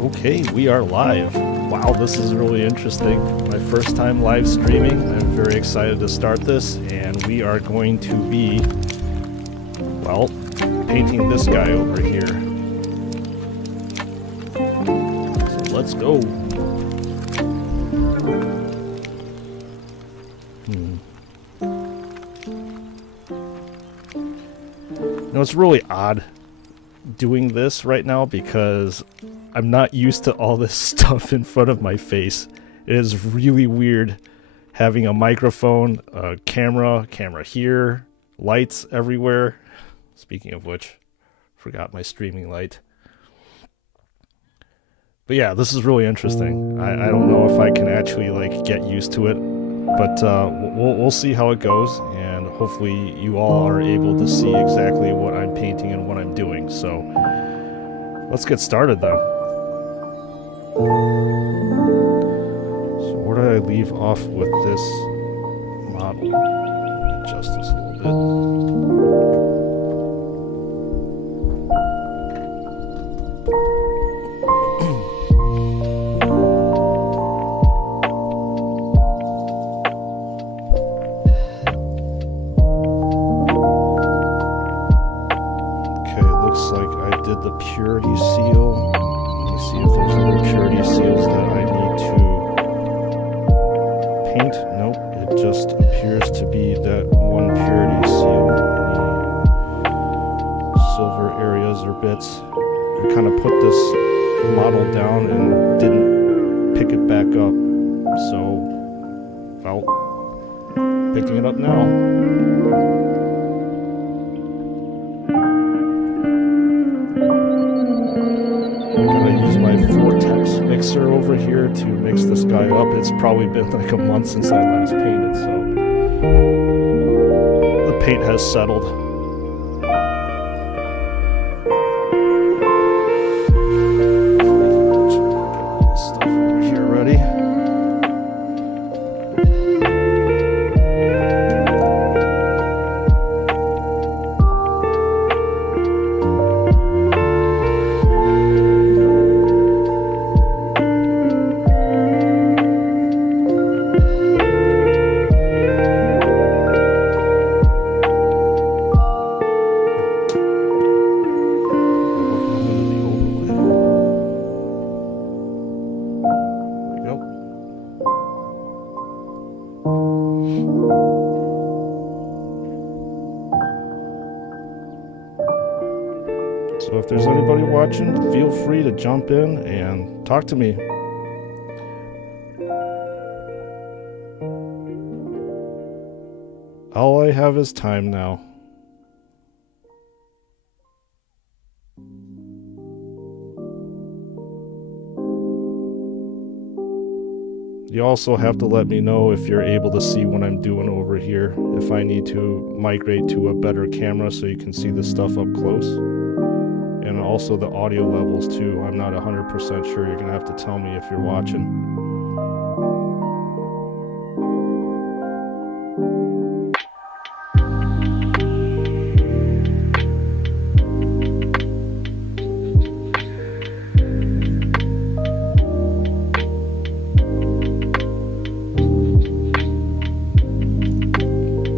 Okay, we are live. Wow, this is really interesting. My first time live streaming. I'm very excited to start this, and we are going to be, well, painting this guy over here. So let's go. Now, it's really odd doing this right now because I'm not used to all this stuff in front of my face. It is really weird having a microphone, a camera here, lights everywhere. Speaking of which, forgot my streaming light. But yeah, this is really interesting. I don't know if I can actually like get used to it, but we'll see how it goes, and hopefully you all are able to see exactly what I'm painting and what I'm doing. So let's get started then. So where did I leave off with this model? Adjust this a little bit. The purity seal. Let me see if there's other purity seals that I need to paint. Nope, it just appears to be that one purity seal. Any silver areas or bits. I kind of put this model down and didn't pick it back up. So, well, picking it up now. Vortex mixer over here to mix this guy up. It's probably been like a month since I last painted, so the paint has settled. Get this stuff over here ready. So if there's anybody watching, feel free to jump in and talk to me. All I have is time now. You also have to let me know if you're able to see what I'm doing over here, if I need to migrate to a better camera so you can see the stuff up close. And also the audio levels too. I'm not 100% sure. You're gonna have to tell me if you're watching.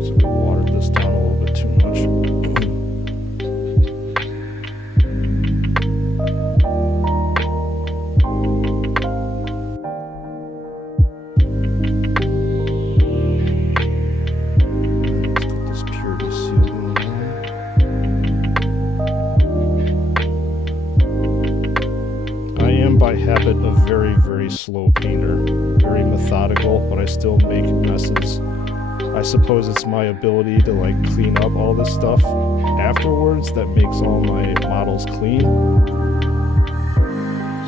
So I watered this down a little bit too much. By habit a very, very slow painter, very methodical, but I still make messes. I suppose it's my ability to like clean up all this stuff afterwards that makes all my models clean.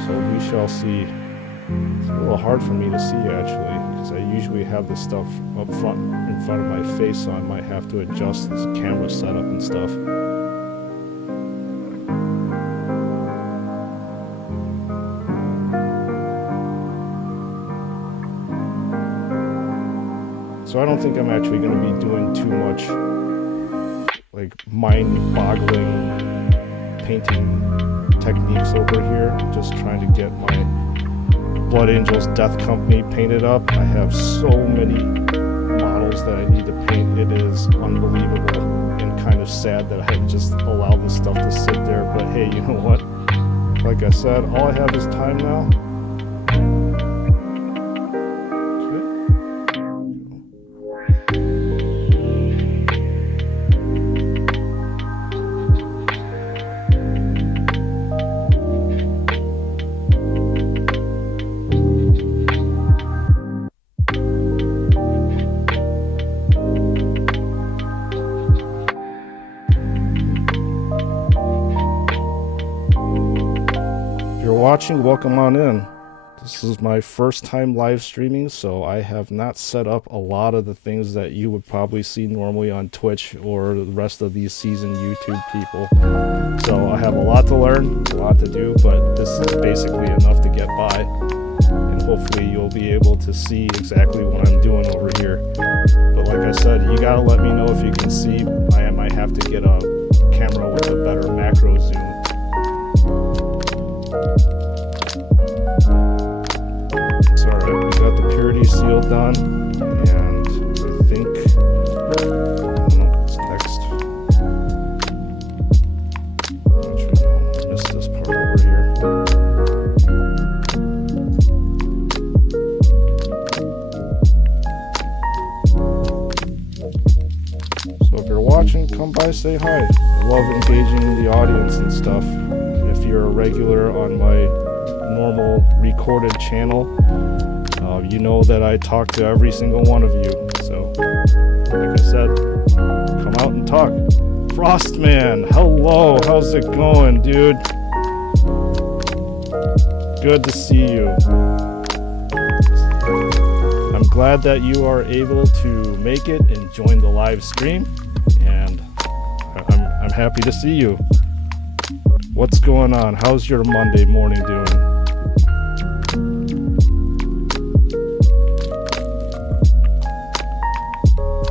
So we shall see. It's a little hard for me to see actually, because I usually have this stuff up front in front of my face, so I might have to adjust this camera setup and stuff. So I don't think I'm actually going to be doing too much like mind-boggling painting techniques over here. Just trying to get my Blood Angels Death Company painted up. I have so many models that I need to paint. It is unbelievable and kind of sad that I just allow this stuff to sit there. But hey, you know what? Like I said, all I have is time now. Watching, welcome on in. This is my first time live streaming, so I have not set up a lot of the things that you would probably see normally on Twitch or the rest of these seasoned YouTube people. So I have a lot to learn, a lot to do, but this is basically enough to get by, and hopefully you'll be able to see exactly what I'm doing over here. But like I said, you gotta let me know if you can see. I might have to get a camera with a better macro zoom. It's alright, we got the purity seal done, and I think, I don't know what's next. Actually, no, I missed this part over here. So if you're watching, come by, say hi. I love engaging the audience and stuff. If you're a regular on my normal recorded channel, you know that I talk to every single one of you. So, like I said, come out and talk. Frostman, hello, how's it going, dude? Good to see you. I'm glad that you are able to make it and join the live stream, and I'm happy to see you. What's going on? How's your Monday morning doing?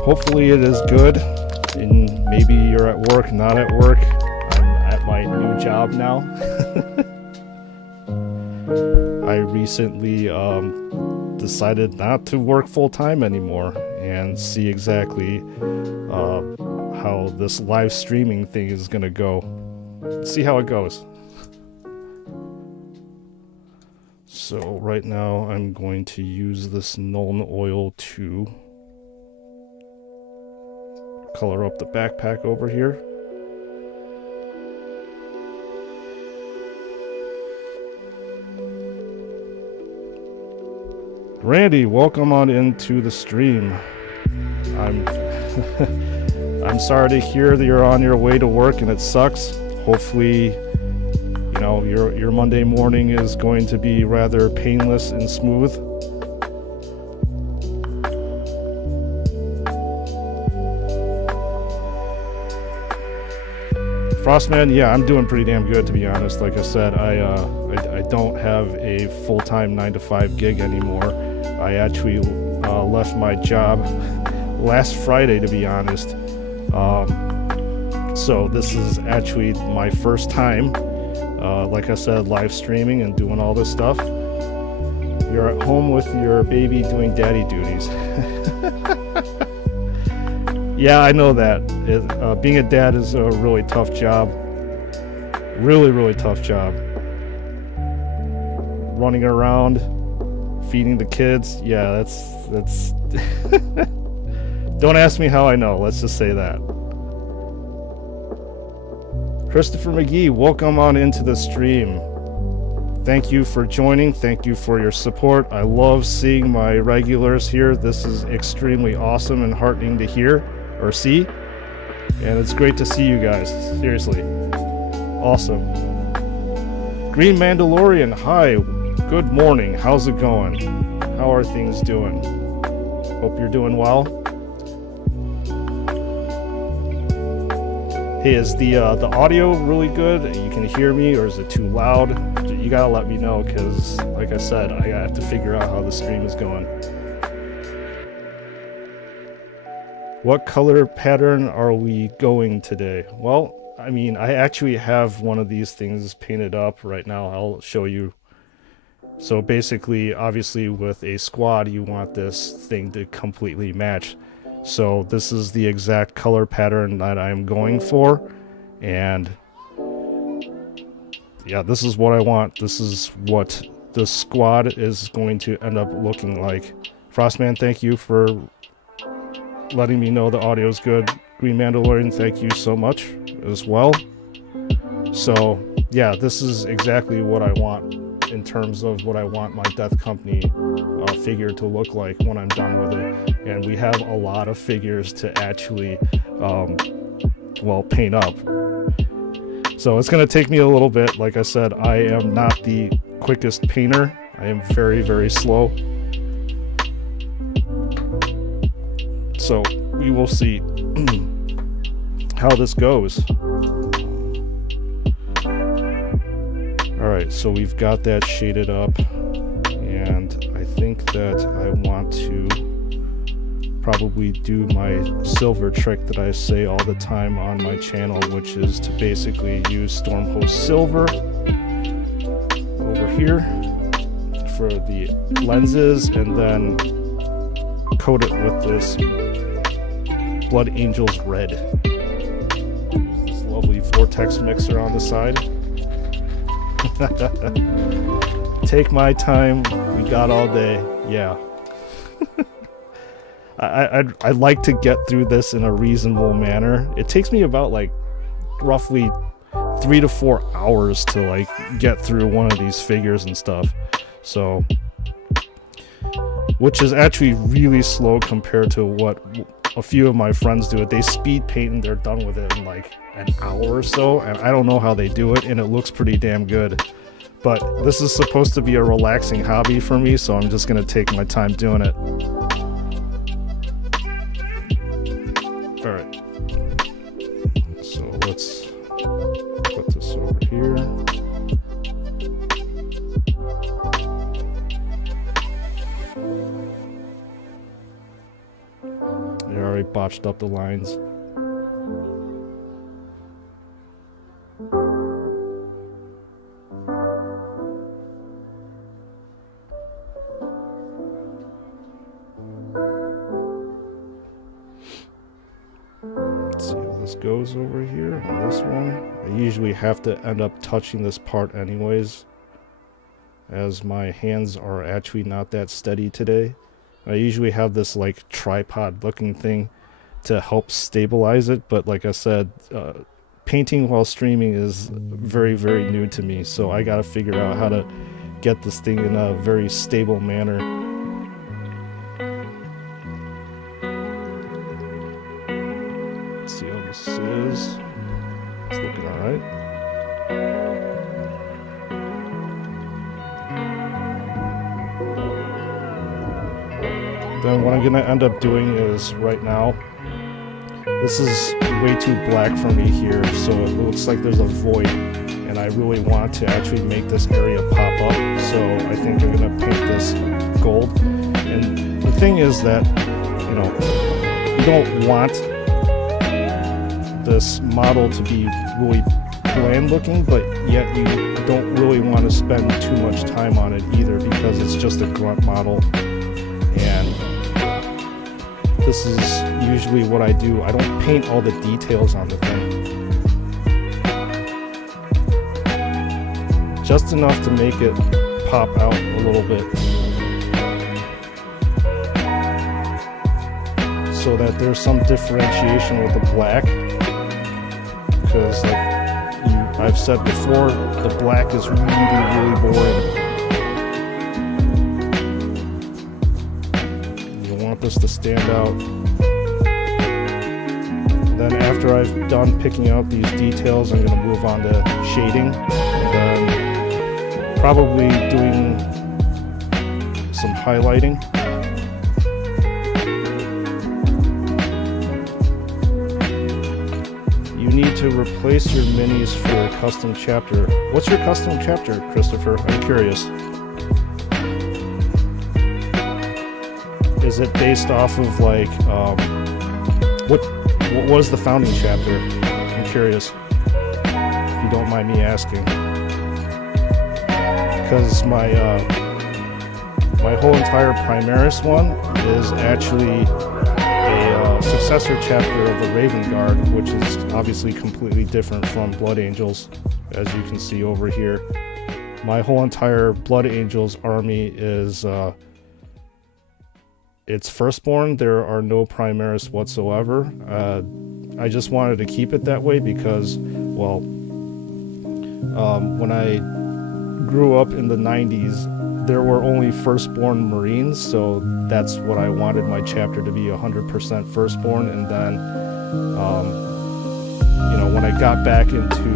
Hopefully it is good, and maybe you're at work, not at work. I'm at my new job now. I recently decided not to work full-time anymore and see exactly how this live streaming thing is going to go. See how it goes. So right now I'm going to use this Nuln oil to color up the backpack over here. Randy, welcome on into the stream. I'm sorry to hear that you're on your way to work and it sucks. Hopefully, you know, your Monday morning is going to be rather painless and smooth. Frostman, yeah, I'm doing pretty damn good, to be honest. Like I said, I don't have a full-time 9-to-5 gig anymore. I actually left my job last Friday, to be honest. So this is actually my first time, like I said, live streaming and doing all this stuff. You're at home with your baby doing daddy duties. Yeah, I know that. Being a dad is a really tough job. Really, really tough job. Running around, feeding the kids. Yeah, that's Don't ask me how I know. Let's just say that. Christopher McGee, welcome on into the stream. Thank you for joining. Thank you for your support. I love seeing my regulars here. This is extremely awesome and heartening to hear or see. And it's great to see you guys. Seriously. Awesome. Green Mandalorian, hi. Good morning. How's it going? How are things doing? Hope you're doing well. Hey, is the audio really good? You can hear me, or is it too loud? You gotta let me know, because like I said, I have to figure out how the stream is going. What color pattern are we going today? Well, I mean, I actually have one of these things painted up right now. I'll show you. So basically, obviously with a squad, you want this thing to completely match. So this is the exact color pattern that I'm going for. And yeah, this is what I want. This is what the squad is going to end up looking like. Frostman, thank you for letting me know the audio is good. Green Mandalorian, thank you so much as well. So yeah, this is exactly what I want in terms of what I want my Death Company figure to look like when I'm done with it. And we have a lot of figures to actually, well, paint up. So it's going to take me a little bit. Like I said, I am not the quickest painter. I am very, very slow. So we will see how this goes. Alright, so we've got that shaded up, and I think that I want to probably do my silver trick that I say all the time on my channel, which is to basically use Stormhost Silver over here for the lenses, and then coat it with this Blood Angels Red. This lovely vortex mixer on the side. Take my time, we got all day. Yeah. I'd like to get through this in a reasonable manner. It takes me about like roughly 3 to 4 hours to like get through one of these figures and stuff. So, which is actually really slow compared to what a few of my friends do it. They speed paint and they're done with it in like an hour or so, and I don't know how they do it, and it looks pretty damn good. But this is supposed to be a relaxing hobby for me, so I'm just gonna take my time doing it. Alright. So let's put this over here. I already botched up the lines. Let's see how this goes over here on this one. I usually have to end up touching this part anyways, as my hands are actually not that steady today. I usually have this like tripod looking thing to help stabilize it, but like I said, painting while streaming is very, very new to me, so I gotta figure out how to get this thing in a very stable manner. Let's see how this is. It's looking alright. Then what I'm going to end up doing is, right now, this is way too black for me here, so it looks like there's a void, and I really want to actually make this area pop up, so I think I'm going to paint this gold. And the thing is that, you know, you don't want this model to be really bland looking, but yet you don't really want to spend too much time on it either, because it's just a grunt model. And this is usually what I do. I don't paint all the details on the thing. Just enough to make it pop out a little bit, so that there's some differentiation with the black. Because like I've said before, the black is really, really boring. This to stand out. Then after I've done picking out these details, I'm going to move on to shading, and then probably doing some highlighting. You need to replace your minis for a custom chapter. What's your custom chapter, Christopher? I'm curious. Is it based off of like what was the founding chapter? I'm curious. you don't mind me asking. Because my whole entire Primaris one is actually a successor chapter of the Raven Guard, which is obviously completely different from Blood Angels, as you can see over here. My whole entire Blood Angels army is it's firstborn. There are no Primaris whatsoever. I just wanted to keep it that way because, well, when I grew up in the 90s, there were only firstborn Marines, so that's what I wanted my chapter to be, 100% firstborn. And then, you know, when I got back into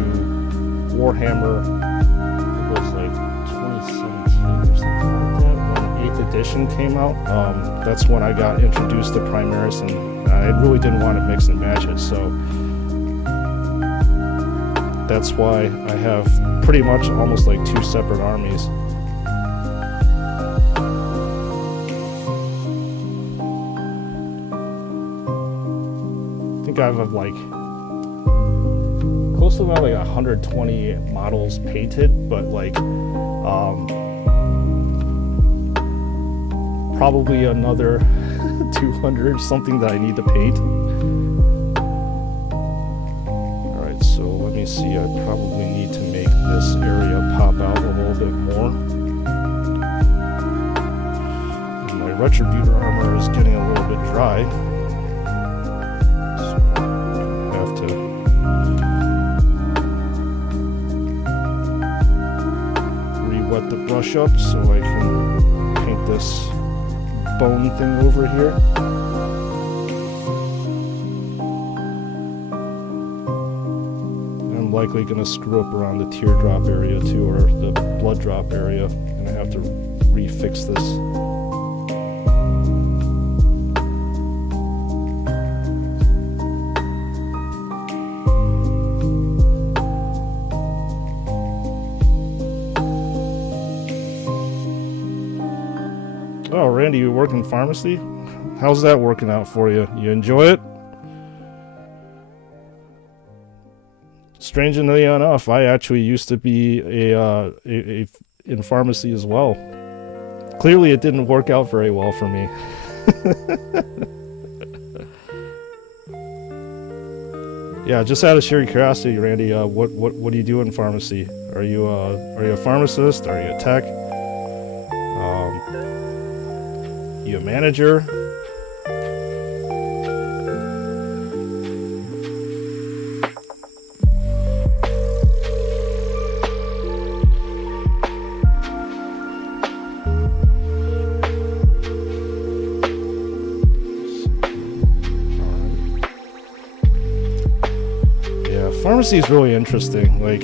Warhammer, it was like 2017 or something like that, when 8th edition came out, that's when I got introduced to Primaris, and I really didn't want to mix and match it, so that's why I have pretty much almost like 2 separate armies. I think I have like close to about like 120 models painted, but like probably another 200 something that I need to paint. Alright, so let me see, I probably need to make this area pop out a little bit more. And my Retributor armor is getting a little bit dry. So I have to re-wet the brush up so I can paint this bone thing over here. I'm likely going to screw up around the teardrop area too, or the blood drop area, and I have to refix this. Oh, Randy, you work in pharmacy? How's that working out for you? You enjoy it? Strangely enough, I actually used to be in pharmacy as well. Clearly, it didn't work out very well for me. Yeah, just out of sheer curiosity, Randy, what do you do in pharmacy? Are you a pharmacist? Are you a tech? You a manager? Yeah, pharmacy is really interesting. Like,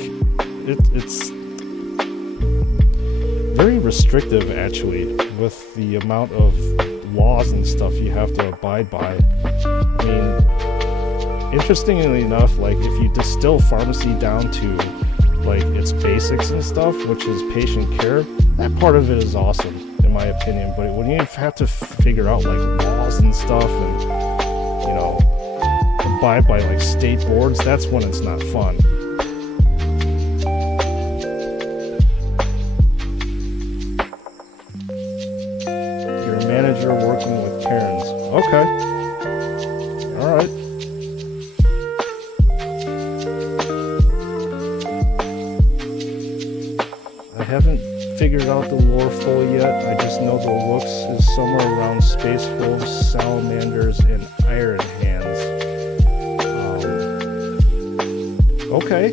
it's very restrictive, actually, with the amount of laws and stuff you have to abide by. I mean, interestingly enough, like, if you distill pharmacy down to like its basics and stuff, which is patient care, that part of it is awesome, in my opinion. But when you have to figure out like laws and stuff, and you know, abide by like state boards, that's when it's not fun. Manager working with Karens. Okay. Alright. I haven't figured out the lore fully yet. I just know the looks is somewhere around Space Wolves, Salamanders, and Iron Hands. Okay.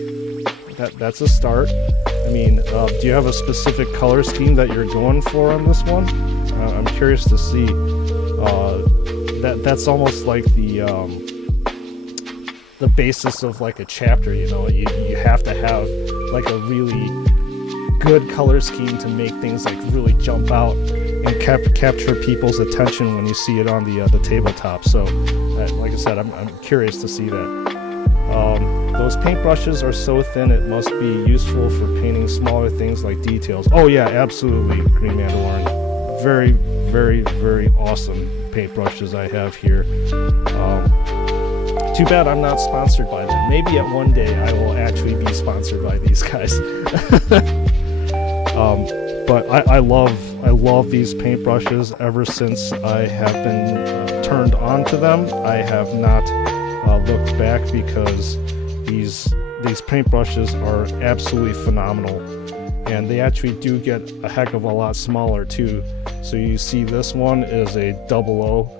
That's a start. I mean, do you have a specific color scheme that you're going for on this one? I'm curious to see. That's almost like the basis of like a chapter. You know, you have to have like a really good color scheme to make things like really jump out and capture people's attention when you see it on the tabletop. So, like I said, I'm curious to see that. Those paintbrushes are so thin it must be useful for painting smaller things like details. Oh yeah, absolutely, Green Mandalorian. Very, very, very awesome paintbrushes I have here. Too bad I'm not sponsored by them. maybe at one day I will actually be sponsored by these guys. But I love these paintbrushes. Ever since I have been turned on to them, I have not looked back, because these paintbrushes are absolutely phenomenal, and they actually do get a heck of a lot smaller too. So you see this one is a 00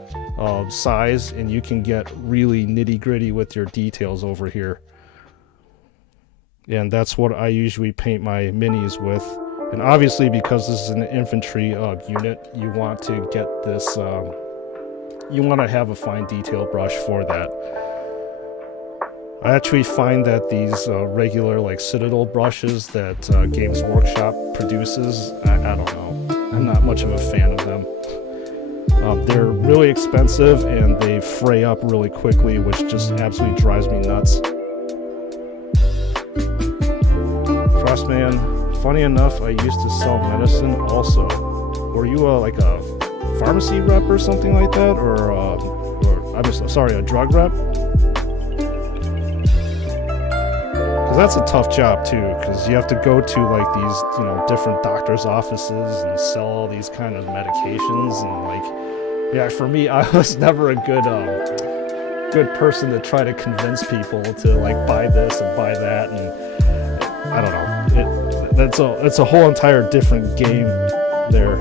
size, and you can get really nitty-gritty with your details over here. And that's what I usually paint my minis with. And obviously, because this is an infantry unit, you want to get this, you want to have a fine detail brush for that. I actually find that these regular like Citadel brushes that Games Workshop produces, I don't know, I'm not much of a fan of them. They're really expensive and they fray up really quickly, which just absolutely drives me nuts. Frostman. Funny enough, I used to sell medicine also. Were you like a pharmacy rep or something like that? Or I'm sorry, a drug rep? Because that's a tough job too, because you have to go to like these, you know, different doctors' offices and sell all these kind of medications, and like, yeah, for me, I was never a good person to try to convince people to like buy this and buy that, and I don't know. It's a whole entire different game there.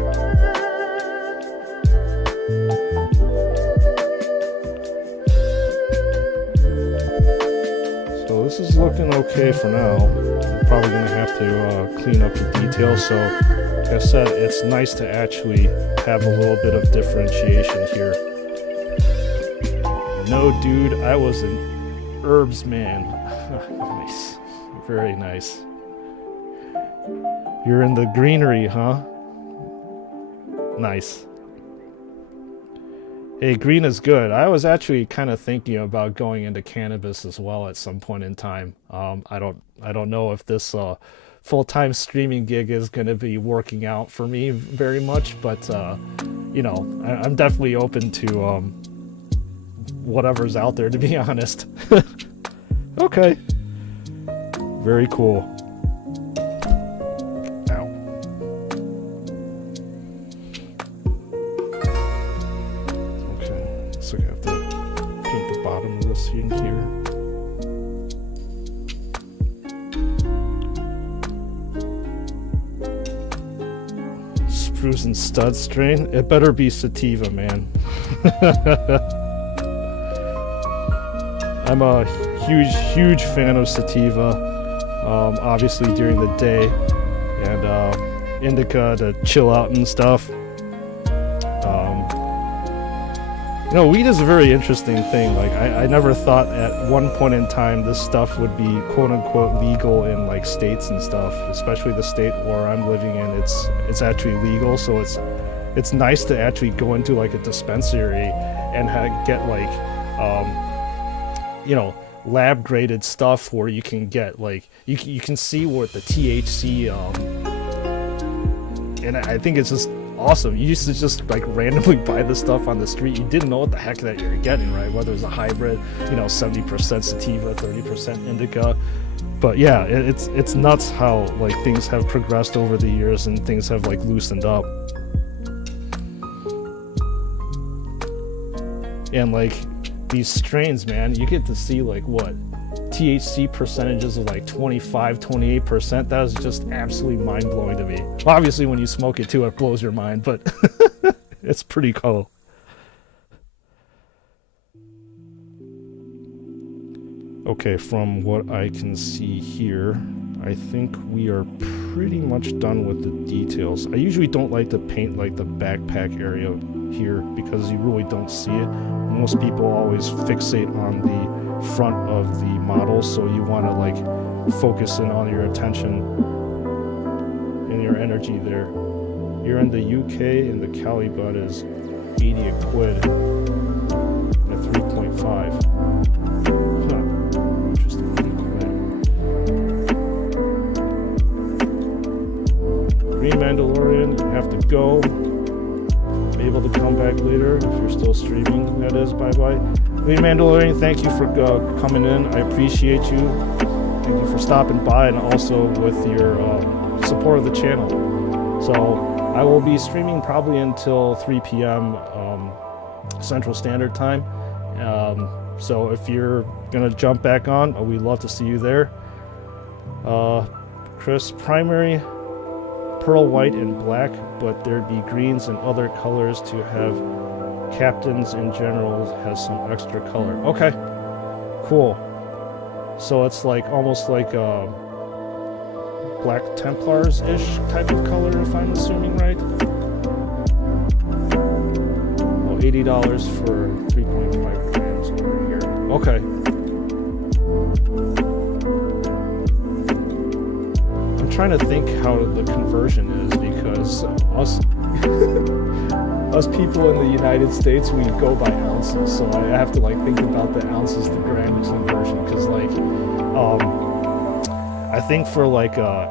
So this is looking okay for now. I'm probably gonna have to clean up the details. So like I said, it's nice to actually have a little bit of differentiation here. No, dude, I was an herbs man. Nice, very nice. You're in the greenery, huh? Nice. Hey, green is good. I was actually kind of thinking about going into cannabis as well at some point in time. I don't know if this full-time streaming gig is going to be working out for me very much, but you know, I'm definitely open to whatever's out there, to be honest. Okay. Very cool. So I have to paint the bottom of this in here. Sprues and stud strain. It better be sativa, man. I'm a huge fan of sativa. Obviously during the day, and indica to chill out and stuff. You know, weed is a very interesting thing. Like, I never thought at one point in time this stuff would be quote-unquote legal in like states and stuff, especially the state where I'm living in. It's actually legal, so it's nice to actually go into like a dispensary and get like you know, lab graded stuff where you can get like you can see what the THC and I think it's just awesome. You used to just like randomly buy this stuff on the street. You didn't know what the heck that you're getting, right? Whether it's a hybrid, you know, 70% sativa, 30% indica. But yeah, it's nuts how like things have progressed over the years and things have like loosened up. And like these strains, man, you get to see like what THC percentages of like 25-28%. That is just absolutely mind-blowing to me. Well, obviously when you smoke it too, it blows your mind, but it's pretty cool. Okay, from what I can see here, I think we are pretty much done with the details. I usually don't like to paint like the backpack area here because you really don't see it. Most people always fixate on the front of the model, so you want to like focus in on your attention and your energy there. You're in the UK and the Cali bud is 80 a quid at 3.5. Interesting. 80 quid. Green Mandalorian, you have to go. Be able to come back later if you're still streaming, that is. Bye bye. Hey Mandalorian, thank you for coming in. I appreciate you. Thank you for stopping by and also with your support of the channel. So I will be streaming probably until 3 p.m. Central Standard Time. So if you're gonna jump back on, we'd love to see you there. Chris, primary pearl white and black, but there'd be greens and other colors to have captains in general has some extra color. Okay, cool. So it's like almost like a Black Templars-ish type of color, if I'm assuming right. Oh, $80 for 3.5 grams over here. Okay. I'm trying to think how the conversion is because us us people in the United States, we go by ounces, so I have to like think about the ounces to grammage conversion because like I think for like a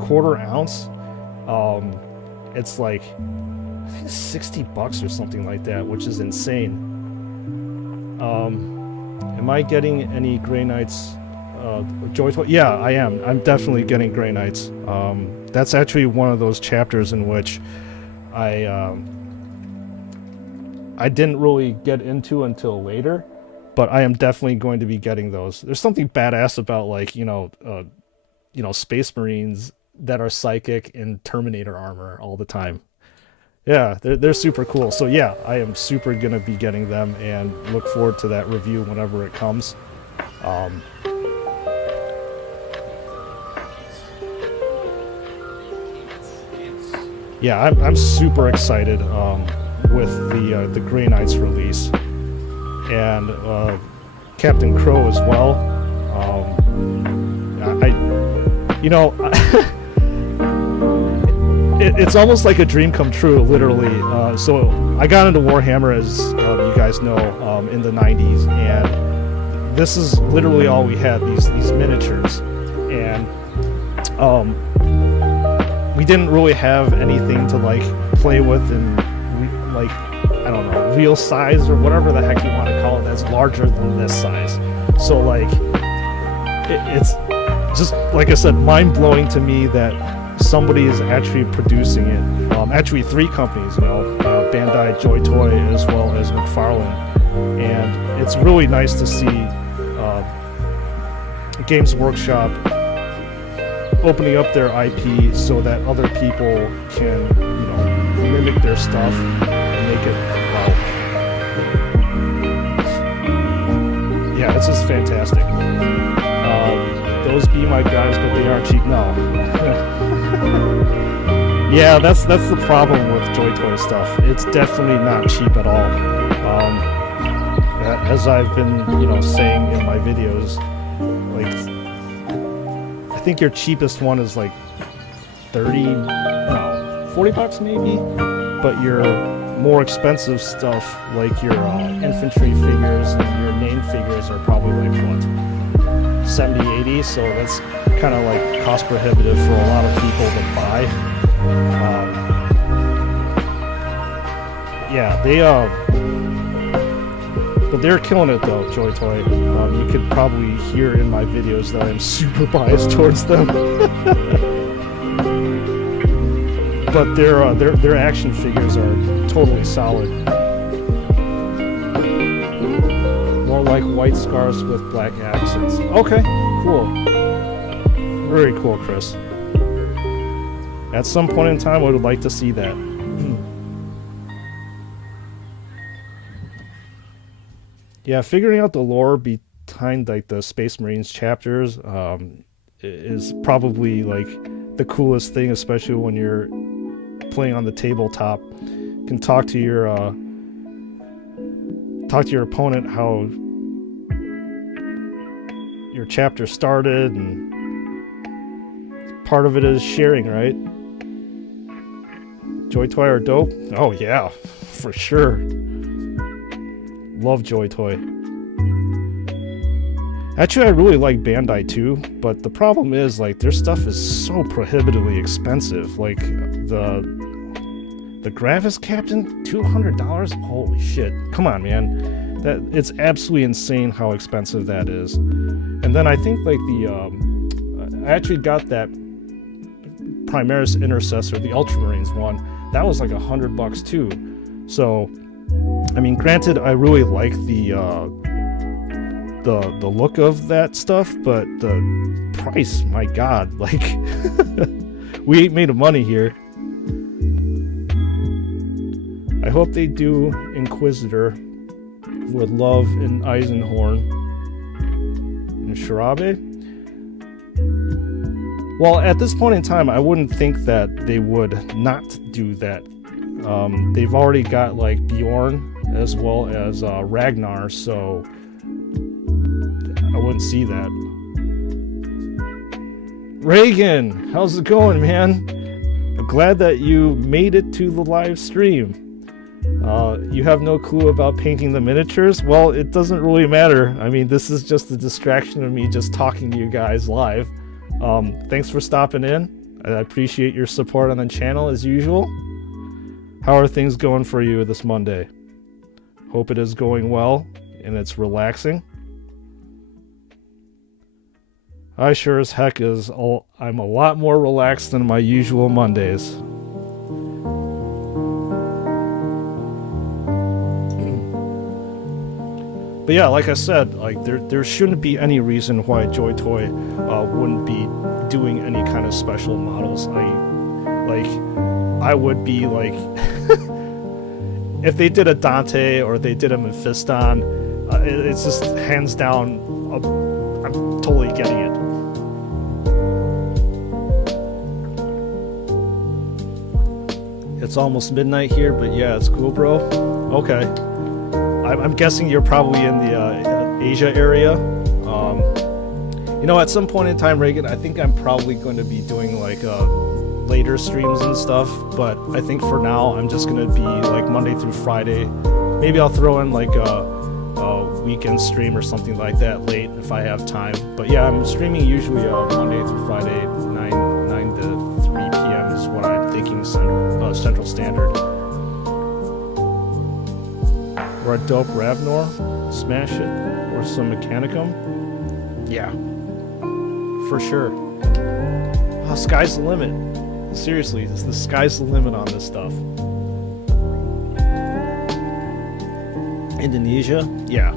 quarter ounce, it's like I think it's $60 or something like that, which is insane. Am I getting any Grey Knights? Joy Toy? Yeah, I am. I'm definitely getting Grey Knights. That's actually one of those chapters in which I didn't really get into until later, but I am definitely going to be getting those. There's something badass about like, you know, Space Marines that are psychic in Terminator armor all the time. Yeah, they're super cool. So yeah, I am super gonna be getting them and look forward to that review whenever it comes. Yeah, I'm super excited with the Grey Knights release and Captain Crow as well. It's almost like a dream come true, literally. So I got into Warhammer, as you guys know, in the 90s, and this is literally all we had, these miniatures, and we didn't really have anything to like play with in like, I don't know, real size or whatever the heck you want to call it that's larger than this size. So like it's just, like I said, mind-blowing to me that somebody is actually producing it. Actually 3 companies, you know, Bandai, Joy Toy, as well as McFarlane, and it's really nice to see Games Workshop opening up their IP so that other people can, you know, mimic their stuff and make it, wow. Yeah, it's just fantastic. Those be my guys, but they aren't cheap. No. Yeah, that's the problem with Joy Toy stuff. It's definitely not cheap at all. As I've been, you know, saying in my videos, like, I think your cheapest one is like $40 maybe, but your more expensive stuff, like your infantry figures and your name figures, are probably like what, 70, 80, so that's kind of like cost prohibitive for a lot of people to buy. Yeah, but they're killing it though, Joy Toy. You could probably hear in my videos that I'm super biased towards them. But their action figures are totally solid. More like white scarves with black accents. Okay, cool. Very cool, Chris. At some point in time, I would like to see that. Yeah, figuring out the lore behind like the Space Marines chapters is probably like the coolest thing, especially when you're playing on the tabletop. You can talk to your opponent how your chapter started, and part of it is sharing, right? Joy Toy are dope? Oh yeah, for sure. Love Joy Toy. Actually, I really like Bandai too, but the problem is like their stuff is so prohibitively expensive. Like the The Gravis Captain, $200? Holy shit. Come on, man. It's absolutely insane how expensive that is. And then I think like I actually got that Primaris Intercessor, the Ultramarines one. That was like $100 too. So, I mean, granted, I really like the look of that stuff, but the price, my god, like we ain't made of money here. I hope they do Inquisitor with Love and Eisenhorn and Sharabe. Well, at this point in time, I wouldn't think that they would not do that. They've already got like Bjorn as well as Ragnar, so I wouldn't see that. Reagan, how's it going, man? I'm glad that you made it to the live stream. You have no clue about painting the miniatures? Well, it doesn't really matter. I mean, this is just a distraction of me just talking to you guys live. Thanks for stopping in. I appreciate your support on the channel as usual. How are things going for you this Monday? Hope it is going well and it's relaxing. I sure as heck I'm a lot more relaxed than my usual Mondays. But yeah, like I said, like there shouldn't be any reason why Joy Toy wouldn't be doing any kind of special models. I would be like, if they did a Dante or they did a Mephiston, it's just hands down. I'm totally getting it. It's almost midnight here, but yeah, it's cool, bro. Okay. I'm guessing you're probably in the Asia area. You know, at some point in time, Reagan, I think I'm probably going to be doing like later streams and stuff, but I think for now I'm just going to be like Monday through Friday. Maybe I'll throw in like a weekend stream or something like that late if I have time. But yeah, I'm streaming usually Monday through Friday, 9 to 3 p.m. is what I'm thinking Central Standard. Or a dope Ravnor, smash it, or some Mechanicum. Yeah, for sure. Oh, sky's the limit. Seriously, the sky's the limit on this stuff. Indonesia? Yeah.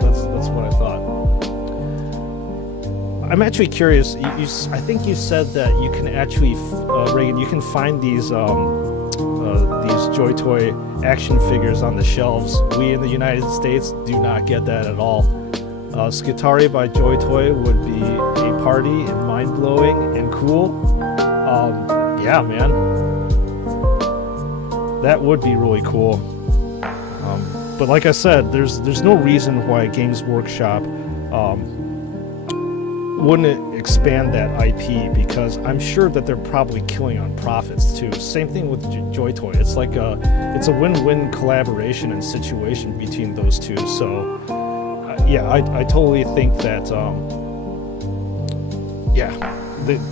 That's what I thought. I'm actually curious. I think you said that you can actually, Reagan, you can find these Joy Toy action figures on the shelves. We in the United States do not get that at all. Skitari by Joy Toy would be a party and mind-blowing and cool. Yeah, man. That would be really cool. But like I said, there's no reason why Games Workshop wouldn't expand that IP, because I'm sure that they're probably killing on profits too. Same thing with Joy Toy. It's like it's a win-win collaboration and situation between those two. So yeah, I totally think that yeah,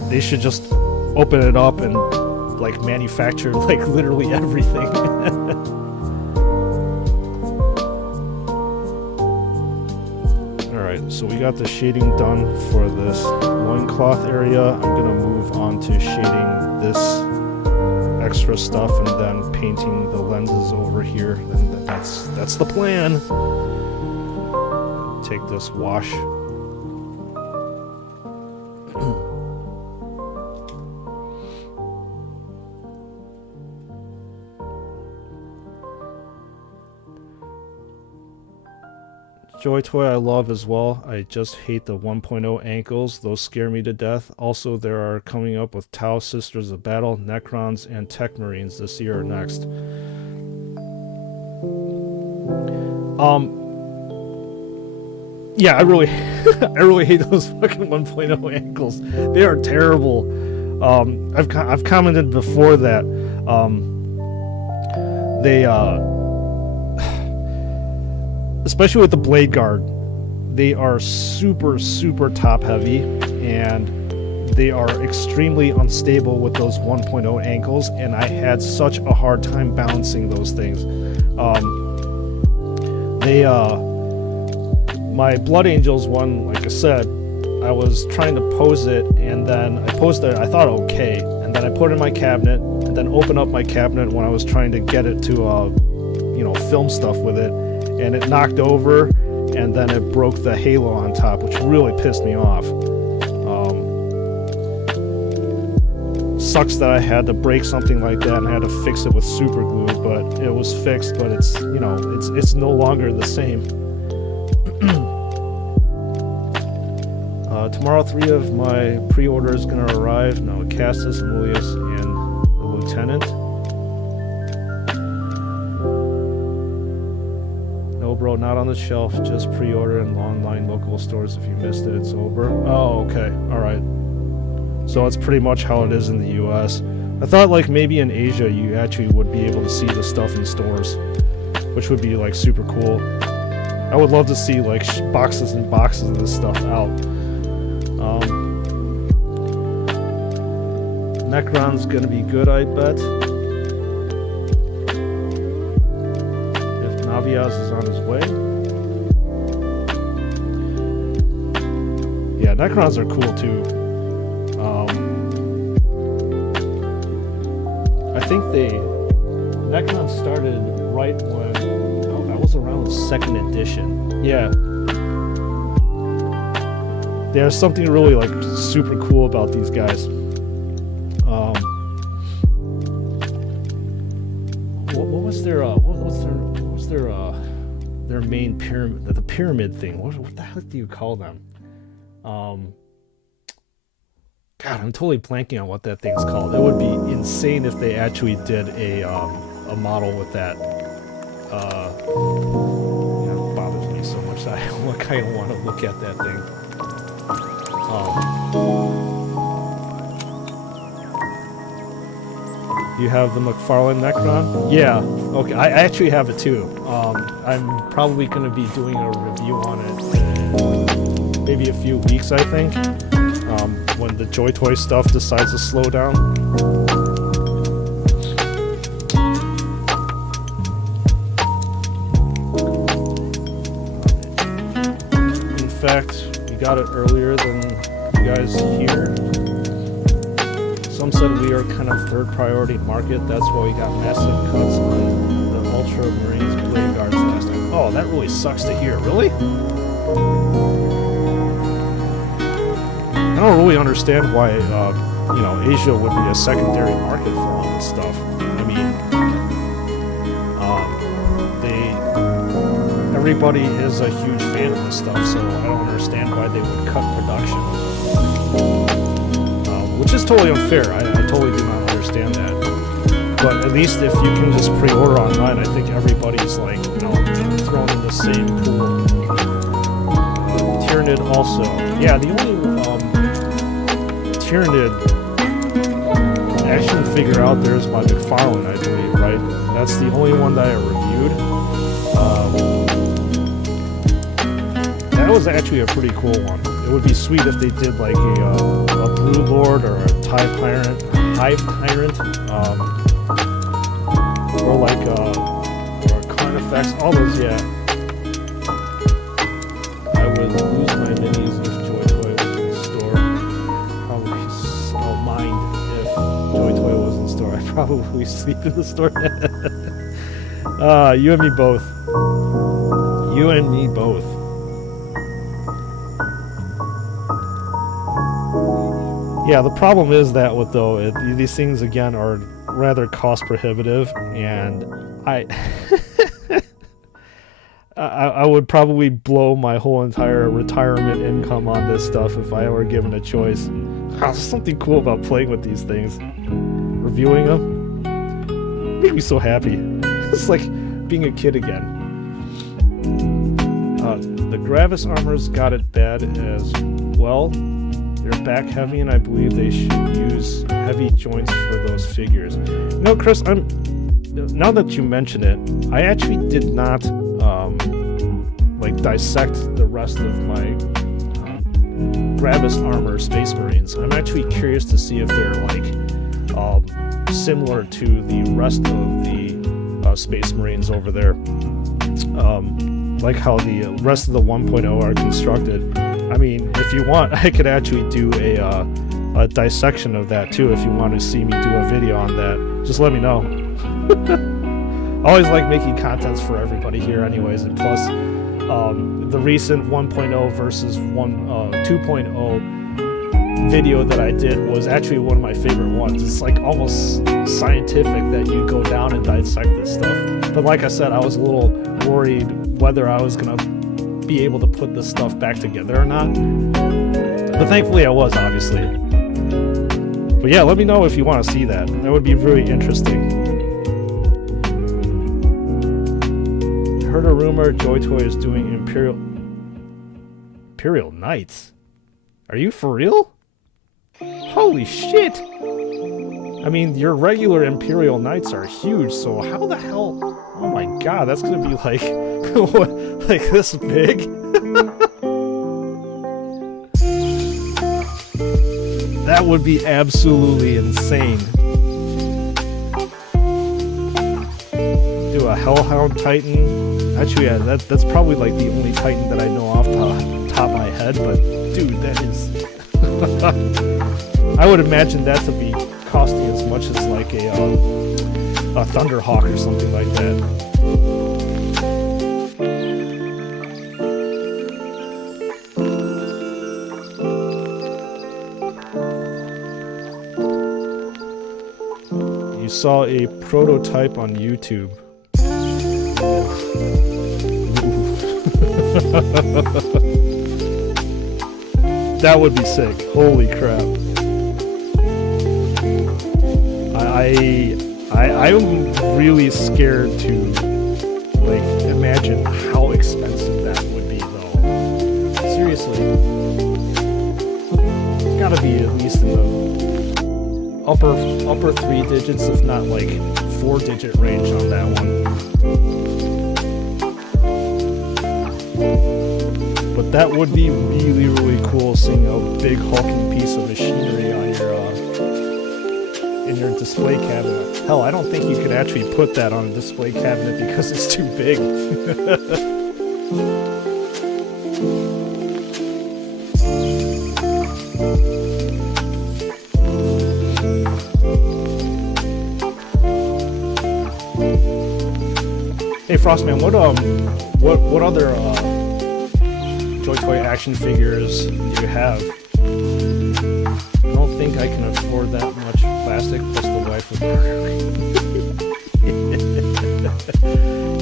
they should just open it up and like manufacture like literally everything. So we got the shading done for this loincloth area. I'm gonna move on to shading this extra stuff and then painting the lenses over here. And that's the plan. Take this wash. Joy Toy I love as well. I just hate the 1.0 ankles. Those scare me to death. Also, there are coming up with Tau Sisters of Battle, Necrons, and Tech Marines this year or next. Yeah, I really hate those fucking 1.0 ankles. They are terrible. I've commented before that they especially with the blade guard, they are super top heavy, and they are extremely unstable with those 1.0 ankles, and I had such a hard time balancing those things. My Blood Angels one, like I said, I was trying to pose it, and then I posed it, I thought okay, and then I put it in my cabinet, and then opened up my cabinet when I was trying to get it to, film stuff with it, and it knocked over, and then it broke the halo on top, which really pissed me off. Sucks that I had to break something like that and I had to fix it with super glue, but it was fixed, but it's, it's no longer the same. Tomorrow 3 of my pre-orders gonna arrive. Now Castus, Amulius, and the Lieutenant. No bro, not on the shelf, just pre-order in online local stores. If you missed it, it's over. Oh, okay, alright. So that's pretty much how it is in the US. I thought like maybe in Asia you actually would be able to see the stuff in stores, which would be like super cool. I would love to see like boxes and boxes of this stuff out. Necron's gonna be good, I bet. If Naviaz is on his way. Yeah, Necrons are cool too. I think Necron started right when, that was around the 2nd edition. Yeah. There's something really like super cool about these guys. What was their main pyramid? The pyramid thing. What the heck do you call them? God, I'm totally blanking on what that thing's called. It would be insane if they actually did a model with that. It bothers me so much that I kind of want to look at that thing. You have the McFarlane Necron? Yeah. Okay, I actually have it too. I'm probably going to be doing a review on it in maybe a few weeks, I think. When the Joy Toy stuff decides to slow down. In fact, we got it earlier than you guys here. Some said we are kind of third priority market, that's why we got massive cuts on the Ultramarines Blade Guards last time. Oh, that really sucks to hear. Really? I don't really understand why, Asia would be a secondary market for all this stuff. I mean, everybody is a huge fan of this stuff, so I don't understand why they would cut production. Which is totally unfair. I totally do not understand that. But at least if you can just pre-order online, I think everybody's like, thrown in the same pool. Tyranid also. Yeah, the only Tyranid action figure out there is my McFarlane, I believe, right? That's the only one that I reviewed. That was actually a pretty cool one. It would be sweet if they did like a Blue Lord or a Hive Tyrant, or like or Carnifex, all those, yeah. I would lose my minis if Joy Toy was in the store. Probably mind if Joy Toy was in the store. I'd probably sleep in the store. You and me both. You and me both. Yeah, the problem is that these things again are rather cost prohibitive, and I would probably blow my whole entire retirement income on this stuff if I were given a choice. There's something cool about playing with these things. Reviewing them made me so happy. It's like being a kid again. The Gravis armors got it bad as well. They're back heavy, and I believe they should use heavy joints for those figures. Chris, now that you mention it, I actually did not dissect the rest of my Gravis armor Space Marines. I'm actually curious to see if they're like similar to the rest of the Space Marines over there. Like how the rest of the 1.0 are constructed. I mean, if you want, I could actually do a dissection of that too. If you want to see me do a video on that, just let me know. I always like making contents for everybody here anyways, and plus the recent 1.0 versus 2.0 video that I did was actually one of my favorite ones. It's like almost scientific that you go down and dissect this stuff. But like I said, I was a little worried whether I was gonna be able to put this stuff back together or not. But thankfully I was, obviously. But yeah, let me know if you want to see that. That would be really interesting. Heard a rumor Joy Toy is doing Imperial Knights. Are you for real? Holy shit! I mean, your regular Imperial Knights are huge, so how the hell... Oh my god, that's gonna be like... what, like this big? That would be absolutely insane. Do a Hellhound Titan. Actually, yeah, that's probably like the only Titan that I know off the top of my head, but dude, that is... I would imagine that to be costing as much as like a Thunderhawk or something like that. You saw a prototype on YouTube. That would be sick. Holy crap. I'm really scared to like imagine how expensive that would be though. Seriously. It's gotta be at least in the upper 3 digits, if not like 4-digit range on that one. But that would be really, really cool, seeing a big hulking piece of machinery on your in your display cabinet. Hell, I don't think you could actually put that on a display cabinet because it's too big. Hey Frostman, what other Joy Toy action figures do you have? I don't think I can afford that much plastic, plus the wife would murder.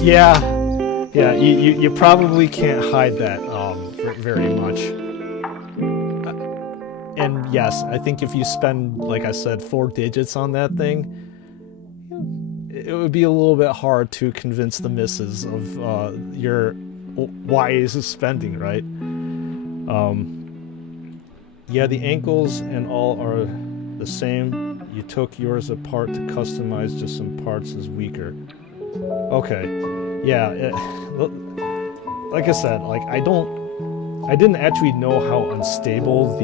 Yeah, you probably can't hide that very much. And yes, I think if you spend, like I said, 4 digits on that thing, it would be a little bit hard to convince the missus of your wise spending, right? Yeah, the ankles and all are the same. You took yours apart to customize just some parts as weaker. Okay. Yeah, like I said, like I didn't actually know how unstable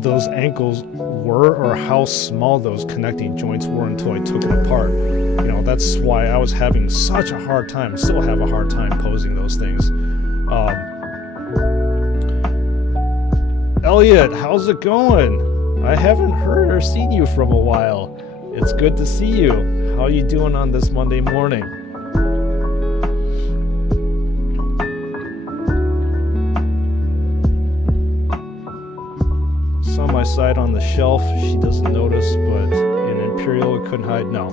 those ankles were, or how small those connecting joints were, until I took it apart. You know, that's why I was having such a hard time, still have a hard time posing those things. Elliot, how's it going? I haven't heard or seen you from a while. It's good to see you. How you doing on this Monday morning? Saw my side on the shelf. She doesn't notice, but in Imperial it couldn't hide. No.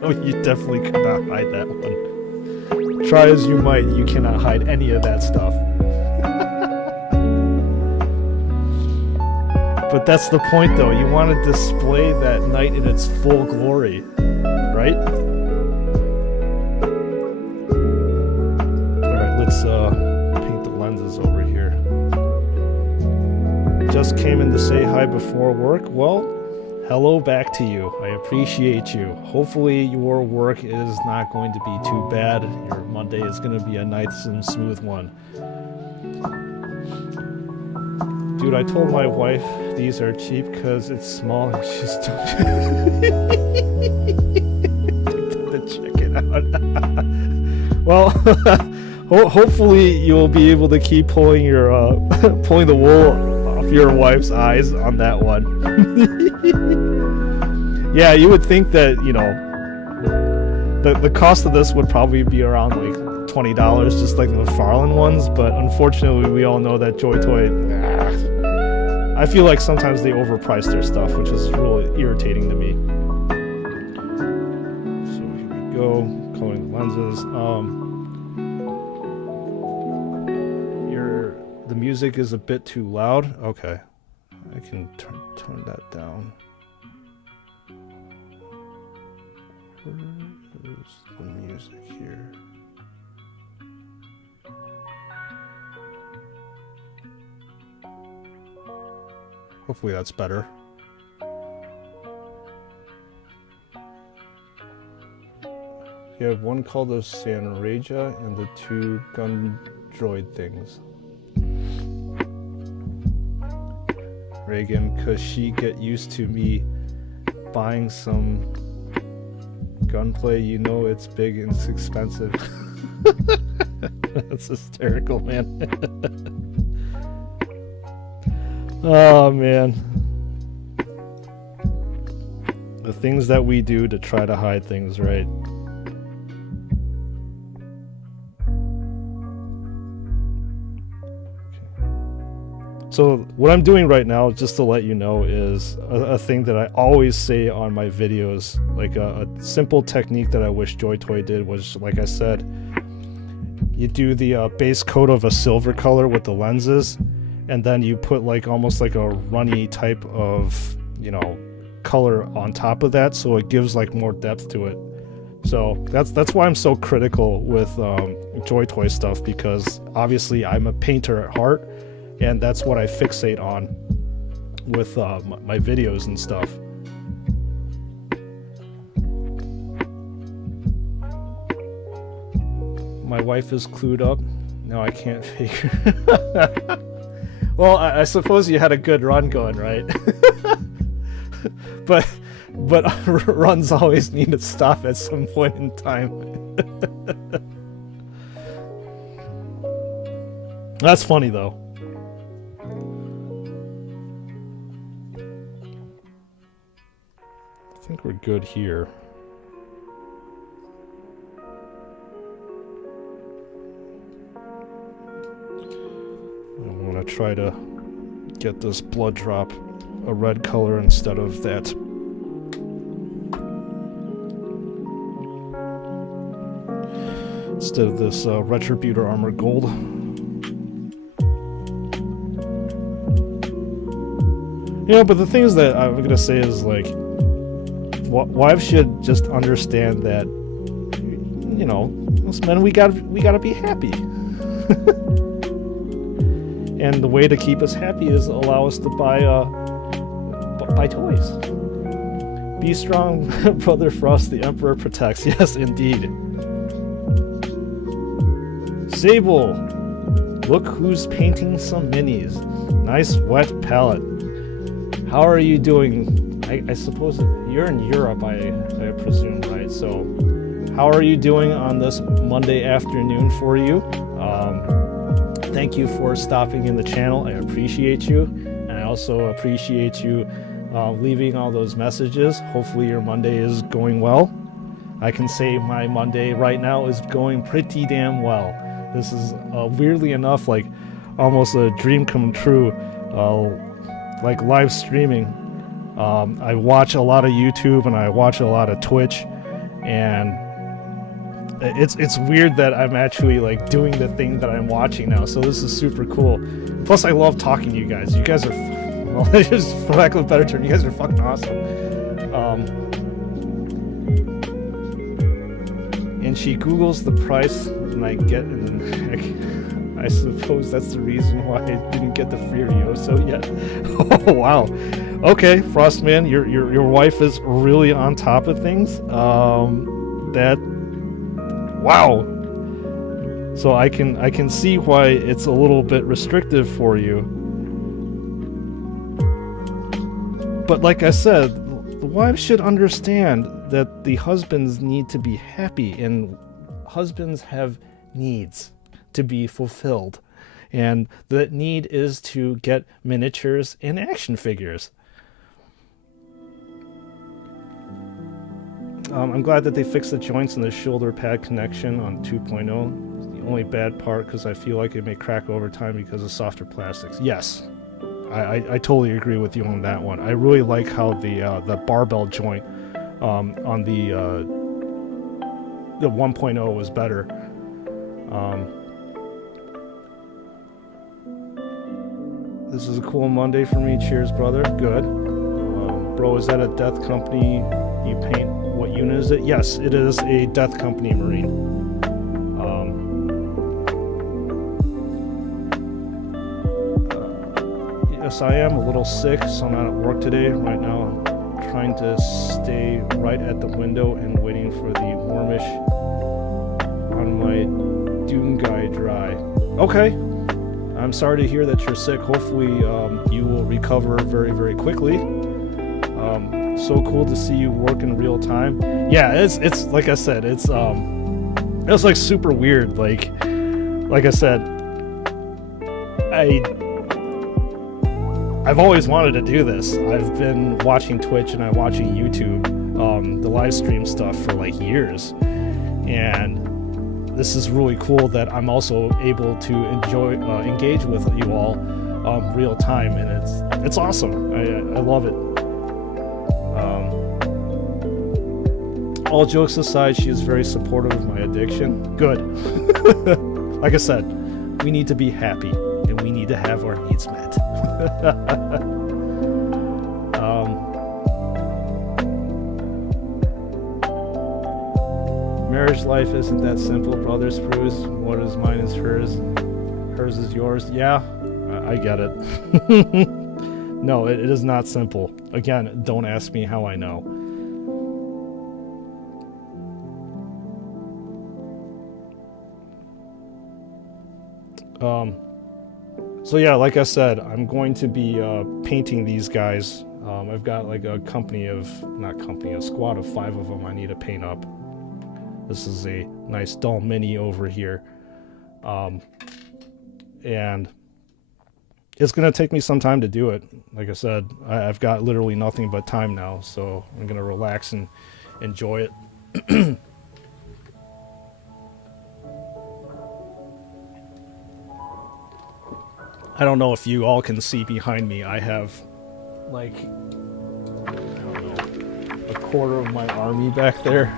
No, you definitely could not hide that one. Try as you might, you cannot hide any of that stuff. But that's the point, though. You want to display that knight in its full glory, right? Alright, let's paint the lenses over here. Just came in to say hi before work. Well, hello back to you. I appreciate you. Hopefully your work is not going to be too bad. Your Monday is going to be a nice and smooth one. Dude, I told my wife these are cheap because it's small and she's too to check it out. Well, hopefully you'll be able to keep pulling your pulling the wool off your wife's eyes on that one. Yeah, you would think that, you know, the cost of this would probably be around like $20, just like the McFarlane ones, but unfortunately we all know that Joy Toy, I feel like sometimes they overprice their stuff, which is really irritating to me. So here we go, coloring the lenses. The music is a bit too loud. Okay, I can turn that down. Where's the music here? Hopefully that's better. You have one called the Sanreja and the two gun droid things. Reagan, cause she get used to me buying some gunplay, you know it's big and it's expensive. That's hysterical, man. Oh man. The things that we do to try to hide things, right? So what I'm doing right now, just to let you know, is a thing that I always say on my videos. Like a simple technique that I wish Joy Toy did was, like I said, you do the base coat of a silver color with the lenses, and then you put like almost like a runny type of, you know, color on top of that, so it gives like more depth to it. So that's why I'm so critical with Joy Toy stuff, because obviously I'm a painter at heart. And that's what I fixate on with my videos and stuff. My wife is clued up. No, I can't figure. Well, I suppose you had a good run going, right? but runs always need to stop at some point in time. That's funny though. I think we're good here. I want to try to get this blood drop a red color instead of that. Instead of this Retributor Armor Gold. You know, but the things that I'm going to say is like, wives should just understand that, you know, us men, we gotta be happy. And the way to keep us happy is allow us to buy toys. Be strong, Brother Frost, the Emperor protects. Yes, indeed. Sable, look who's painting some minis. Nice wet palette. How are you doing? I suppose you're in Europe, I presume, right? So, how are you doing on this Monday afternoon for you? Thank you for stopping in the channel. I appreciate you, and I also appreciate you leaving all those messages. Hopefully your Monday is going well. I can say my Monday right now is going pretty damn well. This is weirdly enough like almost a dream come true, like live streaming. I watch a lot of YouTube and I watch a lot of Twitch, and it's weird that I'm actually like doing the thing that I'm watching now. So this is super cool. Plus, I love talking to you guys. You guys are, well, just for lack of a better term, you guys are fucking awesome. And she Googles the price, and I get, and I suppose that's the reason why I didn't get the Furioso yet. Oh wow. Okay, Frostman, your wife is really on top of things. Wow. So I can see why it's a little bit restrictive for you. But like I said, the wives should understand that the husbands need to be happy, and husbands have needs to be fulfilled. And that need is to get miniatures and action figures. I'm glad that they fixed the joints in the shoulder pad connection on 2.0. It's the only bad part because I feel like it may crack over time because of softer plastics. Yes, I totally agree with you on that one. I really like how the barbell joint on the 1.0 was better. This is a cool Monday for me. Cheers, brother. Good. Bro, is that a Death Company you paint? What unit is it? Yes, it is a Death Company Marine. Yes, I am a little sick, so I'm not at work today. Right now, I'm trying to stay right at the window and waiting for the warmish on my Doom Guy dry. Okay. I'm sorry to hear that you're sick. Hopefully, you will recover very, very quickly. So cool to see you work in real time. Yeah, it's like I said, it's like super weird. Like I said, I've always wanted to do this. I've been watching Twitch and I'm watching YouTube, the live stream stuff for like years, and this is really cool that I'm also able to engage with you all real time, and it's awesome. I love it. All jokes aside, she is very supportive of my addiction. Good. Like I said, we need to be happy, and we need to have our needs met. Marriage life isn't that simple, brother Sprues. What is mine is hers. Hers is yours. Yeah, I get it. No, it is not simple. Again, don't ask me how I know. So yeah, like I said, I'm going to be painting these guys. I've got like a squad of 5 of them I need to paint up. This is a nice dull mini over here. And it's going to take me some time to do it. Like I said, I've got literally nothing but time now, so I'm going to relax and enjoy it. I don't know if you all can see behind me. I have, like, I don't know, a quarter of my army back there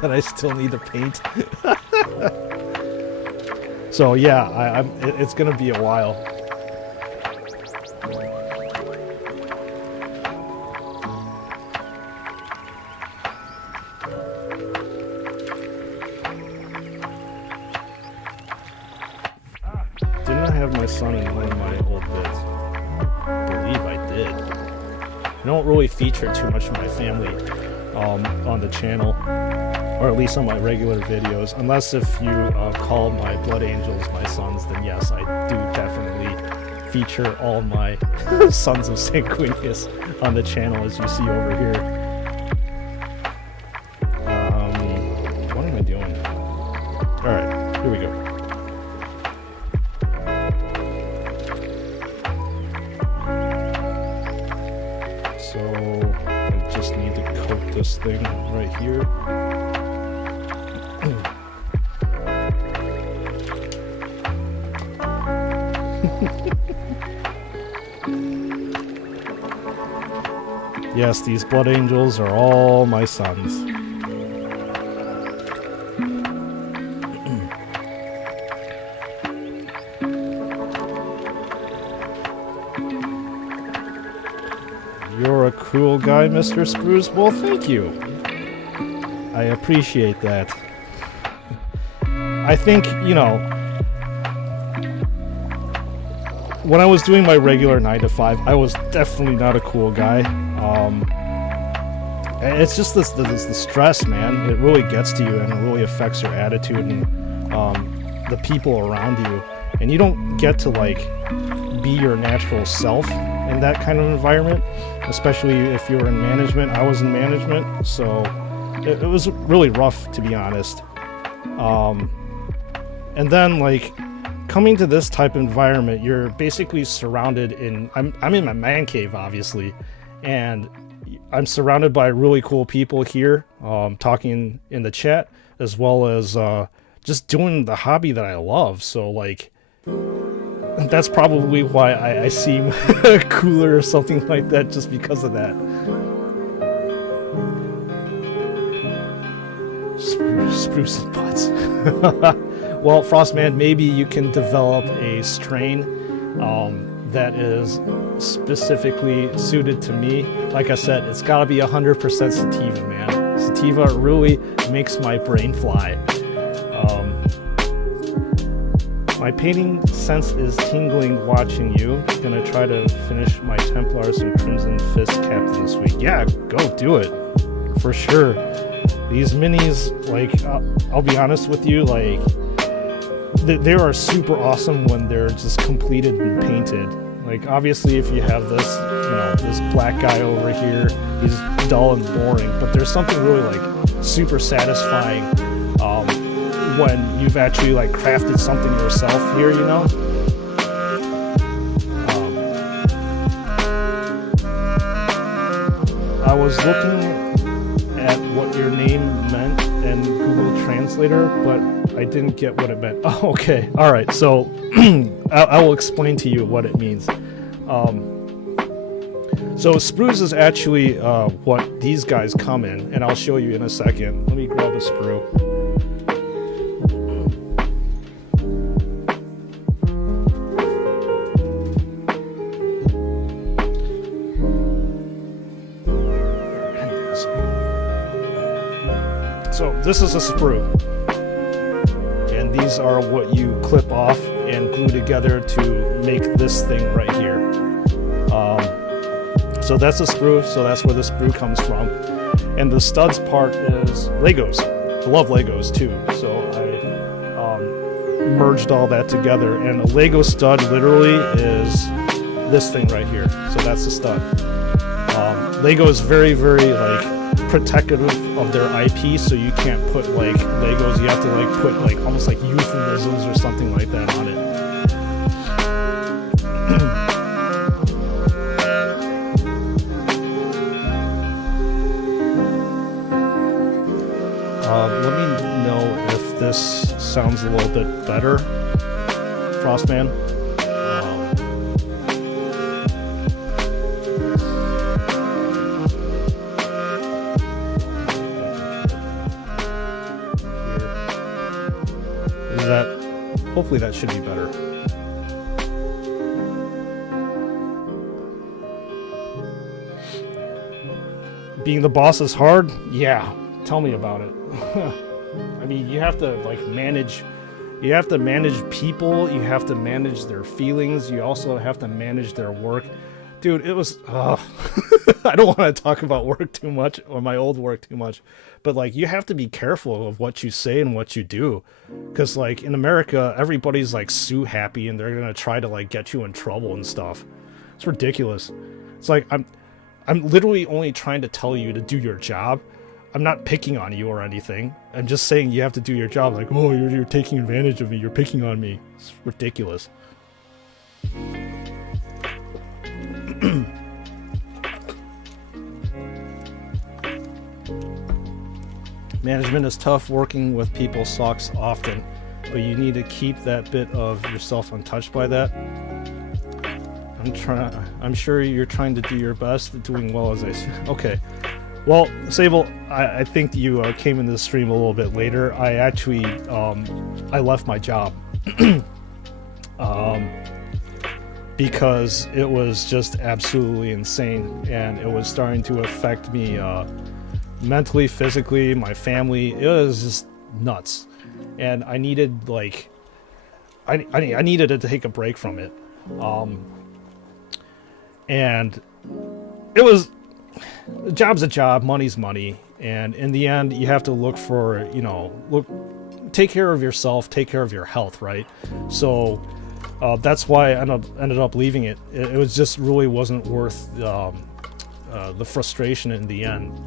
that I still need to paint. So yeah, it's gonna be a while. Didn't I have my son in one of my old vids? I believe I did. I don't really feature too much of my family on the channel, or at least on my regular videos, unless if you call my blood angels my sons, then yes, I do definitely feature all my sons of Sanguinius on the channel, as you see over here. What am I doing? Alright, here we go. So I just need to coat this thing right here. Yes, these blood angels are all my sons. You're a cool guy, Mr. Sprues. Well, thank you. I appreciate that. I think, you know, when I was doing my regular 9 to 5, I was definitely not a cool guy. It's just the stress, man. It really gets to you, and it really affects your attitude and the people around you, and you don't get to like be your natural self in that kind of environment, especially if you're in management. I was in management, so it was really rough, to be honest. And then like coming to this type of environment, you're basically surrounded in, I'm in my man cave, obviously, and I'm surrounded by really cool people here, talking in the chat, as well as just doing the hobby that I love. So like that's probably why I seem cooler or something like that, just because of that. Spruce and butts. Well, Frostman, maybe you can develop a strain that is specifically suited to me. Like I said, it's got to be 100% sativa, man. Sativa really makes my brain fly. My painting sense is tingling watching you. Gonna try to finish my Templars and Crimson Fist captain this week. Yeah, go do it. For sure. These minis, like, I'll be honest with you, like, they are super awesome when they're just completed and painted. Like, obviously, if you have this, you know, this black guy over here, he's dull and boring, but there's something really, like, super satisfying when you've actually, like, crafted something yourself here, you know? I was looking at what your name meant in Google Translator, but I didn't get what it meant. Oh, okay. All right. So I will explain to you what it means. So Sprues is actually what these guys come in, and I'll show you in a second. Let me grab a sprue. So this is a sprue, and these are what you clip off and glue together to make this thing right here. So that's a sprue, so that's where the sprue comes from. And the studs part is Legos. I love Legos too, so I merged all that together, and a Lego stud literally is this thing right here. So that's the stud. Lego is very, very like protective of their IP, so you can't put like Legos, you have to like put like almost like euphemisms or something like that on it. Let me know if this sounds a little bit better, Frostman. Hopefully that should be better. Being the boss is hard? Yeah, tell me about it. I mean, you have to like manage people, you have to manage their feelings, you also have to manage their work. Dude, it was I don't want to talk about work too much, or my old work too much, but like you have to be careful of what you say and what you do, because like in America everybody's like sue happy and they're gonna try to like get you in trouble and stuff. It's ridiculous. It's like I'm literally only trying to tell you to do your job. I'm not picking on you or anything. I'm just saying you have to do your job. Like, oh, you're taking advantage of me, you're picking on me. It's ridiculous. Management is tough. Working with people sucks often, but you need to keep that bit of yourself untouched by that. I'm sure you're trying to do your best, doing well as I say. Okay. Well, Sable, I think you came into the stream a little bit later. I actually, I left my job. Because it was just absolutely insane, and it was starting to affect me mentally, physically, my family. It was just nuts, and I needed like I needed to take a break from it. And it was, a job's a job, money's money, and in the end you have to look for, you know, take care of yourself, take care of your health, right? So that's why I ended up leaving it. It was just really wasn't worth the frustration in the end,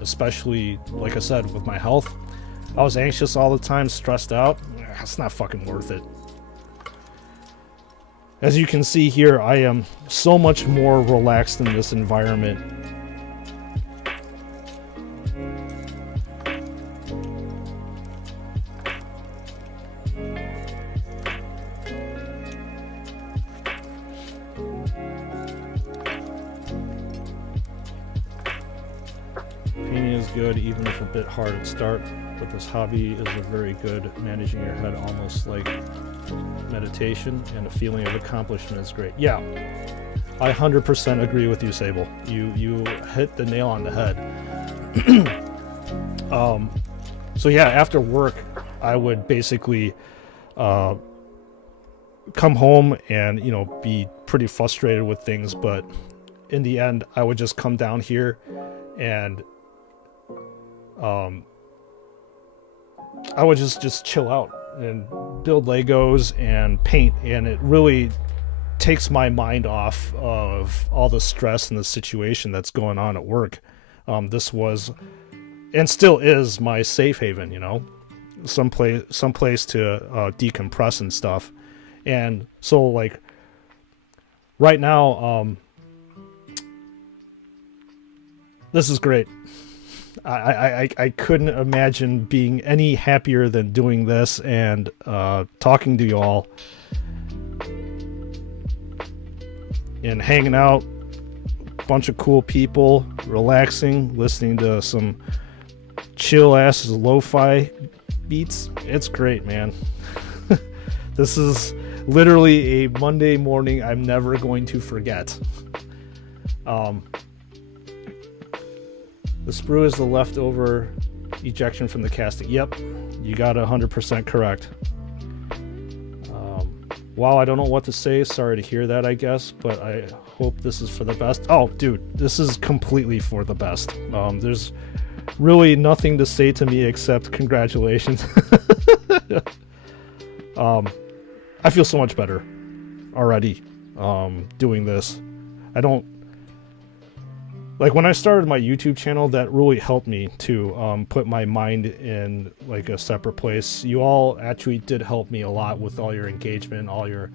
especially, like I said, with my health. I was anxious all the time, stressed out. It's not fucking worth it. As you can see here, I am so much more relaxed in this environment. Painting is good, even if a bit hard at start, but this hobby is a very good managing your head, almost like meditation, and a feeling of accomplishment is great. Yeah, I 100% agree with you, Sable. You hit the nail on the head. So yeah, after work, I would basically come home and, you know, be pretty frustrated with things, but in the end, I would just come down here and I would just chill out and build Legos and paint, and it really takes my mind off of all the stress and the situation that's going on at work. This was and still is my safe haven, you know, some place to decompress and stuff. And so, like, right now, this is great. I couldn't imagine being any happier than doing this and talking to you all and hanging out, bunch of cool people, relaxing, listening to some chill ass lo-fi beats. It's great, man. This is literally a Monday morning I'm never going to forget. The sprue is the leftover ejection from the casting. Yep, you got 100% correct. Wow, I don't know what to say. Sorry to hear that, I guess, but I hope this is for the best. Oh, dude, this is completely for the best. There's really nothing to say to me except congratulations. I feel so much better already doing this. I don't... Like, when I started my YouTube channel, that really helped me to put my mind in, like, a separate place. You all actually did help me a lot with all your engagement, all your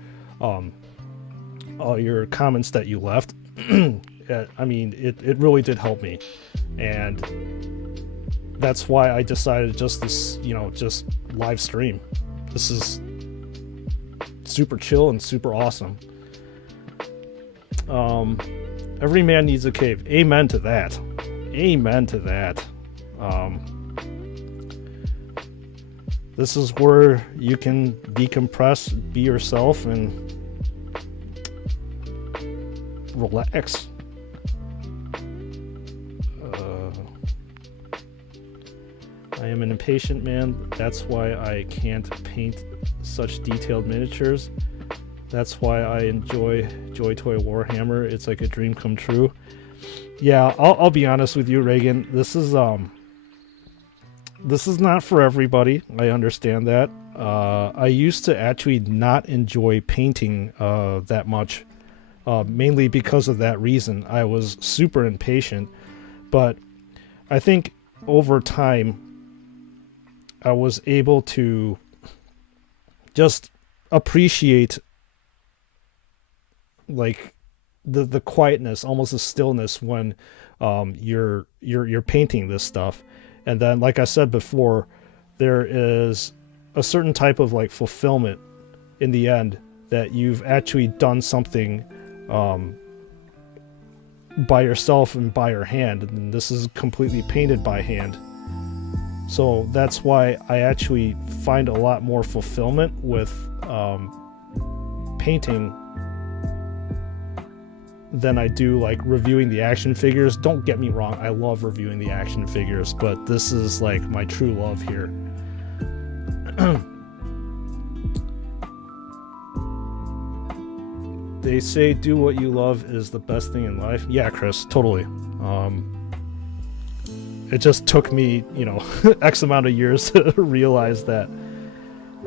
comments that you left. I mean, it really did help me. And that's why I decided just this, you know, just live stream. This is super chill and super awesome. Every man needs a cave. Amen to that. Amen to that. This is where you can decompress, be yourself, and relax. I am an impatient man. That's why I can't paint such detailed miniatures. That's why I enjoy Joy Toy Warhammer. It's like a dream come true. Yeah, I'll be honest with you, Reagan. This is not for everybody. I understand that. I used to actually not enjoy painting that much, mainly because of that reason. I was super impatient, but I think over time I was able to just appreciate, like, the quietness, almost the stillness when you're painting this stuff. And then, like I said before, there is a certain type of, like, fulfillment in the end that you've actually done something by yourself and by your hand, and this is completely painted by hand. So that's why I actually find a lot more fulfillment with painting than I do, like, reviewing the action figures. Don't get me wrong, I love reviewing the action figures, but this is, like, my true love here. They say do what you love is the best thing in life. Yeah, Chris, totally. It just took me, you know, X amount of years to realize that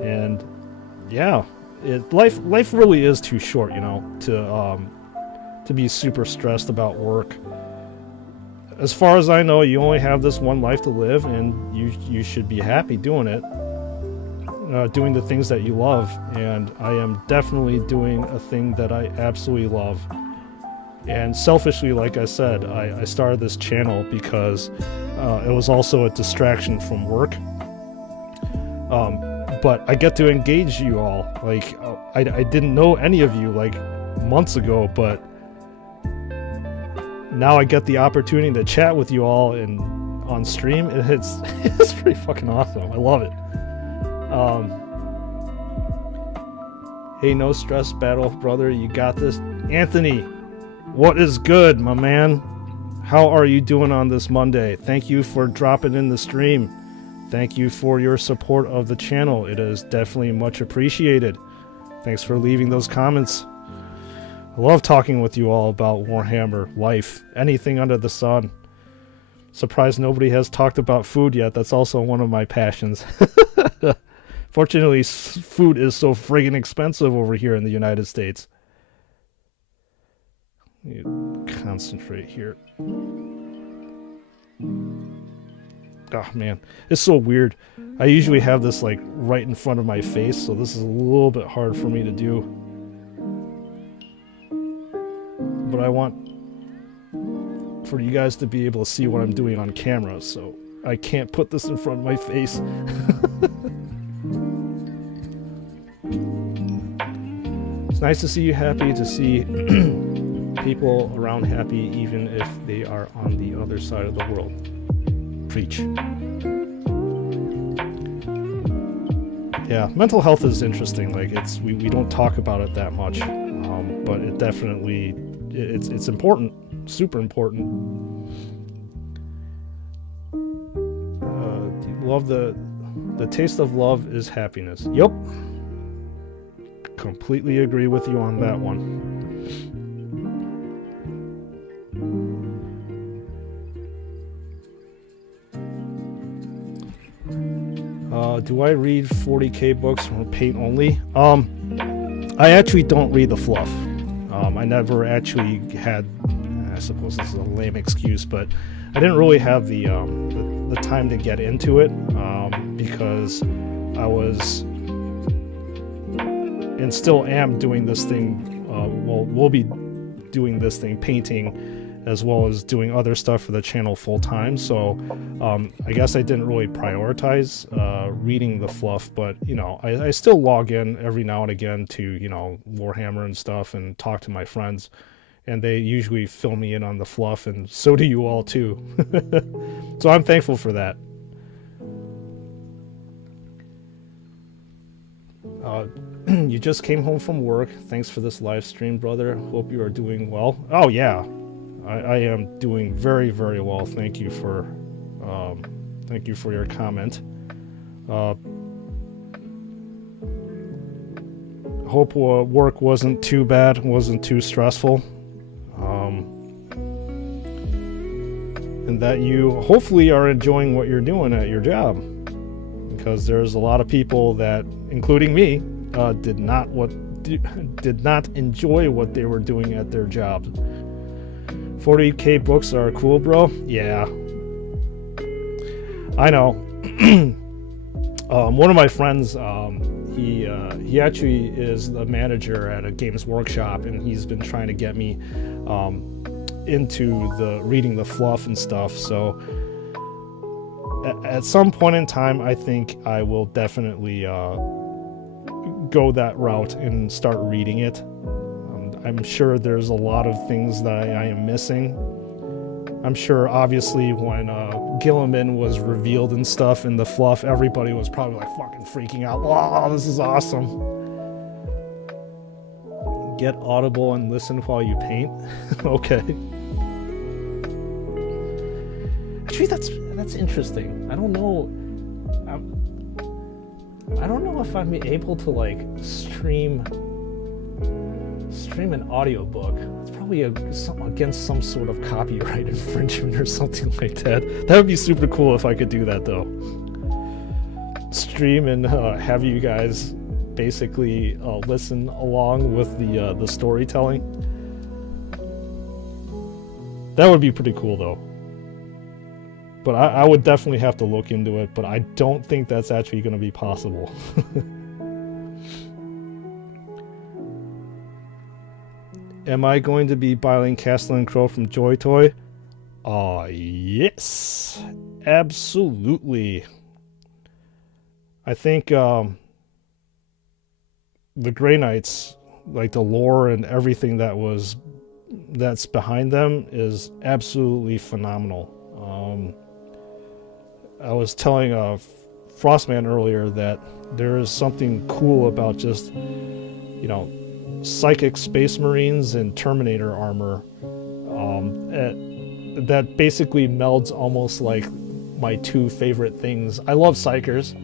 And yeah, life really is too short, you know, to be super stressed about work. As far as I know, you only have this one life to live, and you should be happy doing it, doing the things that you love. And I am definitely doing a thing that I absolutely love. And selfishly, like I said, I started this channel because it was also a distraction from work. But I get to engage you all. Like, I didn't know any of you like months ago, but now I get the opportunity to chat with you all on stream, and it's pretty fucking awesome. I love it. Hey, no stress, battle brother, you got this. Anthony, what is good, my man? How are you doing on this Monday? Thank you for dropping in the stream. Thank you for your support of the channel. It is definitely much appreciated. Thanks for leaving those comments. I love talking with you all about Warhammer, life, anything under the sun. Surprised nobody has talked about food yet. That's also one of my passions. Fortunately, food is so friggin' expensive over here in the United States. You concentrate here. Oh man, it's so weird. I usually have this like right in front of my face, so this is a little bit hard for me to do. But I want for you guys to be able to see what I'm doing on camera, so I can't put this in front of my face. It's nice to see you happy, to see people around happy, even if they are on the other side of the world. Preach. Yeah, mental health is interesting. Like, we don't talk about it that much, but it definitely it's important, super important. Do you love the taste of love is happiness? Yup. Completely agree with you on that one. Do I read 40k books or paint only? I actually don't read the fluff. I never actually had, I suppose this is a lame excuse, but I didn't really have the time to get into it because I was and still am doing this thing. We'll be doing this thing, painting, as well as doing other stuff for the channel full time. So I guess I didn't really prioritize reading the fluff, but you know, I still log in every now and again to, you know, Warhammer and stuff and talk to my friends, and they usually fill me in on the fluff, and so do you all too. So I'm thankful for that. You just came home from work. Thanks for this live stream, brother. Hope you are doing well. Oh yeah, I am doing very, very well. Thank you for your comment. Hope work wasn't too bad, wasn't too stressful, and that you hopefully are enjoying what you're doing at your job. Because there's a lot of people that, including me, did not enjoy what they were doing at their jobs. 40k books are cool, bro. Yeah, I know. One of my friends, he actually is the manager at a games workshop, and he's been trying to get me into the reading the fluff and stuff. So at some point in time, I think I will definitely go that route and start reading it. I'm sure there's a lot of things that I am missing. I'm sure, obviously, when Gilliman was revealed and stuff in the fluff, everybody was probably like fucking freaking out. Wow, this is awesome. Get Audible and listen while you paint. Okay. Actually, that's interesting. I don't know. I don't know if I'm able to like stream an audiobook. It's probably against some sort of copyright infringement or something like that. That would be super cool if I could do that, though. stream and have you guys basically listen along with the storytelling. That would be pretty cool though. But I would definitely have to look into it, but I don't think that's actually going to be possible. Am I going to be buying Castle and Crow from Joy Toy? Yes. Absolutely. I think the Grey Knights, like the lore and everything that's behind them is absolutely phenomenal. I was telling Frostman earlier that there is something cool about just, you know, psychic space marines and Terminator armor that basically melds almost like my two favorite things. I love psychers,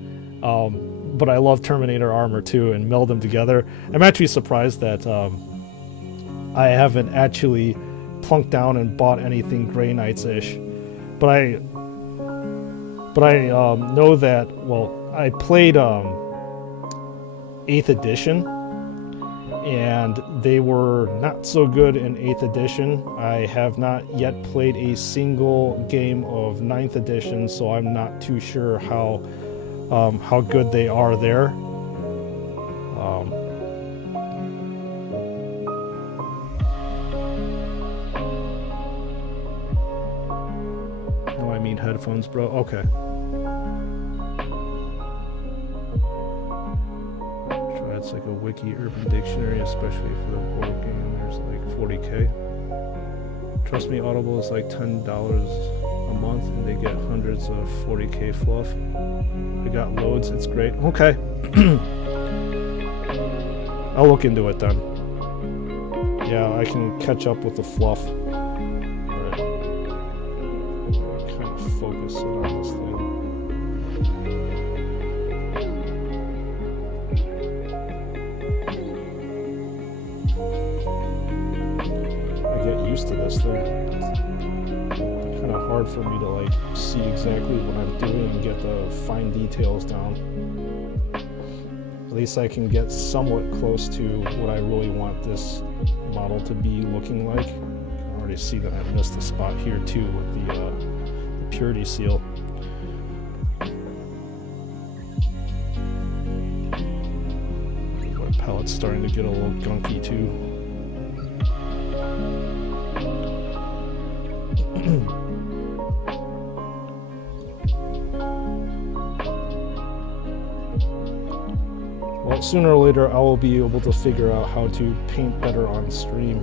but I love Terminator armor too, and meld them together. I'm actually surprised that I haven't actually plunked down and bought anything Grey Knights-ish, but I know that, well, I played 8th edition, and they were not so good in 8th edition. I have not yet played a single game of 9th edition, so I'm not too sure how good they are there. Oh, I mean headphones, bro. Okay. It's like a wiki urban dictionary, especially for the board game. There's like 40k. Trust me, Audible is like $10 a month, and they get hundreds of 40k fluff. They got loads. It's great. Okay. I'll look into it then. Yeah, I can catch up with the fluff. Alright. Kind of focus it on this thing. To this thing. It's kind of hard for me to like see exactly what I'm doing and get the fine details down. At least I can get somewhat close to what I really want this model to be looking like. I can already see that I missed a spot here too with the purity seal. My palette's starting to get a little gunky too. Well, sooner or later I will be able to figure out how to paint better on stream,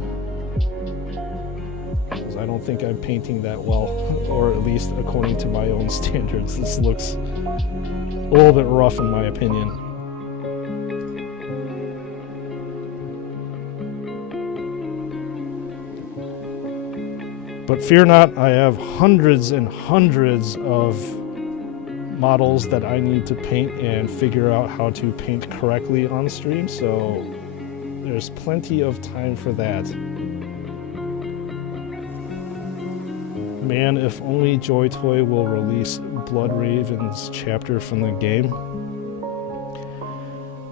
because I don't think I'm painting that well, or at least according to my own standards. This looks a little bit rough in my opinion. But fear not, I have hundreds and hundreds of models that I need to paint and figure out how to paint correctly on stream, so there's plenty of time for that. Man, if only Joy Toy will release Blood Raven's chapter from the game.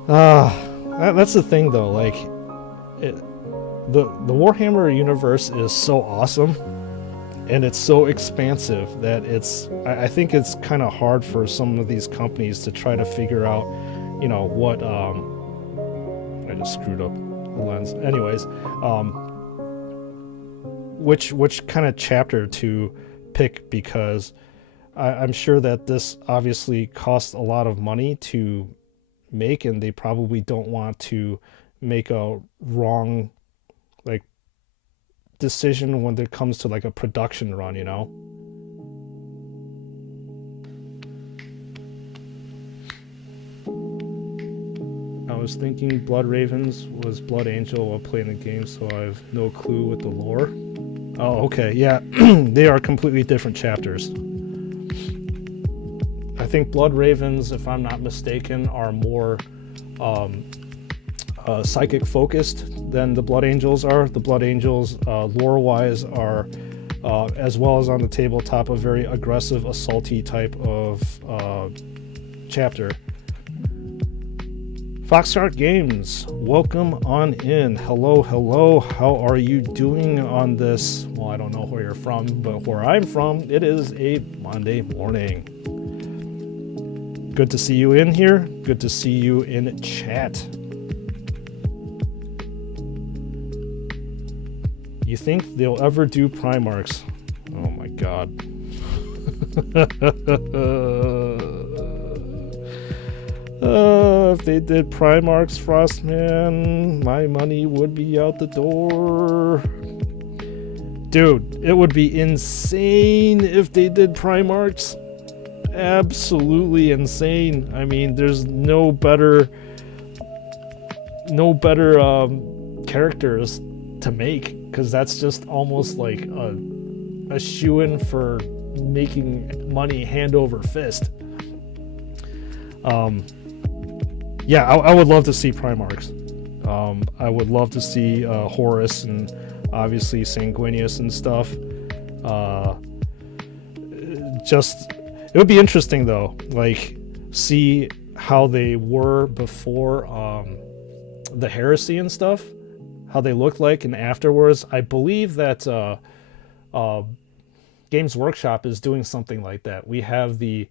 That's the thing though, like, the Warhammer universe is so awesome. And it's so expansive that I think it's kind of hard for some of these companies to try to figure out, you know, what, I just screwed up the lens. Anyways, which kind of chapter to pick, because I'm sure that this obviously costs a lot of money to make, and they probably don't want to make a wrong, like, decision when it comes to like a production run, you know. I was thinking Blood Ravens was Blood Angel while playing the game, so I have no clue with the lore. Oh, okay, yeah. They are completely different chapters. I think Blood Ravens, if I'm not mistaken, are more psychic focused than the Blood Angels are. The Blood Angels, lore-wise, are, as well as on the tabletop, a very aggressive, assaulty type of chapter. Foxcart Games, welcome on in. Hello, hello. How are you doing on this? Well, I don't know where you're from, but where I'm from, it is a Monday morning. Good to see you in here. Good to see you in chat. You think they'll ever do Primarchs? Oh my god. If they did Primarchs, Frostman, my money would be out the door. Dude, it would be insane if they did Primarchs. Absolutely insane. I mean, there's no better characters to make, because that's just almost like a shoo-in for making money hand over fist. Yeah, I would love to see Primarchs. I would love to see Horus and obviously Sanguinius and stuff. It would be interesting though, like see how they were before the heresy and stuff, how they looked like, and afterwards. I believe that Games Workshop is doing something like that. We have the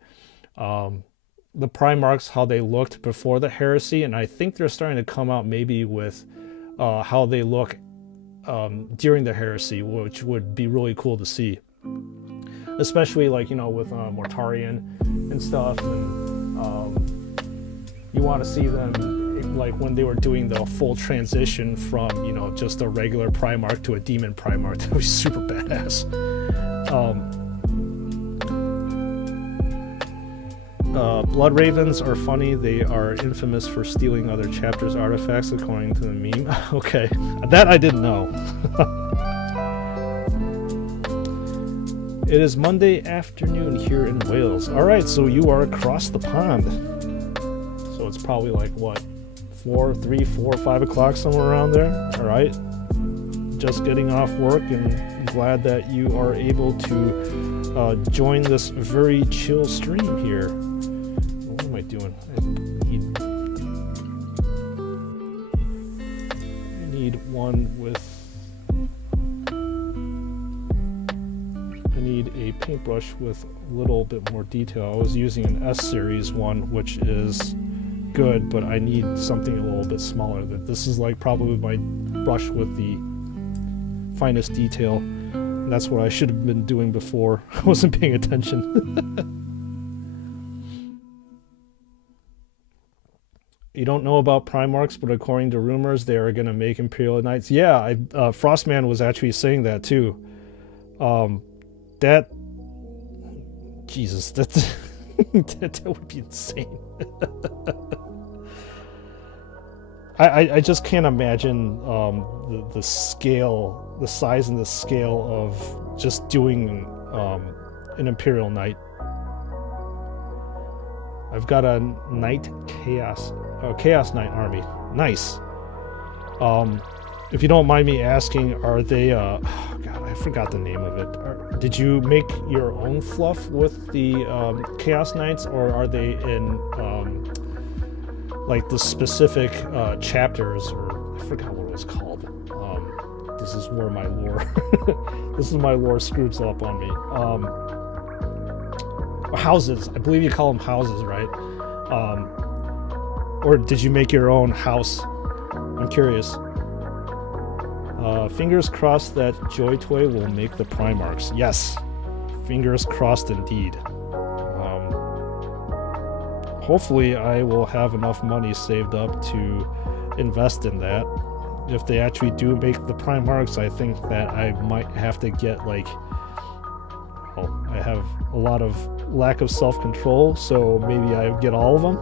Primarchs, how they looked before the heresy, and I think they're starting to come out maybe with how they look during the heresy, which would be really cool to see. Especially like, you know, with Mortarion and stuff, and you want to see them like when they were doing the full transition from, you know, just a regular Primarch to a Demon Primarch. That was super badass. Blood Ravens are funny. They are infamous for stealing other chapters' artifacts, according to the meme. Okay, that I didn't know. It is Monday afternoon here in Wales. Alright, so you are across the pond. So it's probably like, what, 4, 5 o'clock, somewhere around there? Alright. Just getting off work, and glad that you are able to join this very chill stream here. What am I doing? I need one with... need a paintbrush with a little bit more detail. I was using an S series one, which is good, but I need something a little bit smaller. This is like probably my brush with the finest detail. And that's what I should have been doing before. I wasn't paying attention. You don't know about Primarchs, but according to rumors, they are going to make Imperial Knights. Yeah, Frostman was actually saying that too. Jesus, that would be insane. I just can't imagine the scale, the size and the scale of just doing an Imperial Knight. I've got a Knight Chaos Knight army. Nice. If you don't mind me asking, are they, oh god, I forgot the name of it. Did you make your own fluff with the Chaos Knights, or are they in, like, the specific chapters, or I forgot what it was called. This is where my lore, this is my lore screws up on me. Houses, I believe you call them houses, right? Or did you make your own house? I'm curious. Fingers crossed that Joy Toy will make the Primarchs. Yes, fingers crossed indeed. Hopefully I will have enough money saved up to invest in that. If they actually do make the Primarchs, I think that I might have to get, like, well, I have a lot of lack of self-control, so maybe I get all of them.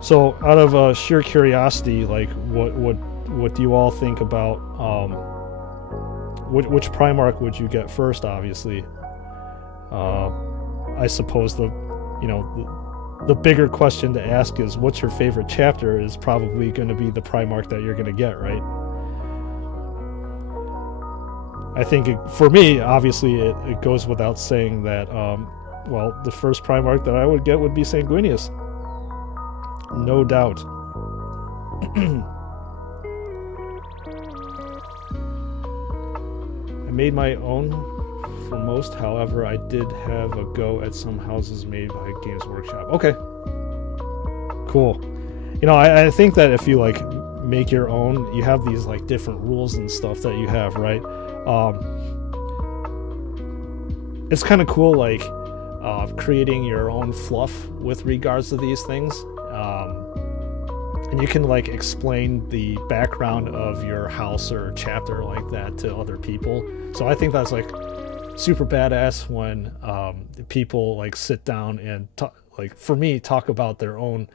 So, out of sheer curiosity, like, what do you all think about which Primarch would you get first? Obviously, I suppose the bigger question to ask is, what's your favorite chapter? Is probably going to be the Primarch that you're going to get, right? I think for me, obviously, it goes without saying that, well, the first Primarch that I would get would be Sanguinius. No doubt. I made my own for most, however, I did have a go at some houses made by Games Workshop. Okay. Cool. You know, I think that if you, like, make your own, you have these, like, different rules and stuff that you have, right? It's kind of cool, like, creating your own fluff with regards to these things. And you can, like, explain the background of your house or chapter like that to other people. So I think that's, like, super badass when people, like, sit down and like, for me, talk about their own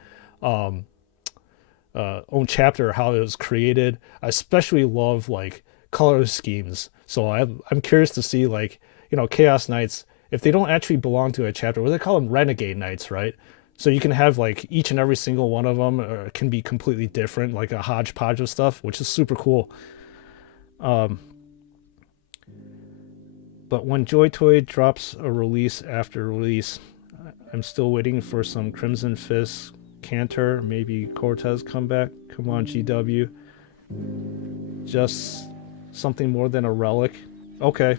chapter, how it was created. I especially love, like, color schemes. So I'm curious to see, like, you know, Chaos Knights, if they don't actually belong to a chapter, what do they call them? Renegade Knights, right? So you can have, like, each and every single one of them can be completely different, like a hodgepodge of stuff, which is super cool. But when Joy Toy drops a release after release, I'm still waiting for some Crimson Fist, Cantor, maybe Cortez comeback. Come on, GW. Just something more than a relic. Okay.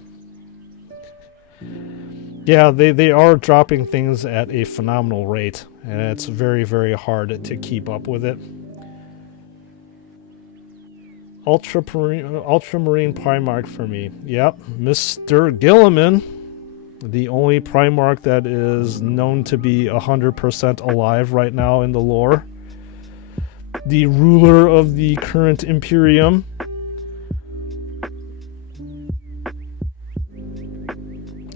Yeah, they are dropping things at a phenomenal rate, and it's very, very hard to keep up with it. Ultramarine Primarch for me. Yep, Mr. Gilliman, the only Primarch that is known to be 100% alive right now in the lore. The ruler of the current Imperium.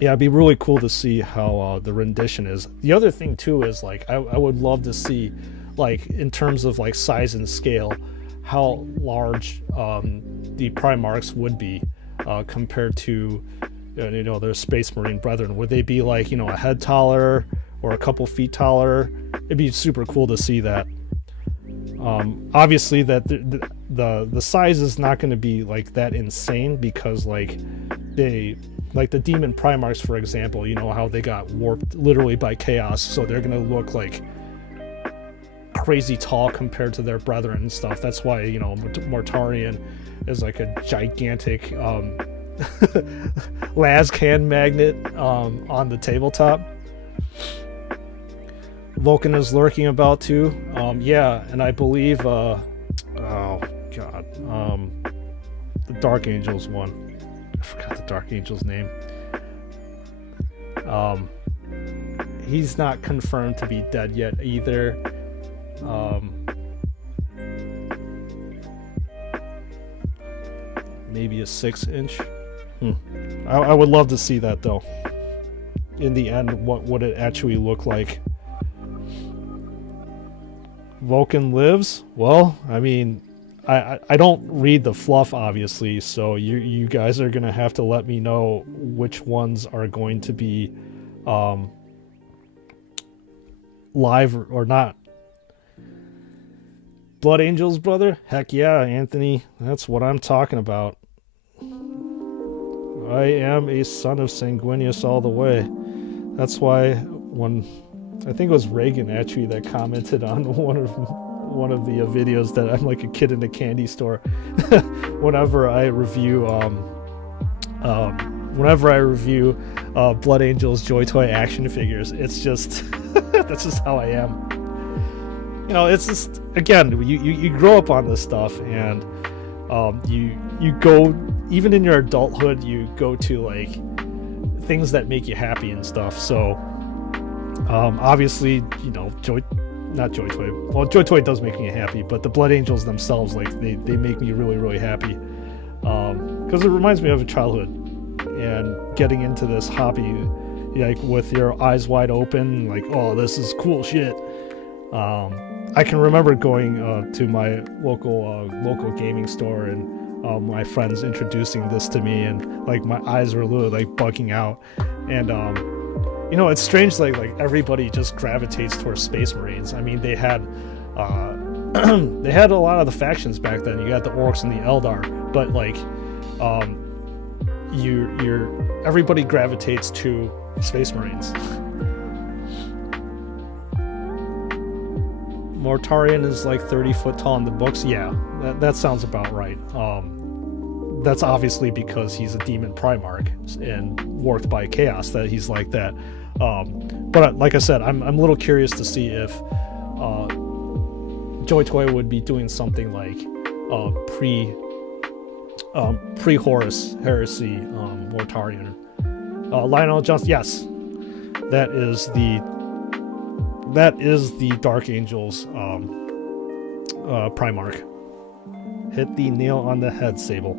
Yeah, it'd be really cool to see how the rendition is. The other thing too is, like, I would love to see, like, in terms of, like, size and scale, how large the Primarchs would be compared to, you know, their Space Marine brethren. Would they be, like, you know, a head taller or a couple feet taller? It'd be super cool to see that. Obviously, that the size is not going to be, like, that insane, because, like, like the Demon Primarchs, for example, you know how they got warped literally by chaos, so they're going to look, like, crazy tall compared to their brethren and stuff. That's why, you know, Mortarion is like a gigantic Lascan magnet on the tabletop. Vulcan is lurking about too. Yeah, and I believe oh god, the Dark Angels one. I forgot the Dark Angel's name. He's not confirmed to be dead yet either. Maybe a 6-inch. I would love to see that, though. In the end, what would it actually look like? Vulcan lives? Well, I mean, I don't read the fluff, obviously, so you guys are gonna have to let me know which ones are going to be live or not. Blood Angels, brother? Heck yeah, Anthony. That's what I'm talking about. I am a son of Sanguinius all the way. That's why when I think it was Reagan actually that commented on one of the videos that I'm like a kid in a candy store. Whenever I review Blood Angels Joy Toy action figures, it's just that's just how I am. You know, it's just, again, you grow up on this stuff, and you go, even in your adulthood, you go to, like, things that make you happy and stuff. So obviously, you know, Joy Toy does make me happy, but the Blood Angels themselves, like, they make me really, really happy, because it reminds me of a childhood and getting into this hobby, like, with your eyes wide open, like, oh, this is cool shit. I can remember going to my local gaming store, and my friends introducing this to me, and, like, my eyes were literally, like, bugging out. And you know, it's strange, like everybody just gravitates towards Space Marines. I mean, they had they had a lot of the factions back then. You got the Orcs and the Eldar, but, like, everybody gravitates to Space Marines. Mortarion is like 30 foot tall in the books. Yeah, that sounds about right. That's obviously because he's a demon Primarch and worked by Chaos that he's like that. But like I said, I'm a little curious to see if Joy Toy would be doing something like pre-Horus Heresy Mortarion. Lionel Johnson, yes, that is the Dark Angels Primarch. Hit the nail on the head, Sable.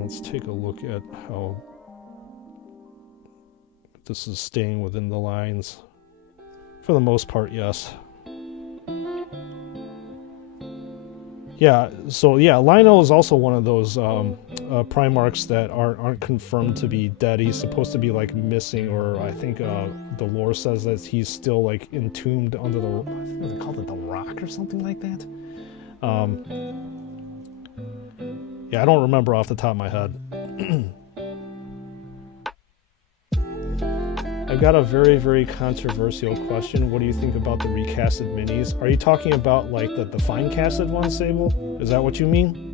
Let's take a look at how this is staying within the lines. For the most part, yes. Yeah, so yeah, Lionel is also one of those Primarchs that aren't confirmed to be dead. He's supposed to be like missing, or I think the lore says that he's still like entombed under the, I think they called it the rock or something like that. Yeah, I don't remember off the top of my head. I've got a very, very controversial question. What do you think about the recasted minis? Are you talking about like the fine casted one, Sable? Is that what you mean?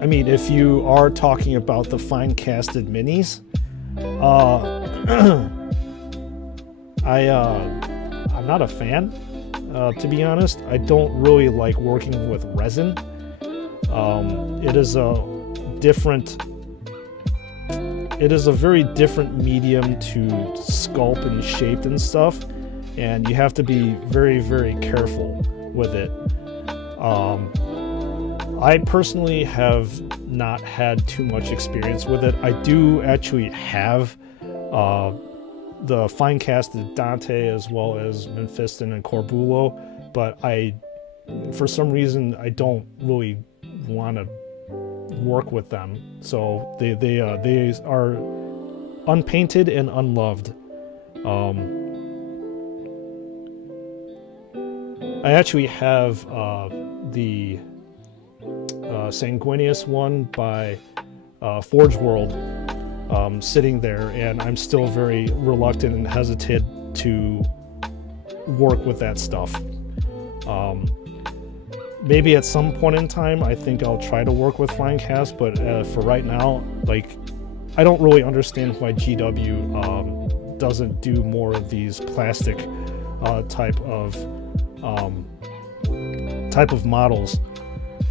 I mean, if you are talking about the fine casted minis, I'm not a fan. To be honest, I don't really like working with resin. It is a very different medium to sculpt and shape and stuff, and you have to be very, very careful with it. I personally have not had too much experience with it. I do actually have the fine casted Dante as well as Mephiston and Corbulo, but for some reason I don't really want to work with them. So they are unpainted and unloved. I actually have the Sanguinius one by Forge World sitting there, and I'm still very reluctant and hesitant to work with that stuff. Maybe at some point in time I think I'll try to work with Finecast, but for right now, like, I don't really understand why GW doesn't do more of these plastic type of models,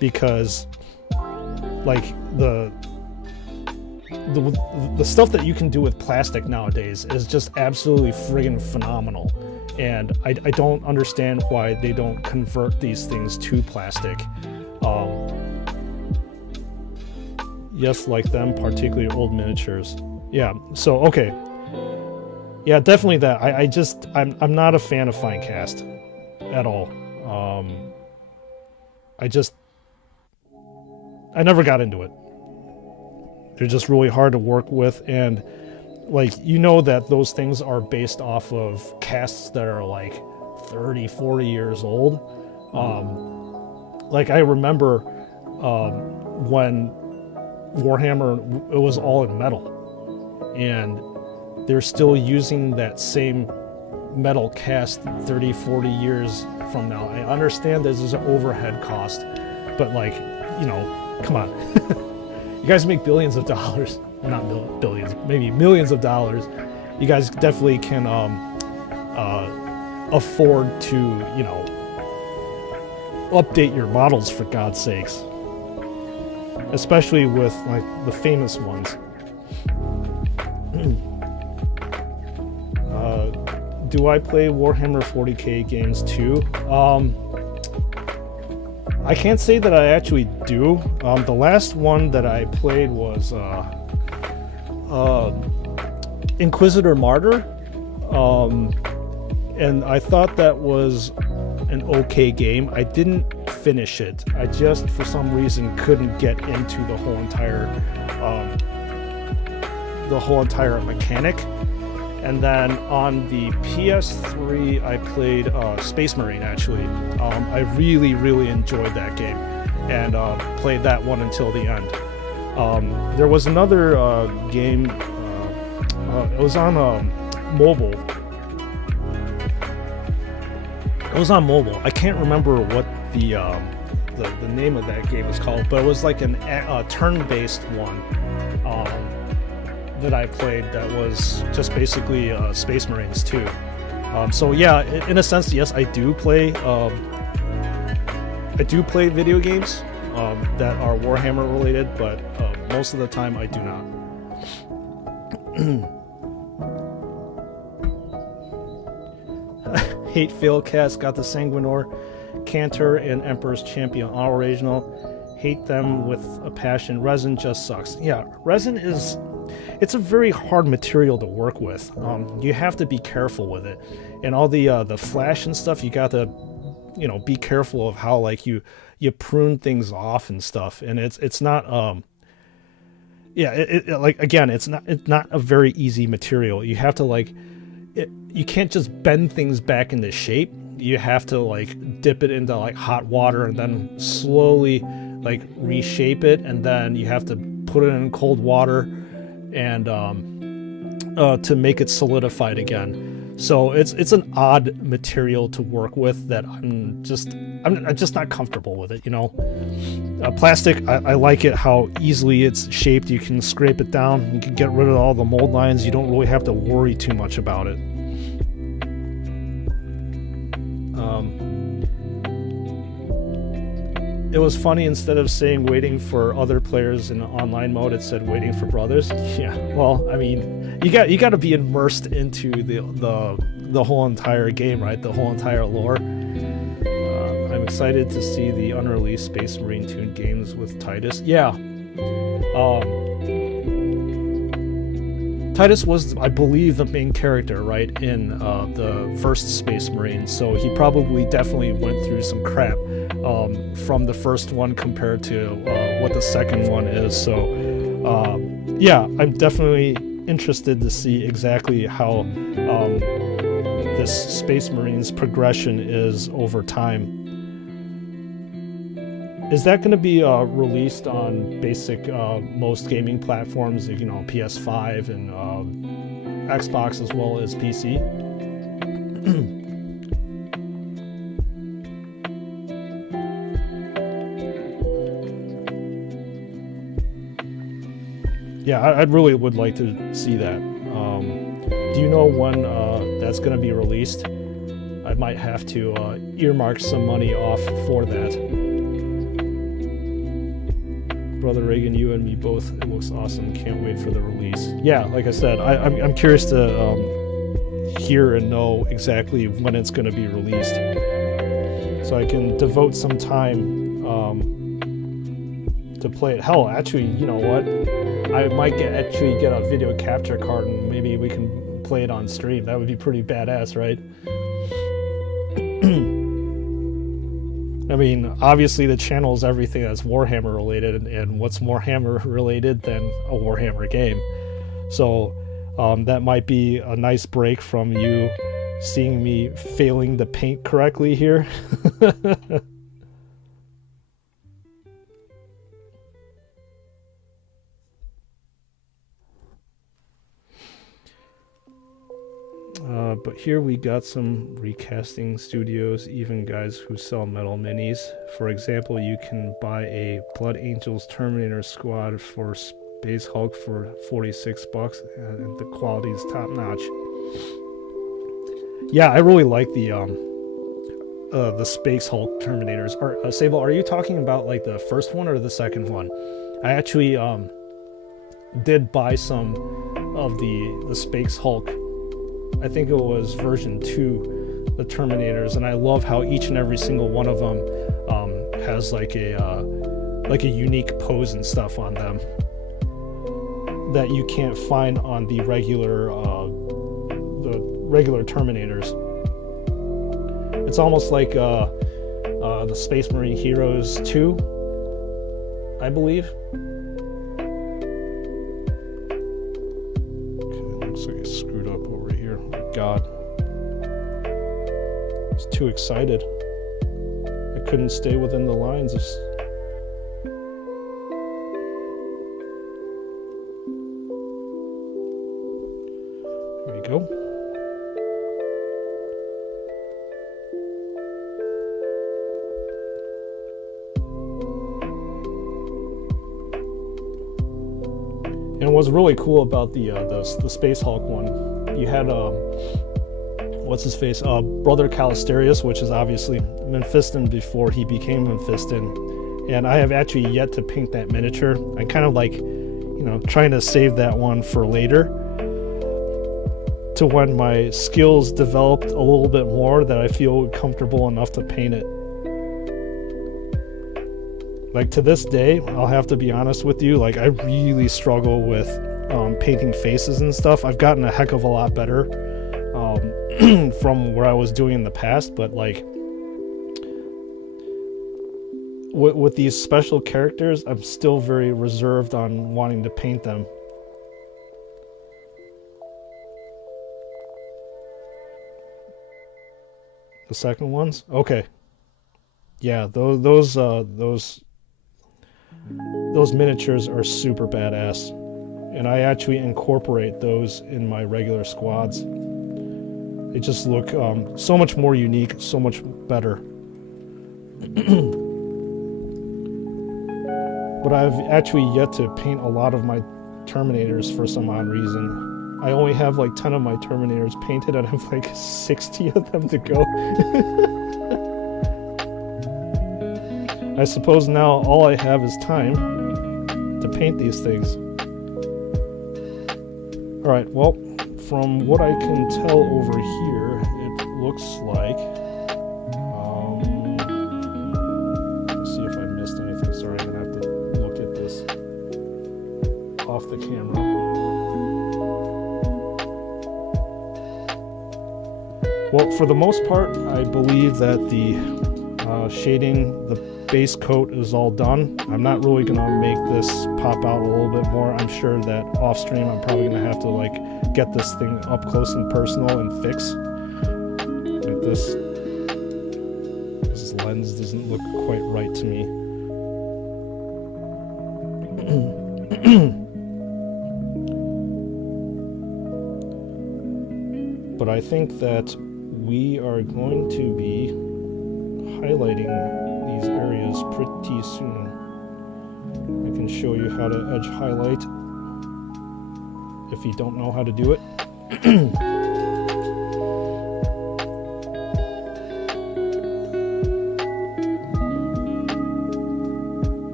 because like the stuff that you can do with plastic nowadays is just absolutely friggin' phenomenal, and I don't understand why they don't convert these things to plastic. Yes, like them, particularly old miniatures. Yeah, so okay. Yeah, definitely that. I'm not a fan of Finecast at all. I never got into it. They're just really hard to work with, and like, you know that those things are based off of casts that are like 30, 40 years old. Like, I remember when Warhammer, it was all in metal, and they're still using that same metal cast 30, 40 years from now. I understand there's an overhead cost, but like, you know, come on. You guys make billions of dollars. Not billions, maybe millions of dollars. You guys definitely can afford to, you know, update your models, for God's sakes. Especially with like the famous ones. Do I play Warhammer 40k games too? I can't say that I actually do. The last one that I played was Inquisitor Martyr, and I thought that was an okay game. I didn't finish it. I just, for some reason, couldn't get into the whole entire mechanic, And then on the PS3, I played Space Marine, actually. I really, really enjoyed that game, and played that one until the end. There was another game, it was on mobile. It was on mobile. I can't remember what the name of that game is called, but it was like a turn-based one that I played that was just basically Space Marines too. So yeah, in a sense, yes, I do play video games that are Warhammer related, but most of the time I do not. Hate Failcast got the Sanguinor, Cantor, and Emperor's Champion all original. Hate them with a passion. Resin just sucks. Yeah, resin it's a very hard material to work with. You have to be careful with it, and all the flash and stuff. You got to, be careful of how like you prune things off and stuff. And it's not it's not a very easy material. You have to you can't just bend things back into shape. You have to dip it into hot water and then slowly reshape it, and then you have to put it in cold water and to make it solidified again. So it's an odd material to work with that I'm just not comfortable with it. Plastic, I like it how easily it's shaped. You can scrape it down, you can get rid of all the mold lines. You don't really have to worry too much about it. It was funny, instead of saying waiting for other players in online mode, it said waiting for brothers. Yeah, well, I mean, you got to be immersed into the whole entire game, right? The whole entire lore. I'm excited to see the unreleased Space Marine tuned games with Titus. Yeah. Titus was, I believe, the main character, right, in the first Space Marine, so he probably definitely went through some crap from the first one compared to what the second one is. So yeah, I'm definitely interested to see exactly how this Space Marine's progression is over time. Is that going to be released on basic most gaming platforms, PS5 and Xbox as well as PC? Yeah, I really would like to see that. Do you know when that's going to be released? I might have to earmark some money off for that. Brother Reagan, you and me both. It looks awesome. Can't wait for the release. Yeah, like I said, I'm curious to hear and know exactly when it's going to be released, so I can devote some time to play it. Hell, actually, you know what? I might actually get a video capture card, and maybe we can play it on stream. That would be pretty badass, right? I mean, obviously the channel is everything that's Warhammer related, and what's Warhammer related than a Warhammer game? So that might be a nice break from you seeing me failing to paint correctly here. But here we got some recasting studios, even guys who sell metal minis. For example, you can buy a Blood Angels Terminator squad for Space Hulk for $46, and the quality is top notch. Yeah, I really like the Space Hulk Terminators. Sable, are you talking about like the first one or the second one? I actually did buy some of the Space Hulk. I think it was version 2, the Terminators, and I love how each and every single one of them has like a unique pose and stuff on them that you can't find on the regular Terminators. It's almost like the Space Marine Heroes 2, I believe. Okay, looks like it's screwed up over here. was too excited. I couldn't stay within the lines of... There you go. And what's really cool about the Space Hulk one, you had what's his face, Brother Callisterius, which is obviously Mephiston before he became Mephiston, and I have actually yet to paint that miniature. I kind of like, you know, trying to save that one for later, to when my skills developed a little bit more that I feel comfortable enough to paint it. Like, to this day, I'll have to be honest with you, like, I really struggle with painting faces and stuff. I've gotten a heck of a lot better from where I was doing in the past, but like, with these special characters, I'm still very reserved on wanting to paint them. The second ones? Okay. Yeah, those miniatures are super badass, and I actually incorporate those in my regular squads. They just look so much more unique, so much better. But I've actually yet to paint a lot of my Terminators for some odd reason. I only have like 10 of my Terminators painted, and I have like 60 of them to go. I suppose now all I have is time to paint these things. Alright, well, from what I can tell over here, it looks like... let's see if I missed anything. Sorry, I'm going to have to look at this off the camera. Well, for the most part, I believe that the shading, the base coat is all done. I'm not really going to make this pop out a little bit more. I'm sure that off stream I'm probably going to have to like get this thing up close and personal and fix. Like this lens doesn't look quite right to me. But I think that we are going to be highlighting these areas pretty soon. I can show you how to edge highlight if you don't know how to do it.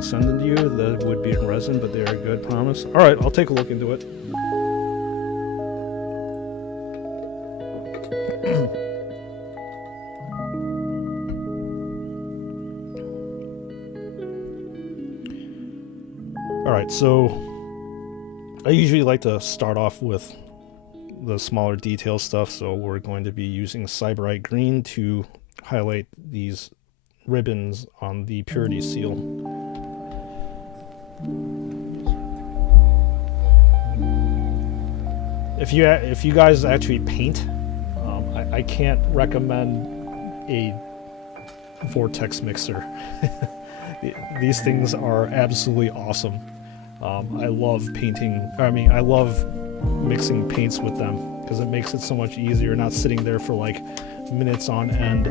Send them to you. That would be in resin, but they are good, promise. All right, I'll take a look into it. All right, so I usually like to start off with the smaller detail stuff, so we're going to be using Cyberite Green to highlight these ribbons on the Purity seal. If you guys actually paint, I can't recommend a vortex mixer. These things are absolutely awesome. I love painting. I love mixing paints with them because it makes it so much easier, not sitting there for like minutes on end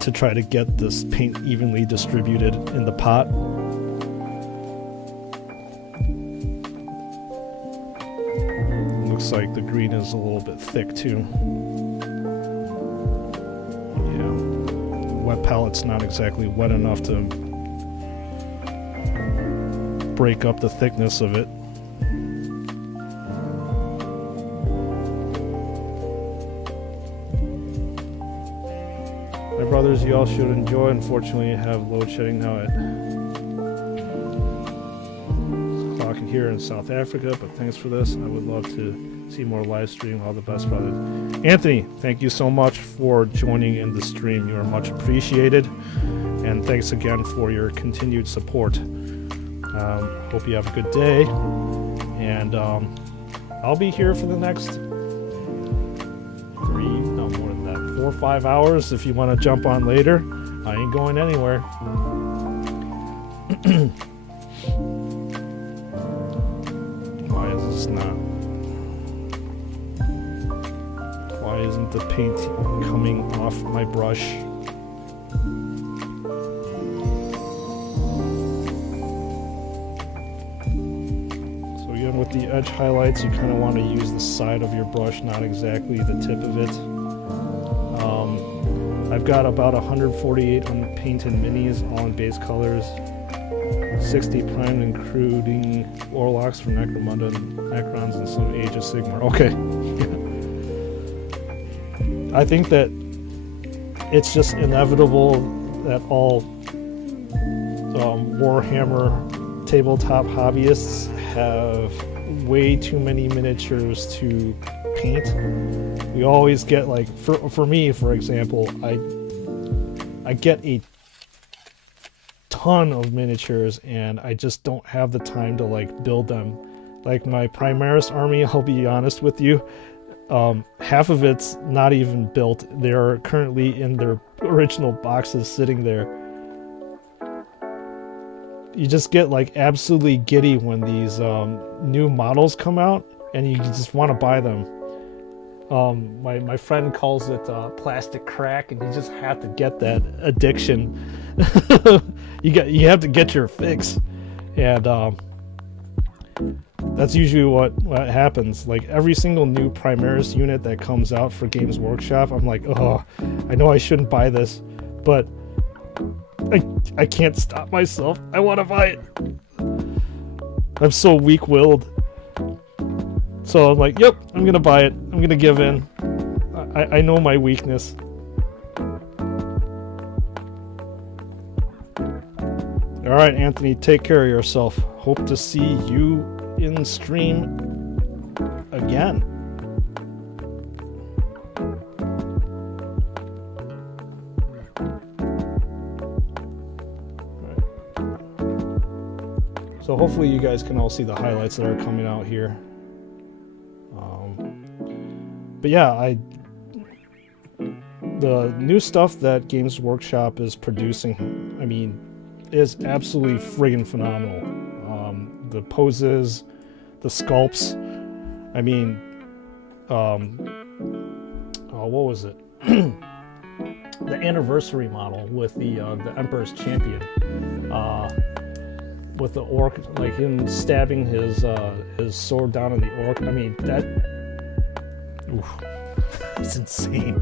to try to get this paint evenly distributed in the pot. Looks like the green is a little bit thick too. Yeah, the wet palette's not exactly wet enough to break up the thickness of it. My brothers, you all should enjoy. Unfortunately, I have load shedding now at clocking here in South Africa, but thanks for this. I would love to See more live stream. All the best, brothers. Anthony, thank you so much for joining in the stream. You are much appreciated. And thanks again for your continued support. Hope you have a good day. And I'll be here for the next 4 or 5 hours. If you want to jump on later, I ain't going anywhere. Why is this not? Why isn't the paint coming off my brush? So again, with the edge highlights, you kind of want to use the side of your brush, not exactly the tip of it. I've got about 148 unpainted minis, all in base colors. 60 primed, including Warlocks from Necromunda, Necrons, and some Age of Sigmar. Okay. I think that it's just inevitable that all Warhammer tabletop hobbyists have way too many miniatures to paint. We always get, like, for me, for example, I get a ton of miniatures and I just don't have the time to, like, build them. Like my Primaris army, I'll be honest with you, half of it's not even built. They're currently in their original boxes sitting there. You just get, like, absolutely giddy when these new models come out and you just want to buy them. My friend calls it plastic crack, and you just have to get that addiction. You have to get your fix, and that's usually what happens. Like every single new Primaris unit that comes out for Games Workshop, I'm like, oh, I know I shouldn't buy this, but I can't stop myself. I want to buy it. I'm so weak-willed. So I'm like, yep, I'm gonna buy it. I'm gonna give in. I know my weakness. Alright, Anthony, take care of yourself. Hope to see you in stream again. So hopefully you guys can all see the highlights that are coming out here. But yeah, the new stuff that Games Workshop is producing, I mean, is absolutely friggin' phenomenal. The poses, the sculpts, I mean, what was it? The anniversary model with the Emperor's Champion, with the orc, like him stabbing his sword down in the orc. I mean, that's insane.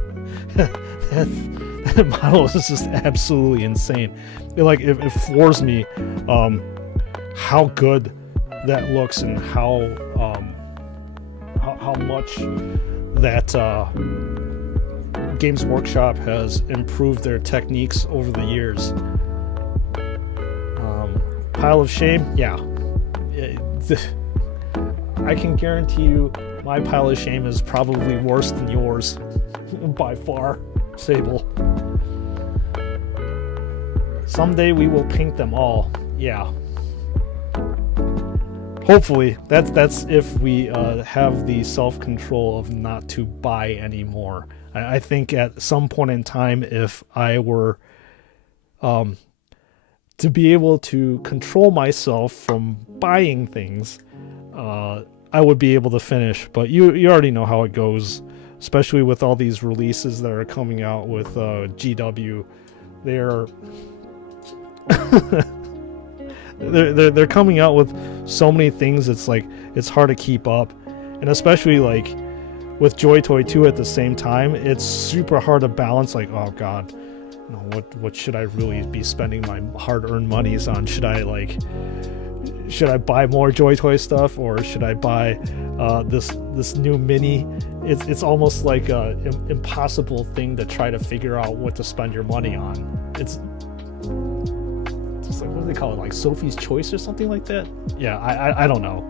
that model is just absolutely insane. It floors me how good that looks and how much that Games Workshop has improved their techniques over the years. Pile of shame, yeah. I can guarantee you my pile of shame is probably worse than yours by far, Sable. Someday we will paint them all. Yeah. Hopefully, that's if we have the self-control of not to buy anymore. I think at some point in time, if I were to be able to control myself from buying things, I would be able to finish. But you already know how it goes, especially with all these releases that are coming out with GW. They're coming out with so many things. It's like it's hard to keep up, and especially like with Joy Toy 2 at the same time, it's super hard to balance. Like, oh god, no, what should I really be spending my hard-earned monies on? Should I buy more Joy Toy stuff, or should I buy this new mini? It's almost like a impossible thing to try to figure out what to spend your money on. It's like, what do they call it, like Sophie's Choice or something like that? Yeah, I don't know.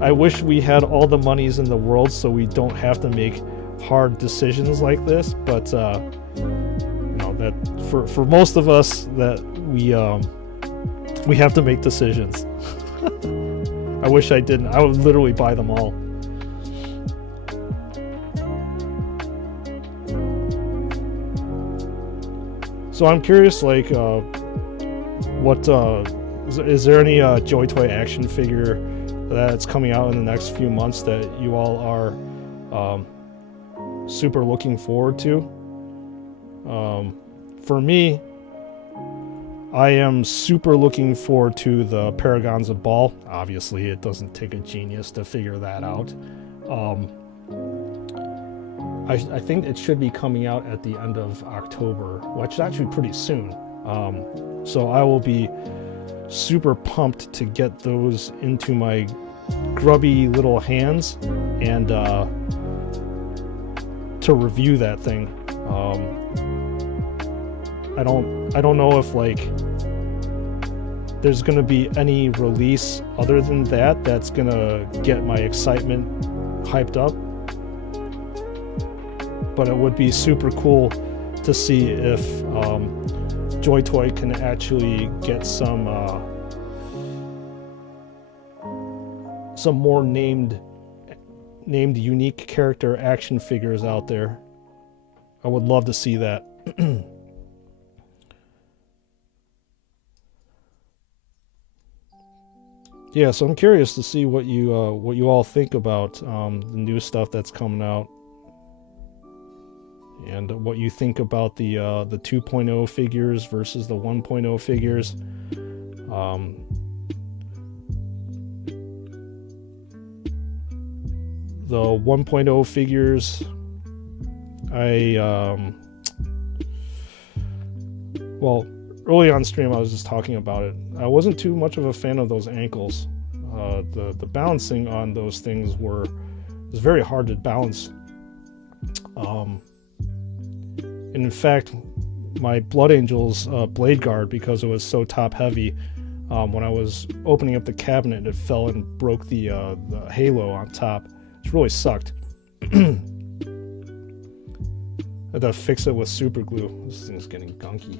I wish we had all the monies in the world so we don't have to make hard decisions like this, but that for most of us that we have to make decisions. I wish I didn't. I would literally buy them all. So I'm curious, like, what is there any Joy Toy action figure that's coming out in the next few months that you all are super looking forward to? For me, I am super looking forward to the Paragons of Ball. Obviously, it doesn't take a genius to figure that out. I think it should be coming out at the end of October, which is actually pretty soon. So I will be super pumped to get those into my grubby little hands and to review that thing. I don't know if like there's gonna be any release other than that's gonna get my excitement hyped up. But it would be super cool to see if Joy Toy can actually get some more named unique character action figures out there. I would love to see that. Yeah, so I'm curious to see what you all think about the new stuff that's coming out, and what you think about the 2.0 figures versus the 1.0 figures. The 1.0 figures, well, early on stream I was just talking about it. I wasn't too much of a fan of those ankles. The balancing on those things was very hard to balance. And in fact, my Blood Angel's blade guard, because it was so top heavy, when I was opening up the cabinet, it fell and broke the halo on top. It really sucked. I had to fix it with super glue. This thing's getting gunky.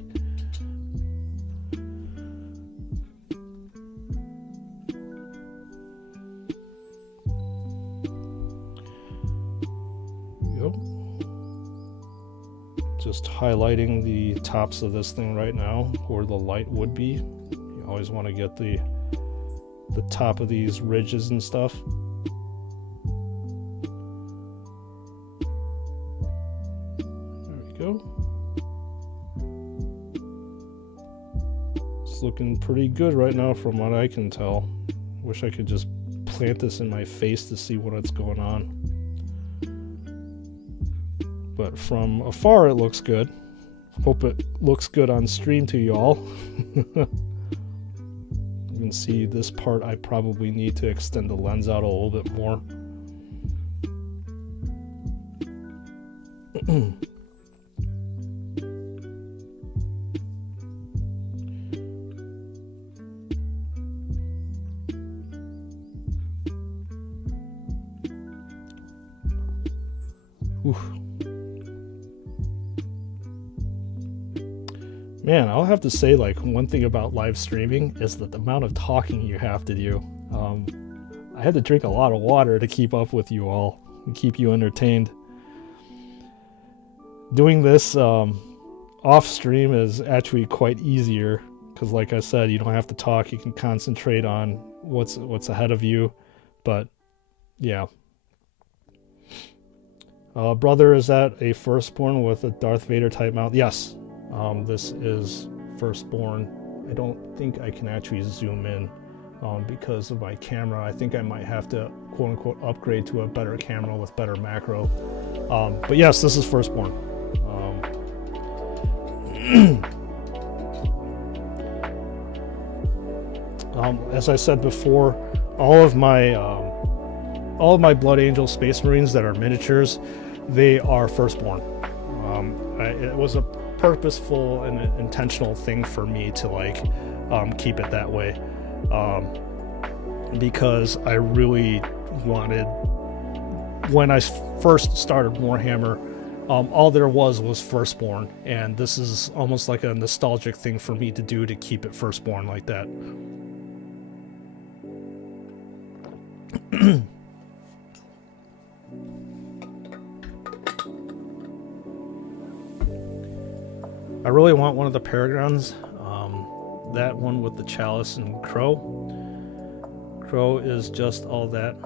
Yep. Just highlighting the tops of this thing right now, where the light would be. You always want to get the top of these ridges and stuff. It's looking pretty good right now from what I can tell. Wish I could just plant this in my face to see what's going on. But from afar it looks good. Hope it looks good on stream to y'all. You can see this part I probably need to extend the lens out a little bit more. Man, I'll have to say, like, one thing about live streaming is that the amount of talking you have to do. I had to drink a lot of water to keep up with you all and keep you entertained. Doing this off stream is actually quite easier because, like I said, you don't have to talk. You can concentrate on what's ahead of you. But yeah. Brother, is that a firstborn with a Darth Vader type mount? Yes. This is firstborn. I don't think I can actually zoom in because of my camera. I think I might have to quote unquote upgrade to a better camera with better macro. But yes, this is firstborn. As I said before, all of my Blood Angel Space Marines that are miniatures, they are firstborn. It was a purposeful and intentional thing for me to like keep it that way. because I really wanted, when I first started Warhammer, all there was Firstborn, and this is almost like a nostalgic thing for me to do, to keep it Firstborn like that. I really want one of the Paragons, that one with the Chalice and Crow. Crow is just all that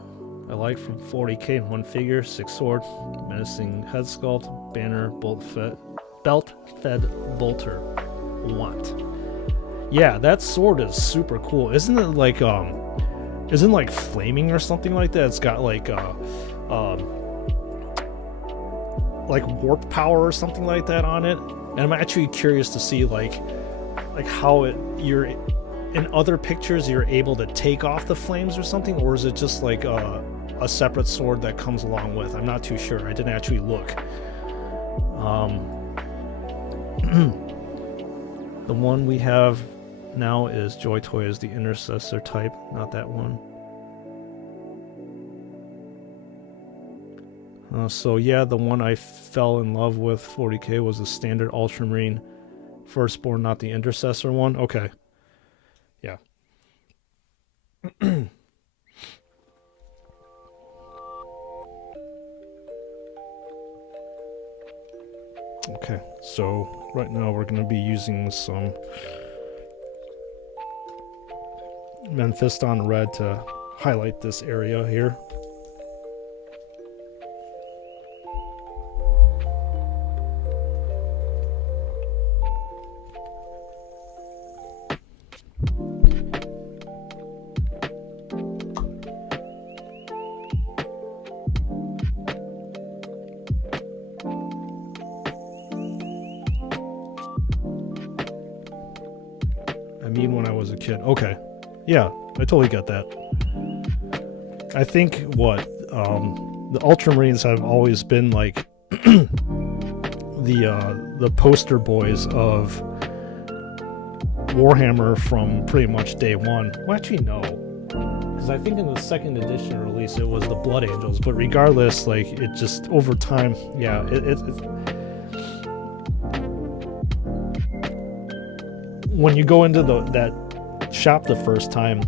I like from 40k in one figure, 6 sword, menacing head sculpt, banner, belt-fed bolter. Want. Yeah, that sword is super cool. Isn't it like isn't like flaming or something like that? It's got like warp power or something like that on it. And I'm actually curious to see like how you're in other pictures you're able to take off the flames or something, or is it just like a separate sword that comes along with? I'm not too sure. I didn't actually look. The one we have now is Joy Toy as the intercessor type, not that one. So yeah, the one I fell in love with 40k was the standard Ultramarine Firstborn, not the intercessor one. Okay. Yeah. Okay, so right now we're going to be using some Mephiston Red to highlight this area here. When I was a kid. Okay. Yeah, I totally get that. I think the Ultramarines have always been like the poster boys of Warhammer from pretty much day one. Well, actually no, because I think in the second edition release it was the Blood Angels, but regardless, like it just over time, yeah, it's when you go into that shop the first time,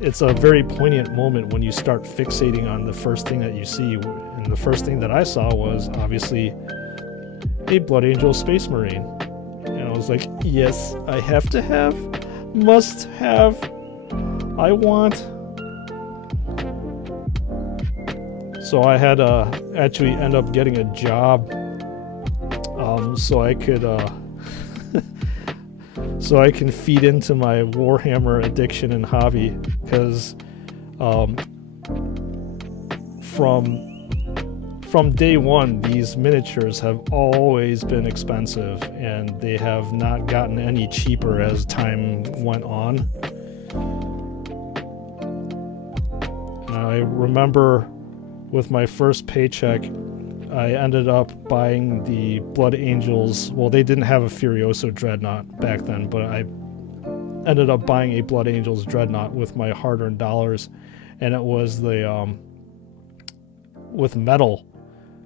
it's a very poignant moment when you start fixating on the first thing that you see. And the first thing that I saw was obviously a Blood Angel Space Marine. And I was like, yes, I have to have, must have, I want. So I had to actually end up getting a job so I could so I can feed into my Warhammer addiction and hobby, because from day one, these miniatures have always been expensive, and they have not gotten any cheaper as time went on. And I remember with my first paycheck, I ended up buying the Blood Angels. Well, they didn't have a Furioso Dreadnought back then, but I ended up buying a Blood Angels Dreadnought with my hard-earned dollars, and it was the with metal.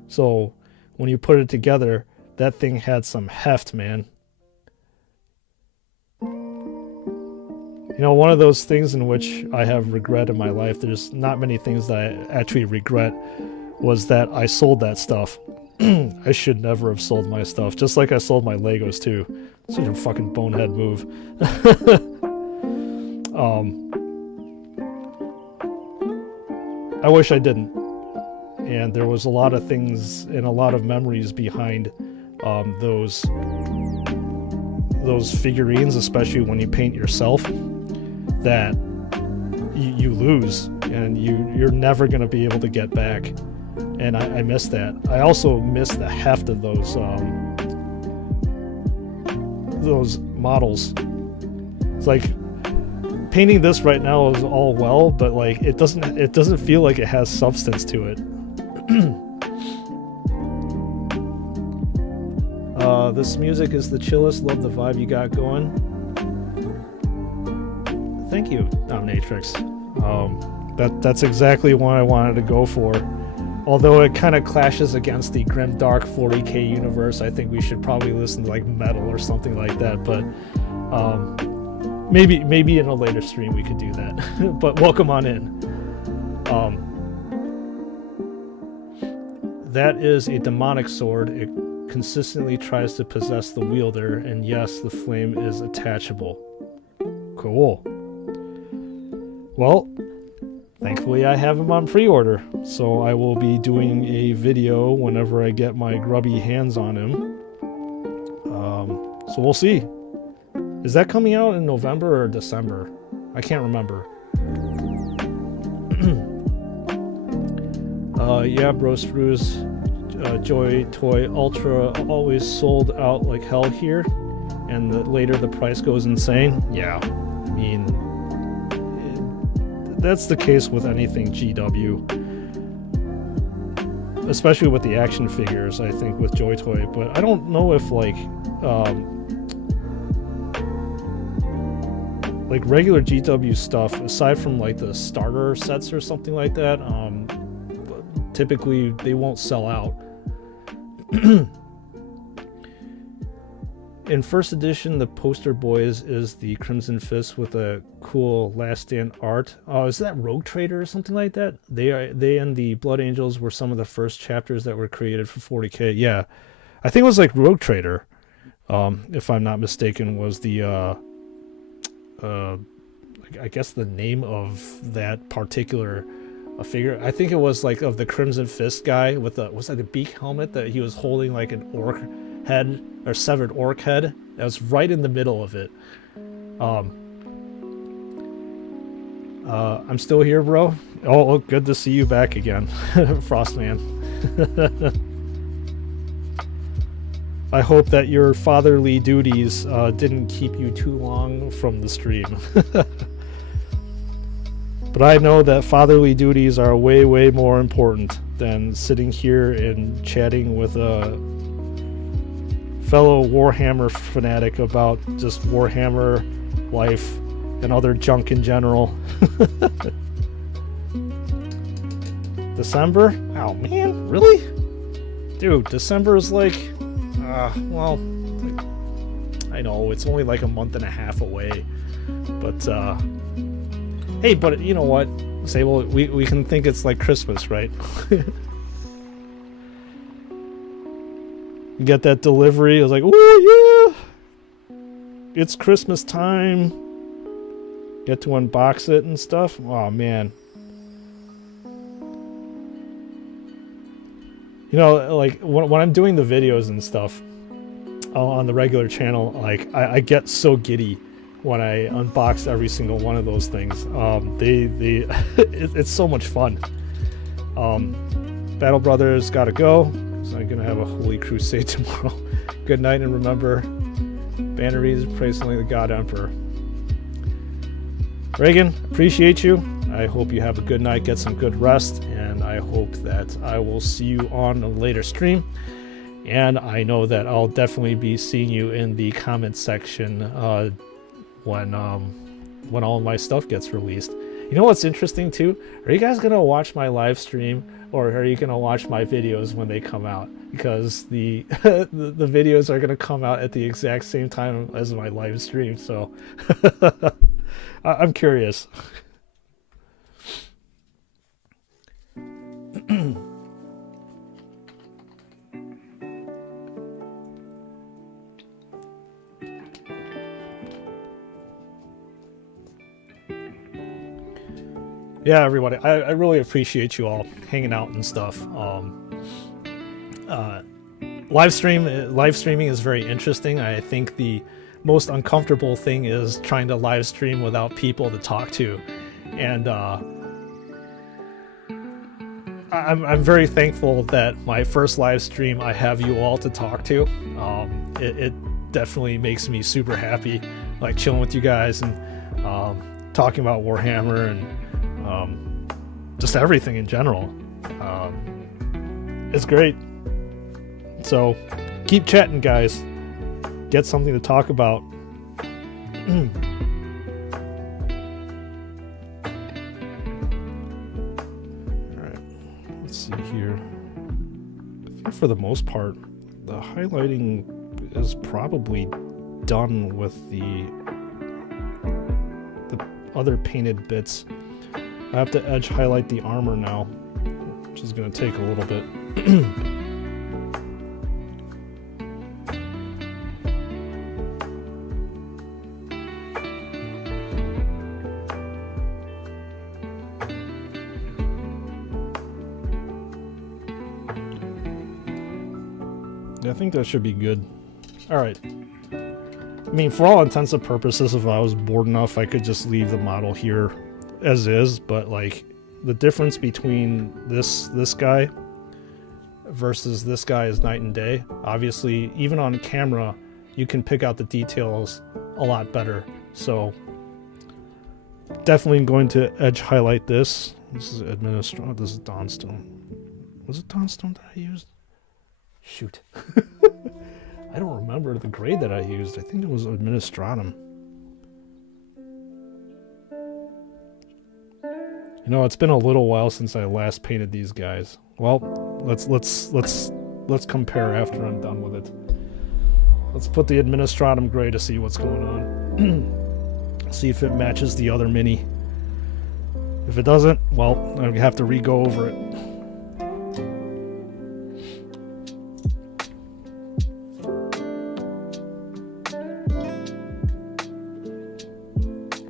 So when you put it together, that thing had some heft, man. You know, one of those things in which I have regret in my life, there's not many things that I actually regret, was that I sold that stuff. I should never have sold my stuff, just like I sold my Legos too. Such a fucking bonehead move. I wish I didn't. And there was a lot of things and a lot of memories behind those figurines, especially when you paint yourself, that you lose and you're never going to be able to get back. And I miss that. I also miss the heft of those models. It's like painting this right now is all well, but like it doesn't feel like it has substance to it. This music is the chillest. Love the vibe you got going. thank you, Dominatrix. That's exactly what I wanted to go for. Although it kind of clashes against the grim dark 40k universe, I think we should probably listen to like metal or something like that. But maybe in a later stream we could do that. But welcome on in. That is a demonic sword. It consistently tries to possess the wielder, and yes, the flame is attachable. Cool. Well, thankfully I have them on pre-order, so I will be doing a video whenever I get my grubby hands on him. So we'll see. Is that coming out in November or December? I can't remember. Yeah, bro, Sprues, Joy Toy Ultra always sold out like hell here, and later the price goes insane. Yeah, I mean, that's the case with anything GW, especially with the action figures, I think, with Joy Toy. But I don't know if like regular GW stuff, aside from like the starter sets or something like that, typically they won't sell out. In first edition, the poster boys is the Crimson Fist with a cool Last Stand art. Oh, is that Rogue Trader or something like that? They and the Blood Angels were some of the first chapters that were created for 40k. Yeah, I think it was like Rogue Trader, if I'm not mistaken, was the I guess the name of that particular figure. I think it was like of the Crimson Fist guy with the, was that a beak helmet that he was holding like an orc head or severed orc head that was right in the middle of it. I'm still here, bro. Oh, good to see you back again, Frostman. I hope that your fatherly duties didn't keep you too long from the stream. But I know that fatherly duties are way, way more important than sitting here and chatting with a fellow Warhammer fanatic about just Warhammer life and other junk in general. December? Oh man, really? Dude, December is like, well, I know it's only like a month and a half away, but hey, but you know what? Say, well, we can think it's like Christmas, right? You get that delivery. I was like, oh yeah, it's Christmas time. Get to unbox it and stuff. Oh man. You know, like when I'm doing the videos and stuff on the regular channel, like I get so giddy when I unbox every single one of those things. It's so much fun. Battle Brothers gotta go, so I'm gonna have a holy crusade tomorrow. Good night, and remember, Banneries, praise only the God Emperor. Reagan, appreciate you. I hope you have a good night, get some good rest, and I hope that I will see you on a later stream. And I know that I'll definitely be seeing you in the comment section when all my stuff gets released. You know what's interesting too? Are you guys gonna watch my live stream, or are you gonna watch my videos when they come out? Because the the videos are gonna come out at the exact same time as my live stream, so I'm curious. Yeah, everybody, I really appreciate you all hanging out and stuff. Live streaming is very interesting. I think the most uncomfortable thing is trying to live stream without people to talk to, and I'm very thankful that my first live stream I have you all to talk to. It definitely makes me super happy, like chilling with you guys and talking about Warhammer and just everything in general. It's great. So keep chatting, guys. Get something to talk about. for the most part, the highlighting is probably done with the other painted bits. I have to edge highlight the armor now, which is going to take a little bit. I think that should be good. Alright. I mean, for all intents and purposes, if I was bored enough, I could just leave the model here as is, but like, the difference between this guy versus this guy is night and day. Obviously, even on camera, you can pick out the details a lot better. So, definitely going to edge highlight this. This is this is Dawnstone. Was it Dawnstone that I used? Shoot. I don't remember the grade that I used. I think it was Administratum. You know, it's been a little while since I last painted these guys. Well, let's compare after I'm done with it. Let's put the Administratum gray to see what's going on. See if it matches the other mini. If it doesn't, well, I have to re-go over it.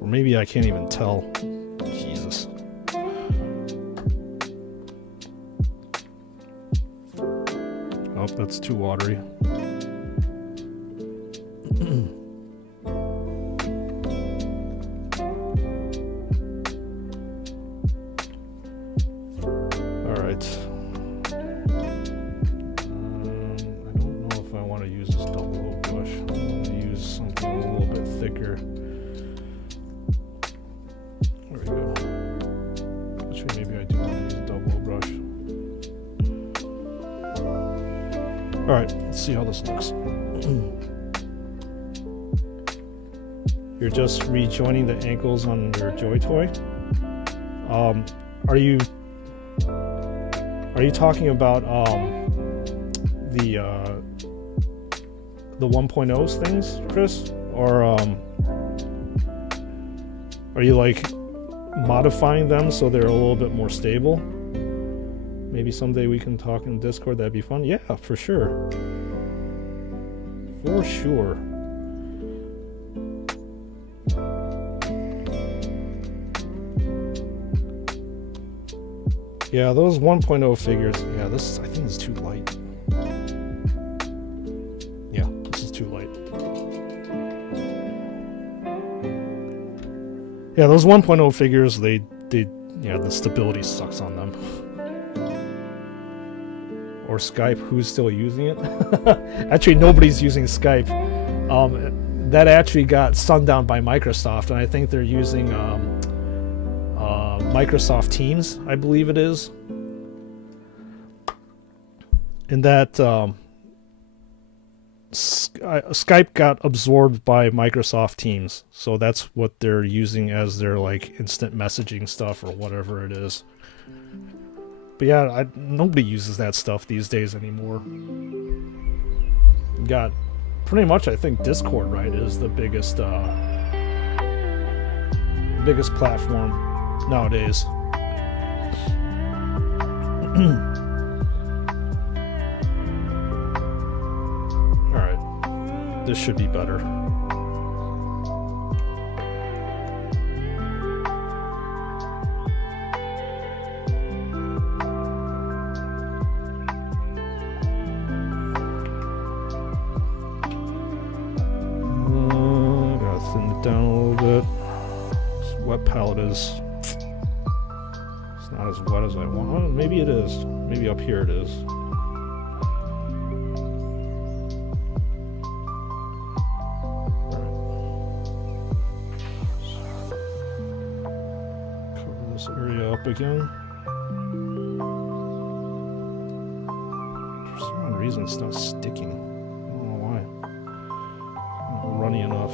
Or maybe I can't even tell. Jesus. Oh, that's too watery. Alright, let's see how this looks. You're just rejoining the ankles on your Joy Toy? Are you talking about the 1.0's things, Chris? Or are you like modifying them so they're a little bit more stable? Maybe someday we can talk in Discord, that'd be fun. Yeah, for sure. For sure. Yeah, those 1.0 figures, yeah, this, I think is too light. Yeah, this is too light. Yeah, those 1.0 figures, yeah, the stability sucks on them. Or Skype, who's still using it? Actually, nobody's using Skype. That actually got sunned down by Microsoft, and I think they're using Microsoft Teams, I believe it is. And that Skype got absorbed by Microsoft Teams, so that's what they're using as their like instant messaging stuff or whatever it is. But yeah, nobody uses that stuff these days anymore. Got pretty much, I think Discord, right, is the biggest platform nowadays. Alright, this should be better. Down a little bit. This wet palette is, it's not as wet as I want. Well, maybe it is. Maybe up here it is. Alright. Cover this area up again. For some reason it's not sticking. I don't know why. It's not runny enough.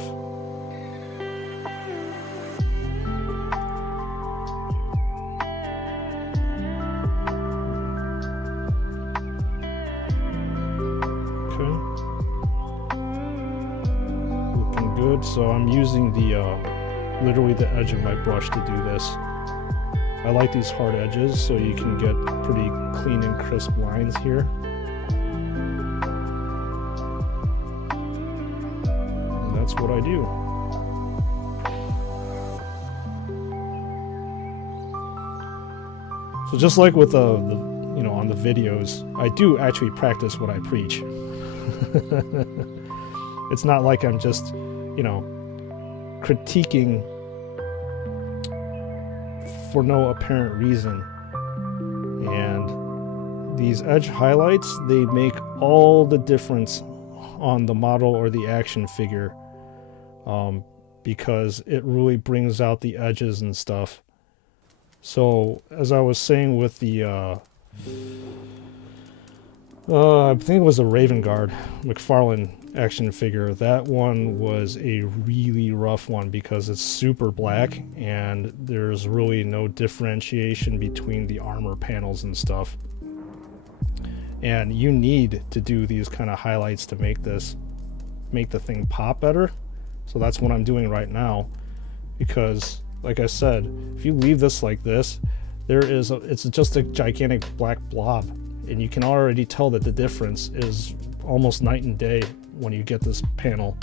good. So I'm using the literally the edge of my brush to do this. I like these hard edges so you can get pretty clean and crisp lines here. And that's what I do. So just like with the you know, on the videos, I do actually practice what I preach. It's not like I'm just, you know, critiquing for no apparent reason. And these edge highlights, they make all the difference on the model or the action figure, because it really brings out the edges and stuff. So as I was saying with the I think it was a Raven Guard McFarlane action figure, that one was a really rough one because it's super black and there's really no differentiation between the armor panels and stuff. And you need to do these kind of highlights to make the thing pop better. So that's what I'm doing right now, because like I said, if you leave this like this, it's just a gigantic black blob, and you can already tell that the difference is almost night and day when you get this panel.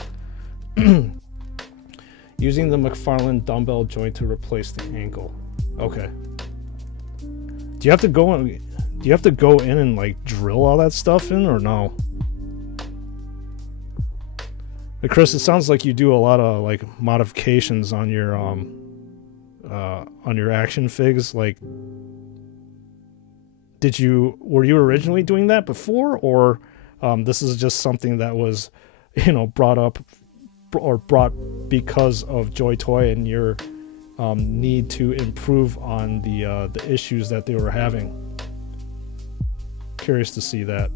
Using the McFarlane dumbbell joint to replace the ankle. Okay. Do you have to go in and like drill all that stuff in, or no? But Chris, it sounds like you do a lot of like modifications on your action figs. Like, were you originally doing that before, or this is just something that was, you know, brought because of Joy Toy and your need to improve on the issues that they were having? Curious to see that.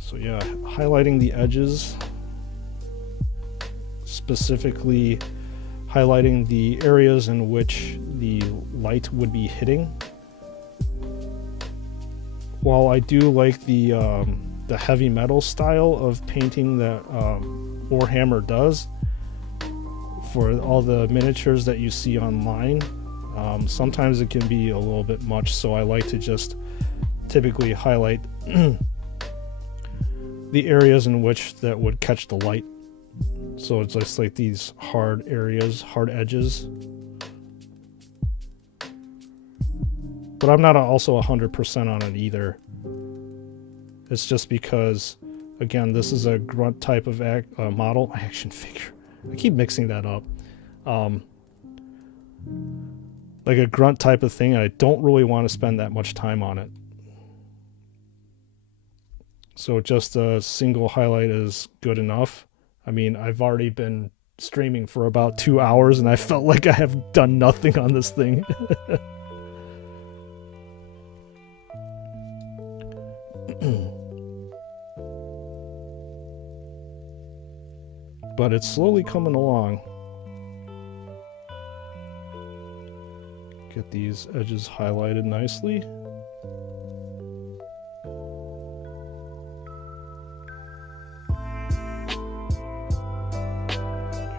So yeah, highlighting the edges, specifically highlighting the areas in which the light would be hitting. While I do like the heavy metal style of painting that Warhammer does for all the miniatures that you see online, sometimes it can be a little bit much, so I like to just typically highlight the areas in which that would catch the light. So it's just like these hard areas, hard edges. But I'm not also 100% on it either. It's just because, again, this is a grunt type of model action figure. I keep mixing that up. Like a grunt type of thing, and I don't really want to spend that much time on it. So just a single highlight is good enough. I mean, I've already been streaming for about 2 hours and I felt like I have done nothing on this thing. But it's slowly coming along. Get these edges highlighted nicely.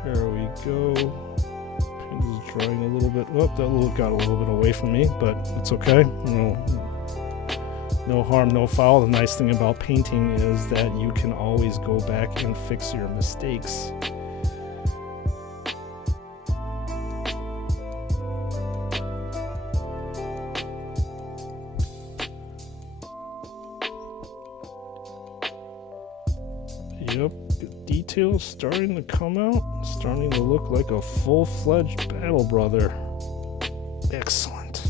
There we go. Paint is drying a little bit. Oh, that got a little bit away from me, but it's okay. No harm, no foul. The nice thing about painting is that you can always go back and fix your mistakes. Yep, the details starting to come out, starting to look like a full-fledged battle brother. Excellent.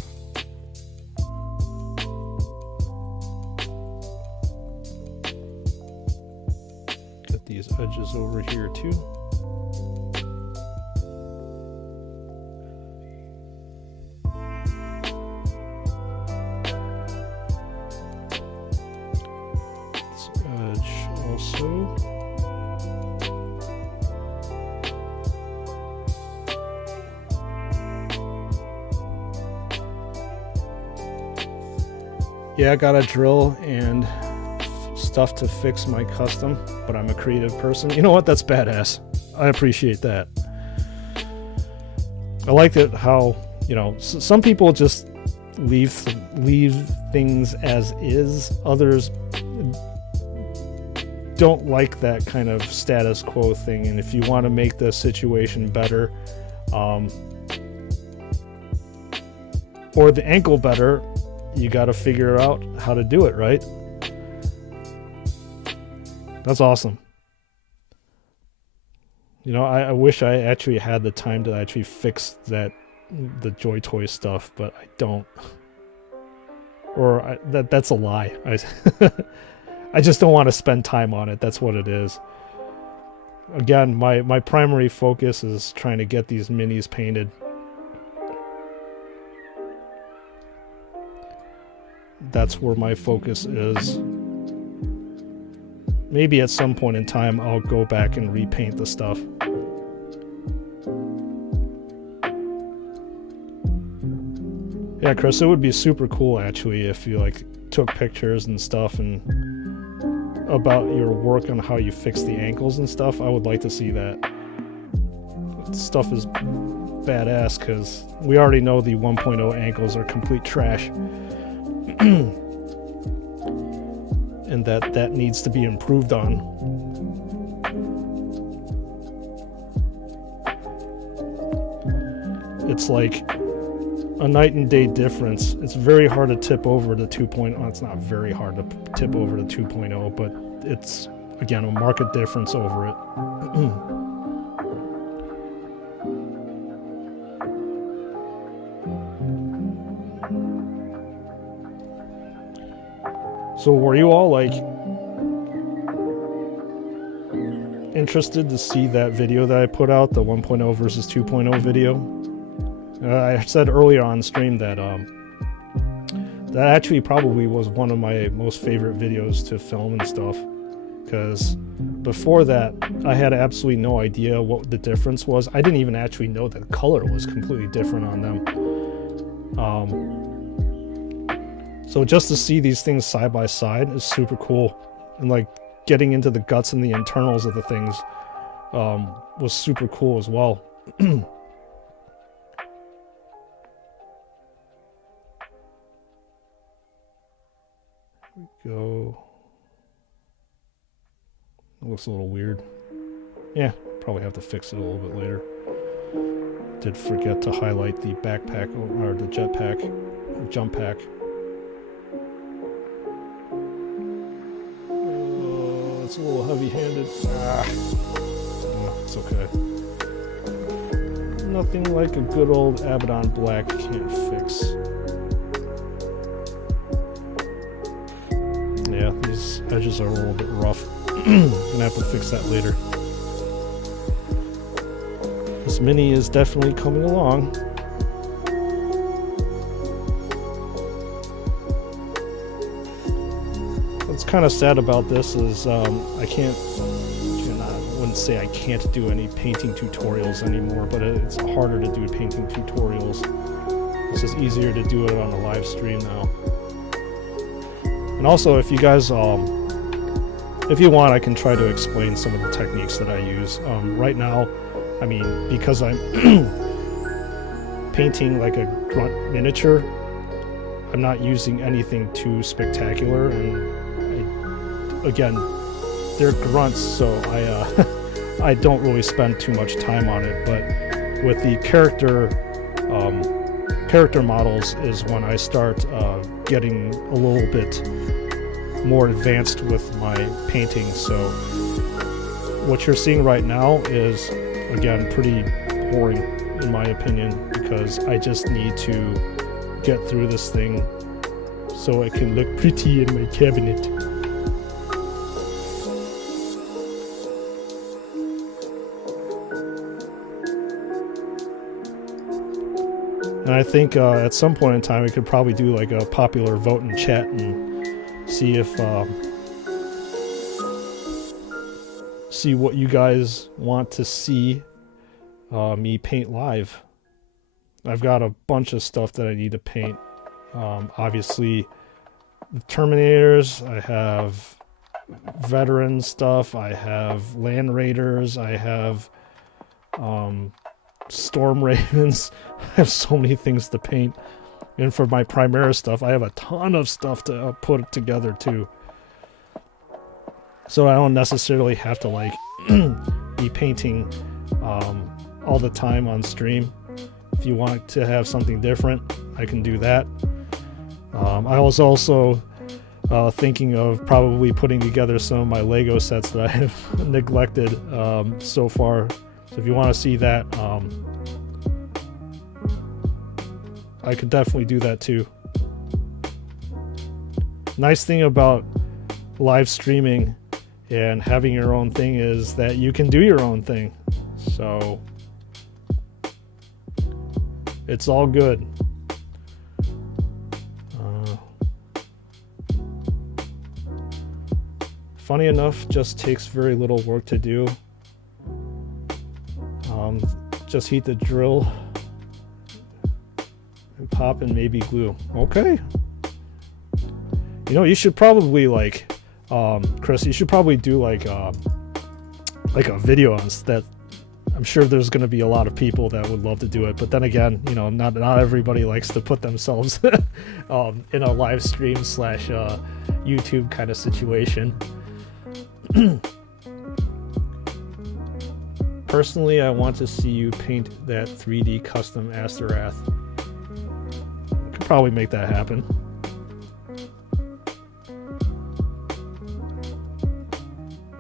Get these edges over here too. This edge also. Yeah, I got a drill and stuff to fix my custom, but I'm a creative person. You know what? That's badass. I appreciate that. I like it how, you know, some people just leave things as is. Others don't like that kind of status quo thing, and if you want to make the situation better, or the ankle better, you got to figure out how to do it, right? That's awesome. You know, I wish I actually had the time to actually fix the Joy Toy stuff, but I don't. Or that's a lie. I just don't want to spend time on it. That's what it is. Again, my primary focus is trying to get these minis painted. That's where my focus is. Maybe at some point in time I'll go back and repaint the stuff. Yeah, Chris, it would be super cool actually if you like took pictures and stuff and about your work on how you fix the ankles and stuff. I would like to see that. That stuff is badass because we already know the 1.0 ankles are complete trash. And that needs to be improved on. It's like a night and day difference. It's very hard to tip over to 2.0. It's not very hard to tip over to 2.0, but it's, again, a market difference over it. So were you all like interested to see that video that I put out, the 1.0 versus 2.0 video? I said earlier on stream that that actually probably was one of my most favorite videos to film and stuff, because before that I had absolutely no idea what the difference was. I didn't even actually know that the color was completely different on them. So just to see these things side by side is super cool, and like getting into the guts and the internals of the things was super cool as well. Go. It looks a little weird. Yeah, probably have to fix it a little bit later. Did forget to highlight the backpack or the jetpack, jump pack. Oh, it's a little heavy-handed. Oh, it's okay. Nothing like a good old Abaddon Black can't fix. Yeah, these edges are a little bit rough. Gonna have to fix that later. This mini is definitely coming along. What's kind of sad about this is I wouldn't say I can't do any painting tutorials anymore, but it's harder to do painting tutorials. It's just easier to do it on a live stream now. And also, if you guys, if you want, I can try to explain some of the techniques that I use. Right now, I mean, because I'm painting like a grunt miniature, I'm not using anything too spectacular, and again, they're grunts, so I don't really spend too much time on it. But with the character models is when I start getting a little bit more advanced with my painting. So what you're seeing right now is, again, pretty boring in my opinion, because I just need to get through this thing so it can look pretty in my cabinet. And I think at some point in time we could probably do like a popular vote in chat and see if see what you guys want to see me paint live. I've got a bunch of stuff that I need to paint. Obviously the Terminators, I have veteran stuff, I have Land Raiders, I have Storm Ravens. I have so many things to paint. And for my Primera stuff, I have a ton of stuff to put together too. So I don't necessarily have to like be painting all the time on stream. If you want to have something different, I can do that. I was also thinking of probably putting together some of my Lego sets that I have neglected so far. So if you want to see that, I could definitely do that too. Nice thing about live streaming and having your own thing is that you can do your own thing. So it's all good. Funny enough, just takes very little work to do. Just heat the drill and pop and maybe glue. Okay. You know, you should probably like, Chris, you should probably do like a video on that. I'm sure there's going to be a lot of people that would love to do it, but then again, you know, not everybody likes to put themselves in a live stream / YouTube kind of situation. Personally, I want to see you paint that 3D custom Asterath. Could probably make that happen.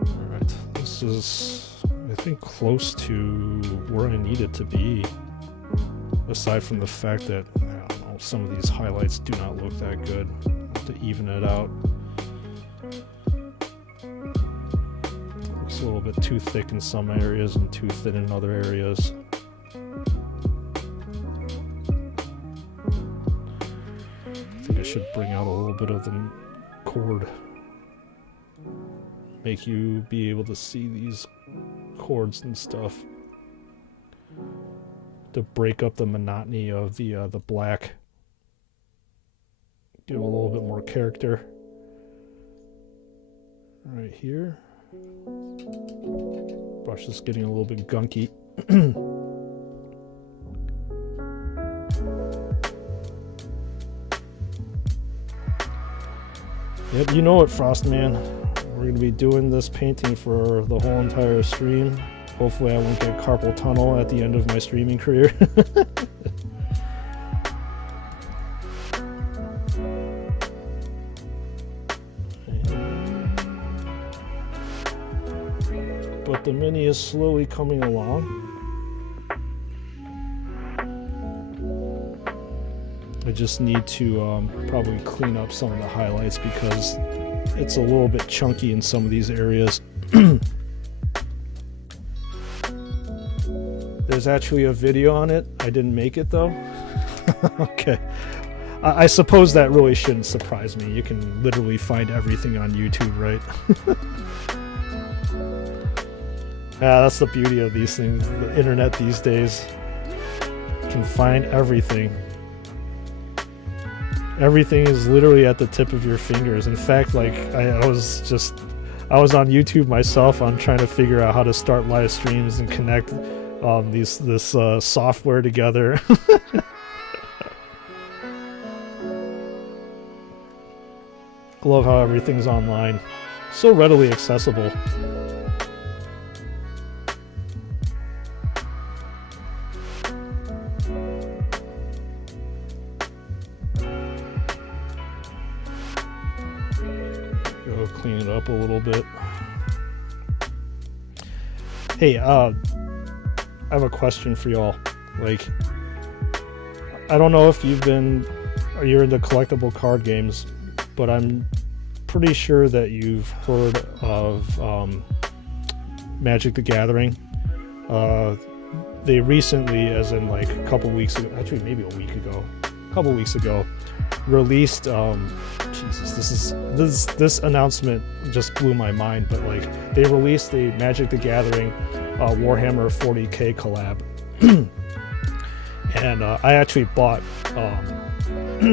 Alright, this is, I think, close to where I need it to be. Aside from the fact that, I don't know, some of these highlights do not look that good. I have to even it out. A little bit too thick in some areas and too thin in other areas. I think I should bring out a little bit of the cord. Make you be able to see these chords and stuff. To break up the monotony of the black. Give a little bit more character. Right here. Brush is getting a little bit gunky. Yep, you know it, Frostman. We're going to be doing this painting for the whole entire stream. Hopefully I won't get carpal tunnel at the end of my streaming career. But the mini is slowly coming along. I just need to probably clean up some of the highlights because it's a little bit chunky in some of these areas. There's actually a video on it. I didn't make it though. Okay. I suppose that really shouldn't surprise me. You can literally find everything on YouTube, right? Yeah, that's the beauty of these things. The internet these days. You can find everything. Everything is literally at the tip of your fingers. In fact, like I was on YouTube myself. I'm trying to figure out how to start live streams and connect this software together. Love how everything's online, so readily accessible. Go clean it up a little bit. Hey, I have a question for y'all. Like, I don't know if you're into collectible card games, but I'm pretty sure that you've heard of Magic the Gathering. They recently, as in like a couple weeks ago, actually maybe a week ago, released Jesus, this announcement just blew my mind, but like they released the Magic the Gathering Warhammer 40k collab. And I actually bought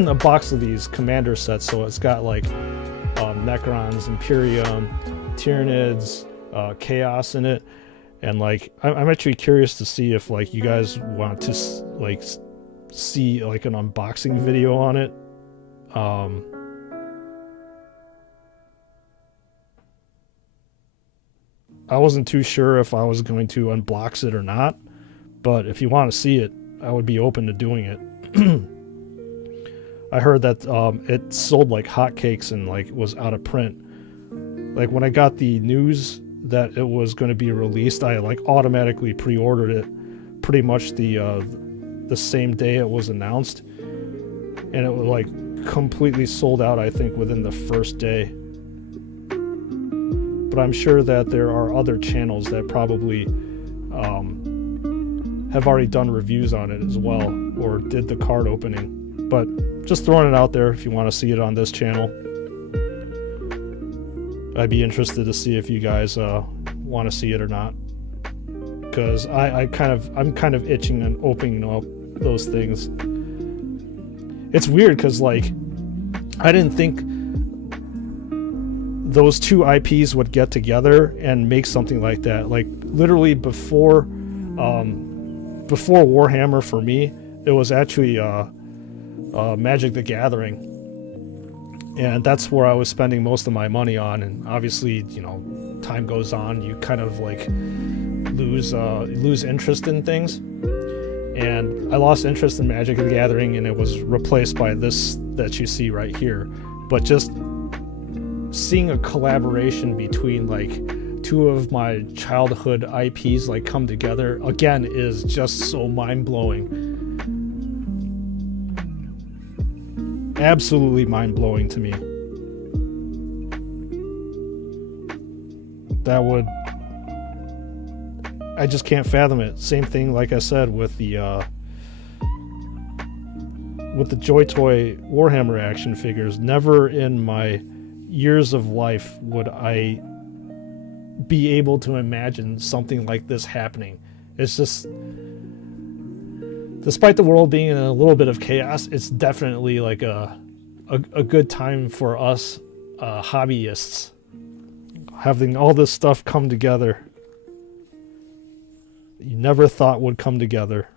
a box of these commander sets. So it's got like Necrons, Imperium, Tyranids, Chaos in it. And like, I'm actually curious to see if like you guys want to like see like an unboxing video on it. I wasn't too sure if I was going to unbox it or not, but if you want to see it, I would be open to doing it. I heard that it sold like hotcakes and like was out of print. Like when I got the news that it was going to be released, I like automatically pre-ordered it pretty much the same day it was announced, and it was like completely sold out, I think, within the first day. But I'm sure that there are other channels that probably have already done reviews on it as well, or did the card opening. But just throwing it out there if you want to see it on this channel. I'd be interested to see if you guys want to see it or not, because I'm kind of itching and opening up those things. It's weird because like I didn't think those two IPs would get together and make something like that. Like literally before Warhammer for me, it was actually Magic the Gathering, and that's where I was spending most of my money on. And obviously, you know, time goes on, you kind of like lose interest in things. And I lost interest in Magic the Gathering, and it was replaced by this that you see right here. But just seeing a collaboration between like two of my childhood IPs like come together again is just so mind-blowing. Absolutely mind-blowing to me. I just can't fathom it. Same thing, like I said, with the Joy Toy Warhammer action figures. Never in my years of life would I be able to imagine something like this happening. It's just, despite the world being in a little bit of chaos, it's definitely like a good time for us hobbyists, having all this stuff come together you never thought would come together.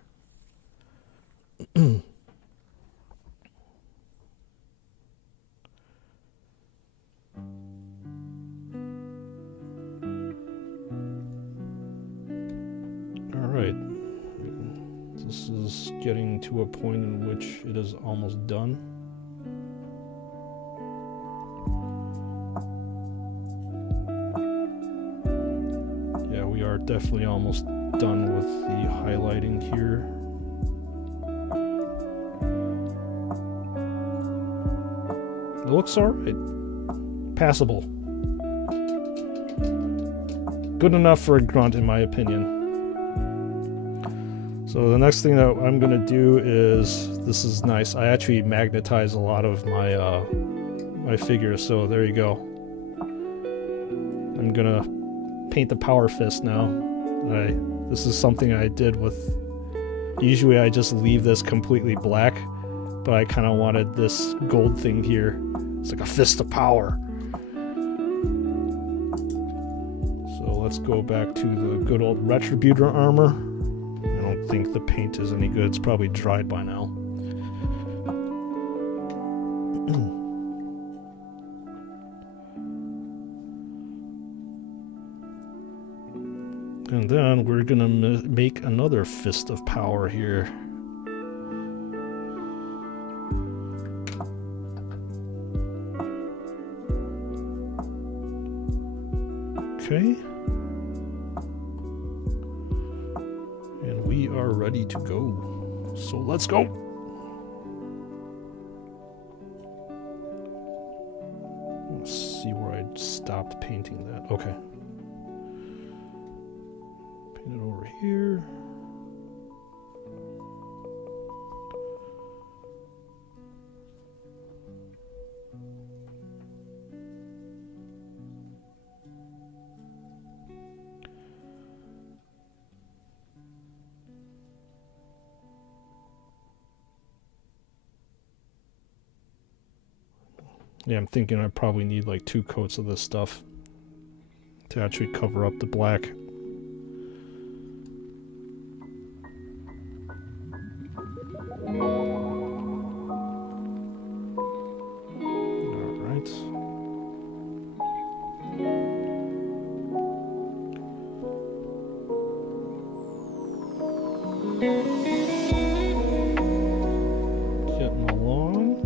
Alright, this is getting to a point in which it is almost done. Yeah, we are definitely almost done with the highlighting here. It looks alright. Passable. Good enough for a grunt, in my opinion. So the next thing that I'm going to do is, this is nice, I actually magnetize a lot of my my figures, so there you go. I'm going to paint the power fist now. This is something I did with, usually I just leave this completely black, but I kind of wanted this gold thing here. It's like a fist of power. So let's go back to the good old Retributor armor. I don't think the paint is any good. It's probably dried by now. And then we're gonna make another fist of power here. Okay. And we are ready to go. So let's go. Let's see where I stopped painting that. Okay. Paint it over here. Yeah, I'm thinking I probably need like 2 coats of this stuff to actually cover up the black. Alright. Getting along.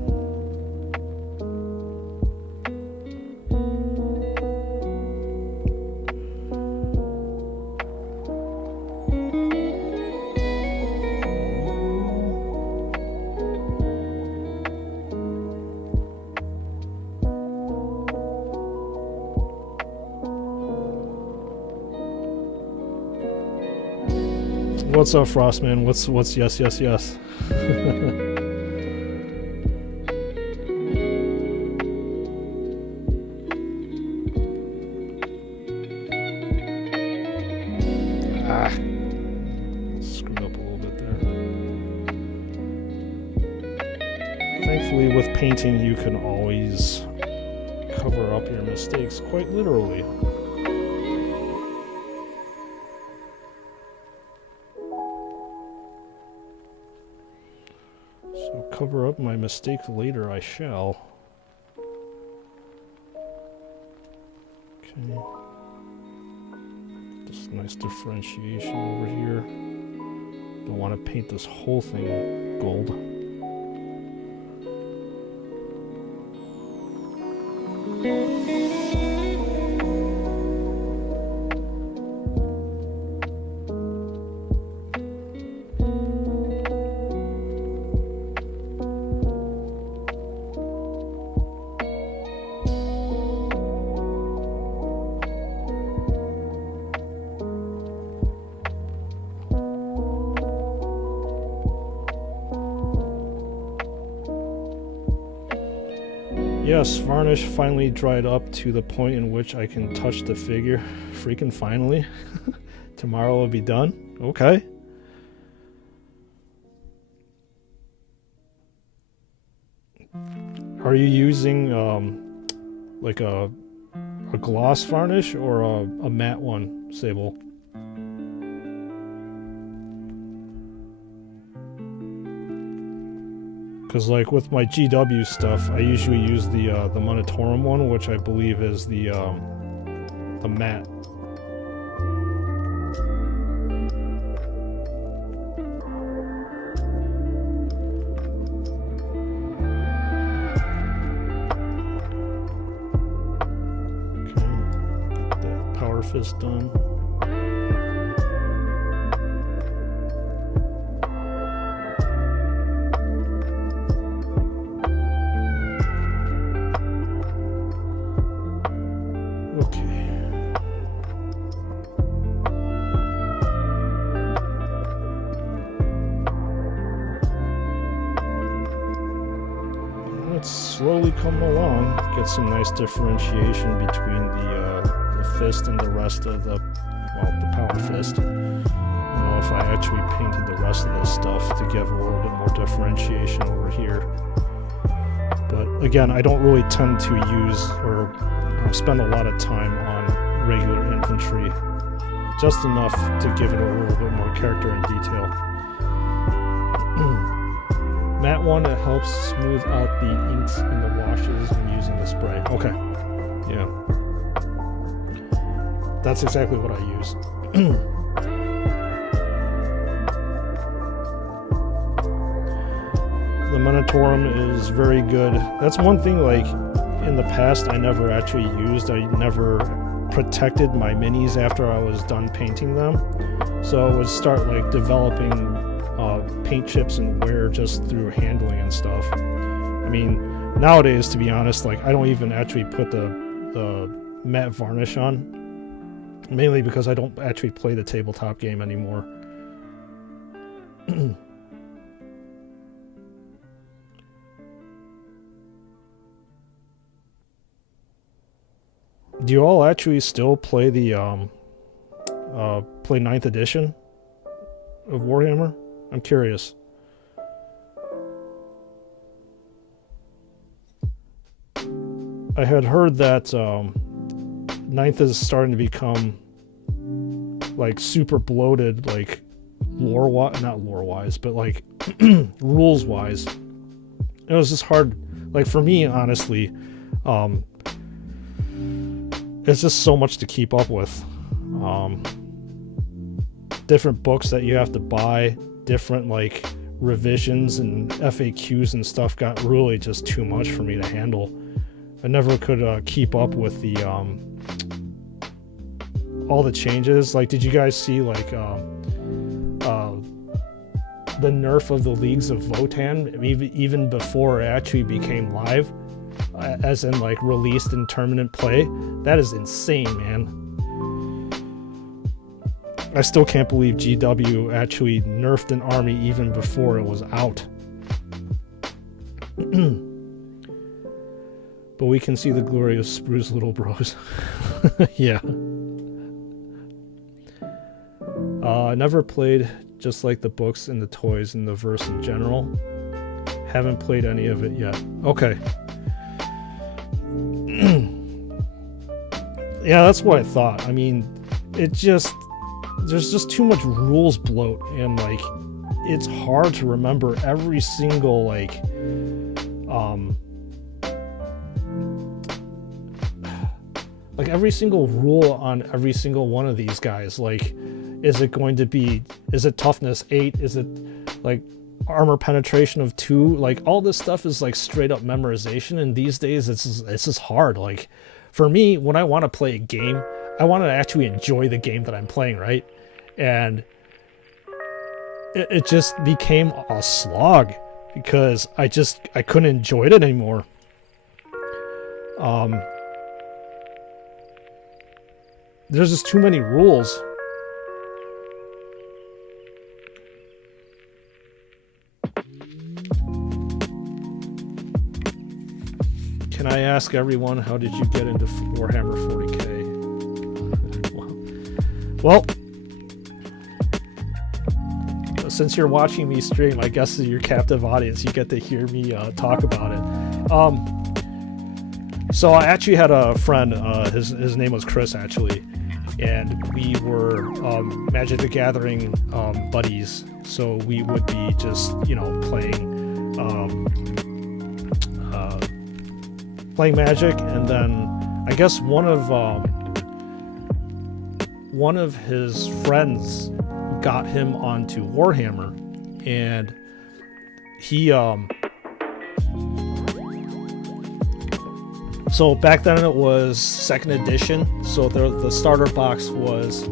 What's up, Frostman? What's yes, yes, yes? Ah, screwed up a little bit there. Thankfully, with painting, you can always cover up your mistakes quite literally. So cover up my mistakes later, I shall. Okay. Just nice differentiation over here. Don't want to paint this whole thing gold. Yes, varnish finally dried up to the point in which I can touch the figure. Freaking finally. Tomorrow will be done. Okay. Are you using like a gloss varnish or a matte one, Sable? Because like with my GW stuff, I usually use the Monitorum one, which I believe is the matte. Okay, get that power fist done. Slowly coming along, get some nice differentiation between the fist and the rest of the power fist. I don't know if I actually painted the rest of this stuff to give a little bit more differentiation over here. But again, I don't really tend to use or spend a lot of time on regular infantry. Just enough to give it a little bit more character and detail. Matte one that helps smooth out the inks in the washes when using the spray. Okay. Yeah. That's exactly what I use. The Monitorum is very good. That's one thing, like, in the past I never actually used. I never protected my minis after I was done painting them. So I would start, like, developing paint chips and wear just through handling and stuff. I mean, nowadays, to be honest, like I don't even actually put the matte varnish on, mainly because I don't actually play the tabletop game anymore. Do you all actually still play the play 9th edition of Warhammer? I'm curious. I had heard that ninth is starting to become like super bloated, like not lore wise, but like rules wise. It was just hard, like for me, honestly. It's just so much to keep up with. Different books that you have to buy, different like revisions and FAQs and stuff got really just too much for me to handle. I never could keep up with the all the changes. Like, did you guys see like the nerf of the Leagues of Votann even before it actually became live, as in like released in tournament play? That is insane, man. I still can't believe GW actually nerfed an army even before it was out. But we can see the glory of Sprues little bros. Yeah. I never played just like the books and the toys and the verse in general. Haven't played any of it yet. Okay. Yeah, that's what I thought. I mean, there's just too much rules bloat, and like it's hard to remember every single like every single rule on every single one of these guys. Like, is it toughness 8? Is it like armor penetration of 2? Like, all this stuff is like straight up memorization, and these days it's just hard. Like, for me, when I want to play a game, I want to actually enjoy the game that I'm playing, right? And it just became a slog because I couldn't enjoy it anymore. There's just too many rules. Can I ask everyone, how did you get into Warhammer 40k? Well, since you're watching me stream, I guess your captive audience, you get to hear me talk about it. So I actually had a friend, his name was Chris, actually, and we were Magic the Gathering buddies. So we would be just, playing Magic, and then I guess one of his friends got him onto Warhammer, and he so back then it was 2nd edition, so the starter box was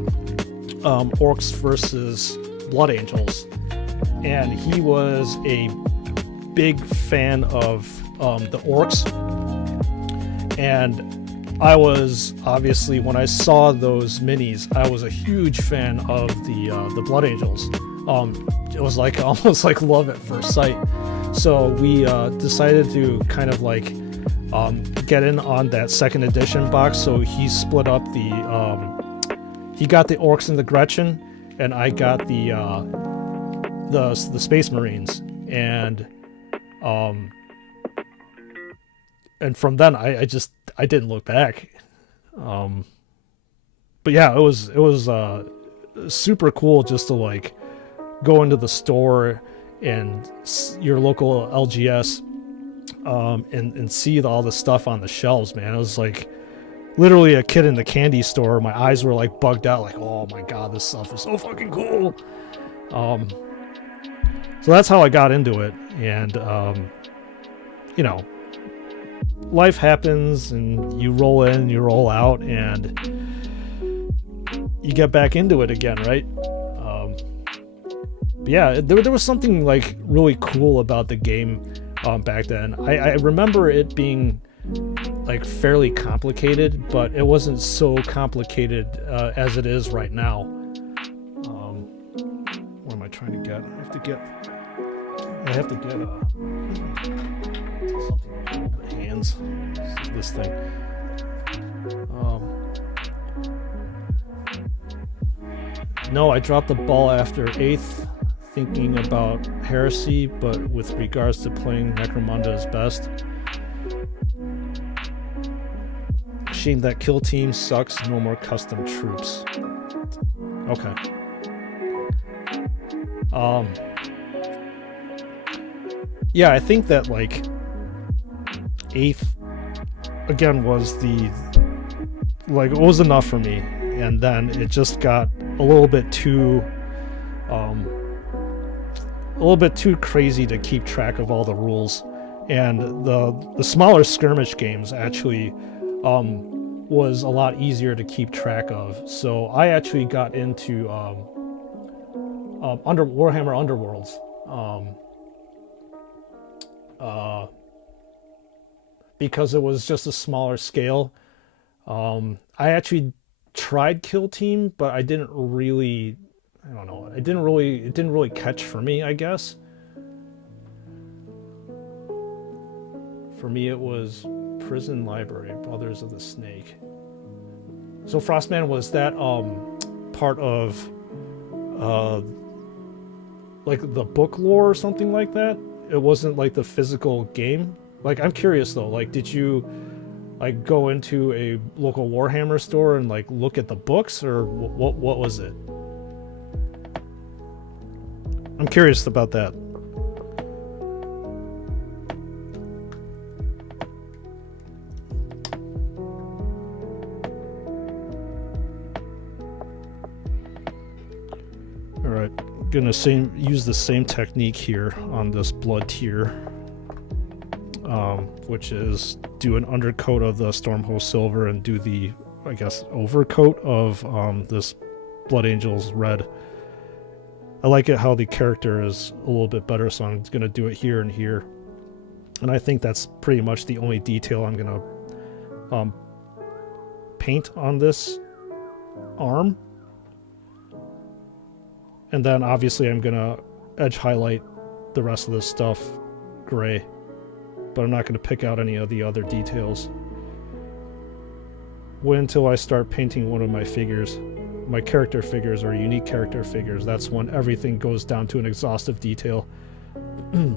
Orcs versus Blood Angels, and he was a big fan of the Orcs. And I was, obviously, when I saw those minis, I was a huge fan of the Blood Angels. It was like almost like love at first sight. So we decided to kind of like get in on that 2nd edition box. So he split up he got the Orcs and the Gretchen, and I got the Space Marines, and from then I didn't look back. But yeah, it was super cool just to like go into the store and your local LGS and see all the stuff on the shelves, man. It was like literally a kid in the candy store. My eyes were like bugged out, like, oh my god, this stuff is so fucking cool. So that's how I got into it, and life happens, and you roll in, you roll out, and you get back into it again, right? Yeah, there was something like really cool about the game back then. I remember it being like fairly complicated, but it wasn't so complicated as it is right now. What am I trying to get? I have to get something with the hands. This thing. No, I dropped the ball after 8th, thinking about Heresy, but with regards to playing Necromunda is best. shame that kill team sucks. No more custom troops. Okay. Yeah, I think that like 8th again was the like it was enough for me, and then it just got a little bit too crazy to keep track of all the rules, and the smaller skirmish games actually was a lot easier to keep track of. So I actually got into Warhammer Underworlds because it was just a smaller scale. I actually tried Kill Team, but I didn't really, I don't know, it didn't really catch for me, I guess. For me it was Prison Library, Brothers of the Snake. So Frostman, was that part of like the book lore or something like that? It wasn't like the physical game? Like, I'm curious though, like did you like go into a local Warhammer store and like look at the books, or what was it? I'm curious about that. Alright, gonna use the same technique here on this blood tier, which is do an undercoat of the Stormhost Silver and do the, I guess, overcoat of this Blood Angel's red. I like it how the character is a little bit better, so I'm gonna do it here and here. And I think that's pretty much the only detail I'm gonna paint on this arm. And then obviously I'm gonna edge highlight the rest of this stuff gray, but I'm not gonna pick out any of the other details. Wait until I start painting one of my figures. My character figures are unique character figures. That's when everything goes down to an exhaustive detail. I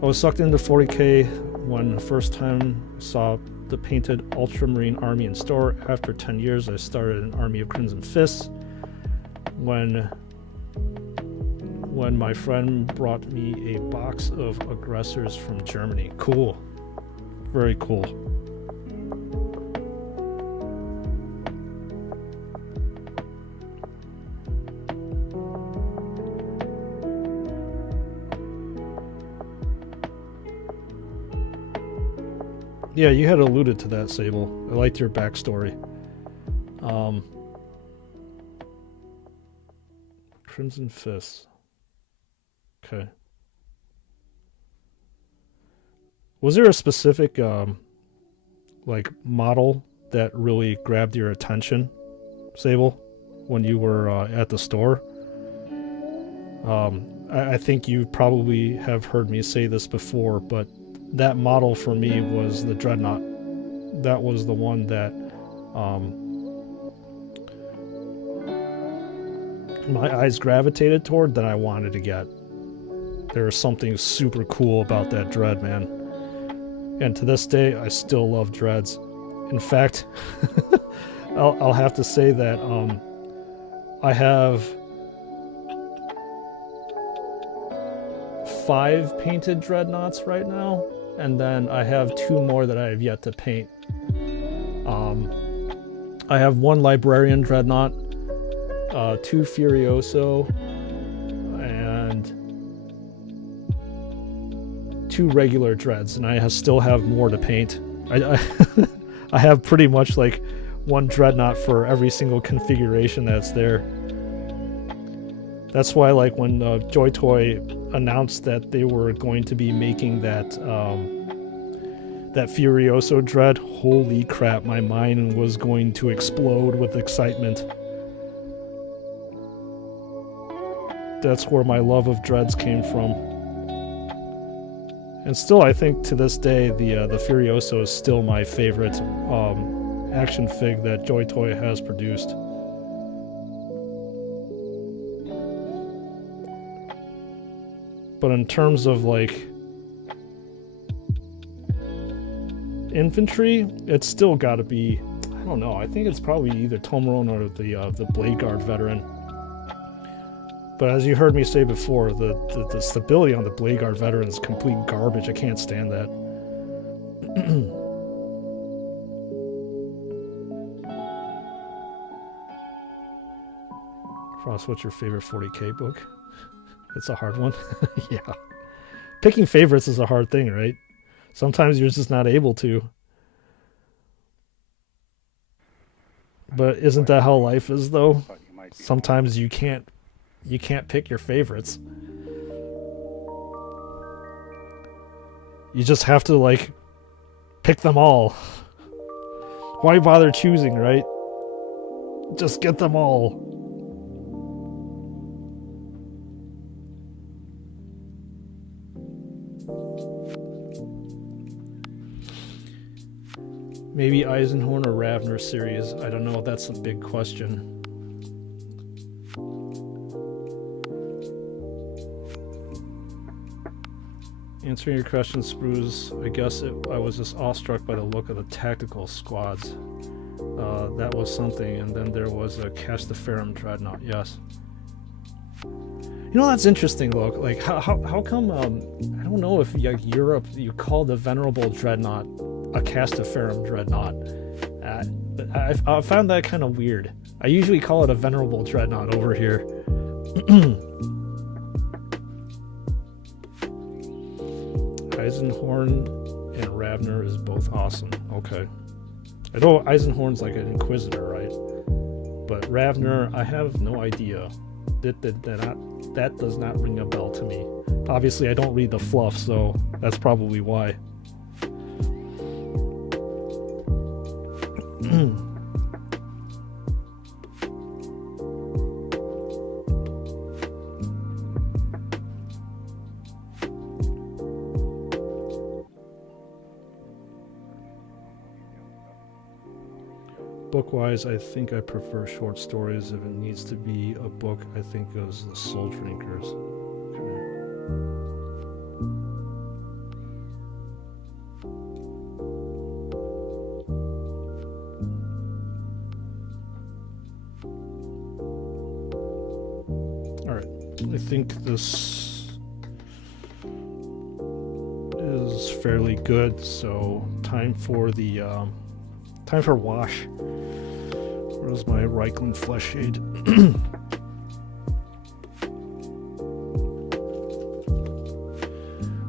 was sucked into 40k when the first time I saw the painted Ultramarine army in store. After 10 years I started an army of Crimson Fists. When my friend brought me a box of aggressors from Germany. Cool. Very cool. Yeah, you had alluded to that, Sable. I liked your backstory. Crimson Fists. Okay. Was there a specific like model that really grabbed your attention, Sable, when you were at the store? I think you probably have heard me say this before, but that model for me was the Dreadnought. That was the one that my eyes gravitated toward, that I wanted to get. There was something super cool about that Dread, man. And to this day, I still love Dreads. In fact, I'll have to say that I have 5 painted Dreadnoughts right now, and then I have 2 more that I have yet to paint. I have 1 Librarian Dreadnought, 2 Furioso, and 2 regular Dreads, and I still have more to paint. I have pretty much like 1 Dreadnought for every single configuration that's there. That's why, like, when Joy Toy announced that they were going to be making that that Furioso Dread, holy crap, my mind was going to explode with excitement. That's where my love of Dreads came from. And still, I think to this day, the Furioso is still my favorite action fig that Joy Toy has produced. But in terms of like infantry, it's still got to be, I don't know, I think it's probably either Tomarone or the Blade Guard veteran. But as you heard me say before, the stability on the Blade Guard veteran is complete garbage. I can't stand that. Frost, what's your favorite 40k book? It's a hard one. Yeah. Picking favorites is a hard thing, right? Sometimes you're just not able to. But isn't that how life is, though? Sometimes you can't pick your favorites. You just have to, like, pick them all. Why bother choosing, right? Just get them all. Maybe Eisenhorn or Ravner series. I don't know. That's a big question. Answering your question, Sprues, I guess I was just awestruck by the look of the tactical squads. That was something, and then there was a Castaferum Dreadnought, yes. You know, that's interesting, look. Like, how come, I don't know if like, Europe, you call the Venerable Dreadnought a Castaferum Dreadnought. I found that kind of weird. I usually call it a Venerable Dreadnought over here. Eisenhorn and Ravner is both awesome. Okay. I know Eisenhorn's like an Inquisitor, right? But Ravner, I have no idea. That does not ring a bell to me. Obviously, I don't read the fluff, so that's probably why. Book-wise, I think I prefer short stories. If it needs to be a book, I think it was The Soul Drinkers. Alright, I think this is fairly good, so time for the time for wash. Where's my Reichland flesh shade?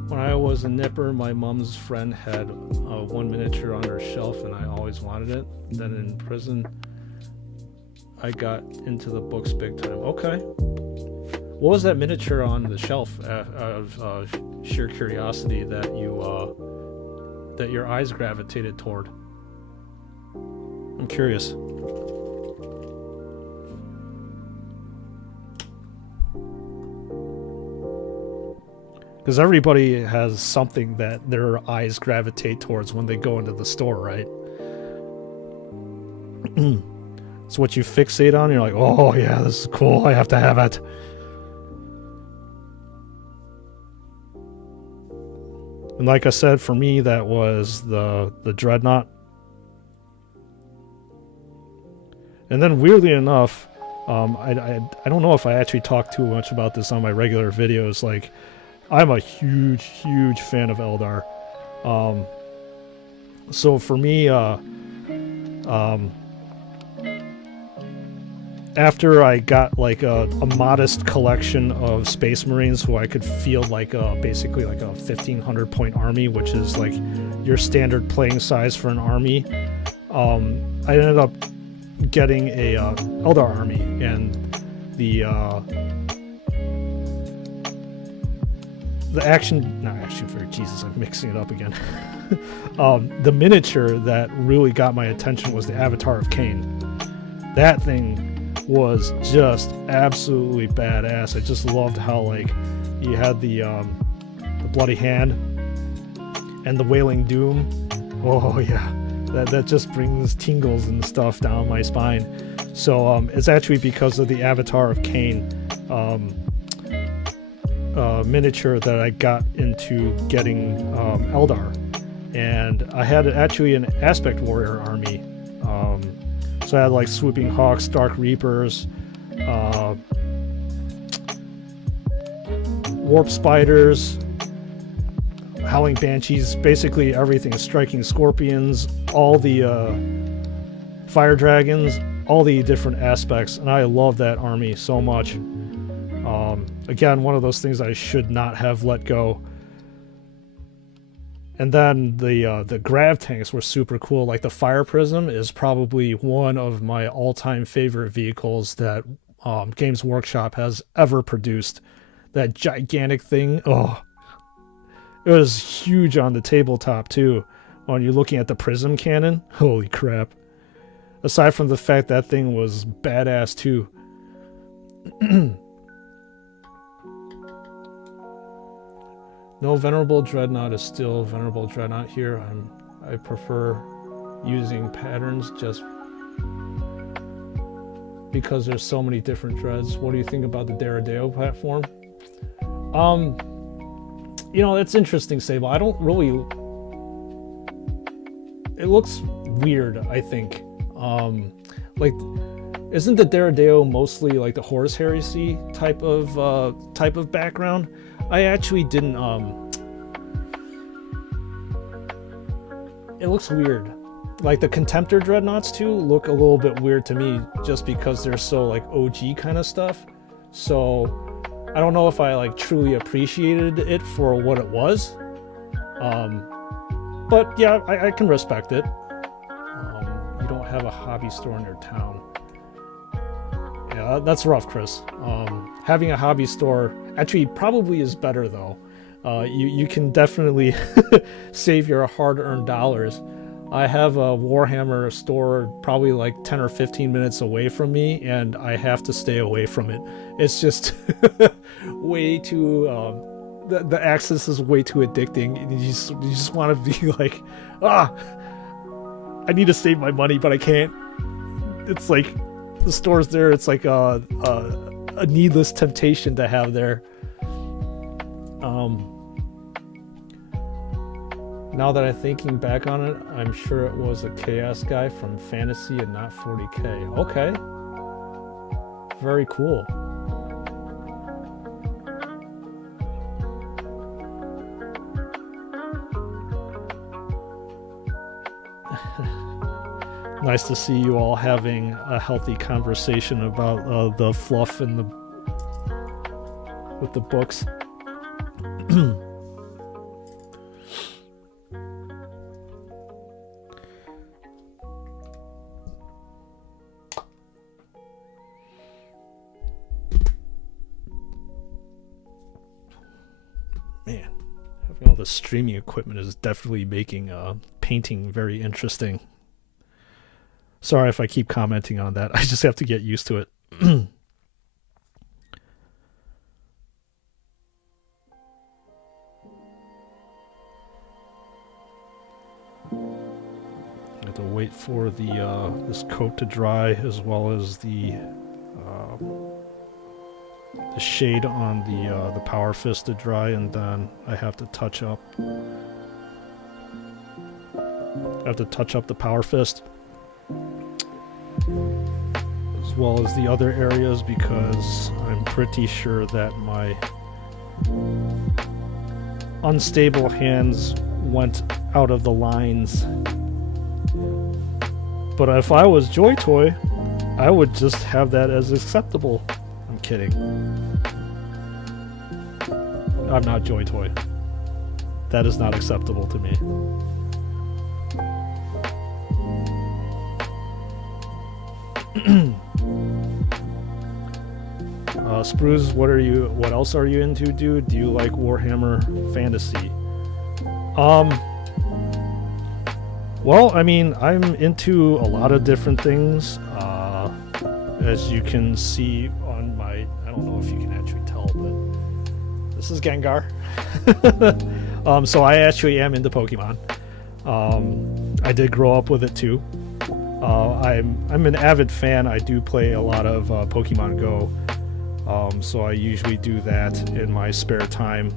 When I was a nipper, my mom's friend had one miniature on her shelf and I always wanted it. Then in prison, I got into the books big time. Okay. What was that miniature on the shelf out of sheer curiosity that that your eyes gravitated toward? I'm curious. Because everybody has something that their eyes gravitate towards when they go into the store, right? It's what you fixate on. You're like, oh yeah, this is cool. I have to have it. And like I said, for me, that was the Dreadnought. And then weirdly enough, I don't know if I actually talk too much about this on my regular videos. Like, I'm a huge fan of Eldar. So for me, after I got like a modest collection of Space Marines who I could field like basically like a 1,500 point army, which is like your standard playing size for an army, I ended up getting a Eldar army, and the not action figure, Jesus, I'm mixing it up again. The miniature that really got my attention was the Avatar of Cain. That thing was just absolutely badass. I just loved how like you had the bloody hand and the Wailing Doom. Oh yeah, that just brings tingles and stuff down my spine. So it's actually because of the Avatar of Cain miniature that I got into getting Eldar. and I had actually an aspect warrior army. So I had like swooping hawks, dark reapers, warp spiders, howling banshees, basically everything, striking scorpions, all the fire dragons, all the different aspects, and I love that army so much. Again, one of those things I should not have let go. And then the grav tanks were super cool. Like the Fire Prism is probably one of my all-time favorite vehicles that Games Workshop has ever produced. That gigantic thing, oh, it was huge on the tabletop too. When you're looking at the prism cannon, holy crap. Aside from the fact that thing was badass too. No Venerable Dreadnought is still Venerable Dreadnought here. I prefer using patterns just because there's so many different dreads. What do you think about the Deradeo platform? You know, it's interesting, Sable. I don't really... It looks weird, I think. Like, isn't the Deradeo mostly like the Horus Heresy type of background? I actually didn't, it looks weird. Like the Contemptor Dreadnoughts too look a little bit weird to me just because they're so like OG kind of stuff. So I don't know if I like truly appreciated it for what it was. But yeah, I can respect it. You don't have a hobby store in your town. Yeah, that's rough, Chris. Having a hobby store actually probably is better though. You can definitely save your hard-earned dollars. I have a Warhammer store probably like 10 or 15 minutes away from me, and I have to stay away from it. It's just way too... the access is way too addicting. You just want to be like, I need to save my money, but I can't. It's like the store's there. It's like a needless temptation to have there. Now that I'm thinking back on it, I'm sure it was a Chaos guy from Fantasy and not 40k. Okay. Very cool. Nice to see you all having a healthy conversation about the fluff and with the books. Man, having all the streaming equipment is definitely making painting very interesting. Sorry if I keep commenting on that. I just have to get used to it. I have to wait for the this coat to dry, as well as the shade on the Power Fist to dry, and then I have to touch up. I have to touch up the Power Fist, as well as the other areas, because I'm pretty sure that my unstable hands went out of the lines. But if I was Joy Toy, I would just have that as acceptable. I'm kidding. I'm not Joy Toy. That is not acceptable to me. Sprues, what else are you into, dude? Do you like Warhammer Fantasy? Well, I mean, I'm into a lot of different things. As you can see on my, I don't know if you can actually tell, but this is Gengar. So I actually am into Pokemon. I did grow up with it too. I'm an avid fan. I do play a lot of Pokemon Go. So I usually do that in my spare time.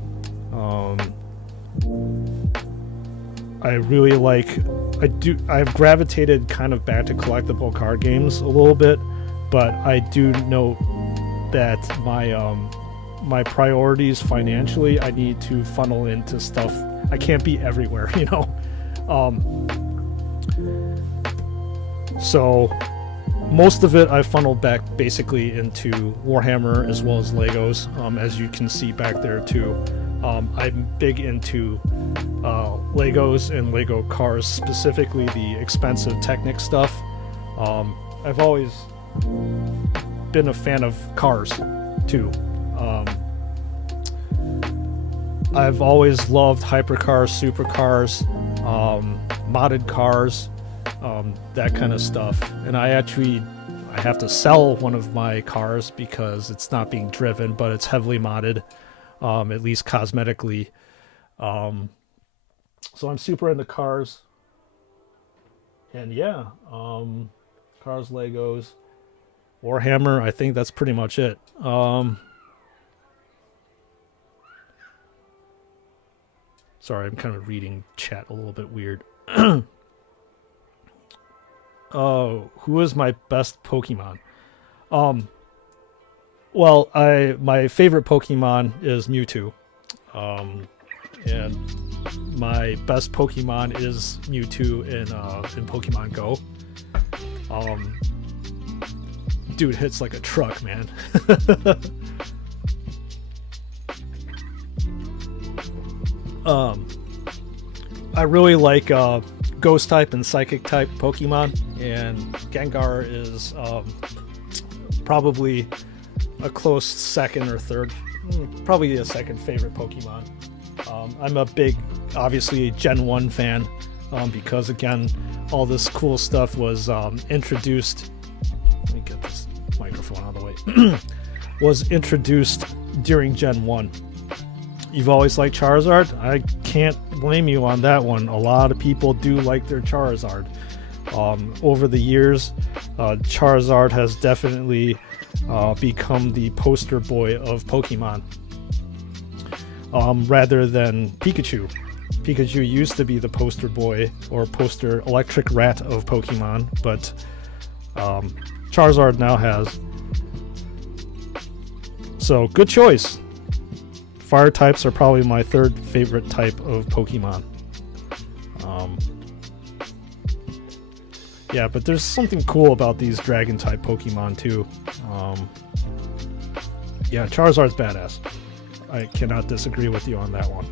I really like. I've gravitated kind of back to collectible card games a little bit, but I do know that my priorities financially, I need to funnel into stuff. I can't be everywhere, you know. So most of it I funneled back basically into Warhammer as well as Legos, as you can see back there too. I'm big into Legos and Lego cars, specifically the expensive Technic stuff. I've always been a fan of cars too. I've always loved hypercars, supercars, modded cars, that kind of stuff. And I have to sell one of my cars because it's not being driven, but it's heavily modded, at least cosmetically. So I'm super into cars. And yeah, cars, Legos, Warhammer, I think that's pretty much it. Sorry, I'm kind of reading chat a little bit weird. Who is my best Pokemon? Well, my favorite Pokemon is Mewtwo. And my best Pokemon is Mewtwo in Pokemon Go. Dude hits like a truck, man. I really like Ghost type and Psychic type Pokemon, and Gengar is probably a close second or third, probably a second favorite Pokemon. I'm a big, obviously, Gen 1 fan, because again, all this cool stuff was introduced. Let me get this microphone out of the way. Was introduced during Gen 1. You've always liked Charizard? I can't blame you on that one. A lot of people do like their Charizard. Over the years, Charizard has definitely become the poster boy of Pokemon, rather than Pikachu. Pikachu used to be the poster boy or poster electric rat of Pokemon, but Charizard now has. So, good choice. Fire types are probably my third favorite type of Pokemon. Yeah, but there's something cool about these dragon type Pokemon too. Yeah, Charizard's badass. I cannot disagree with you on that one.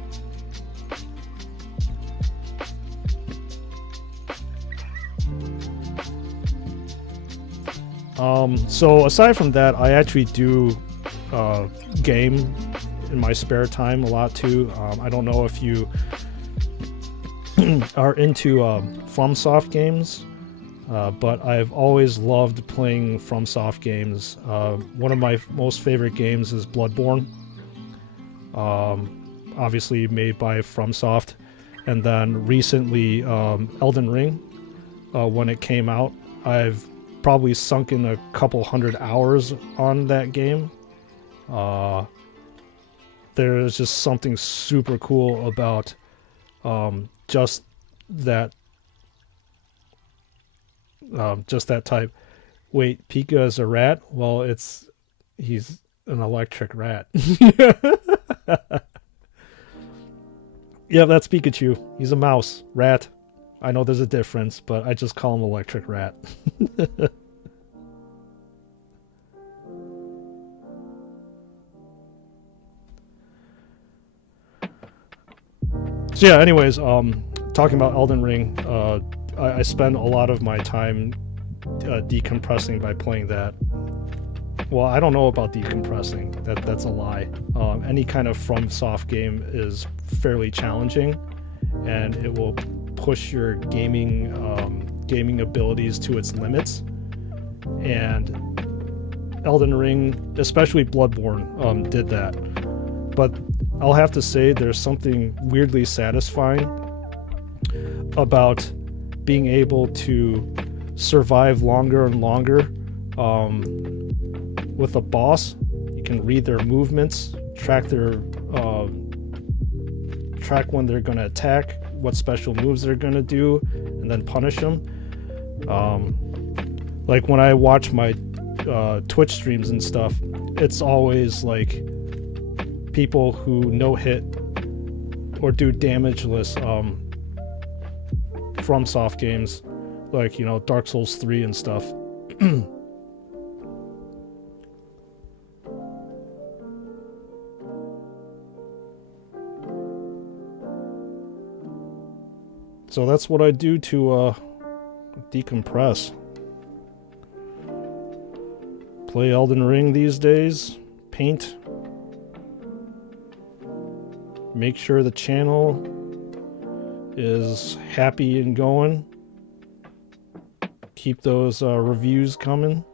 So aside from that, I actually do game in my spare time a lot too. I don't know if you are into FromSoft games, but I've always loved playing FromSoft games. One of my most favorite games is Bloodborne, obviously made by FromSoft, and then recently Elden Ring, when it came out. I've probably sunk in a couple hundred hours on that game. There's just something super cool about just that type. Wait, Pika is a rat? Well, he's an electric rat. Yeah, that's Pikachu. He's a mouse. Rat. I know there's a difference, but I just call him electric rat. So yeah, anyways, talking about Elden Ring, I spend a lot of my time decompressing by playing that. Well, I don't know about decompressing. That's a lie. Any kind of FromSoft game is fairly challenging, and it will push your gaming abilities to its limits. And Elden Ring, especially Bloodborne, did that. But I'll have to say there's something weirdly satisfying about being able to survive longer and longer with a boss. You can read their movements, track when they're going to attack, what special moves they're gonna do and then punish them. Like when I watch my Twitch streams and stuff, it's always like people who no hit or do damageless FromSoft games, like, you know, Dark Souls 3 and stuff. So that's what I do to decompress. Play Elden Ring these days, paint. Make sure the channel is happy and going. Keep those reviews coming.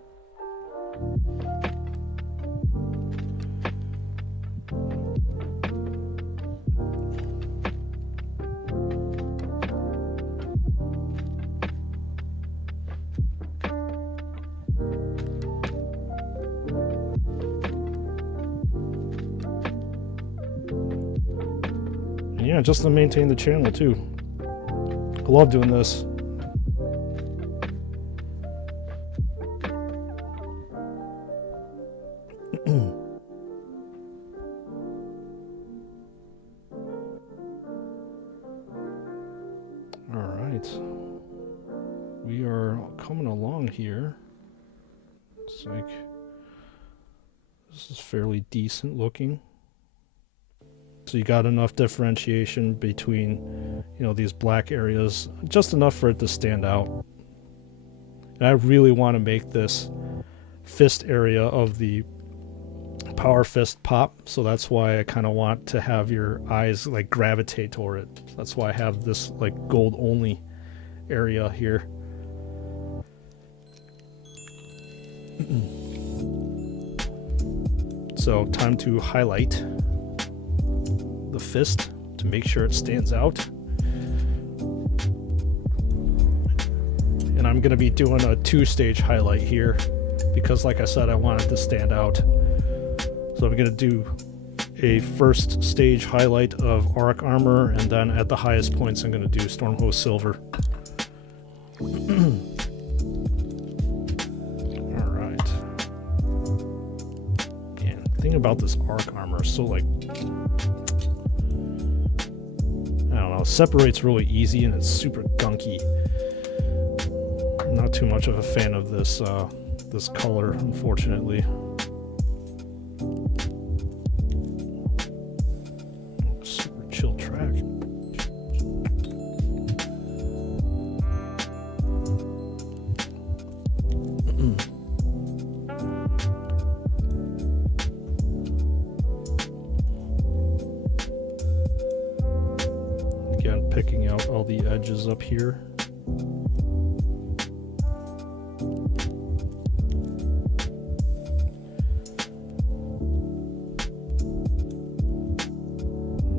Yeah, just to maintain the channel too. I love doing this. All right, we are coming along here. It's like this is fairly decent looking. So you got enough differentiation between, you know, these black areas, just enough for it to stand out. And I really want to make this fist area of the power fist pop, so that's why I kind of want to have your eyes like gravitate toward it. That's why I have this like gold only area here. So time to highlight the fist to make sure it stands out. And I'm going to be doing a 2-stage highlight here because, like I said, I want it to stand out. So I'm going to do a first stage highlight of Auric Armor, and then at the highest points I'm going to do Stormhost Silver. Alright. Man, the thing about this Auric Armor is so like, I don't know, separates really easy and it's super gunky. I'm not too much of a fan of this this color, unfortunately. Super chill track. Again, picking out all the edges up here.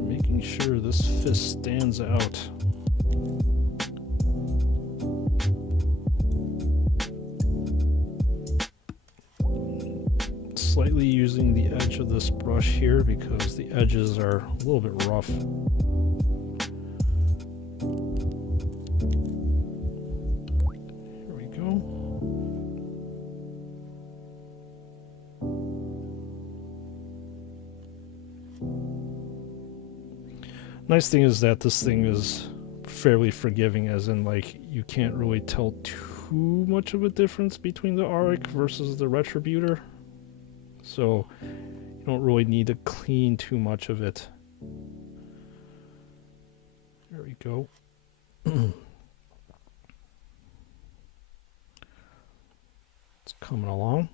Making sure this fist stands out. Slightly using the edge of this brush here because the edges are a little bit rough. Here we go. Nice thing is that this thing is fairly forgiving, as in like you can't really tell too much of a difference between the Auric versus the Retributor. So you don't really need to clean too much of it. There we go. It's coming along.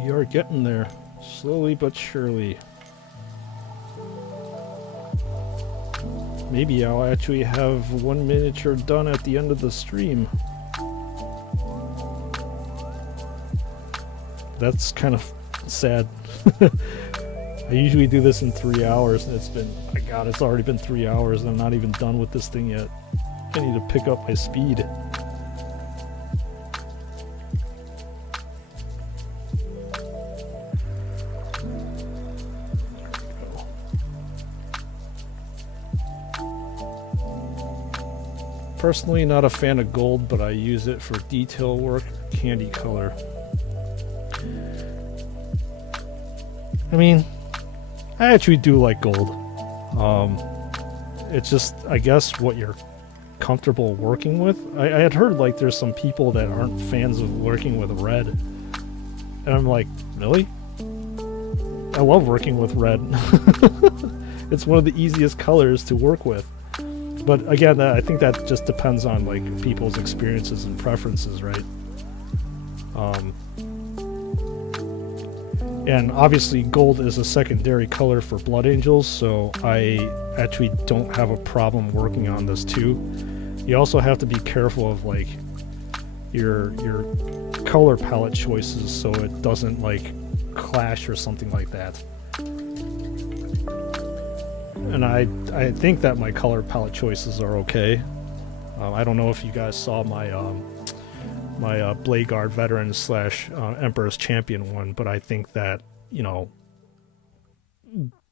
We are getting there, slowly but surely. Maybe I'll actually have one miniature done at the end of the stream. That's kind of sad. I usually do this in 3 hours, and it's been, my god, it's already been 3 hours, and I'm not even done with this thing yet. I need to pick up my speed. Personally, not a fan of gold, but I use it for detail work, candy color. I mean, I actually do like gold. It's just, I guess, what you're comfortable working with. I had heard like there's some people that aren't fans of working with red. And I'm like, really? I love working with red. It's one of the easiest colors to work with. But again, I think that just depends on like people's experiences and preferences, right? And obviously gold is a secondary color for Blood Angels, so I actually don't have a problem working on this too. You also have to be careful of like your color palette choices so it doesn't like clash or something like that. And I think that my color palette choices are okay. I don't know if you guys saw my my Blade Guard Veteran / Emperor's Champion one, but I think that, you know,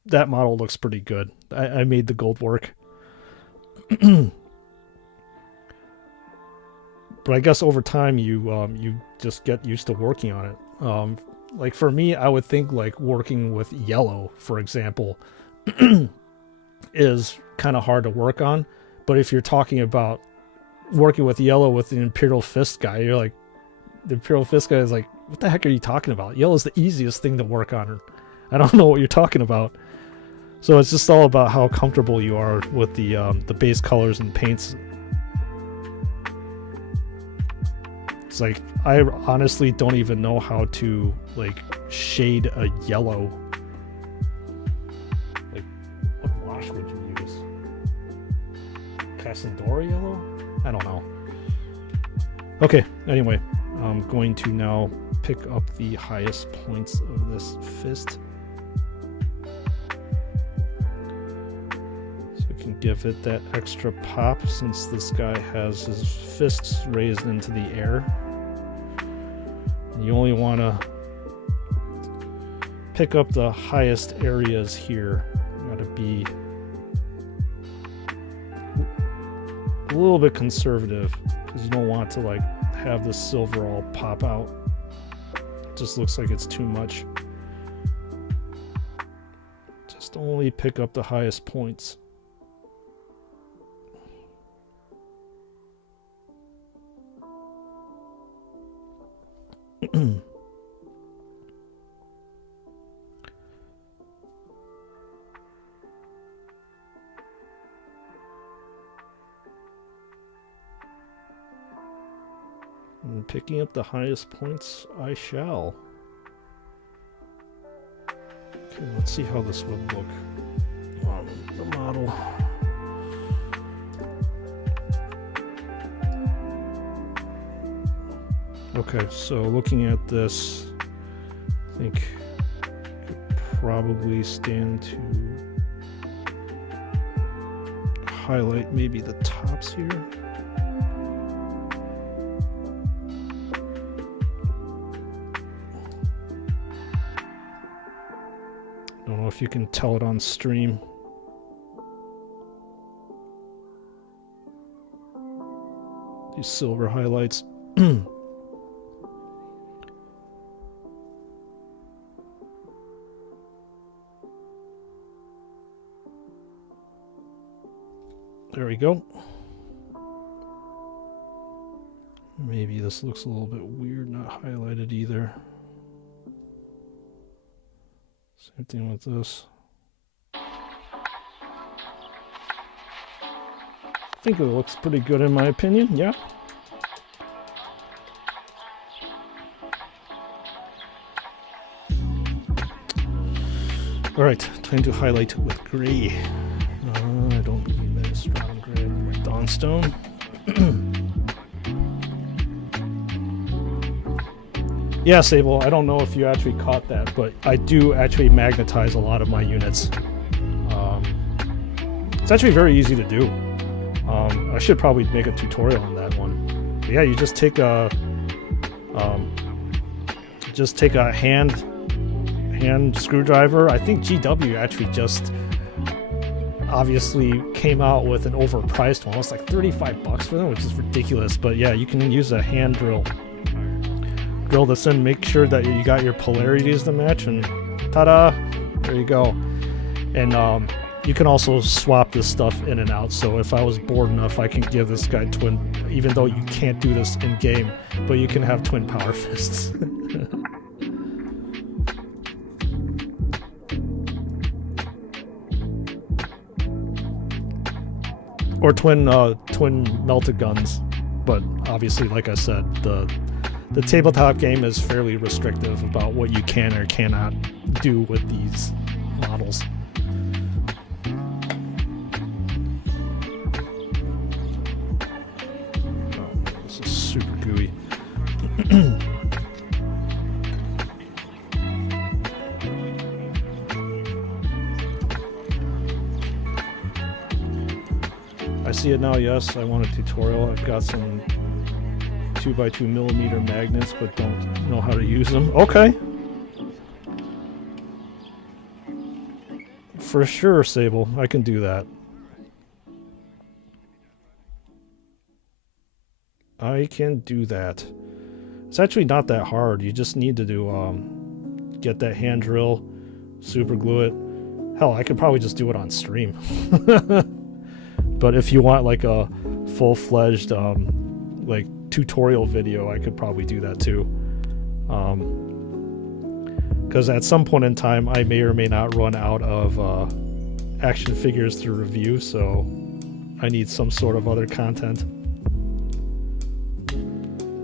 that model looks pretty good. I made the gold work. But I guess over time you just get used to working on it. Like for me, I would think like working with yellow, for example, is kind of hard to work on. But if you're talking about working with yellow with the Imperial Fist guy, you're like, the Imperial Fist guy is like, what the heck are you talking about? Yellow's the easiest thing to work on. I don't know what you're talking about. So it's just all about how comfortable you are with the base colors and paints. It's like, I honestly don't even know how to like shade a yellow. Like, what wash would you use? Casadora yellow? I don't know. Okay, anyway, I'm going to now pick up the highest points of this fist. So we can give it that extra pop since this guy has his fists raised into the air. And you only want to pick up the highest areas here. You got to be a little bit conservative because you don't want to like have the silver all pop out. It just looks like it's too much. Just only pick up the highest points. And picking up the highest points, I shall. Okay, let's see how this would look on the model. Okay, so looking at this, I think I could probably stand to highlight maybe the tops here. Don't know if you can tell it on stream. These silver highlights. There we go. Maybe this looks a little bit weird, not highlighted either. Same thing with this. I think it looks pretty good in my opinion, yeah. Alright, time to highlight with gray. I don't need that strong gray with Dawnstone. Yeah, Sable, I don't know if you actually caught that, but I do actually magnetize a lot of my units. It's actually very easy to do. I should probably make a tutorial on that one. But yeah, you just take a hand screwdriver. I think GW actually just obviously came out with an overpriced one. It's like $35 for them, which is ridiculous. But yeah, you can use a hand drill. Drill this in, make sure that you got your polarities to match, and ta-da! There you go. And you can also swap this stuff in and out. So if I was bored enough, I can give this guy twin, even though you can't do this in game, but you can have twin power fists. Or twin melted guns, but obviously, like I said, the tabletop game is fairly restrictive about what you can or cannot do with these models. Oh, this is super gooey. I see it now, yes. I want a tutorial. I've got some 2x2mm magnets, but don't know how to use them. Okay. For sure, Sable. I can do that. I can do that. It's actually not that hard. You just need to do, get that hand drill, super glue it. Hell, I could probably just do it on stream. But if you want like a full-fledged like tutorial video, I could probably do that too. Because at some point in time, I may or may not run out of action figures to review, so I need some sort of other content.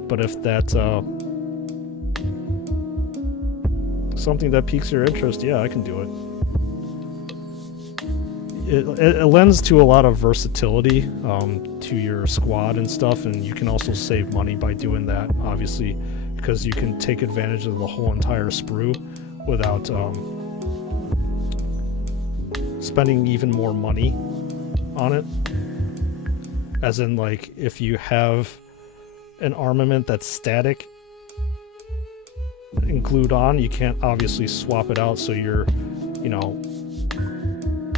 But if that's something that piques your interest, yeah, I can do it. It lends to a lot of versatility to your squad and stuff, and you can also save money by doing that, obviously, because you can take advantage of the whole entire sprue without spending even more money on it. As in, like, if you have an armament that's static and glued on, you can't obviously swap it out, so you're, you know,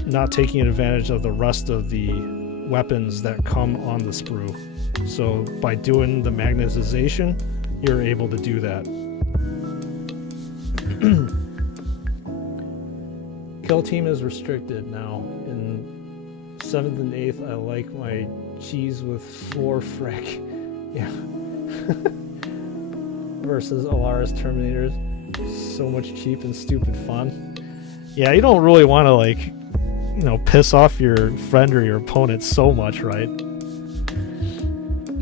not taking advantage of the rest of the weapons that come on the sprue. So by doing the magnetization, you're able to do that. Kill team is restricted now. In 7th and 8th, I like my cheese with 4 frick. Yeah. Versus Alaris Terminators. So much cheap and stupid fun. Yeah, you don't really want to, like, you know, piss off your friend or your opponent so much, right?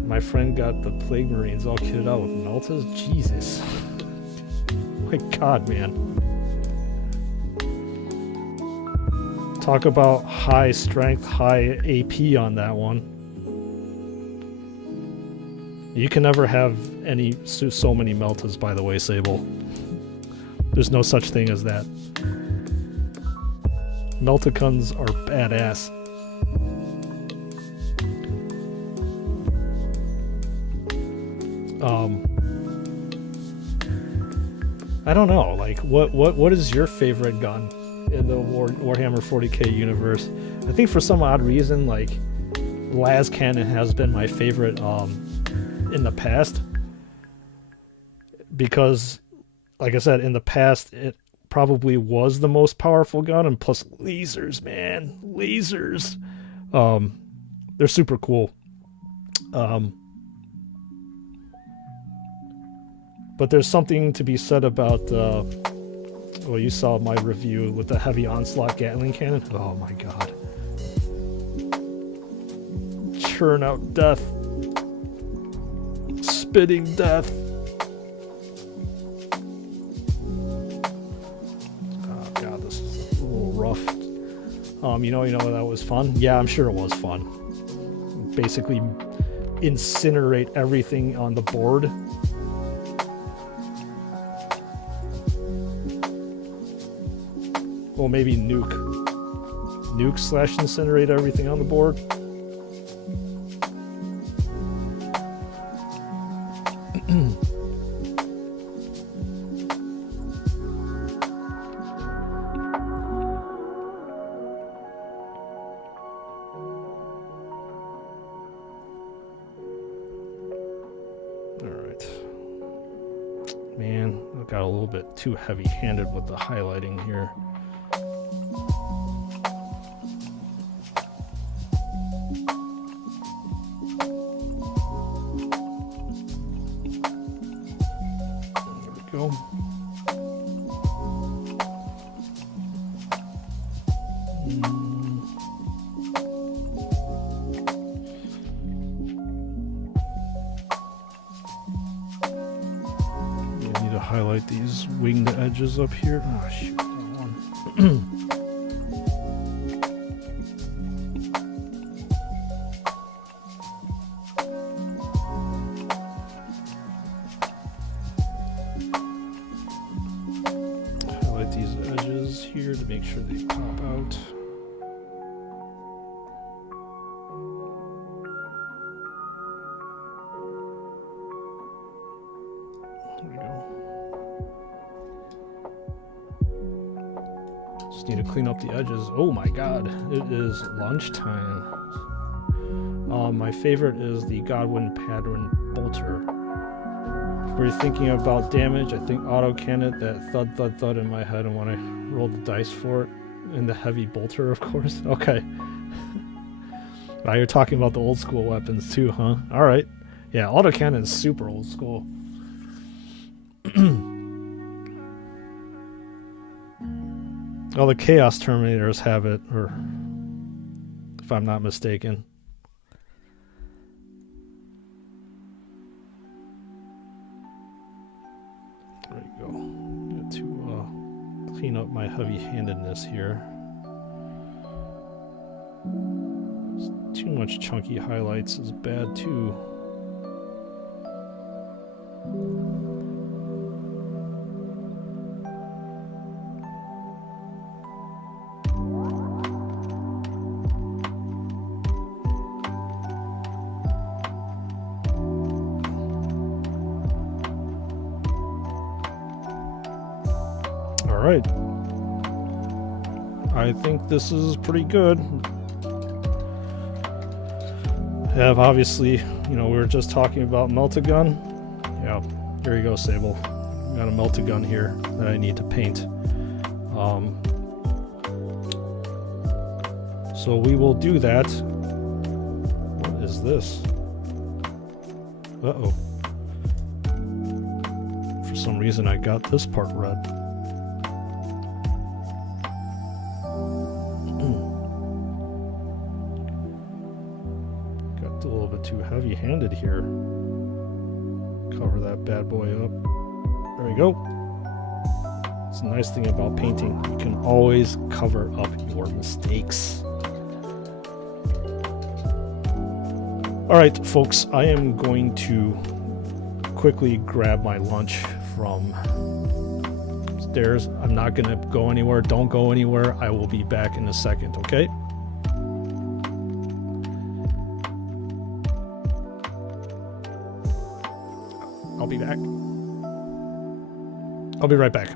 My friend got the Plague Marines all kitted out with Meltas. Jesus. My God, man. Talk about high strength, high AP on that one. You can never have so many Meltas, by the way, Sable. There's no such thing as that. Melticons are badass. I don't know, like, what is your favorite gun in the Warhammer 40k universe? I think for some odd reason, like, las cannon has been my favorite in the past, because, like I said, in the past it probably was the most powerful gun, and plus lasers, man, lasers. They're super cool. But there's something to be said about well, you saw my review with the heavy onslaught Gatling cannon. Oh my God. Churn out death. Spitting death. Oh God, this is a little rough. You know that was fun? Yeah, I'm sure it was fun. Basically incinerate everything on the board. Well, maybe nuke. Nuke slash incinerate everything on the board. Alright. Man, I got a little bit too heavy-handed with the highlighting here. Go. I need to highlight these winged edges up here. Oh shoot, that one. These edges here to make sure they pop out. There we go. Just need to clean up the edges. Oh my god, it is lunchtime. My favorite is the Godwin Pattern Bolter. If we're thinking about damage, I think autocannon, that thud thud thud in my head, and when I roll the dice for it, and the heavy bolter, of course. Okay. Now you're talking about the old school weapons too, huh? Alright. Yeah, autocannon is super old school. All the Chaos Terminators have it, or if I'm not mistaken. There you go. Got to clean up my heavy-handedness here. Too much chunky highlights is bad too. Alright. I think this is pretty good. Have obviously, you know, we were just talking about melt-a-gun. Yeah, here you go, Sable. Got a melt-a-gun here that I need to paint. So we will do that. What is this? Uh-oh. For some reason I got this part red. Got a little bit too heavy-handed here. Cover that bad boy up. There we go. It's a nice thing about painting. You can always cover up your mistakes. Alright, folks, I am going to quickly grab my lunch from stairs. I'm not going to go anywhere. Don't go anywhere. I will be back in a second, okay? I'll be back. I'll be right back.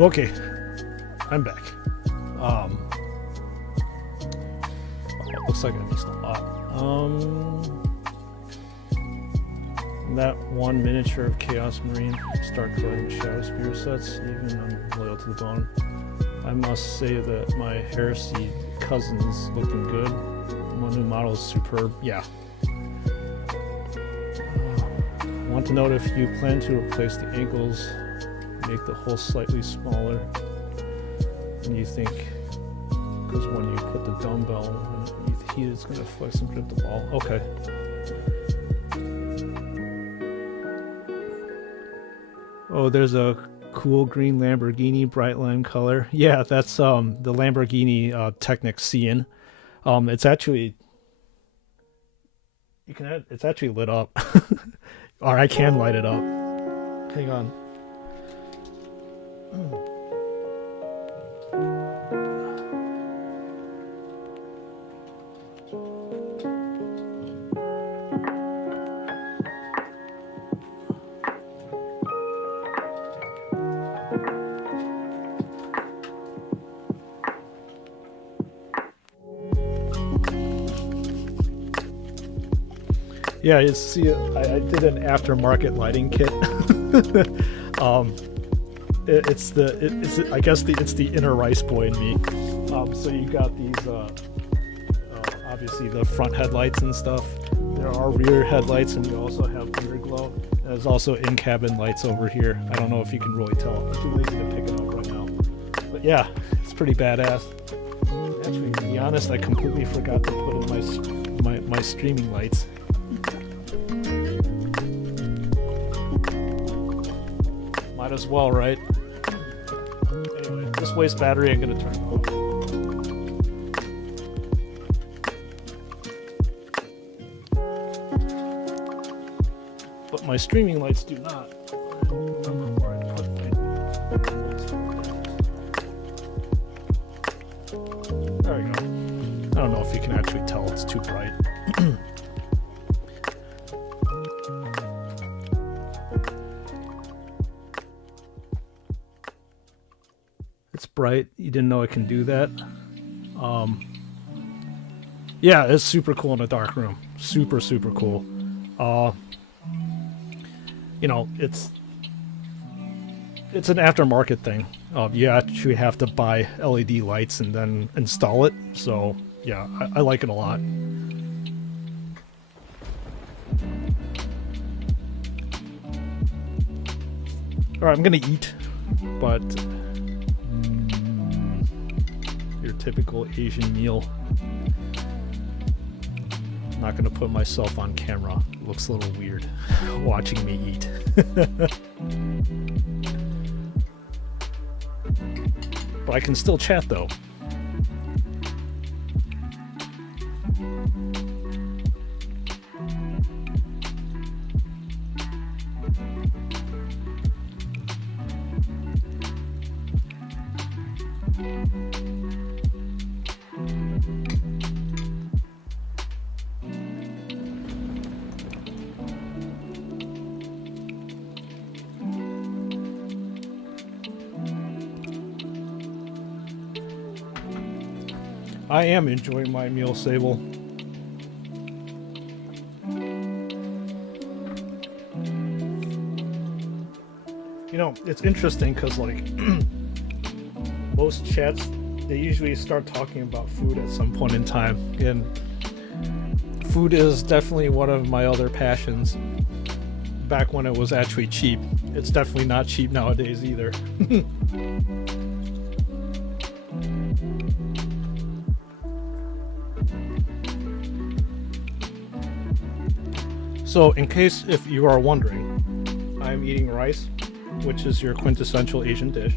Okay, I'm back. Looks like I missed a lot. That one miniature of Chaos Marine, start collecting Shadow Spear sets, even I'm loyal to the bone. I must say that my Heresy cousin's looking good. My new model is superb. Yeah. Want to note if you plan to replace the ankles, make the hole slightly smaller than you think, because when you put the dumbbell underneath the heat, it's going to flex and grip the ball. Okay. Oh, there's a cool green Lamborghini, bright lime color. Yeah, that's the Lamborghini Technic Cian. It's actually it's actually lit up, or I can light it up. Hang on. Yeah, you see, I did an aftermarket lighting kit. I guess it's the inner rice boy in me. So you got these, obviously the front headlights and stuff. There are rear headlights, and we also have underglow. There's also in-cabin lights over here. I don't know if you can really tell. I'm too lazy to pick it up right now. But yeah, it's pretty badass. Actually, to be honest, I completely forgot to put in my streaming lights. Might as well, right? Anyway, this waste battery, I'm gonna turn it off. But my streaming lights do not. I don't remember where I put my lights for that. There we go. I don't know if you can actually tell it's too bright. It's bright. You didn't know it can do that. Yeah, it's super cool in a dark room. Super, super cool. You know, it's an aftermarket thing. You actually have to buy LED lights and then install it. So yeah, I like it a lot. All right, I'm gonna eat, but your typical Asian meal. I'm not gonna put myself on camera. It looks a little weird watching me eat. But I can still chat though. I am enjoying my meal, Sable. You know, it's interesting because, like, most chats, they usually start talking about food at some point in time. And food is definitely one of my other passions. Back when it was actually cheap. It's definitely not cheap nowadays either. So, in case if you are wondering, I'm eating rice, which is your quintessential Asian dish,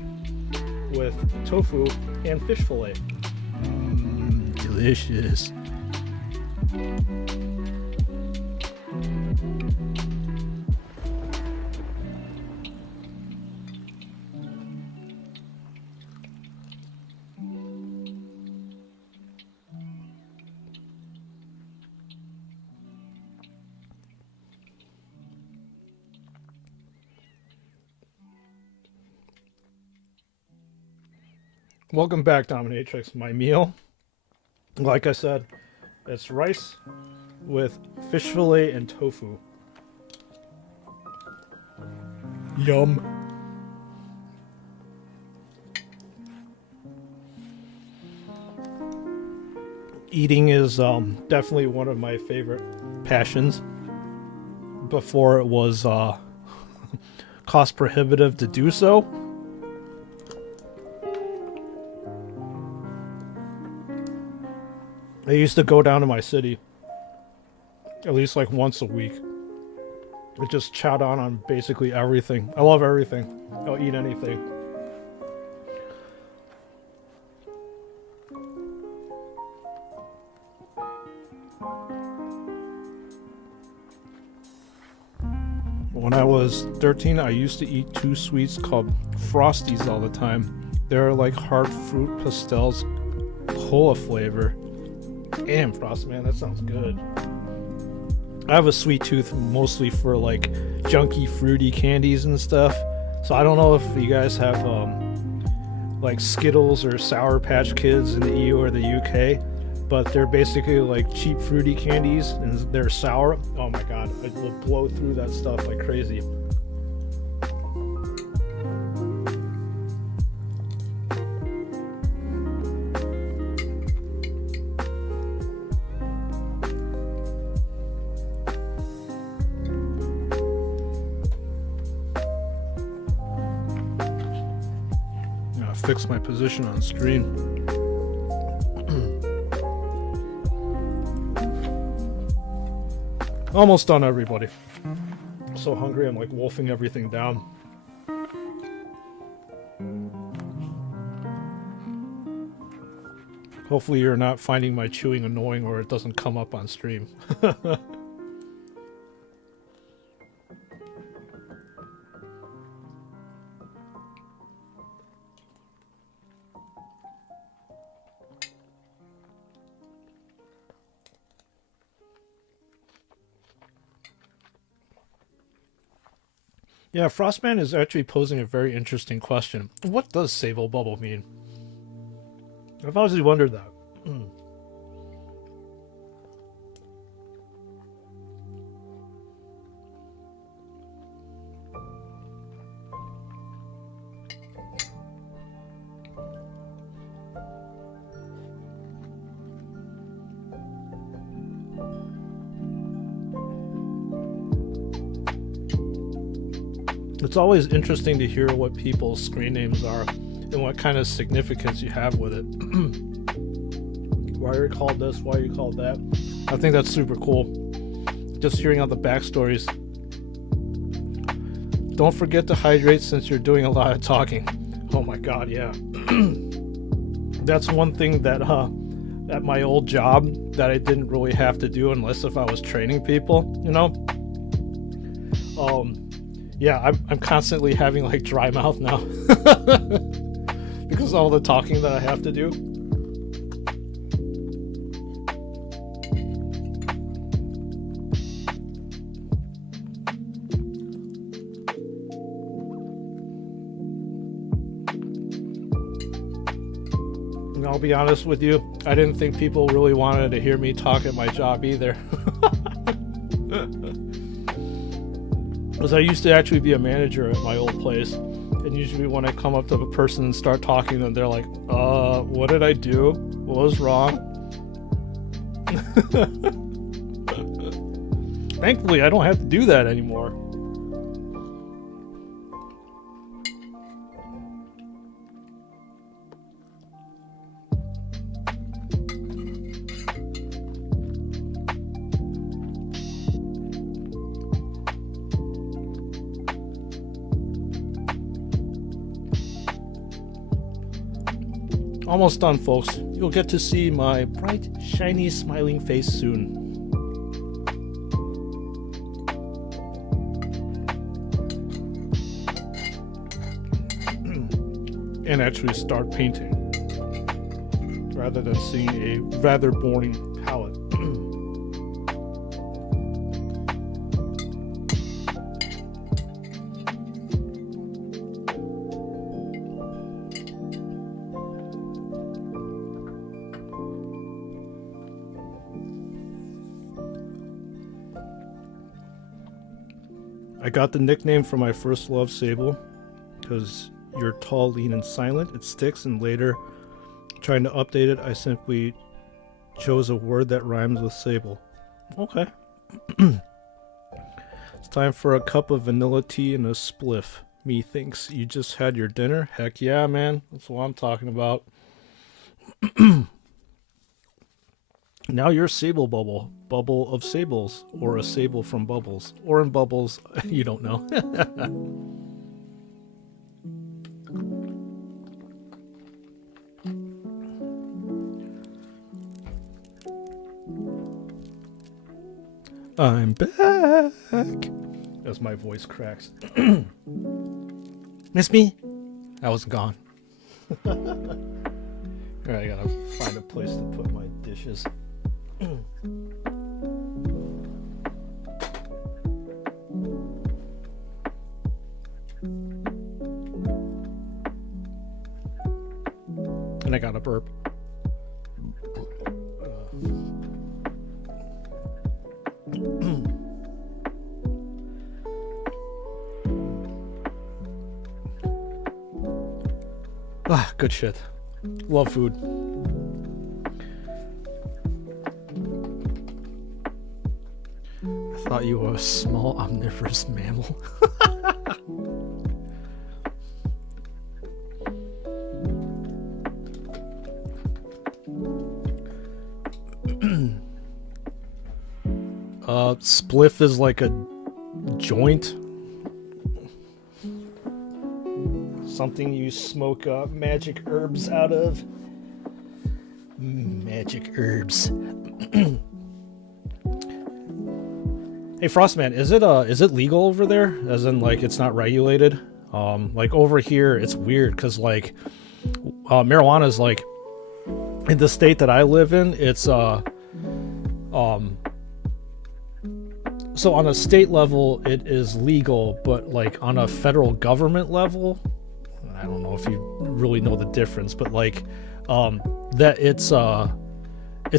with tofu and fish fillet. Delicious. Welcome back, Dominatrix. My meal, like I said, it's rice with fish fillet and tofu. Yum. Eating is definitely one of my favorite passions. Before it was cost prohibitive to do so. I used to go down to my city at least like once a week. I just chow down on basically everything. I love everything. I'll eat anything. When I was 13, I used to eat two sweets called Frosties all the time. They're like hard fruit pastels, cola flavor. Damn, Frost, man, that sounds good. I have a sweet tooth mostly for like junky, fruity candies and stuff. So I don't know if you guys have like Skittles or Sour Patch Kids in the EU or the UK, but they're basically like cheap fruity candies and they're sour. Oh my god, I will blow through that stuff like crazy. Fix my position on screen. Almost done, everybody. I'm so hungry, I'm like wolfing everything down. Hopefully you're not finding my chewing annoying or it doesn't come up on stream. Yeah, Frostman is actually posing a very interesting question. What does Sable Bubble mean? I've always wondered that. It's always interesting to hear what people's screen names are and what kind of significance you have with it. Why are you called this? Why are you called that? I think that's super cool. Just hearing out the backstories. Don't forget to hydrate since you're doing a lot of talking. Oh my god, yeah. That's one thing that at my old job that I didn't really have to do unless if I was training people, you know? Yeah, I'm constantly having like dry mouth now because of all the talking that I have to do. And I'll be honest with you, I didn't think people really wanted to hear me talk at my job either. Because I used to actually be a manager at my old place, and usually when I come up to a person and start talking to them, they're like, what did I do? What was wrong? Thankfully, I don't have to do that anymore. Almost done, folks. You'll get to see my bright, shiny, smiling face soon. And actually start painting, rather than seeing a rather boring palette. I got the nickname from my first love, Sable, because you're tall, lean, and silent. It sticks, and later, trying to update it, I simply chose a word that rhymes with Sable. Okay. It's time for a cup of vanilla tea and a spliff. Me thinks you just had your dinner. Heck yeah, man. That's what I'm talking about. Now you're Sable Bubble. Bubble of Sables. Or a Sable from Bubbles. Or in Bubbles. You don't know. I'm back. As my voice cracks. Miss me? I was gone. Alright, I gotta find a place to put my dishes. And I got a burp. Ah, good shit. Love food. I thought you were a small omnivorous mammal. Spliff is like a joint. Something you smoke magic herbs out of. Magic herbs. Hey Frostman, is it legal over there? As in, like, it's not regulated? Like over here, it's weird because like marijuana is like in the state that I live in. It's so on a state level, it is legal, but like on a federal government level, I don't know if you really know the difference, but like that it's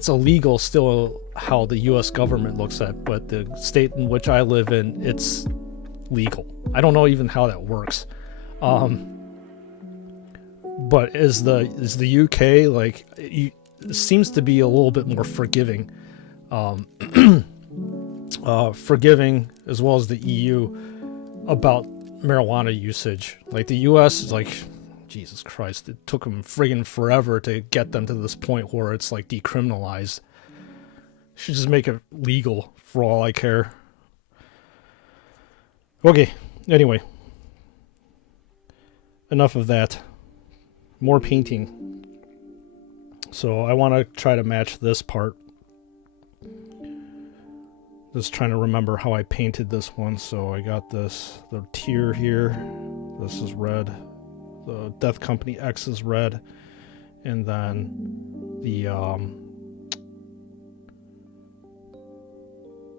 illegal still how the U.S. government looks at, but the state in which I live in, it's legal. I don't know even how that works. But is the UK like seems to be a little bit more forgiving. Forgiving as well as the EU about marijuana usage. Like the US is like, Jesus Christ, it took them friggin' forever to get them to this point where it's like decriminalized. Should just make it legal for all I care. Okay, anyway. Enough of that. More painting. So I want to try to match this part. Just trying to remember how I painted this one. So I got the tier here. This is red. The Death Company X is red. And then the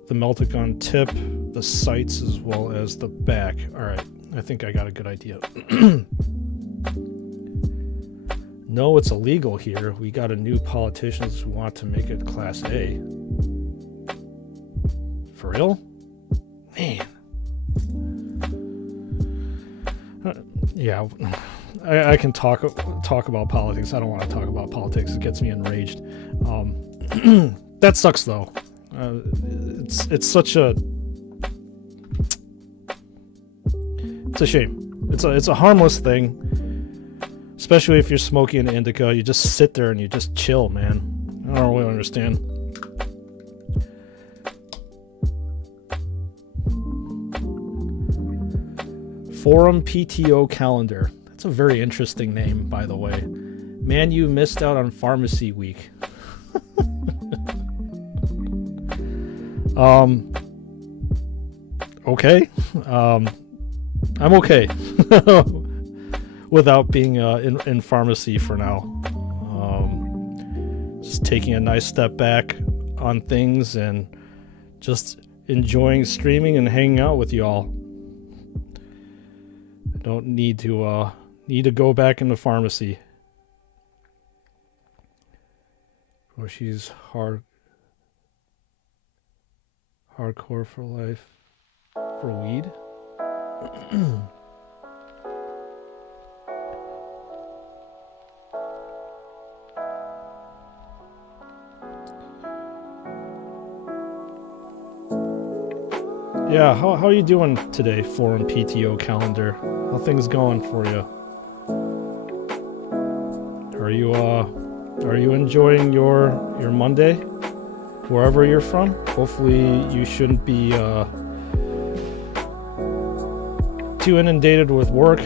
Meltagun tip, the sights, as well as the back. Alright, I think I got a good idea. No, it's illegal here. We got a new politicians who want to make it Class A. For real? Man. Yeah, I can talk about politics. I don't want to talk about politics. It gets me enraged. That sucks though. It's such a... It's a shame. It's a harmless thing. Especially if you're smoking an indica. You just sit there and you just chill, man. I don't really understand. Forum PTO calendar. That's a very interesting name, by the way. Man, you missed out on pharmacy week. Okay. I'm okay. Without being in pharmacy for now. Just taking a nice step back on things and just enjoying streaming and hanging out with y'all. Don't need to go back into pharmacy. Oh, she's hardcore for life. For weed? Yeah, how are you doing today, Forum PTO calendar? How things going for you? Are you enjoying your Monday, wherever you're from? Hopefully you shouldn't be too inundated with work.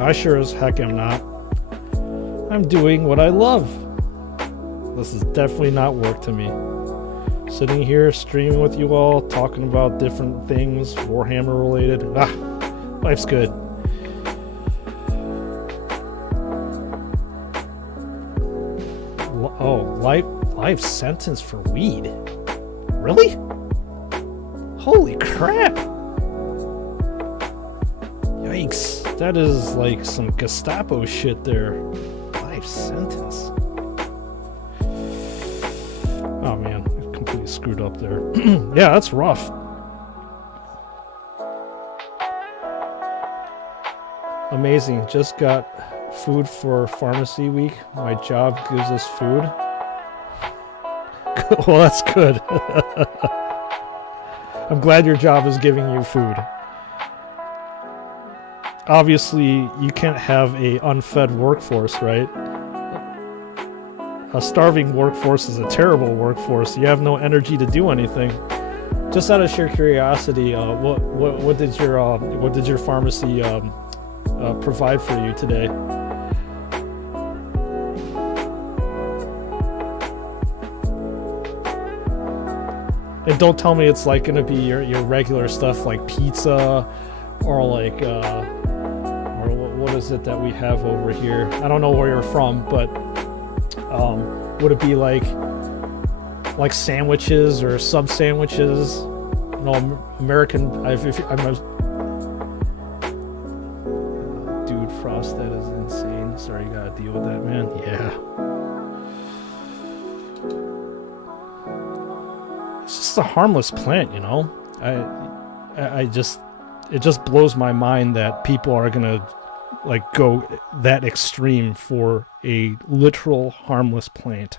I sure as heck am not. I'm doing what I love. This is definitely not work to me. Sitting here streaming with you all, talking about different things, Warhammer related. Life's good. Life sentence for weed? Really? Holy crap! Yikes. That is like some Gestapo shit there. Life sentence. Oh man, I completely screwed up there. Yeah, that's rough. Amazing. Just got food for pharmacy week. My job gives us food. Well, that's good. I'm glad your job is giving you food. Obviously, you can't have a unfed workforce, right? A starving workforce is a terrible workforce. You have no energy to do anything. Just out of sheer curiosity, what did your pharmacy provide for you today? And don't tell me it's like gonna be your regular stuff like pizza or like or what is it that we have over here? I don't know where you're from, but would it be like sandwiches or sub sandwiches? No, American. Dude, Frost, that is insane. Sorry, you gotta deal with that, man. Yeah. It's just a harmless plant, you know. It just blows my mind that people are gonna like go that extreme for a literal harmless plant.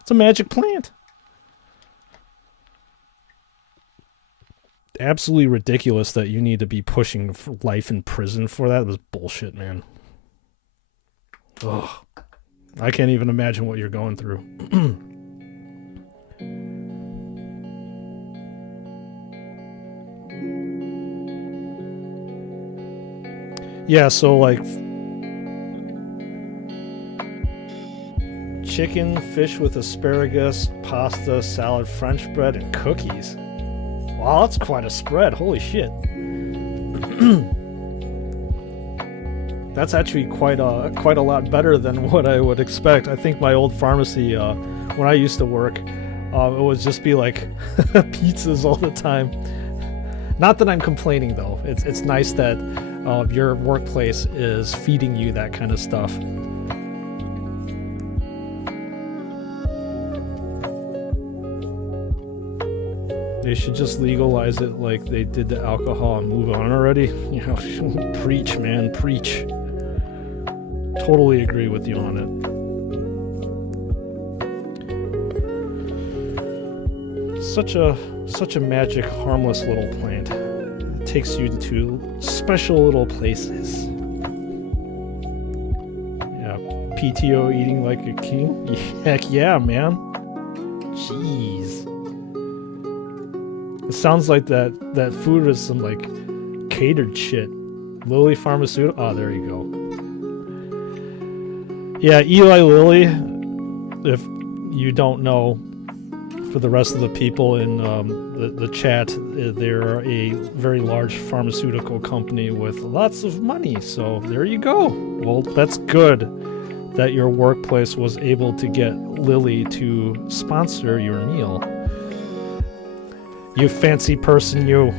It's a magic plant. Absolutely ridiculous that you need to be pushing for life in prison for that. It was bullshit, man. Ugh. I can't even imagine what you're going through. Yeah, so like chicken, fish with asparagus, pasta, salad, French bread, and cookies. Wow, that's quite a spread. Holy shit. That's actually quite a lot better than what I would expect. I think my old pharmacy, when I used to work, it would just be like pizzas all the time. Not that I'm complaining though. It's nice that your workplace is feeding you that kind of stuff. They should just legalize it like they did the alcohol and move on already. You know, preach, man, preach. Totally agree with you on it. Such a magic, harmless little plant. It takes you to special little places. Yeah, PTO eating like a king? Heck yeah, man. Jeez. It sounds like that food is some like catered shit. Lilly Pharmaceutical. Oh, there you go. Yeah, Eli Lilly. If you don't know, for the rest of the people in the chat, they're a very large pharmaceutical company with lots of money. So there you go. Well, that's good that your workplace was able to get Lilly to sponsor your meal. You fancy person, you.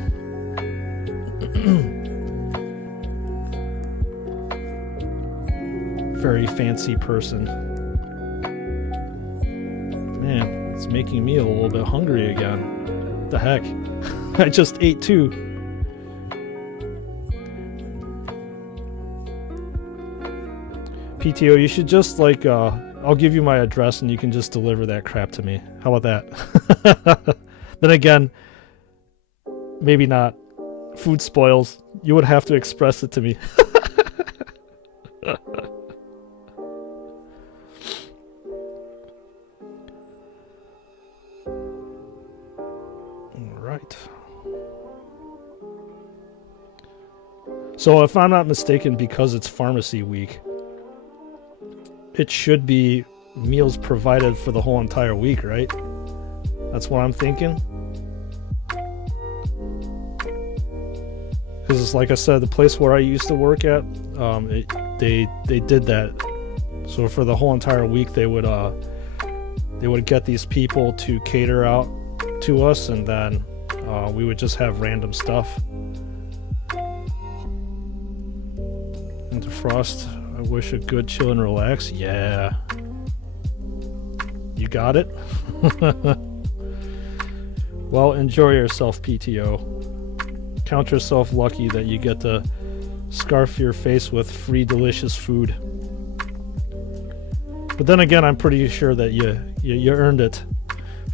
Very fancy person. Man, it's making me a little bit hungry again. the heck? I just ate too. PTO, you should just like, I'll give you my address and you can just deliver that crap to me. How about that? Then again, maybe not. Food spoils. You would have to express it to me. Alright. So if I'm not mistaken, because it's pharmacy week, it should be meals provided for the whole entire week, right? That's what I'm thinking. Because, like I said, the place where I used to work at, they did that. So for the whole entire week, they would get these people to cater out to us, and then we would just have random stuff. And to Frost, I wish a good chill and relax. Yeah. You got it? Well, enjoy yourself, PTO. Count yourself lucky that you get to scarf your face with free delicious food. But then again, I'm pretty sure that you earned it.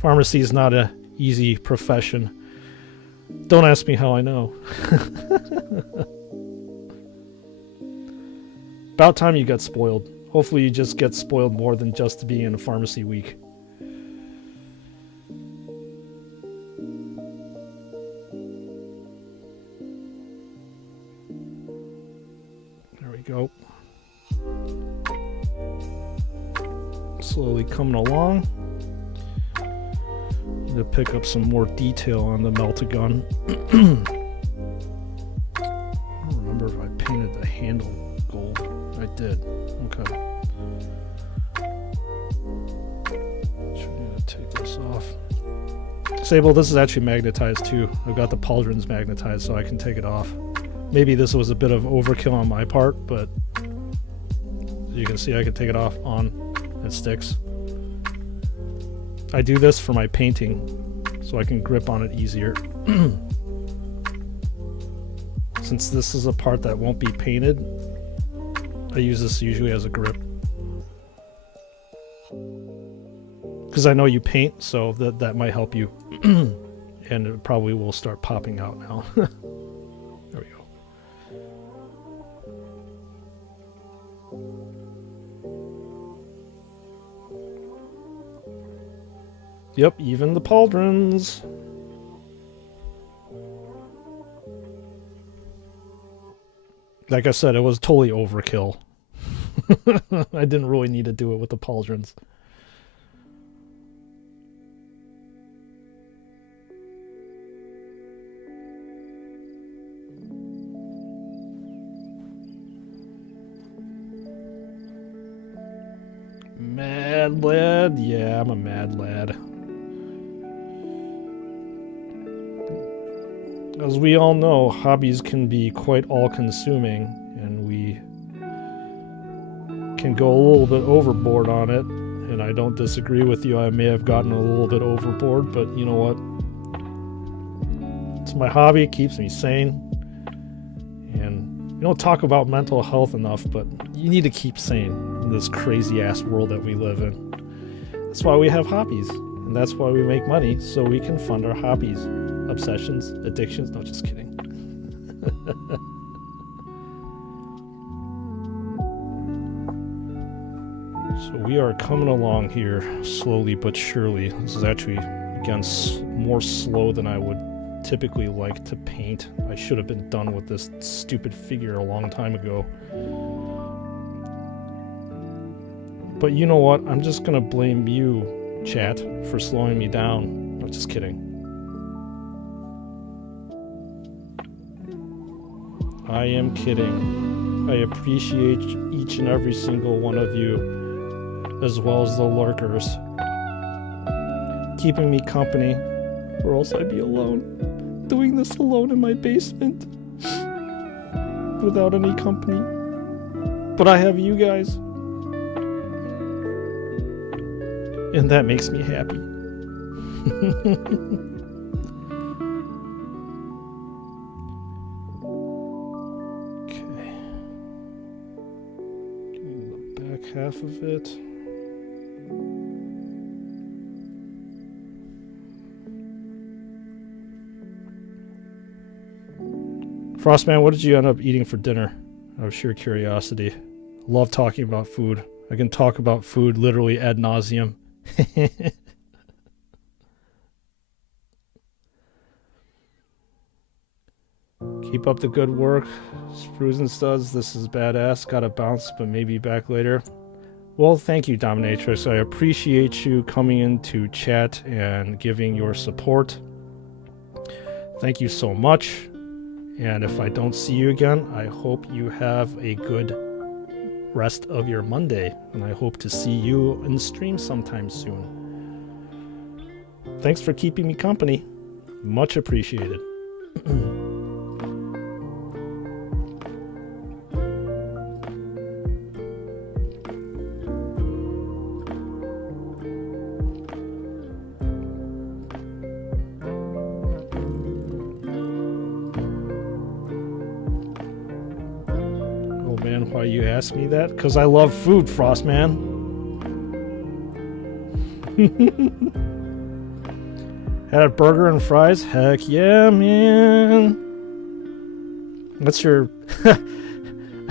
Pharmacy is not a easy profession. Don't ask me how I know. About time you got spoiled. Hopefully you just get spoiled more than just being in a pharmacy week. There we go. Slowly coming along. Need to pick up some more detail on the Meltagun. I don't remember if I painted the handle gold. I did. Okay. Should need to take this off. Sable, this is actually magnetized too. I've got the pauldrons magnetized so I can take it off. Maybe this was a bit of overkill on my part, but as you can see, I can take it off on. It sticks. I do this for my painting so I can grip on it easier. Since this is a part that won't be painted, I use this usually as a grip. Because I know you paint, so that might help you. And it probably will start popping out now. There we go. Yep, even the pauldrons. Like I said, it was totally overkill. I didn't really need to do it with the pauldrons. Mad lad? Yeah, I'm a mad lad. As we all know, hobbies can be quite all-consuming, and we can go a little bit overboard on it, and I don't disagree with you. I may have gotten a little bit overboard, but you know what? It's my hobby, it keeps me sane, and you don't talk about mental health enough, but you need to keep sane in this crazy-ass world that we live in. That's why we have hobbies, and that's why we make money, so we can fund our hobbies. Obsessions, addictions, no, just kidding. So we are coming along here, slowly but surely. This is actually, again, more slow than I would typically like to paint. I should have been done with this stupid figure a long time ago. But you know what? I'm just gonna blame you, chat, for slowing me down. No, just kidding. I am kidding. I appreciate each and every single one of you, as well as the lurkers, keeping me company, or else I'd be alone, doing this alone in my basement, without any company. But I have you guys, and that makes me happy. back half of it. Frostman, what did you end up eating for dinner? Out of sheer curiosity. Love talking about food. I can talk about food literally ad nauseum. Keep up the good work. Sprues and studs, this is badass. Gotta bounce, but maybe back later. Well, thank you, Dominatrix. I appreciate you coming in to chat and giving your support. Thank you so much. And if I don't see you again, I hope you have a good rest of your Monday. And I hope to see you in the stream sometime soon. Thanks for keeping me company. Much appreciated. Why you ask me that? Because I love food, Frostman. Had a burger and fries? Heck yeah, man. That's your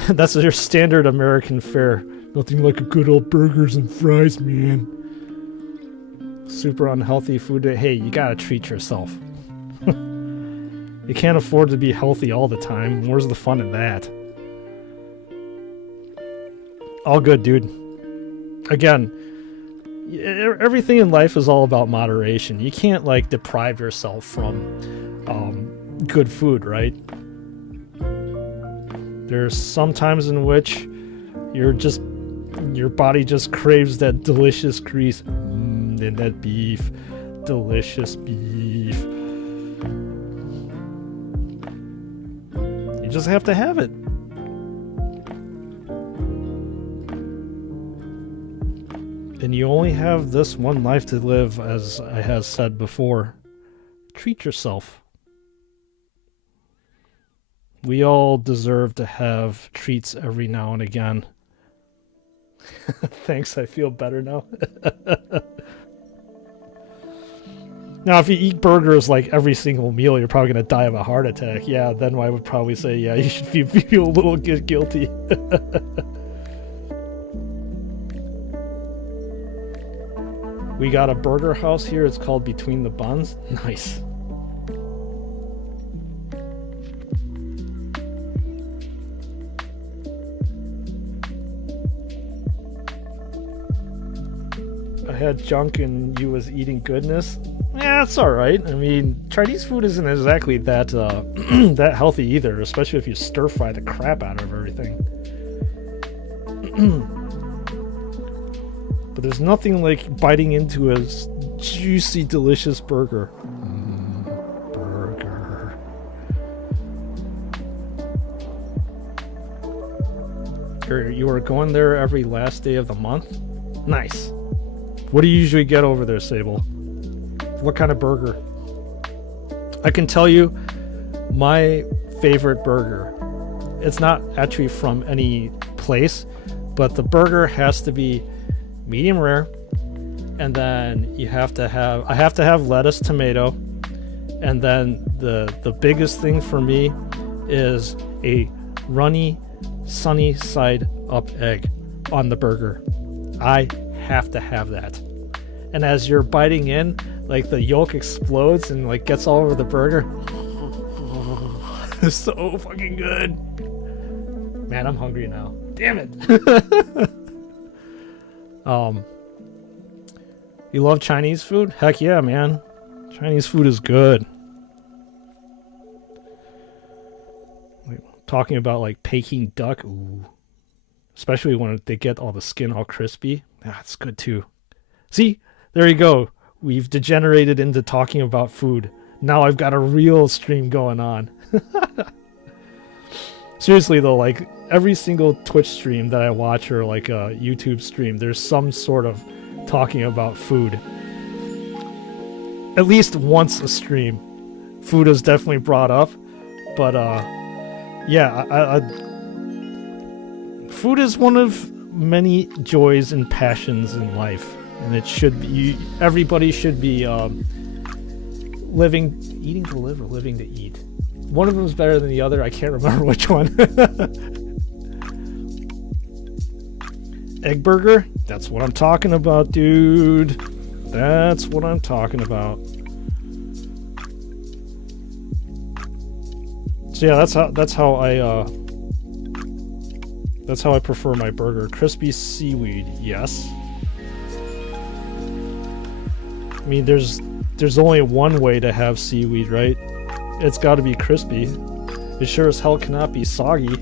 that's your standard American fare. Nothing like a good old burgers and fries, man. Super unhealthy food. Hey, you gotta treat yourself. You can't afford to be healthy all the time. Where's the fun in that? All good, dude. Again, everything in life is all about moderation. You can't, like, deprive yourself from good food, right? There's some times in which your body just craves that delicious grease. And that beef. Delicious beef. You just have to have it. And you only have this one life to live, as I have said before. Treat yourself. We all deserve to have treats every now and again. Thanks, I feel better now. Now, if you eat burgers like every single meal, you're probably going to die of a heart attack. Yeah, then I would probably say, yeah, you should feel a little guilty. We got a burger house here. It's called Between the Buns. Nice. I had junk and you was eating goodness. Yeah, it's alright. I mean, Chinese food isn't exactly that that healthy either, especially if you stir fry the crap out of everything. But there's nothing like biting into a juicy, delicious burger. Burger. You are going there every last day of the month? Nice. What do you usually get over there, Sable? What kind of burger? I can tell you my favorite burger. It's not actually from any place, but the burger has to be medium rare, and then I have to have lettuce, tomato, and then the biggest thing for me is a runny, sunny side up egg on the burger. I have to have that. And as you're biting in, like the yolk explodes and like gets all over the burger. It's so fucking good. Man, I'm hungry now. Damn it. You love Chinese food? Heck yeah, man. Chinese food is good. Like, talking about like Peking duck. Ooh. Especially when they get all the skin all crispy. That's good too. See? There you go. We've degenerated into talking about food. Now I've got a real stream going on. Seriously though, like every single Twitch stream that I watch or like a YouTube stream, there's some sort of talking about food. At least once a stream. Food is definitely brought up. But yeah, food is one of many joys and passions in life, and it should be, everybody should be eating to live or living to eat. One of them is better than the other. I can't remember which one. Egg burger? That's what I'm talking about, dude. That's what I'm talking about. So yeah, that's how I prefer my burger. Crispy seaweed, yes. I mean, there's only one way to have seaweed, right? It's got to be crispy. It sure as hell cannot be soggy.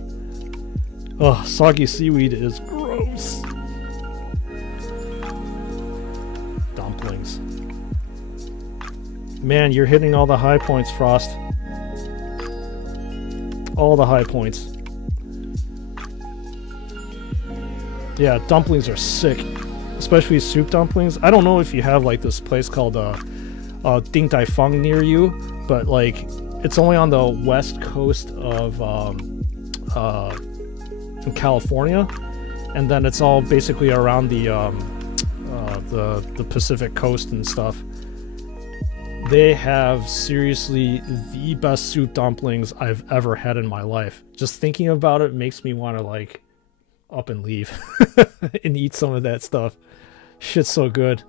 Ugh, soggy seaweed is gross. Dumplings. Man, you're hitting all the high points, Frost. All the high points. Yeah, dumplings are sick. Especially soup dumplings. I don't know if you have like this place called Ding Tai Fung near you, but like it's only on the west coast of California, and then it's all basically around the Pacific coast and stuff. They have seriously the best soup dumplings I've ever had in my life. Just thinking about it makes me want to like up and leave and eat some of that stuff. Shit's so good.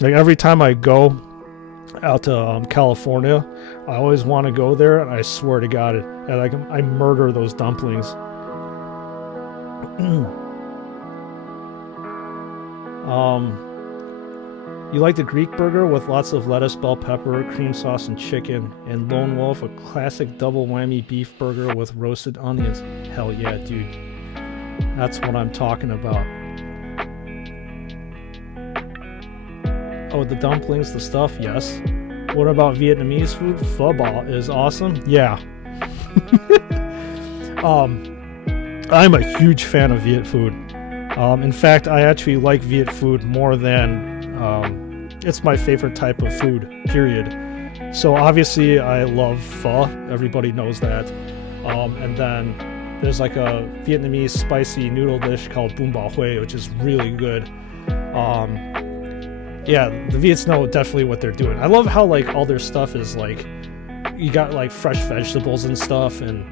Like every time I go out to California, I always want to go there, and I swear to God, I murder those dumplings. You like the Greek burger with lots of lettuce, bell pepper, cream sauce, and chicken, and Lone Wolf, a classic double whammy beef burger with roasted onions. Hell yeah, dude. That's what I'm talking about. Oh, the dumplings, the stuff, yes. What about Vietnamese food? Pho bao is awesome. Yeah. I'm a huge fan of Viet food. In fact, I actually like Viet food more than it's my favorite type of food, period. So obviously I love pho, everybody knows that. And then there's like a Vietnamese spicy noodle dish called bún bò Huế, which is really good. Yeah, the Viets know definitely what they're doing. I love how like all their stuff is like, you got like fresh vegetables and stuff, and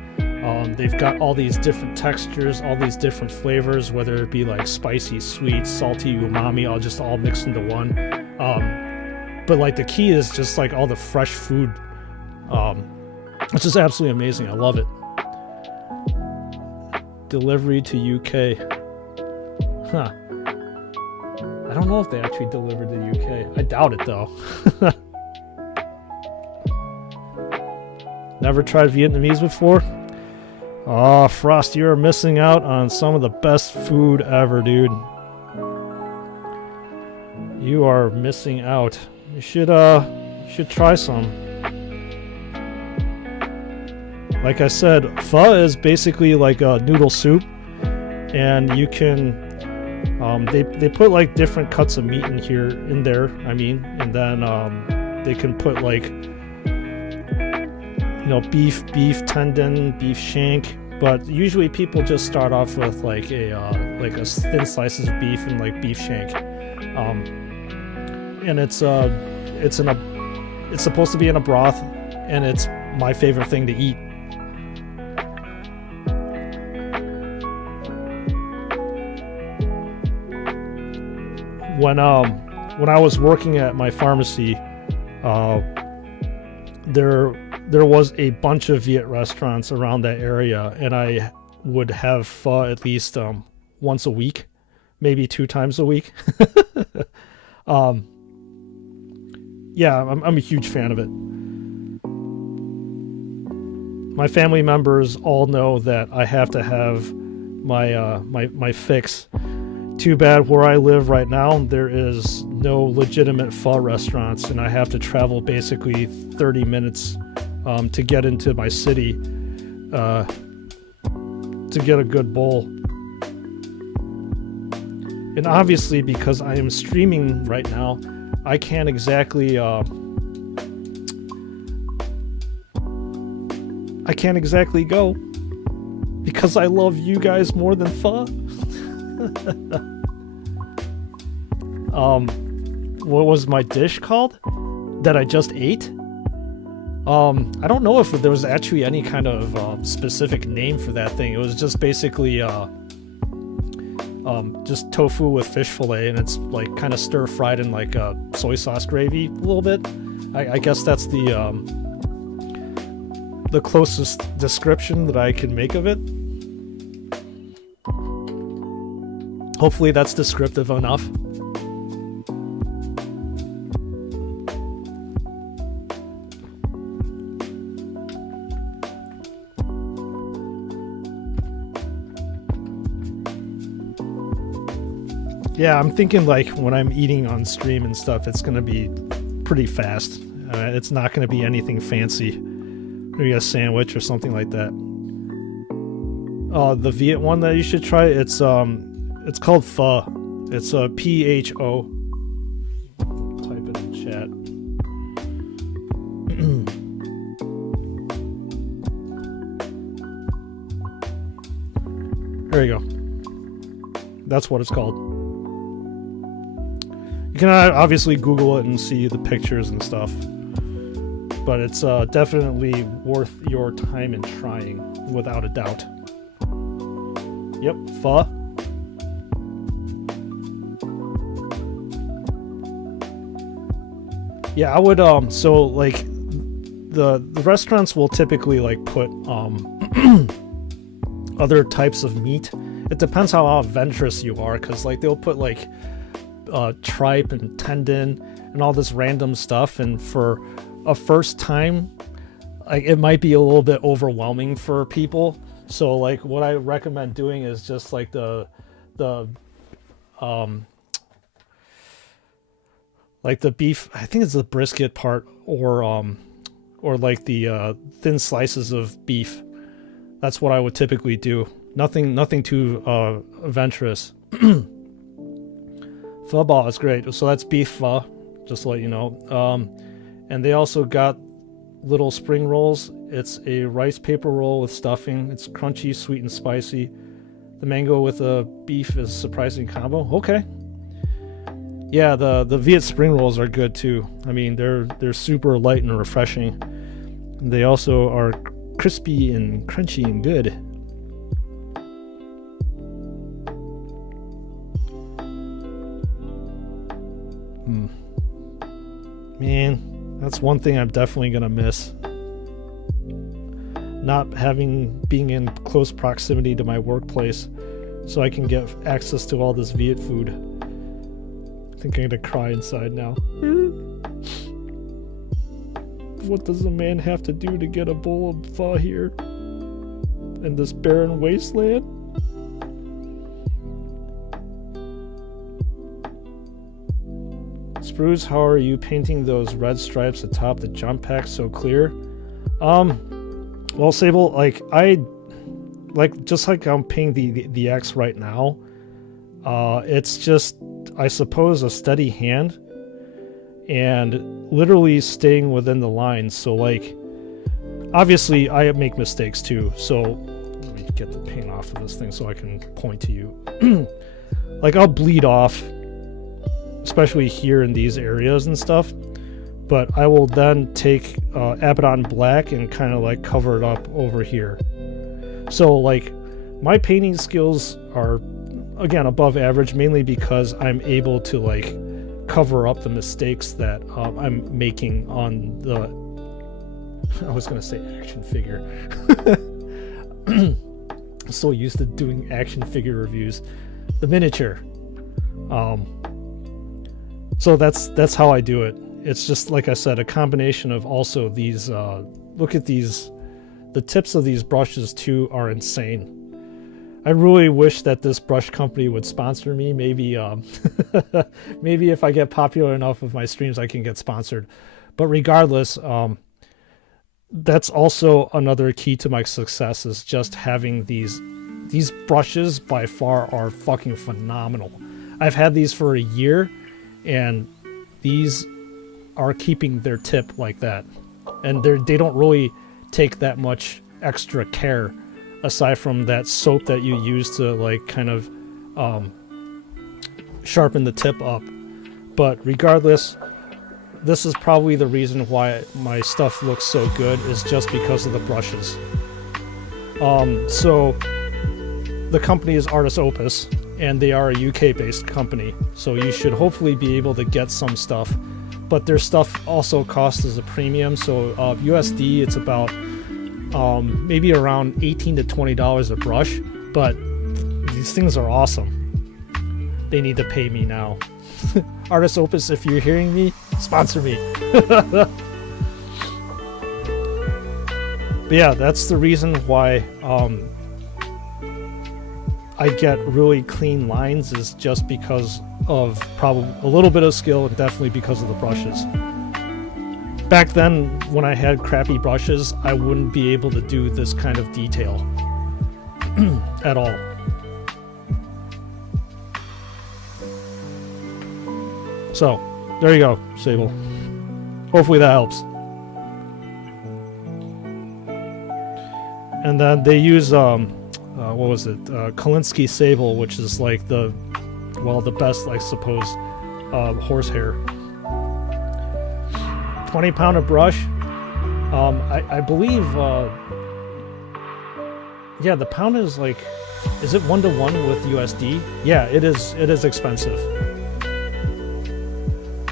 they've got all these different textures, all these different flavors, whether it be like spicy, sweet, salty, umami, all mixed into one. But like the key is just like all the fresh food, which is absolutely amazing. I love it. Delivery to UK. Huh. I don't know if they actually delivered to the UK. I doubt it though. Never tried Vietnamese before? Oh, Frost, you are missing out on some of the best food ever, dude. You are missing out. You should try some. Like I said, pho is basically like a noodle soup, and you can they put like different cuts of meat in there. I mean, and then they can put like, you know, beef tendon, beef shank, but usually people just start off with like a thin slices of beef and like beef shank, and it's supposed to be in a broth, and it's my favorite thing to eat. When I was working at my pharmacy, there was a bunch of Viet restaurants around that area, and I would have pho at least once a week, maybe 2 times a week. Yeah, I'm a huge fan of it. My family members all know that I have to have my fix. Too bad where I live right now, there is no legitimate pho restaurants, and I have to travel basically 30 minutes to get into my city to get a good bowl. And obviously, because I am streaming right now, I can't exactly go. Because I love you guys more than pho. What was my dish called that I just ate? I don't know if there was actually any kind of specific name for that thing. It was just basically just tofu with fish fillet, and it's like kind of stir fried in like soy sauce gravy a little bit. I guess that's the closest description that I can make of it. Hopefully that's descriptive enough. Yeah, I'm thinking like when I'm eating on stream and stuff, it's going to be pretty fast. It's not going to be anything fancy. Maybe a sandwich or something like that. The Viet one that you should try, it's called pho. It's a PHO. Type it in chat. There you go. That's what it's called. You can obviously Google it and see the pictures and stuff, but it's definitely worth your time in trying, without a doubt. Yep, pho. Yeah, I would so like the restaurants will typically like put other types of meat. It depends how adventurous you are, because like they'll put like tripe and tendon and all this random stuff, and for a first time like it might be a little bit overwhelming for people. So like what I recommend doing is just like the beef, I think it's the brisket part, or like the thin slices of beef. That's what I would typically do. Nothing too adventurous. Pho ball is great. So that's beef pho, just to let you know. And they also got little spring rolls. It's a rice paper roll with stuffing. It's crunchy, sweet, and spicy. The mango with a beef is surprising combo. Okay. Yeah, the Viet spring rolls are good too. I mean, they're super light and refreshing. They also are crispy and crunchy and good. Man, that's one thing I'm definitely gonna miss. Not being in close proximity to my workplace, so I can get access to all this Viet food. I think I'm gonna cry inside now. What does a man have to do to get a bowl of pho here in this barren wasteland? Sprues, how are you painting those red stripes atop the jump pack so clear? Well, Sable, just like I'm painting the X right now, it's just, I suppose, a steady hand and literally staying within the lines. So like, obviously I make mistakes too. So let me get the paint off of this thing so I can point to you. Like I'll bleed off, especially here in these areas and stuff, but I will then take Abaddon Black and kind of like cover it up over here. So like my painting skills are again above average, mainly because I'm able to like cover up the mistakes that I'm making on the, I was gonna say action figure. I'm so used to doing action figure reviews. The miniature. So that's how I do it. It's just, like I said, a combination of also these, look at these, the tips of these brushes too are insane. I really wish that this brush company would sponsor me. Maybe, maybe if I get popular enough with my streams, I can get sponsored. But regardless, that's also another key to my success, is just having these brushes by far are fucking phenomenal. I've had these for a year, and these are keeping their tip like that, and they don't really take that much extra care aside from that soap that you use to like kind of sharpen the tip up. But regardless, this is probably the reason why my stuff looks so good, is just because of the brushes. So the company is Artis Opus, and they are a UK based company, so you should hopefully be able to get some stuff, but their stuff also costs as a premium. So USD, it's about maybe around $18 to $20 a brush, but these things are awesome. They need to pay me now. Artis Opus, if you're hearing me, sponsor me. But yeah, that's the reason why I get really clean lines, is just because of probably a little bit of skill, and definitely because of the brushes. Back then, when I had crappy brushes, I wouldn't be able to do this kind of detail at all. So, there you go, Sable. Hopefully that helps. And then they use, what was it? Kolinsky Sable, which is like the best, I suppose, horsehair. 20-pound a brush. I believe, yeah, the pound is like, is it 1-to-1 with USD? Yeah, it is expensive.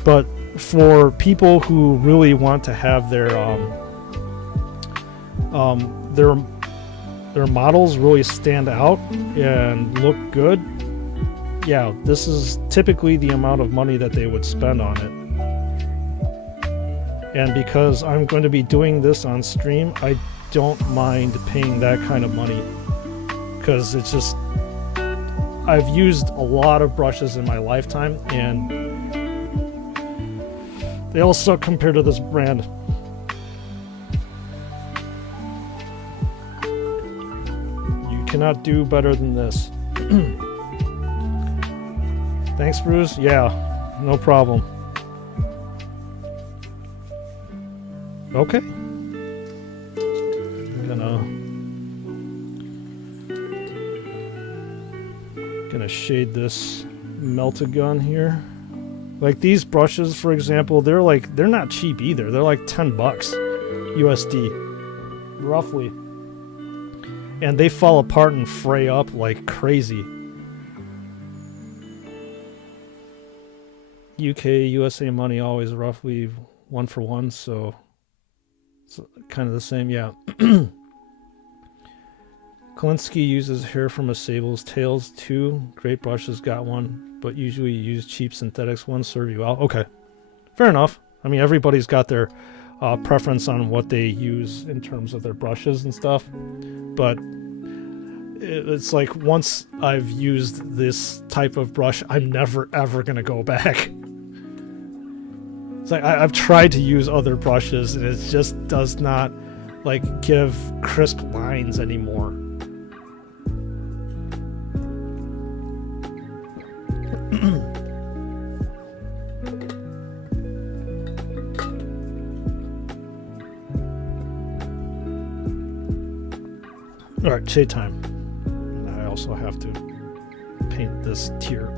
But for people who really want to have their models really stand out and look good, yeah, this is typically the amount of money that they would spend on it. And because I'm going to be doing this on stream, I don't mind paying that kind of money, because it's just, I've used a lot of brushes in my lifetime, and they all suck compared to this brand. You cannot do better than this. Thanks, Sprues. Yeah, no problem. Okay. I'm gonna shade this Melt-A-Gun here. Like these brushes, for example, they're not cheap either. They're like $10 USD, roughly. And they fall apart and fray up like crazy. UK, USA money always roughly 1 for 1, so it's kind of the same, yeah. Kolinsky uses hair from a sable's tails too. Great brushes, got one, but usually you use cheap synthetics ones, serve you well. Okay, fair enough. I mean, everybody's got their preference on what they use in terms of their brushes and stuff, but it's like once I've used this type of brush, I'm never ever gonna go back. It's like I've tried to use other brushes and it just does not like give crisp lines anymore. Alright, shade time. And I also have to paint this tier.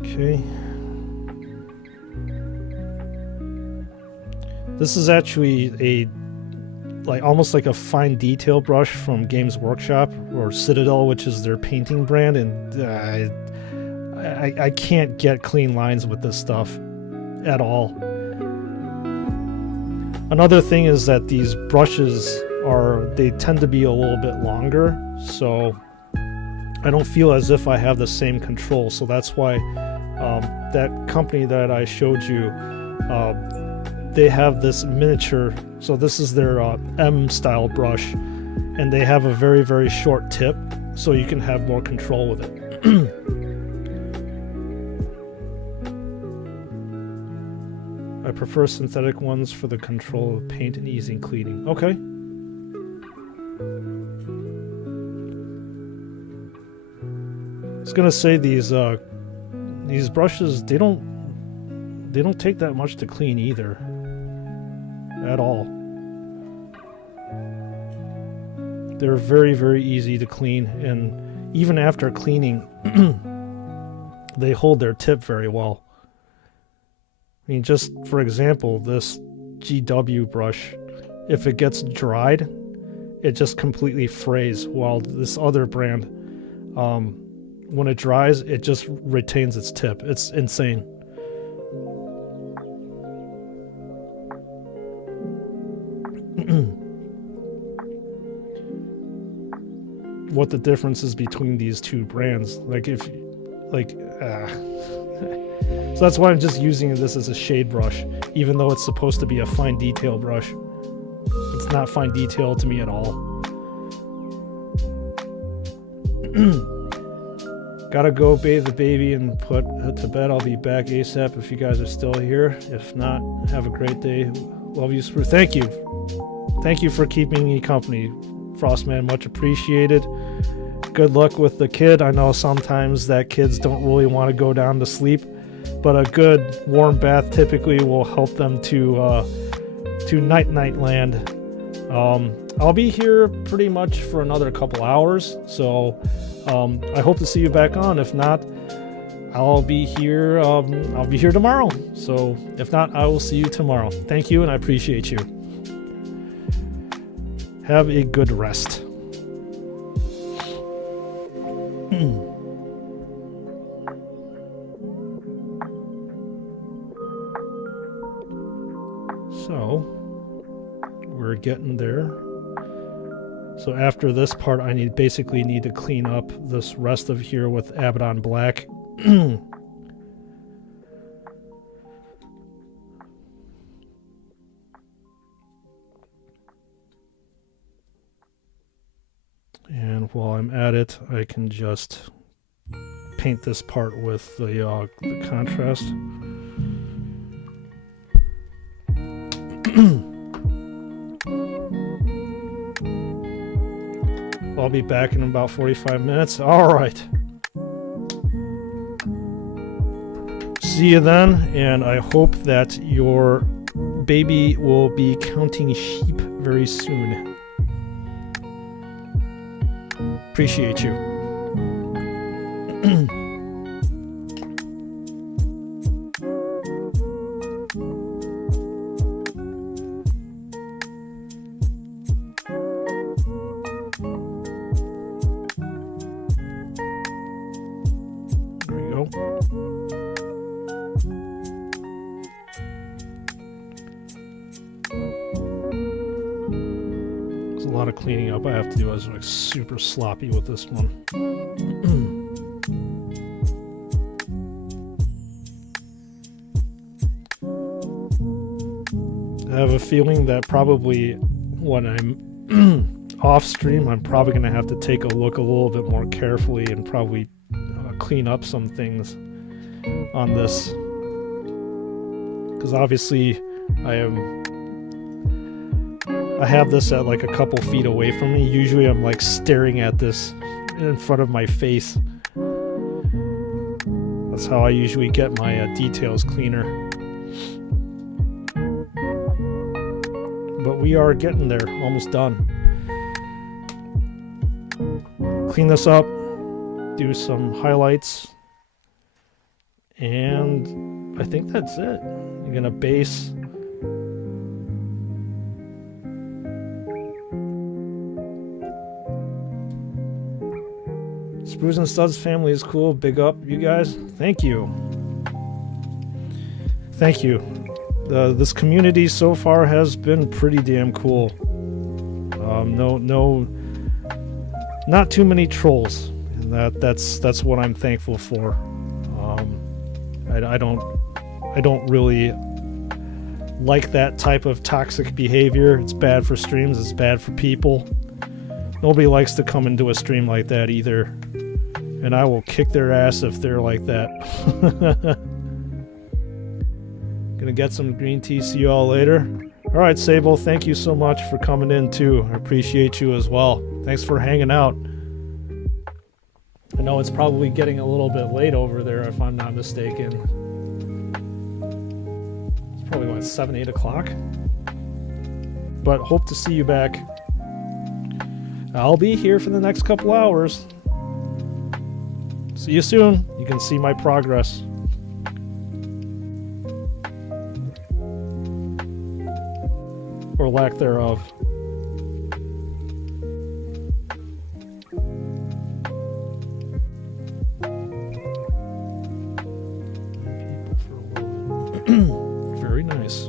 Okay. This is actually a almost like a fine detail brush from Games Workshop or Citadel, which is their painting brand, and I can't get clean lines with this stuff at all. Another thing is that these brushes they tend to be a little bit longer, so I don't feel as if I have the same control. So that's why that company that I showed you, they have this miniature, so this is their M style brush, and they have a very, very short tip, so you can have more control with it. I prefer synthetic ones for the control of paint and easy cleaning. Okay. I was gonna say these these brushes, they don't take that much to clean either. At all. They're very, very easy to clean, and even after cleaning, they hold their tip very well. I mean, just for example, this GW brush, if it gets dried, it just completely frays, while this other brand, when it dries, it just retains its tip. It's insane. What the difference is between these two brands. Like, if, like, so that's why I'm just using this as a shade brush, even though it's supposed to be a fine detail brush. It's not fine detail to me at all. Gotta go bathe the baby and put her to bed. I'll be back ASAP if you guys are still here. If not, have a great day. Love you, Sprues. Thank you. Thank you for keeping me company, Frostman. Much appreciated. Good luck with the kid. I know sometimes that kids don't really want to go down to sleep, but a good warm bath typically will help them to night land. I'll be here pretty much for another couple hours, so I hope to see you back on. If not, I'll be here tomorrow. So if not, I will see you tomorrow. Thank you, and I appreciate you. Have a good rest. So we're getting there. So after this part, I basically need to clean up this rest of here with Abaddon Black. And while I'm at it, I can just paint this part with the contrast. I'll be back in about 45 minutes. All right. See you then, and I hope that your baby will be counting sheep very soon. Appreciate you. Cleaning up I have to do. I was like super sloppy with this one. I have a feeling that probably when I'm off stream, I'm probably going to have to take a look a little bit more carefully and probably clean up some things on this, because obviously I have this at like a couple feet away from me. Usually I'm like staring at this in front of my face. That's how I usually get my details cleaner. But we are getting there, almost done. Clean this up, do some highlights, and I think that's it. You're gonna base. Sprues and Studs family is cool. Big up, you guys. Thank you. Thank you. This community so far has been pretty damn cool. Not too many trolls. And that's what I'm thankful for. I don't really like that type of toxic behavior. It's bad for streams. It's bad for people. Nobody likes to come into a stream like that either. And I will kick their ass if they're like that. Gonna get some green tea. See you all later. Alright, Sable, thank you so much for coming in too. I appreciate you as well. Thanks for hanging out. I know it's probably getting a little bit late over there, if I'm not mistaken. It's probably, what, 7, 8 o'clock? But hope to see you back. I'll be here for the next couple hours. See you soon. You can see my progress. Or lack thereof. Very nice.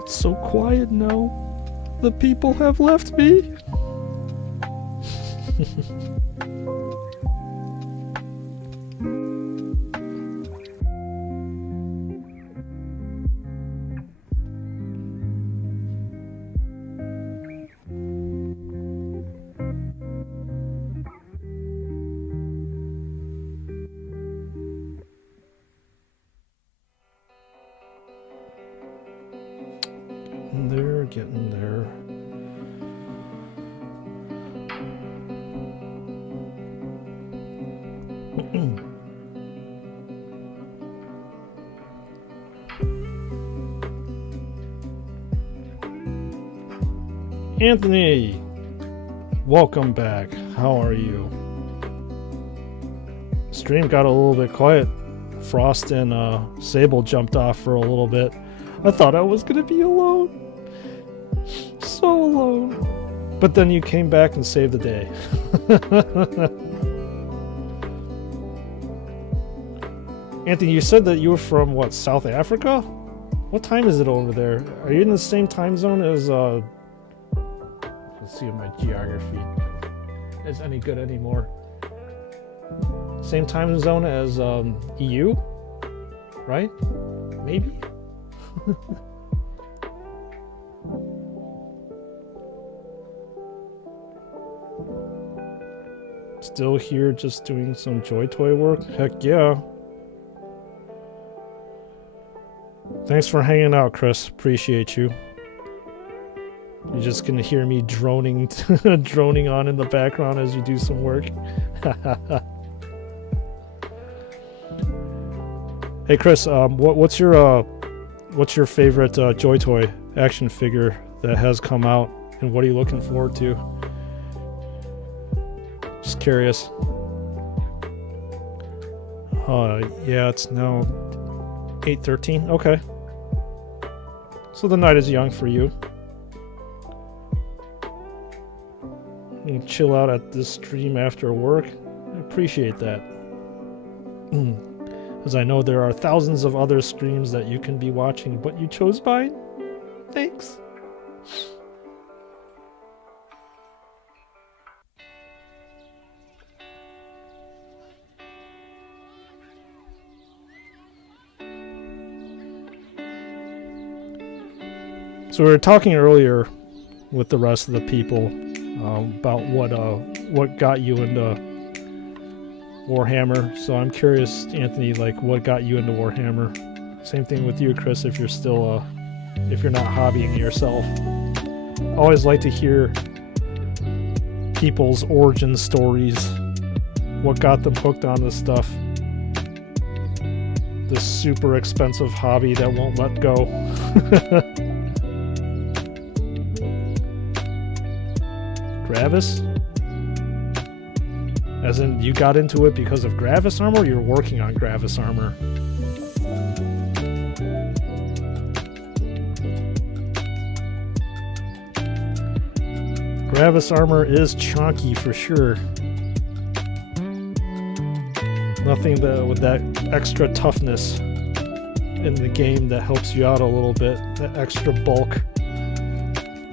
It's so quiet now. The people have left me. Getting there. Anthony, welcome back. How are you? Stream got a little bit quiet. Frost and Sable jumped off for a little bit. I thought I was gonna be alone. So alone. But then you came back and saved the day. Anthony, you said that you were from, what, South Africa? What time is it over there? Are you in the same time zone as, let's see if my geography is any good anymore. Same time zone as, EU? Right? Maybe? Still here just doing some Joy Toy work? Heck yeah. Thanks for hanging out, Chris. Appreciate you. You're just gonna hear me droning droning on in the background as you do some work. Hey Chris, what's your favorite Joy Toy action figure that has come out, and what are you looking forward to? Just curious. Yeah, it's now 8:13. Okay. So the night is young for you. You can chill out at this stream after work. I appreciate that. As I know there are thousands of other streams that you can be watching, but you chose mine. Thanks. So we were talking earlier with the rest of the people about what got you into Warhammer. So I'm curious, Anthony, like what got you into Warhammer? Same thing with you, Chris, if you're still if you're not hobbying yourself. I always like to hear people's origin stories. What got them hooked on this stuff? This super expensive hobby that won't let go. Gravis? As in, you got into it because of Gravis armor, or you're working on Gravis armor? Gravis armor is chunky for sure. Nothing with that extra toughness in the game that helps you out a little bit. That extra bulk.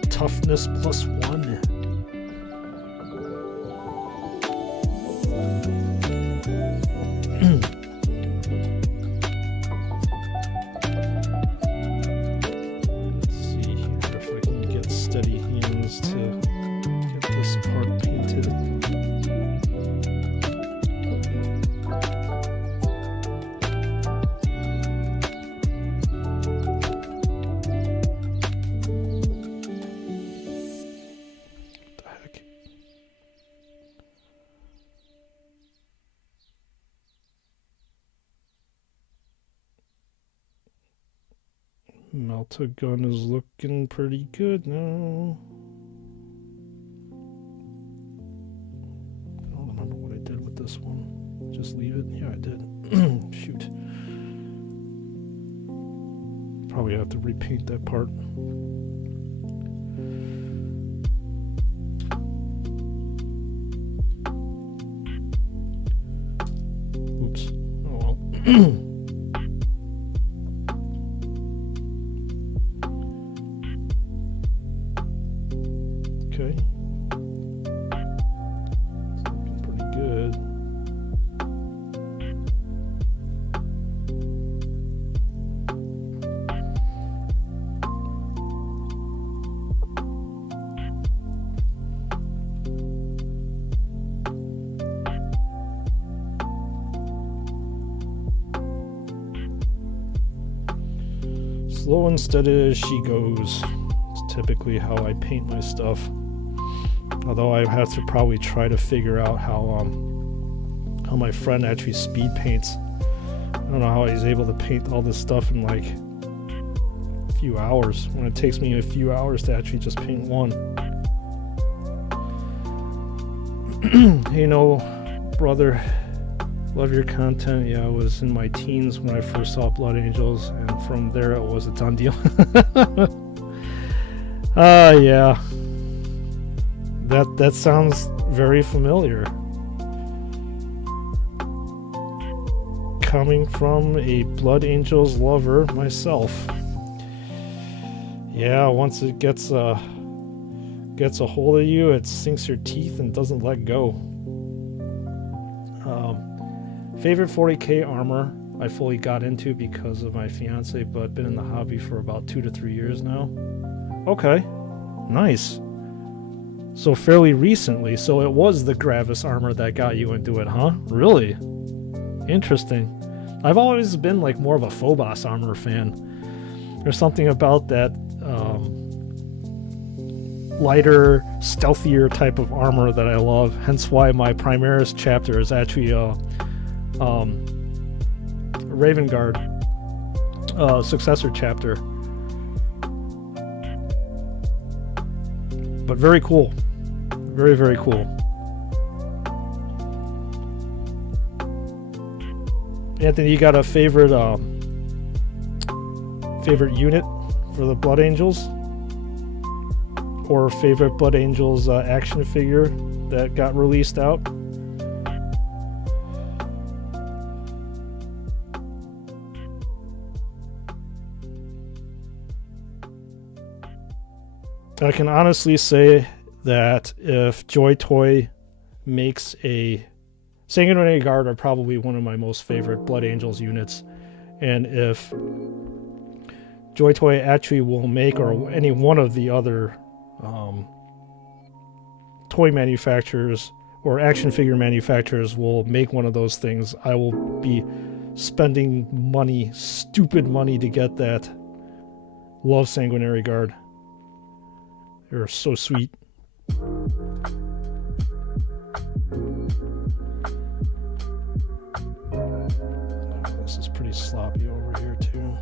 Toughness +1. Melta gun is looking pretty good now. I don't remember what I did with this one. Just leave it? Yeah, I did. Shoot. Probably have to repaint that part. Oops. Oh well. Okay. It's looking pretty good. Slow and steady as she goes. It's typically how I paint my stuff. Although I have to probably try to figure out how my friend actually speed paints. I don't know how he's able to paint all this stuff in like a few hours when it takes me a few hours to actually just paint one. Hey, no, brother. Love your content. Yeah, I was in my teens when I first saw Blood Angels, and from there it was a done deal. Yeah. That sounds very familiar. Coming from a Blood Angels lover myself. Yeah, once it gets a hold of you, it sinks your teeth and doesn't let go. Favorite 40k armor I fully got into because of my fiance, but been in the hobby for about 2 to 3 years now. Okay, nice. So fairly recently. So it was the Gravis armor that got you into it, huh? Really? Interesting. I've always been like more of a Phobos armor fan. There's something about that lighter, stealthier type of armor that I love. Hence why my Primaris chapter is actually Raven Guard successor chapter. But very cool. Very, very cool. Anthony, you got a favorite unit for the Blood Angels? Or favorite Blood Angels action figure that got released out? I can honestly say that if Joy Toy makes a Sanguinary Guard are probably one of my most favorite Blood Angels units, and if Joy Toy actually will make, or any one of the other toy manufacturers or action figure manufacturers will make one of those things, I will be spending money, stupid money, to get that. Love Sanguinary Guard. They're so sweet. This is pretty sloppy over here too.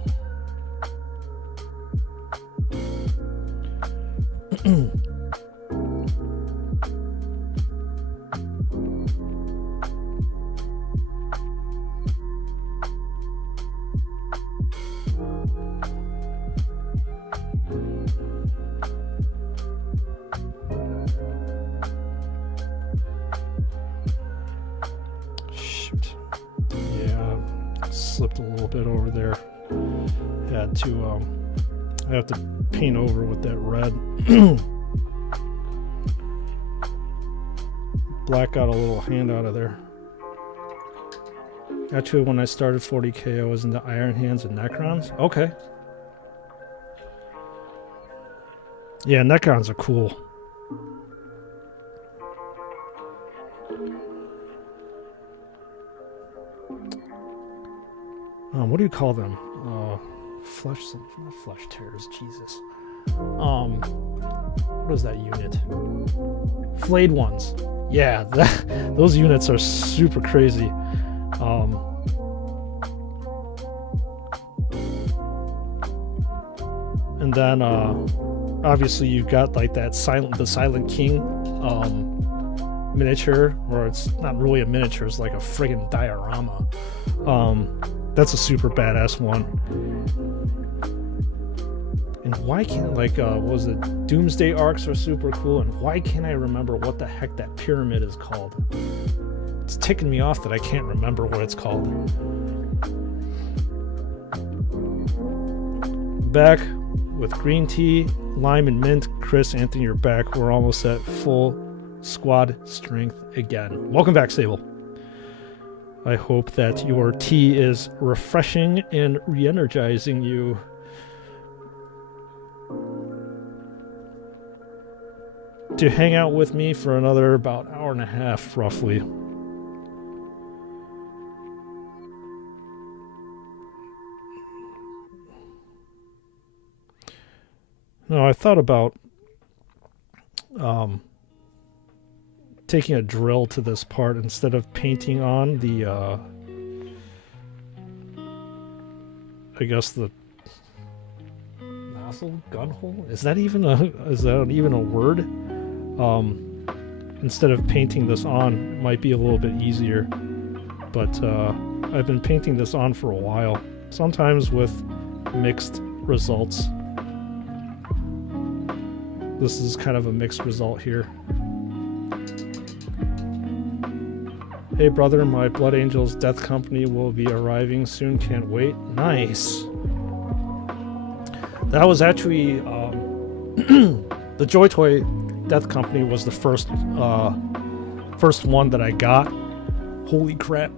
Slipped a little bit over there. Had to I have to paint over with that red. Black got a little hand out of there. Actually, when I started 40k, I was into Iron Hands and Necrons. Okay. Yeah, Necrons are cool. What do you call them? Flesh tears, Jesus. What is that unit? Flayed ones. Yeah, those units are super crazy. And then obviously you've got like that the Silent King miniature, or it's not really a miniature, it's like a friggin' diorama. That's a super badass one. And why can't, like, what was it? Doomsday Arcs are super cool, and why can't I remember what the heck that pyramid is called? It's ticking me off that I can't remember what it's called. Back with green tea, lime, and mint. Chris, Anthony, you're back. We're almost at full squad strength again. Welcome back, Sable. I hope that your tea is refreshing and re-energizing you. To hang out with me for another about hour and a half, roughly. No, I thought about taking a drill to this part instead of painting on the, I guess the nozzle gun hole. Is that even a word? Instead of painting this on, it might be a little bit easier. But I've been painting this on for a while, sometimes with mixed results. This is kind of a mixed result here. Hey brother, my Blood Angels Death Company will be arriving soon, can't wait. Nice. That was actually the Joy Toy Death Company was the first one that I got. Holy crap.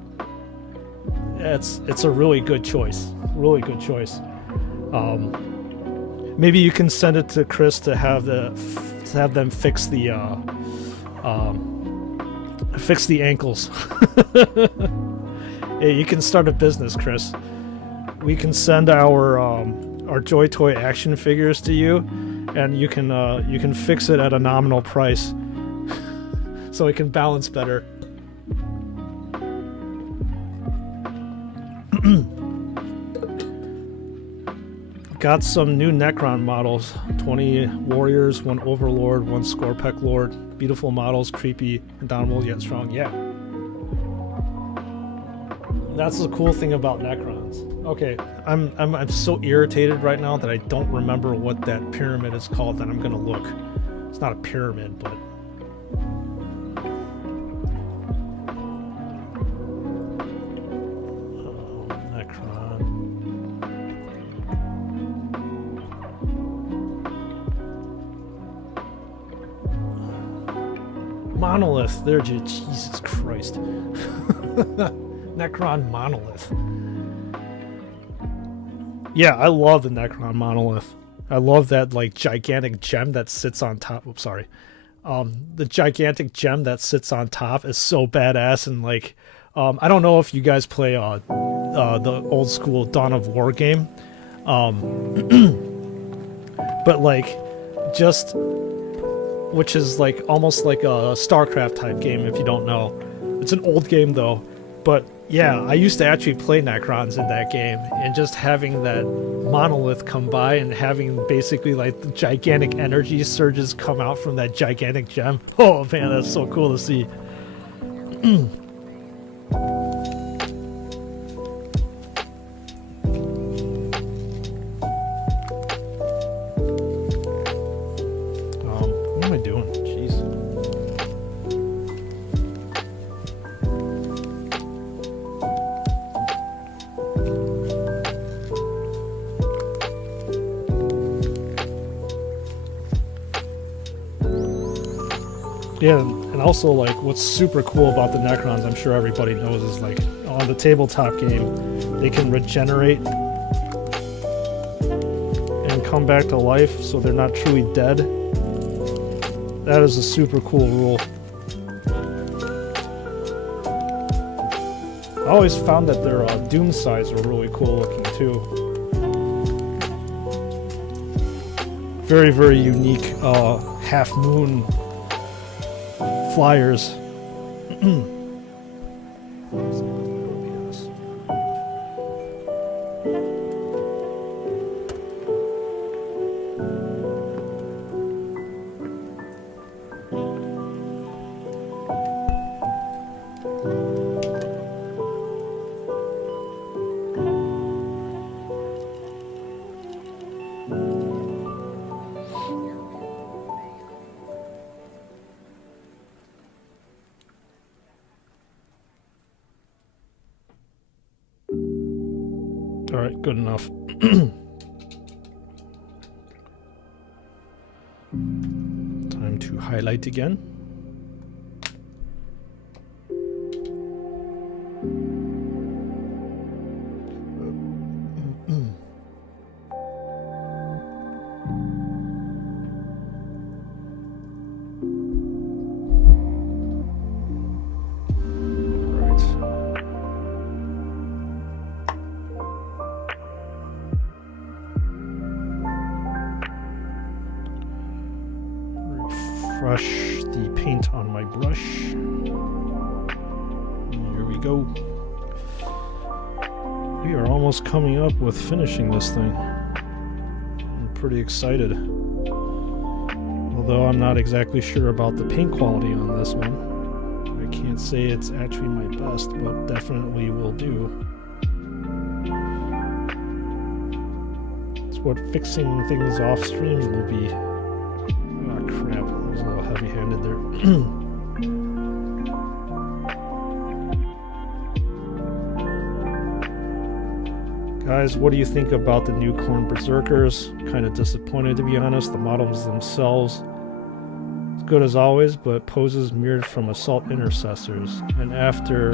It's a really good choice. Really good choice. Maybe you can send it to Chris to have them fix the ankles. Hey, you can start a business, Chris. We can send our Joy Toy action figures to you, and you can fix it at a nominal price, so it can balance better. Got some new Necron models. 20 warriors, 1 overlord, 1 Scorpec lord. Beautiful models, creepy, indomitable yet strong. Yeah. That's the cool thing about Necrons. Okay, I'm so irritated right now that I don't remember what that pyramid is called that I'm gonna look. It's not a pyramid, but Monolith. There, Jesus Christ. Necron Monolith. Yeah, I love the Necron Monolith. I love that, like, gigantic gem that sits on top. Oops, sorry. The gigantic gem that sits on top is so badass, and, like, I don't know if you guys play the old school Dawn of War game. But, like, just... which is like almost like a StarCraft type game if you don't know. It's an old game though, but yeah, I used to actually play Necrons in that game, and just having that monolith come by and having basically like the gigantic energy surges come out from that gigantic gem. Oh man, that's so cool to see. Yeah, and also, like, what's super cool about the Necrons, I'm sure everybody knows, is, like, on the tabletop game, they can regenerate and come back to life, so they're not truly dead. That is a super cool rule. I always found that their doom sides were really cool looking, too. Very, very unique half-moon flyers. Alright, good enough. Time to highlight again. Brush the paint on my brush. Here we go. We are almost coming up with finishing this thing. I'm pretty excited. Although I'm not exactly sure about the paint quality on this one. I can't say it's actually my best, but definitely will do. It's what fixing things off stream will be. Ah, crap. I was a little heavy-handed there. Guys, what do you think about the new Khorne Berserkers? Kind of disappointed, to be honest. The models themselves, as good as always, but poses mirrored from Assault Intercessors. And after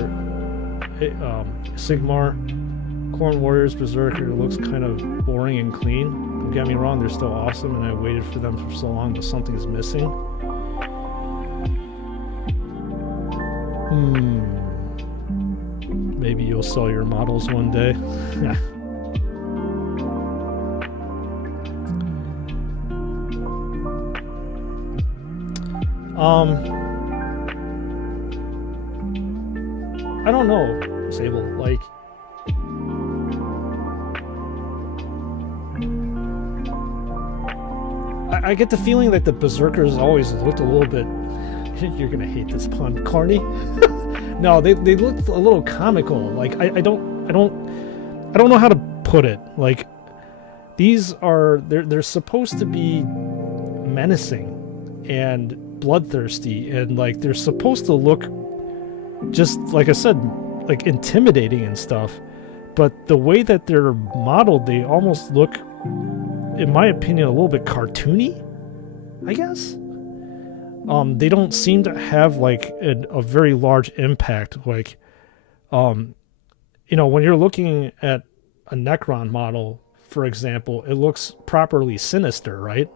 Sigmar, Khorne Warriors Berserker looks kind of boring and clean. Don't get me wrong, they're still awesome, and I waited for them for so long, but something's missing. Maybe you'll sell your models one day. Yeah. I don't know, Sable, like... I get the feeling that the Berserkers always looked a little bit... You're gonna hate this pun. Corny? No, they looked a little comical. Like, I don't know how to put it. Like, these are... They're supposed to be menacing and bloodthirsty, and like they're supposed to look just, like I said, like intimidating and stuff, but the way that they're modeled, they almost look, in my opinion, a little bit cartoony, I guess. They don't seem to have like a very large impact. Like, you know, when you're looking at a Necron model, for example, it looks properly sinister, right?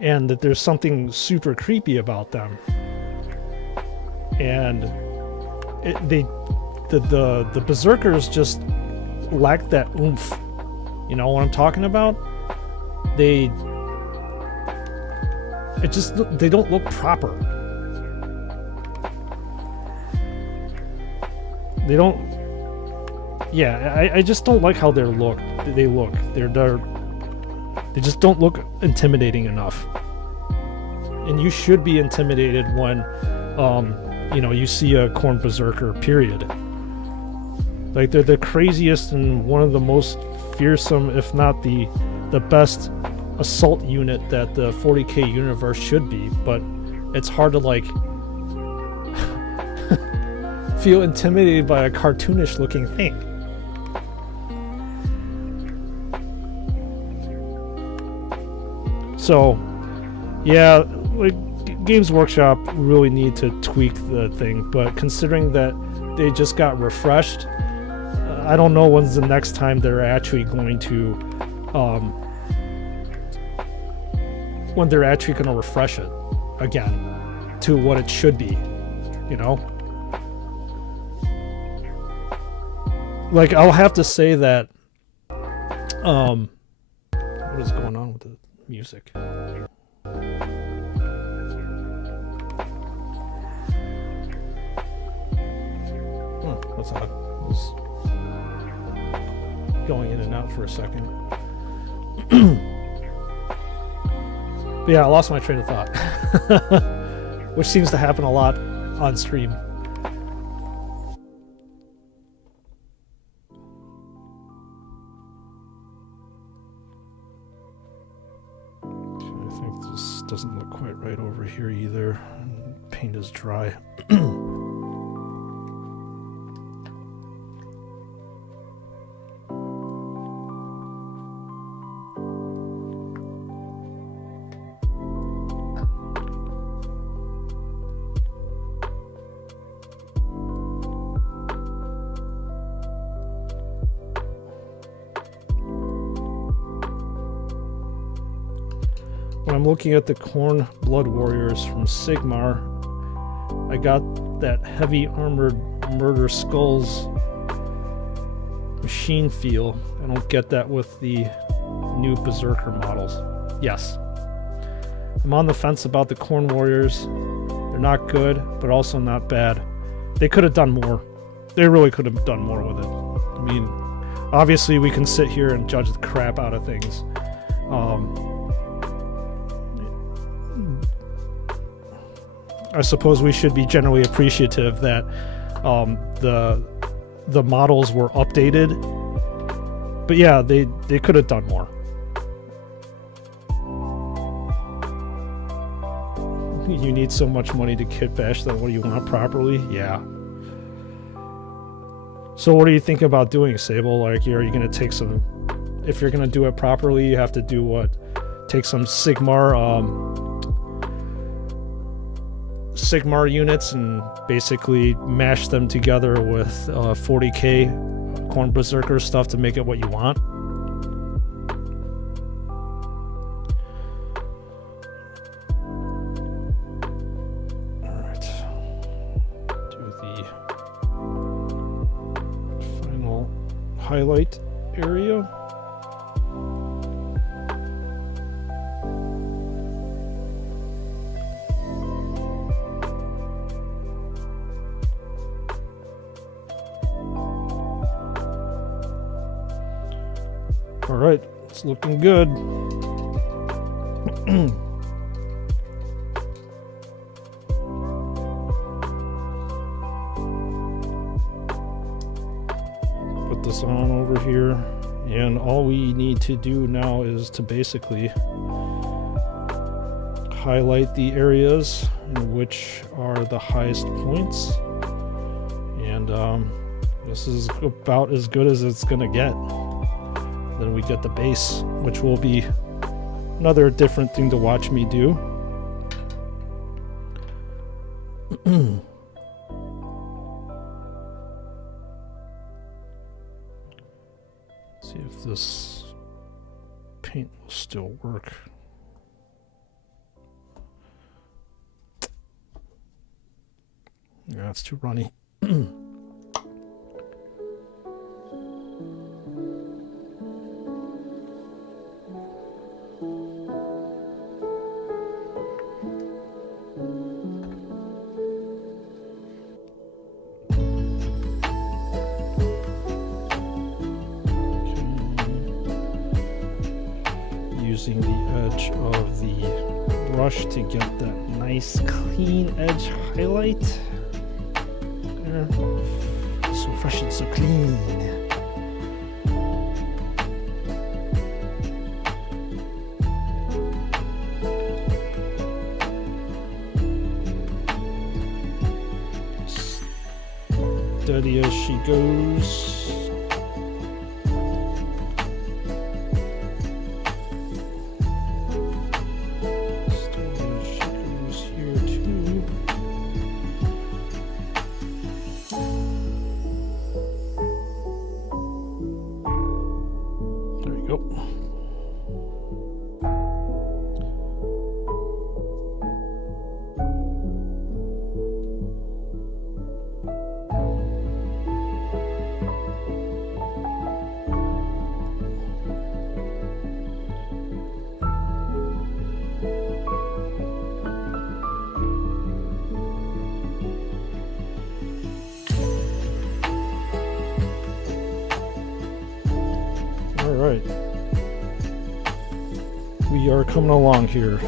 And that there's something super creepy about them. And the Berserkers just lack that oomph. You know what I'm talking about? They don't look proper. They don't. Yeah, I just don't like how they look. They just don't look intimidating enough. And you should be intimidated when, you know, you see a Khorne Berserker, period. Like, they're the craziest and one of the most fearsome, if not the best assault unit that the 40k universe should be. But it's hard to, like, feel intimidated by a cartoonish looking thing. So, yeah, like, Games Workshop really need to tweak the thing, but considering that they just got refreshed, I don't know when's the next time they're actually going to, when they're actually going to refresh it again to what it should be, you know? Like, I'll have to say that, what is going on with the music? What's that? It was going in and out for a second. But yeah, I lost my train of thought. Which seems to happen a lot on stream. I think this doesn't look quite right over here either. Paint is dry. I'm looking at the Khorne Blood Warriors from Sigmar, I got that heavy armored Murder Skulls machine feel. I don't get that with the new Berserker models. Yes. I'm on the fence about the Khorne Warriors. They're not good, but also not bad. They could have done more. They really could have done more with it. I mean, obviously we can sit here and judge the crap out of things. I suppose we should be generally appreciative that the models were updated. But yeah, they could have done more. You need so much money to kit bash that what do you want properly? Yeah. So what do you think about doing, Sable? Like, are you going to take some... If you're going to do it properly, you have to do what? Take some Sigmar units and basically mash them together with 40k Khorne Berserker stuff to make it what you want? Highlight area. All right, it's looking good. This on over here, and all we need to do now is to basically highlight the areas in which are the highest points, and this is about as good as it's gonna get. Then we get the base, which will be another different thing to watch me do. See if this paint will still work. Yeah, it's too runny. Using the edge of the brush to get that nice clean edge highlight. There. So fresh and so clean. Steady as she goes. Alright. We are coming along here.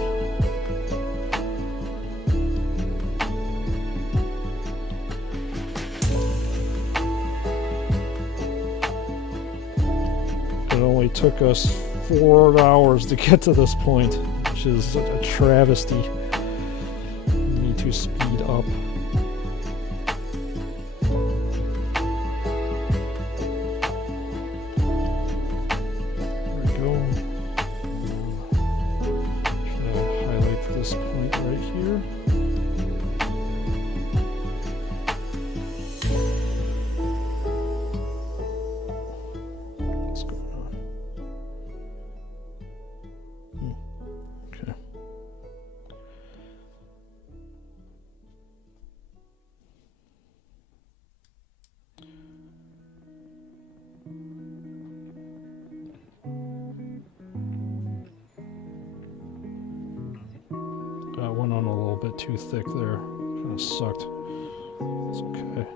It only took us 4 hours to get to this point, which is a travesty. We need to speed up. went on a little bit too thick there. Kind of sucked. It's okay.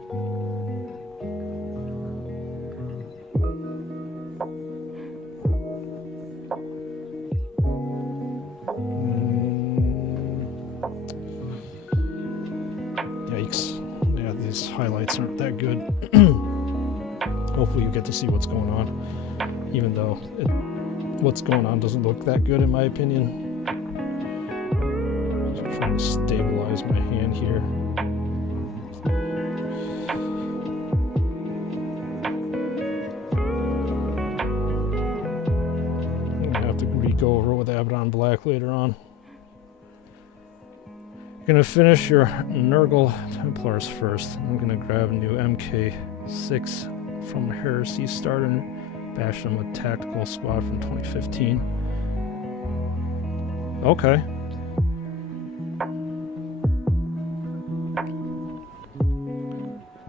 Yikes. Yeah, these highlights aren't that good. Hopefully you get to see what's going on, even though what's going on doesn't look that good in my opinion. Just trying to stabilize my hand here. I'm gonna have to re-go over with Abaddon Black later on. Gonna finish your Nurgle Templars first. I'm gonna grab a new MK6 from Heresy Starter and bash them with Tactical Squad from 2015. Okay.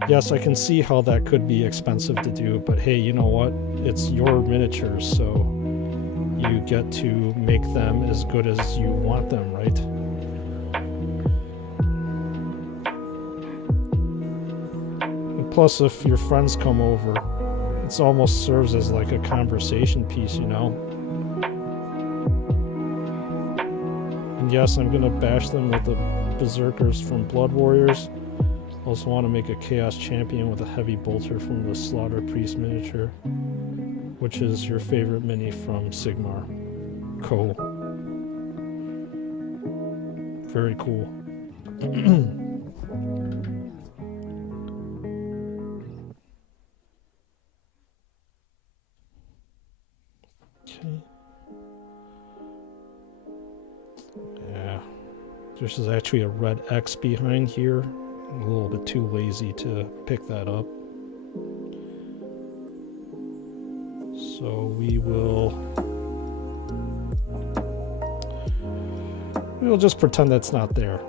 Yes, I can see how that could be expensive to do, but hey, you know what? It's your miniatures, so you get to make them as good as you want them, right? And plus, if your friends come over, it almost serves as like a conversation piece, you know? And yes, I'm gonna bash them with the Berserkers from Blood Warriors. Also want to make a Chaos Champion with a Heavy Bolter from the Slaughter Priest miniature, which is your favorite mini from Sigmar. Cool. Very cool. Okay. Yeah. There's actually a red X behind here. I'm a little bit too lazy to pick that up. So we'll just pretend that's not there.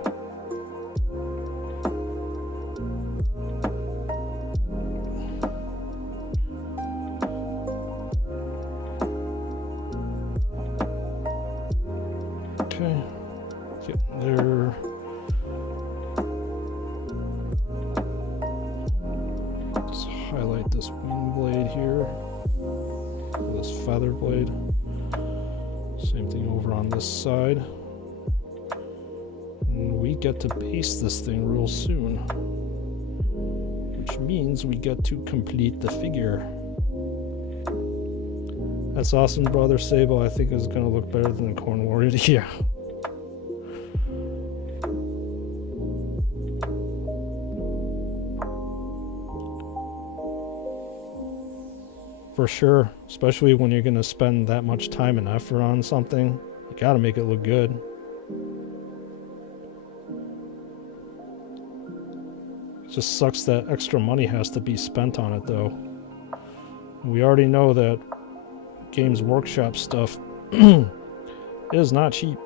Okay. Get there. Let's highlight this wing blade here. This feather blade. Same thing over on this side. And we get to base this thing real soon. Which means we get to complete the figure. That's awesome, Brother Sable. I think it's going to look better than the Corn Warrior. Yeah. For sure, especially when you're going to spend that much time and effort on something, you got to make it look good. It just sucks that extra money has to be spent on it, though. We already know that Games Workshop stuff is not cheap.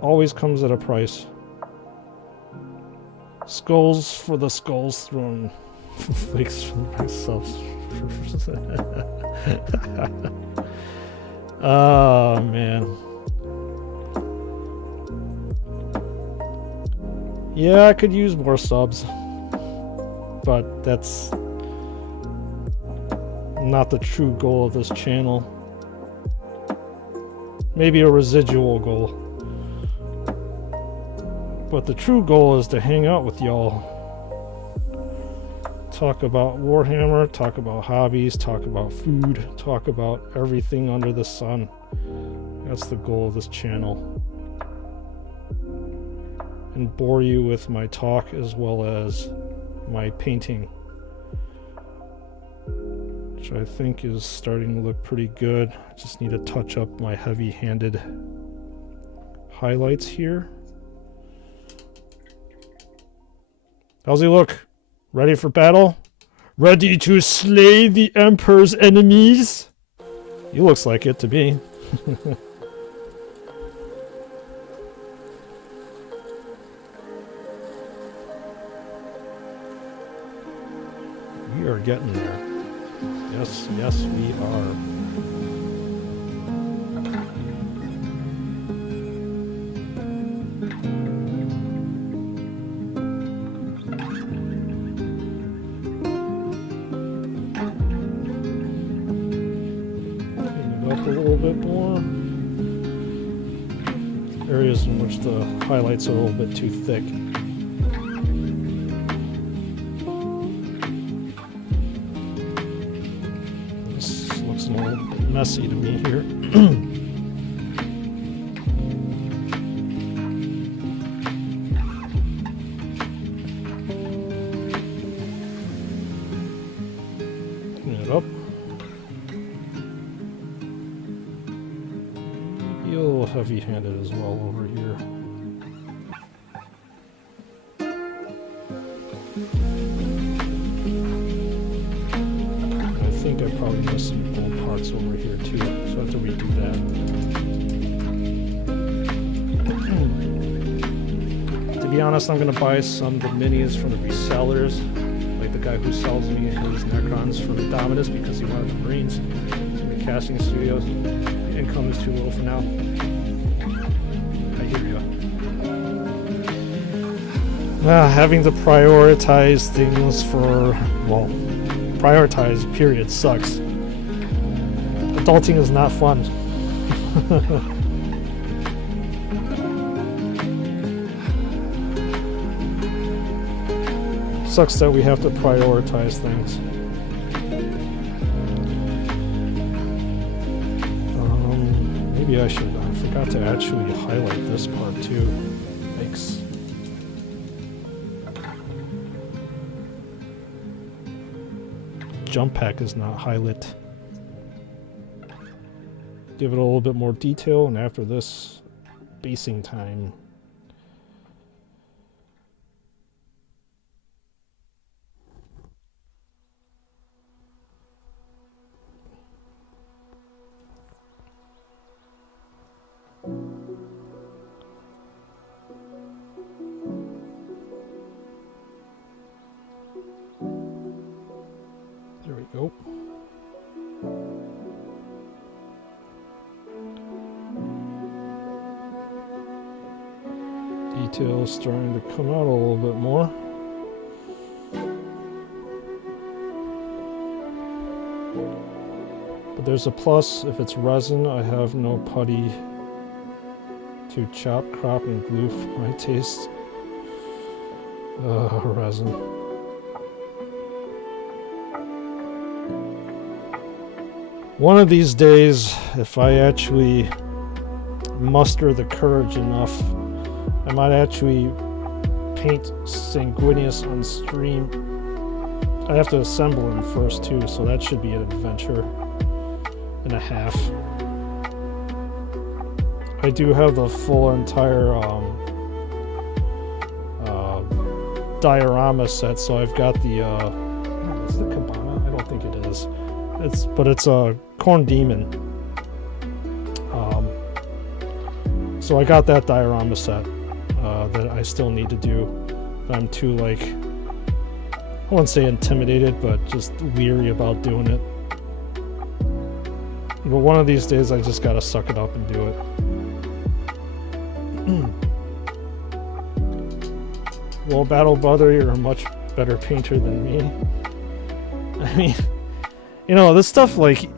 Always comes at a price. Skulls for the skulls thrown. Flakes for myself. Oh man. Yeah, I could use more subs, but that's not the true goal of this channel. Maybe a residual goal, but the true goal is to hang out with y'all. Talk about Warhammer, talk about hobbies, talk about food, talk about everything under the sun. That's the goal of this channel. And bore you with my talk as well as my painting, which I think is starting to look pretty good. I just need to touch up my heavy-handed highlights here. How's he look? Ready for battle? Ready to slay the Emperor's enemies? He looks like it to me. We are getting there. Yes, yes, we are. bit more. Areas in which the highlights are a little bit too thick. This looks a little bit messy to me here. Clean it up. Be a little heavy-handed as well over here. I think I probably missed some old parts over here too, so I have to redo that. To be honest, I'm going to buy some of the minis from the resellers, like the guy who sells me his Necrons from Indominus because he wanted the Marines from the casting studios. The income is too low for now. I hear you. Having to prioritize things for, well, prioritize period sucks. Adulting is not fun. Sucks that we have to prioritize things. Maybe I should. I forgot to actually highlight this part too. Yikes. Jump pack is not highlight. Give it a little bit more detail, and after this, basing time. There we go. Details starting to come out a little bit more. But there's a plus. If it's resin, I have no putty to chop, crop, and glue for my taste. Resin. One of these days, if I actually muster the courage enough, I might actually paint Sanguinius on stream. I have to assemble him first too, so that should be an adventure and a half. I do have the full entire diorama set, so I've got the is it Cabana? I don't think it is. It's a Corn Demon. So I got that diorama set that I still need to do. I'm too, like, I wouldn't say intimidated, but just leery about doing it. But one of these days I just gotta suck it up and do it. Well, Battle Brother, you're a much better painter than me. I mean, you know, this stuff, like,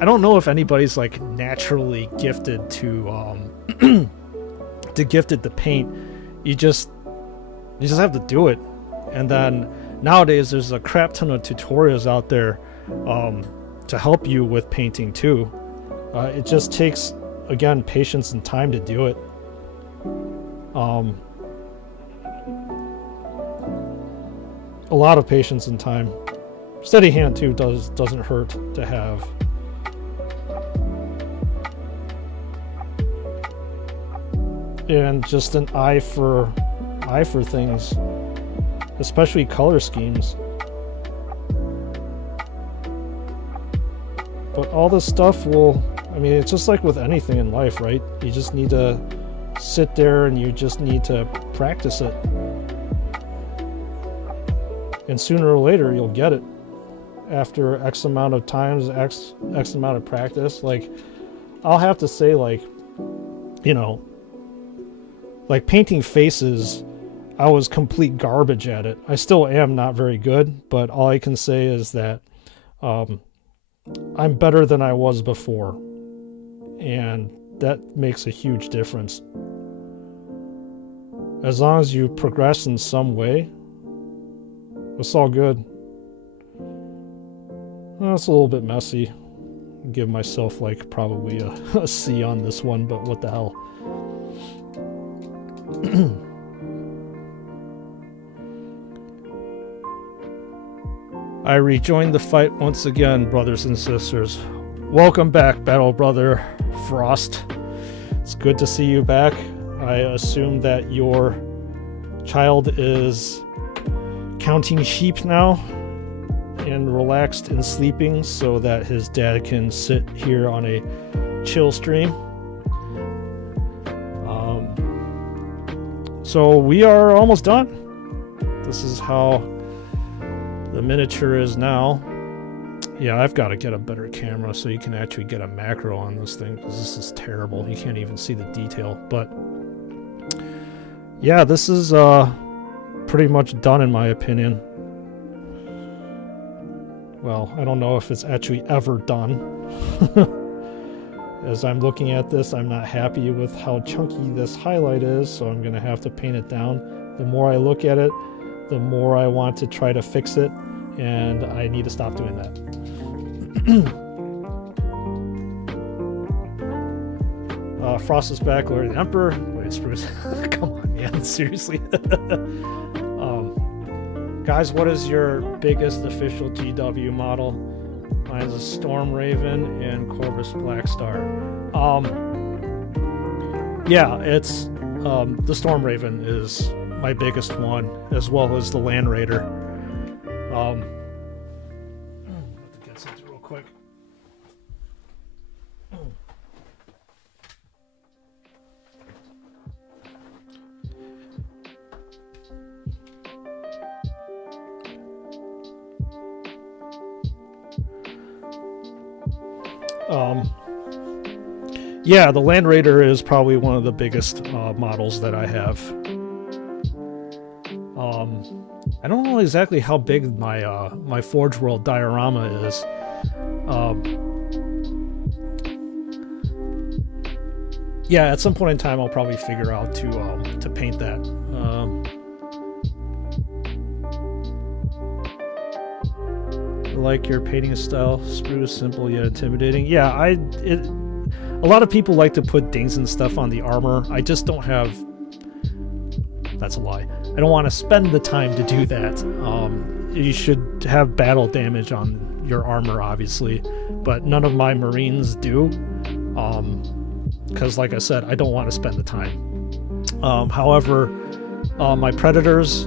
I don't know if anybody's, like, naturally gifted to gifted to paint. You just have to do it. And then nowadays there's a crap ton of tutorials out there to help you with painting too. It just takes, again, patience and time to do it. A lot of patience and time. Steady hand too doesn't hurt to have. And just an eye for things, especially color schemes. But all this stuff will, I mean, it's just like with anything in life, right? You just need to sit there and you just need to practice it. And sooner or later you'll get it. After X amount of times, X amount of practice. Like, I'll have to say, like, you know, like painting faces, I was complete garbage at it. I still am not very good, but all I can say is that I'm better than I was before. and that makes a huge difference. As long as you progress in some way, it's all good. Well, it's a little bit messy. I'll give myself like probably a C on this one, but what the hell. I rejoined the fight once again, brothers and sisters. Welcome back, Battle Brother Frost. It's good to see you back. I assume that your child is counting sheep now and relaxed and sleeping so that his dad can sit here on a chill stream. So we are almost done. This is how the miniature is now. Yeah, I've got to get a better camera so you can actually get a macro on this thing, because this is terrible. You can't even see the detail. But yeah, this is pretty much done in my opinion. Well, I don't know if it's actually ever done. As I'm looking at this, I'm not happy with how chunky this highlight is, so I'm going to have to paint it down. The more I look at it, the more I want to try to fix it, and I need to stop doing that. Frost is back, Lord of the Emperor. Wait, Sprues. Come on, man. Seriously. Guys, what is your biggest official GW model? Mine is a Storm Raven and Corvus Blackstar. Yeah, it's the Storm Raven is my biggest one, as well as the Land Raider. Let me get something real quick. Yeah, the Land Raider is probably one of the biggest models that I have. I don't know exactly how big my Forge World diorama is. Yeah, at some point in time, I'll probably figure out to paint that. I like your painting style, Sprues, simple yet intimidating. Yeah, a lot of people like to put dings and stuff on the armor. I just don't have... That's a lie. I don't want to spend the time to do that. You should have battle damage on your armor, obviously, but none of my Marines do. Because, like I said, I don't want to spend the time. However, my Predators,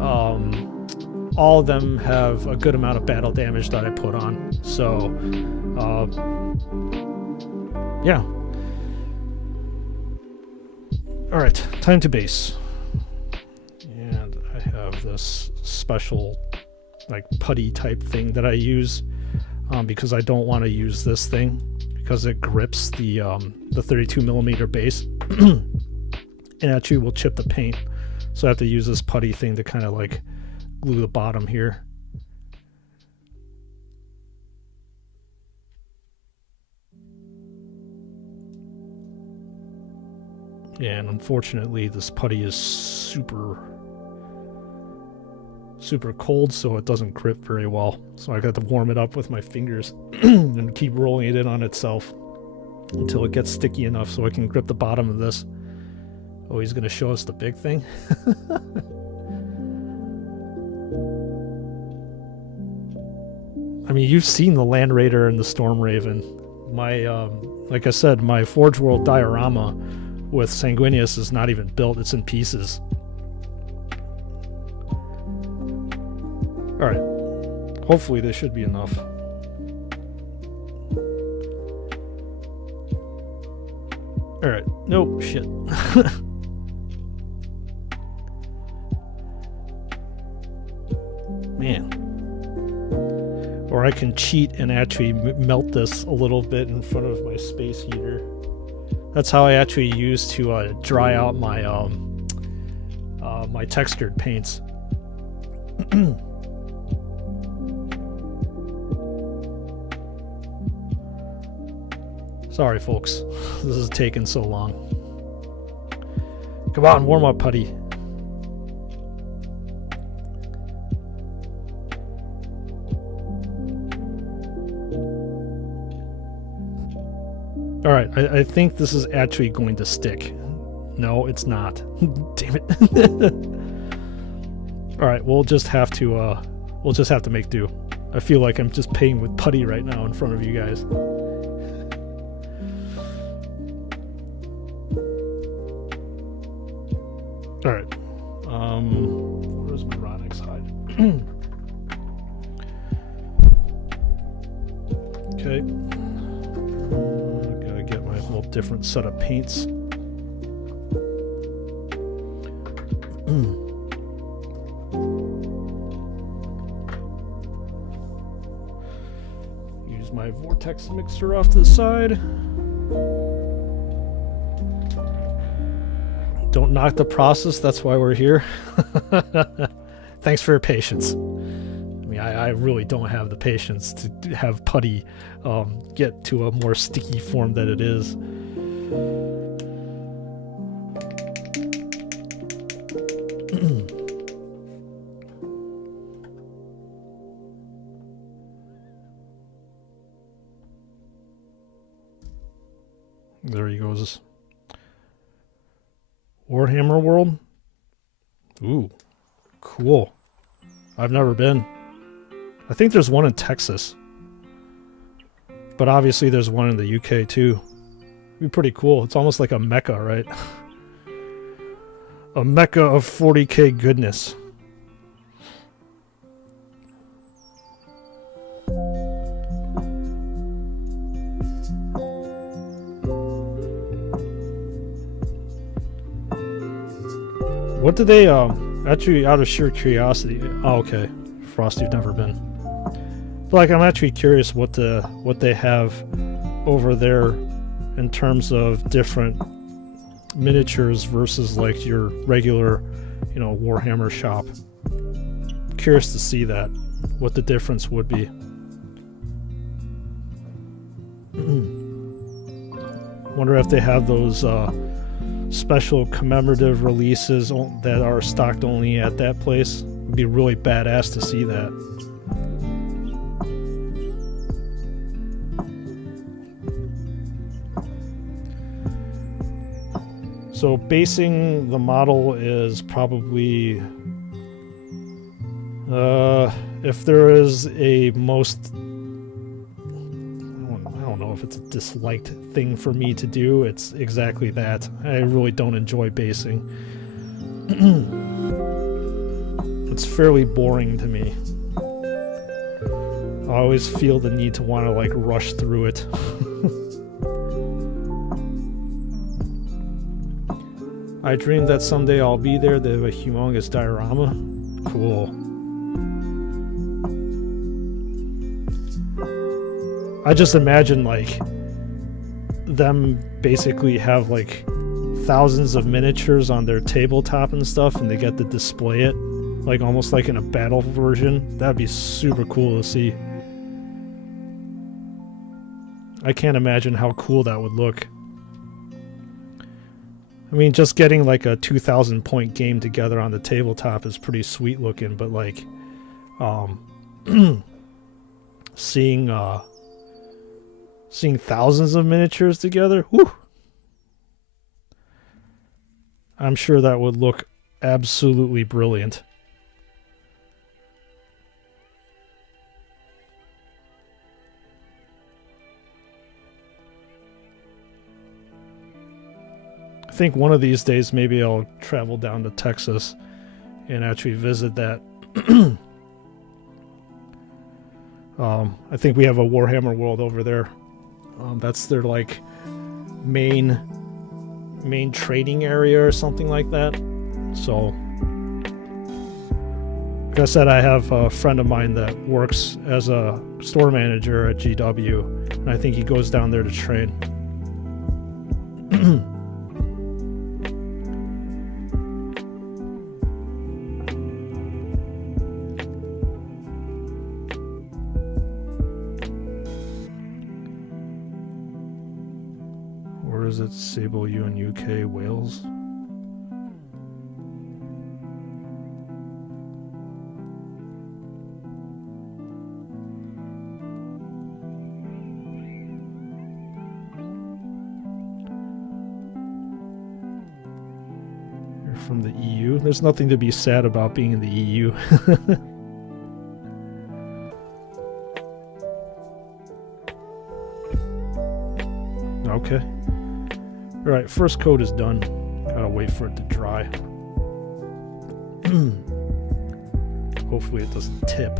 all of them have a good amount of battle damage that I put on. So, yeah. Alright, time to base. And I have this special, like, putty type thing that I use because I don't want to use this thing because it grips the 32mm base and actually will chip the paint. So I have to use this putty thing to kind of like glue the bottom here. And unfortunately this putty is super cold, so it doesn't grip very well. So I got to warm it up with my fingers and keep rolling it in on itself until it gets sticky enough so I can grip the bottom of this. Oh, he's going to show us the big thing? I mean, you've seen the Land Raider and the Storm Raven. My, like I said, my Forge World diorama with Sanguinius is not even built, it's in pieces. Alright, hopefully this should be enough. Alright, nope, shit. Man. Or I can cheat and actually melt this a little bit in front of my space heater. That's how I actually use to dry out my my textured paints. Sorry, folks. This is taking so long. Come on, warm up, putty. Alright, I think this is actually going to stick. No, it's not. Damn it. Alright, we'll just have to make do. I feel like I'm just playing with putty right now in front of you guys. Alright. Where's my Ronix hide? Okay. Gotta get my whole different set of paints. Use my vortex mixer off to the side. Don't knock the process, that's why we're here. Thanks for your patience. I mean, I really don't have the patience to have putty get to a more sticky form than it is. There he goes. Warhammer World? Ooh, cool. I've never been. I think there's one in Texas. But obviously there's one in the UK too. It'd be pretty cool. It's almost like a mecca, right? A mecca of 40k goodness. What do they, actually, out of sheer curiosity, oh, okay, Frost, you've never been. But, like, I'm actually curious what they have over there in terms of different miniatures versus, like, your regular, you know, Warhammer shop. Curious to see that, what the difference would be. Wonder if they have those, special commemorative releases that are stocked only at that place. It'd be really badass to see that. So basing the model is probably if there is a most, I don't know if it's a disliked thing for me to do, it's exactly that. I really don't enjoy basing. It's fairly boring to me. I always feel the need to want to like rush through it. I dream that someday I'll be there. They have a humongous diorama. Cool. I just imagine like them basically have like thousands of miniatures on their tabletop and stuff, and they get to display it like almost like in a battle version. That'd be super cool to see. I can't imagine how cool that would look. I mean, just getting like a 2,000 point game together on the tabletop is pretty sweet looking, but like seeing thousands of miniatures together, whew, I'm sure that would look absolutely brilliant. I think one of these days maybe I'll travel down to Texas and actually visit that. I think we have a Warhammer World over there. That's their like main trading area or something like that. So like I said, I have a friend of mine that works as a store manager at GW, and I think he goes down there to train. is it? Sable U in UK, Wales. You're from the EU. There's nothing to be sad about being in the EU. Okay. Alright, first coat is done. Gotta wait for it to dry. Hopefully it doesn't tip.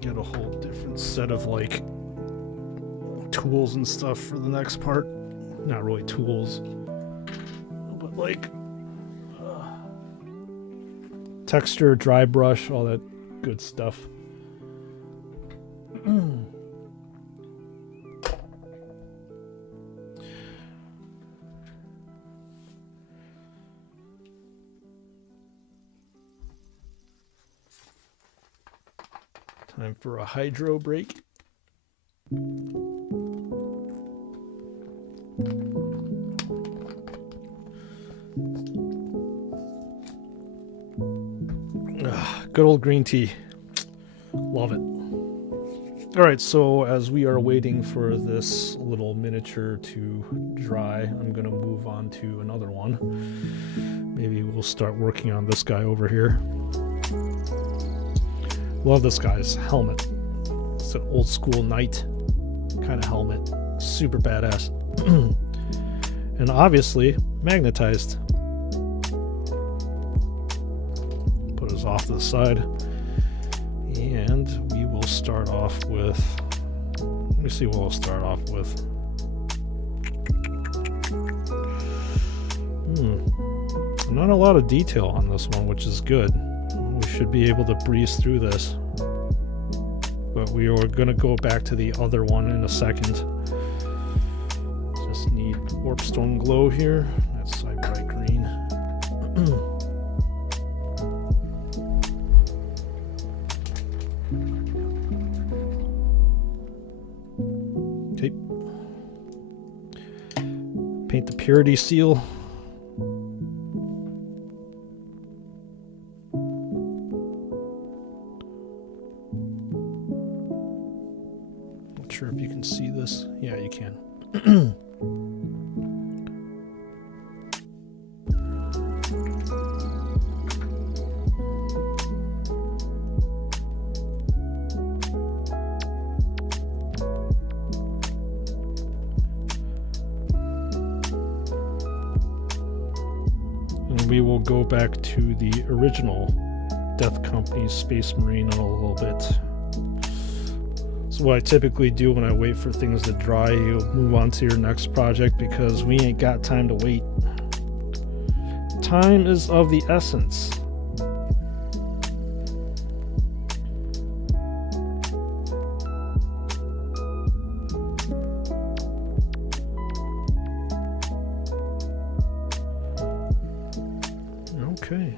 Get a whole different set of like tools and stuff for the next part. Not really tools, but like texture, dry brush, all that good stuff. Time for a hydro break. Good old green tea. Love it. Alright, so as we are waiting for this little miniature to dry, I'm going to move on to another one. Maybe we'll start working on this guy over here. Love this guy's helmet. It's an old school knight kind of helmet. Super badass. And obviously magnetized. Put us off to the side. And we will start off with... Let me see what we'll start off with. Not a lot of detail on this one, which is good. We should be able to breeze through this, but we are going to go back to the other one in a second. Just need warpstone glow here. That's like bright green. Okay. Paint the purity seal. Sure if you can see this. Yeah, you can. And we will go back to the original Death Company's Space Marine in a little bit. What I typically do when I wait for things to dry. You'll move on to your next project because we ain't got time to wait. Time is of the essence. Okay,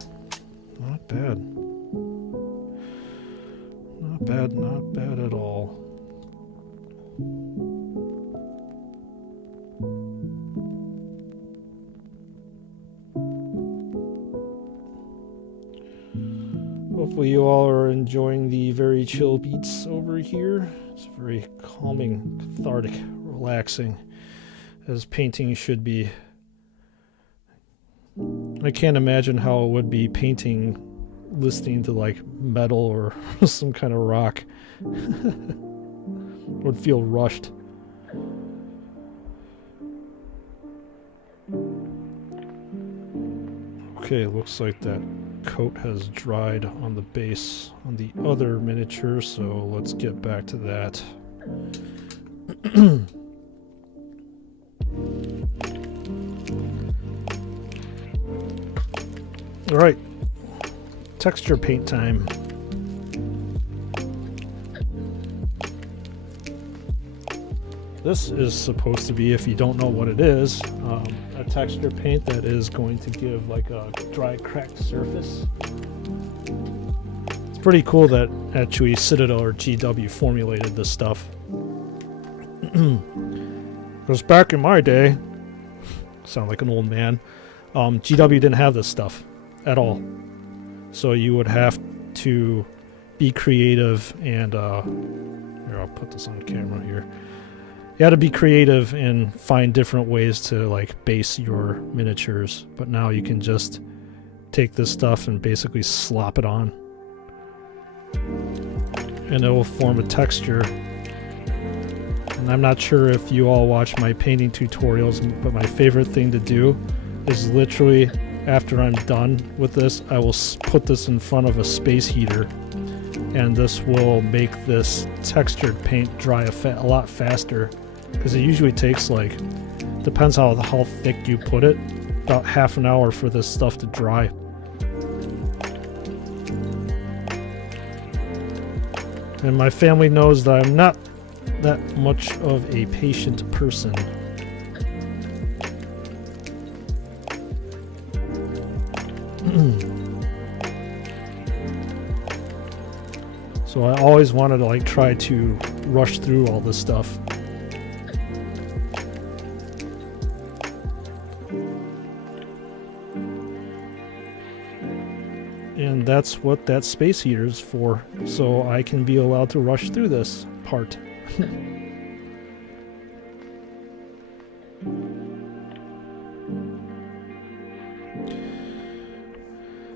not bad. Not bad, not bad at all. Hopefully you all are enjoying the very chill beats over here. It's very calming, cathartic, relaxing, as painting should be. I can't imagine how it would be painting, listening to like metal or some kind of rock. Would feel rushed. Okay, looks like that coat has dried on the base on the other miniature, so let's get back to that. Alright, texture paint time. this is supposed to be, if you don't know what it is, a texture paint that is going to give like a dry, cracked surface. It's pretty cool that actually Citadel or GW formulated this stuff. Because back in my day, sound like an old man, GW didn't have this stuff at all. So you would have to be creative and, here, I'll put this on camera here. You had to be creative and find different ways to like base your miniatures. But now you can just take this stuff and basically slop it on. And it will form a texture. And I'm not sure if you all watch my painting tutorials, but my favorite thing to do is literally, after I'm done with this, I will put this in front of a space heater, and this will make this textured paint dry a lot faster, because it usually takes, like, depends how thick you put it, about half an hour for this stuff to dry. And my family knows that I'm not that much of a patient person. So I always wanted to like try to rush through all this stuff. And that's what that space heater is for, so I can be allowed to rush through this part.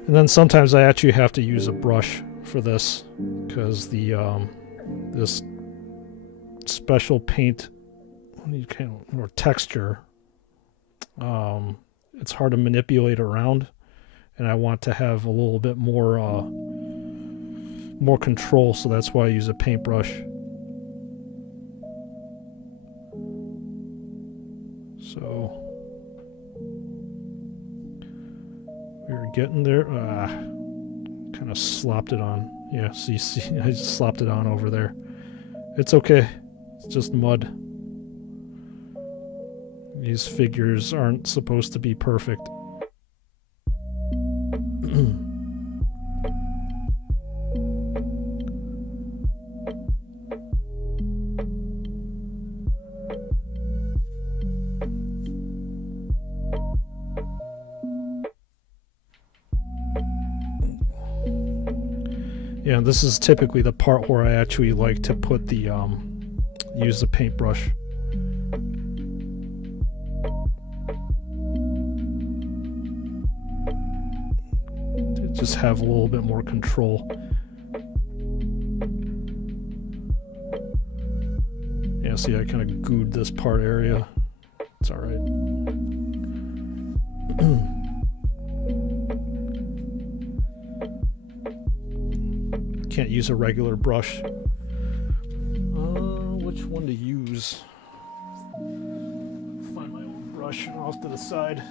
And then sometimes I actually have to use a brush for this, because the this special paint or texture, it's hard to manipulate around, and I want to have a little bit more control, so that's why I use a paintbrush. So we're getting there. Kind of slopped it on. Yeah, see, I just slopped it on over there. It's okay. It's just mud. These figures aren't supposed to be perfect. Yeah, this is typically the part where I actually like to put the use the paintbrush. To just have a little bit more control. Yeah, see, I kind of gooed this part area. It's all right. Can't use a regular brush. Which one to use? Find my old brush off to the side.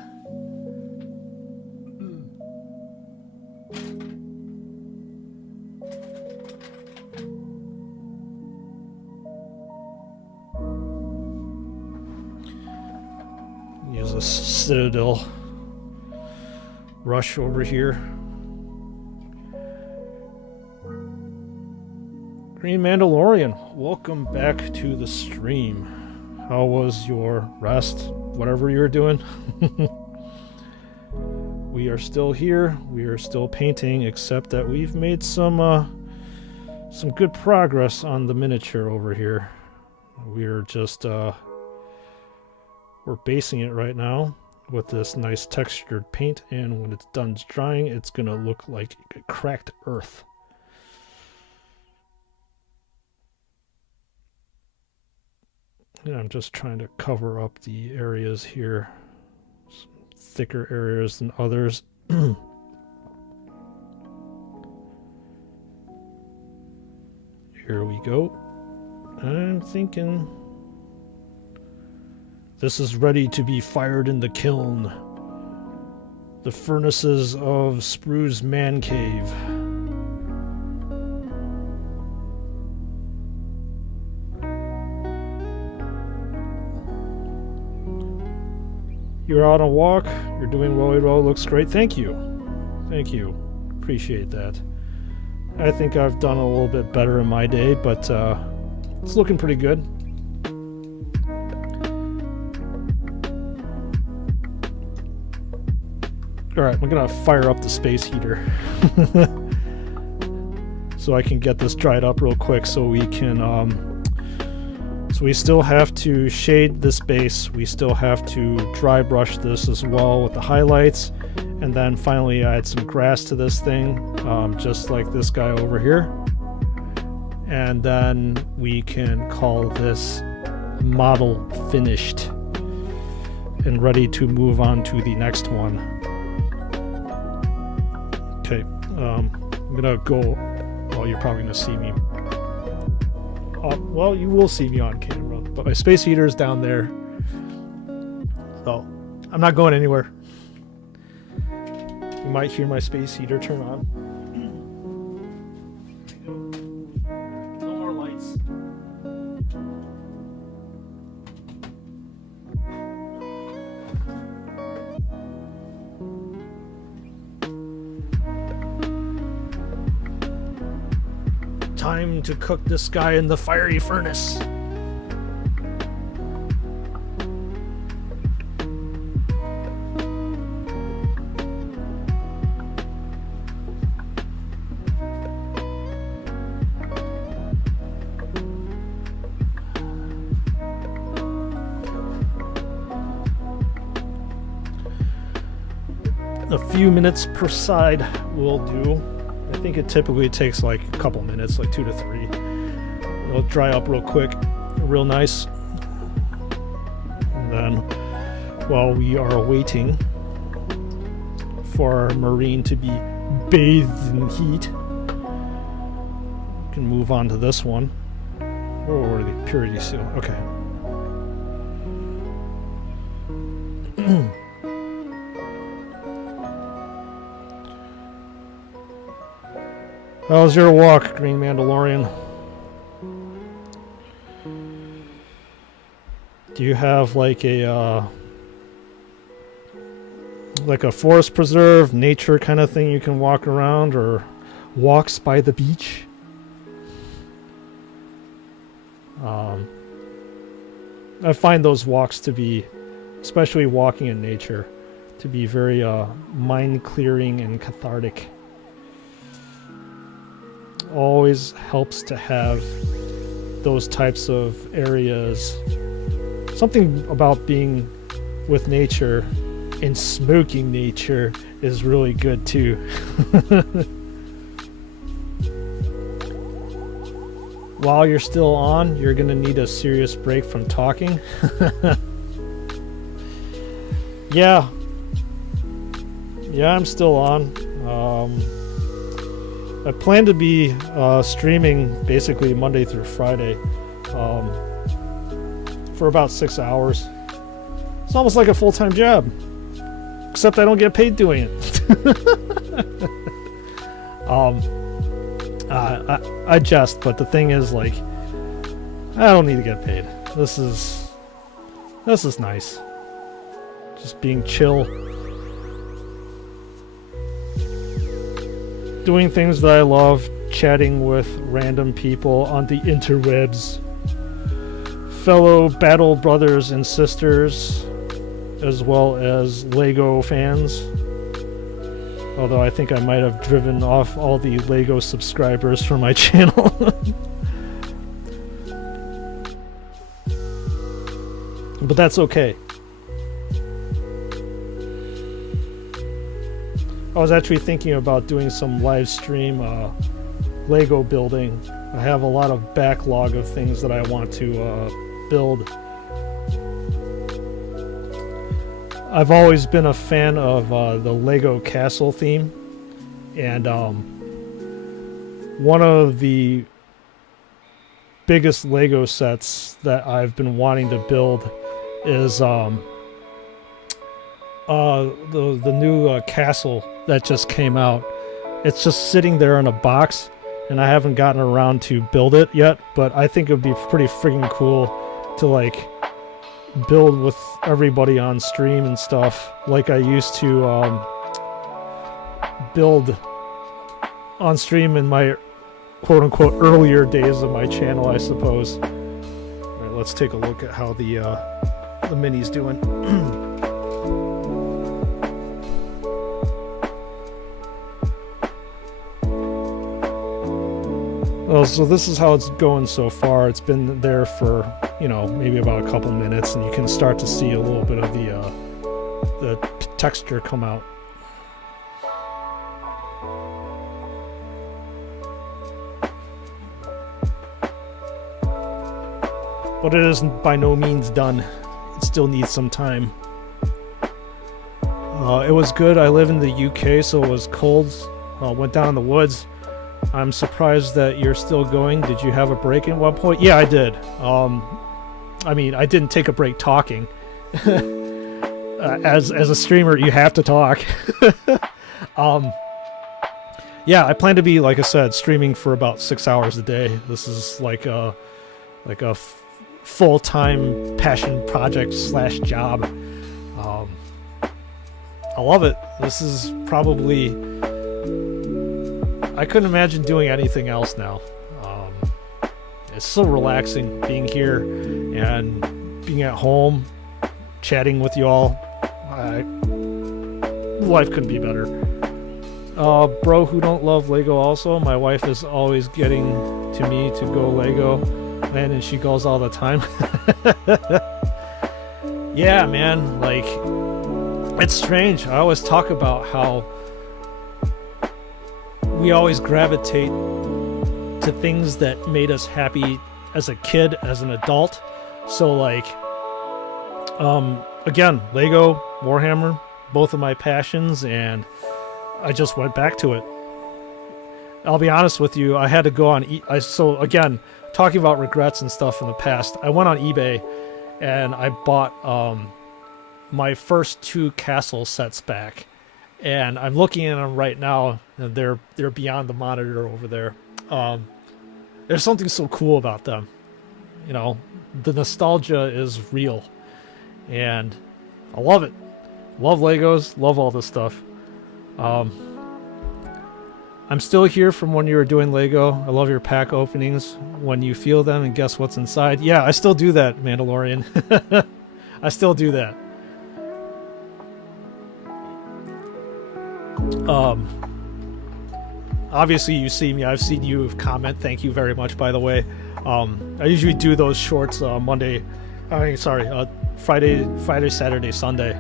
Use a Citadel brush over here. Green Mandalorian, welcome back to the stream. How was your rest? Whatever you were doing. We are still here. We are still painting, except that we've made some good progress on the miniature over here. We're just we're basing it right now with this nice textured paint, and when it's done drying, it's gonna look like cracked earth. And I'm just trying to cover up the areas here, some thicker areas than others. Here we go. I'm thinking this is ready to be fired in the kiln. The furnaces of Sprues Man Cave. You're on a walk. You're doing really well. Looks great. Thank you. Thank you. Appreciate that. I think I've done a little bit better in my day, but it's looking pretty good. Alright, I'm gonna fire up the space heater. So I can get this dried up real quick so we can, so we still have to shade this base, we still have to dry brush this as well with the highlights, and then finally add some grass to this thing, just like this guy over here. And then we can call this model finished and ready to move on to the next one. Okay, I'm gonna go. Well, you're probably gonna see me. Well, you will see me on camera, but my space heater is down there, so I'm not going anywhere. You might hear my space heater turn on. No more lights. Time to cook this guy in the fiery furnace. A few minutes per side will do. I think it typically takes like a couple minutes, like 2 to 3. It'll dry up real quick, real nice. And then while we are waiting for our marine to be bathed in heat, we can move on to this one. Oh, the purity seal. Okay. How's your walk, Green Mandalorian? Do you have like a forest preserve, nature kind of thing you can walk around, or walks by the beach? I find those walks to be, especially walking in nature, to be very mind clearing and cathartic. Always helps to have those types of areas. Something about being with nature and smoking nature is really good too. While you're still on, you're gonna need a serious break from talking. Yeah, I'm still on. I plan to be streaming basically Monday through Friday for about 6 hours. It's almost like a full-time job, except I don't get paid doing it. I jest, but the thing is, like, I don't need to get paid. This is nice. Just being chill. Doing things that I love, chatting with random people on the interwebs, fellow battle brothers and sisters, as well as Lego fans. Although I think I might have driven off all the Lego subscribers from my channel. But that's okay. I was actually thinking about doing some live stream Lego building. I have a lot of backlog of things that I want to build. I've always been a fan of the Lego castle theme, and one of the biggest Lego sets that I've been wanting to build is the new castle that just came out. It's just sitting there in a box, and I haven't gotten around to build it yet, but I think it would be pretty freaking cool to like build with everybody on stream and stuff like I used to build on stream in my quote-unquote earlier days of my channel, I suppose. All right, let's take a look at how the mini's doing. Well, so this is how it's going so far. It's been there for, you know, maybe about a couple minutes, and you can start to see a little bit of the texture come out. But it isn't by no means done. It still needs some time. It was good. I live in the UK, so it was cold. Went down in the woods. I'm surprised that you're still going. Did you have a break at one point? Yeah, I did. I mean, I didn't take a break talking. As a streamer, you have to talk. Yeah, I plan to be, like I said, streaming for about 6 hours a day. This is like a full-time passion project / job. I love it. This is probably... I couldn't imagine doing anything else now. It's so relaxing being here and being at home, chatting with you all. Life couldn't be better. Bro who don't love Lego also. My wife is always getting to me to go Lego land, and she goes all the time. Yeah, man, like, it's strange. I always talk about how we always gravitate to things that made us happy as a kid, as an adult. So like, again, Lego, Warhammer, both of my passions, and I just went back to it. I'll be honest with you, I had to go on, so again, talking about regrets and stuff in the past, I went on eBay and I bought my first 2 castle sets back. And I'm looking at them right now, and they're beyond the monitor over there. There's something so cool about them. You know, the nostalgia is real. And I love it. Love Legos, love all this stuff. I'm still here from when you were doing Lego. I love your pack openings when you feel them and guess what's inside. Yeah, I still do that, Mandalorian. I still do that. Obviously you see me, I've seen you comment, thank you very much, by the way. I usually do those shorts Friday, Saturday, Sunday.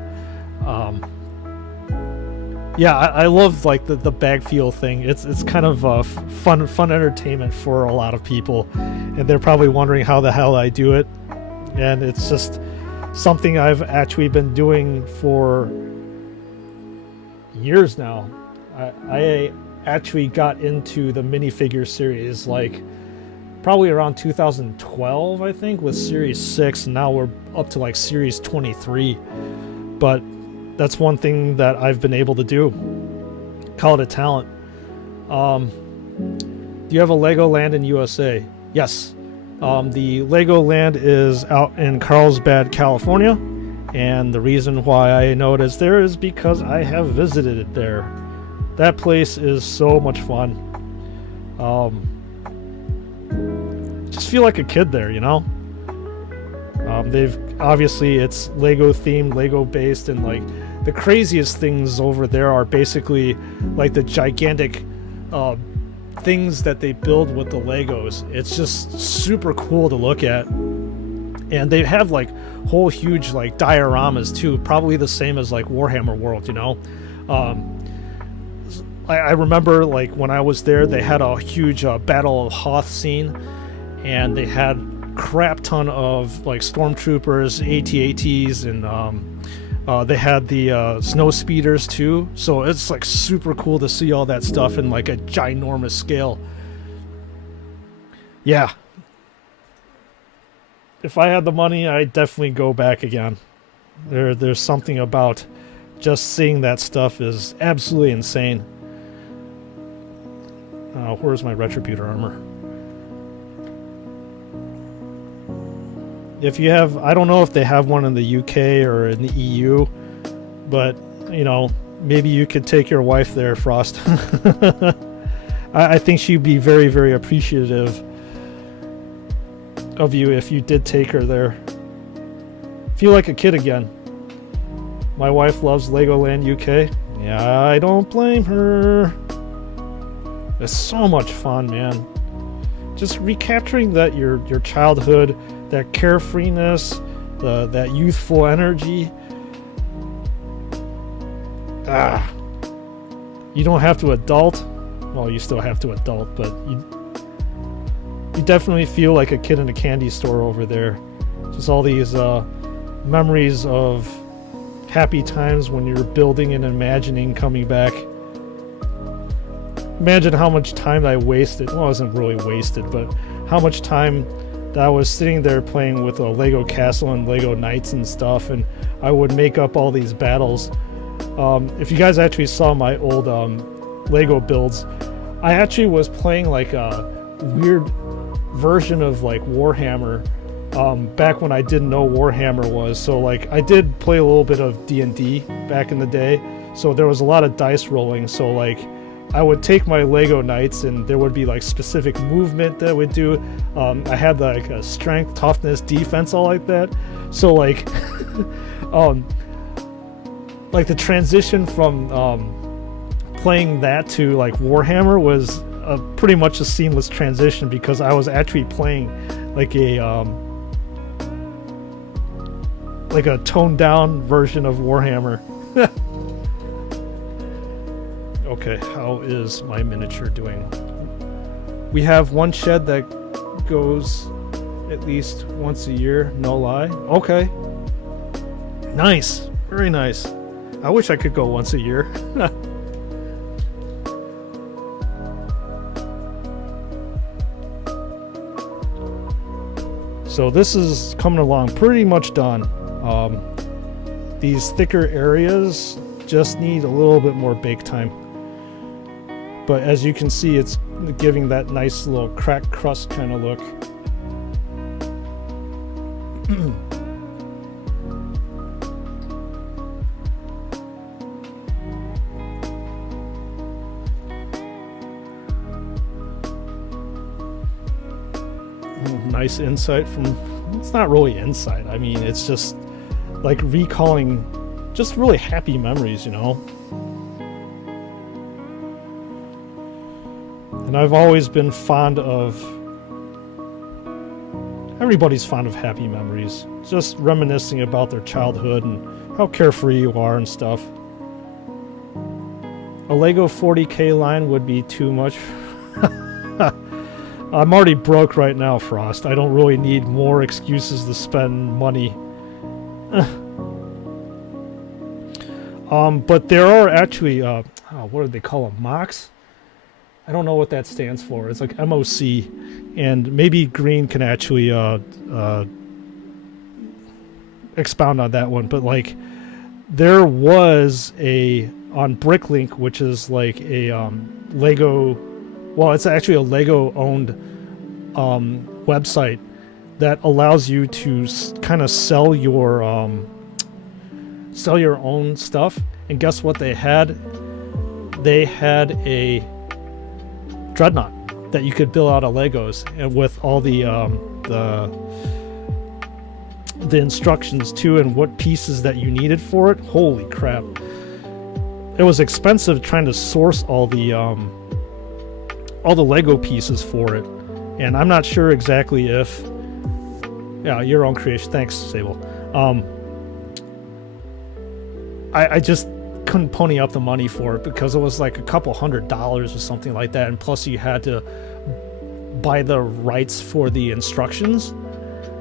Yeah, I love like the bag feel thing. It's kind of fun entertainment for a lot of people, and they're probably wondering how the hell I do it. And it's just something I've actually been doing for years now. I actually got into the minifigure series like probably around 2012, I think, with Series 6, and now we're up to like Series 23. But that's one thing that I've been able to do. Call it a talent. Do you have a Legoland in USA? Yes. The Legoland is out in Carlsbad, California. And the reason why I know it is there is because I have visited it there. That place is so much fun. Just feel like a kid there, you know? Obviously it's Lego themed, Lego based, and like the craziest things over there are basically like the gigantic things that they build with the Legos. It's just super cool to look at. And they have like whole huge like dioramas too, probably the same as like Warhammer World, you know. I remember like when I was there, they had a huge Battle of Hoth scene, and they had crap ton of like stormtroopers, AT-ATs, and they had the snow speeders too. So it's like super cool to see all that stuff in like a ginormous scale. Yeah. If I had the money, I'd definitely go back again. There's something about just seeing that stuff is absolutely insane. Where's my Retributor armor? if you have, I don't know if they have one in the UK or in the EU, but you know, maybe you could take your wife there, Frost. I think she'd be very, very appreciative of you if you did take her there. Feel like a kid again. My wife loves Legoland UK. Yeah, I don't blame her. It's so much fun, man. Just recapturing that your childhood, that carefreeness, that youthful energy. You don't have to adult. Well, you still have to adult, but you definitely feel like a kid in a candy store over there. Just all these memories of happy times when you're building and imagining coming back. Imagine how much time I wasted. Well, it wasn't really wasted, but how much time that I was sitting there playing with a Lego castle and Lego knights and stuff, and I would make up all these battles. If you guys actually saw my old Lego builds, I actually was playing like a weird version of like Warhammer back when I didn't know Warhammer was. So like I did play a little bit of D&D back in the day, so there was a lot of dice rolling. So like I would take my Lego knights and there would be like specific movement that I would do. I had like a strength, toughness, defense, all like that. So like like the transition from playing that to like Warhammer was pretty much a seamless transition, because I was actually playing like a toned down version of Warhammer. Okay, how is my miniature doing? We have one shed that goes at least once a year, no lie. Okay. Nice. Very nice. I wish I could go once a year. So this is coming along pretty much done. These thicker areas just need a little bit more bake time. But as you can see, it's giving that nice little cracked crust kind of look. Nice insight from, it's not really insight, I mean it's just like recalling just really happy memories, you know. And I've always been fond of, everybody's fond of happy memories, just reminiscing about their childhood and how carefree you are and stuff. A Lego 40K line would be too much. I'm already broke right now, Frost. I don't really need more excuses to spend money. But there are actually, what do they call them? MOCs? I don't know what that stands for. It's like MOC. And maybe Green can actually expound on that one. But like, there was on Bricklink, which is like a Lego... Well, it's actually a Lego-owned website that allows you to kind of sell your own stuff. And guess what they had? They had a Dreadnought that you could build out of Legos, and with all the instructions too, and what pieces that you needed for it. Holy crap! It was expensive trying to source all the Lego pieces for it, and I'm not sure exactly if, yeah, your own creation. Thanks, Sable. I just couldn't pony up the money for it because it was like a couple $100 or something like that, and plus you had to buy the rights for the instructions.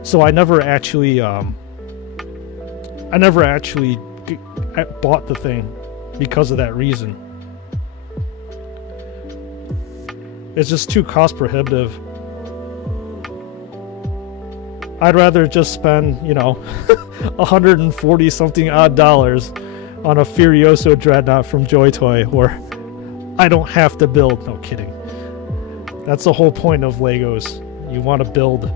So I never actually bought the thing because of that reason. It's just too cost prohibitive. I'd rather just spend, you know, 140 something odd dollars on a Furioso Dreadnought from Joy Toy, where I don't have to build. No kidding. That's the whole point of Legos. You want to build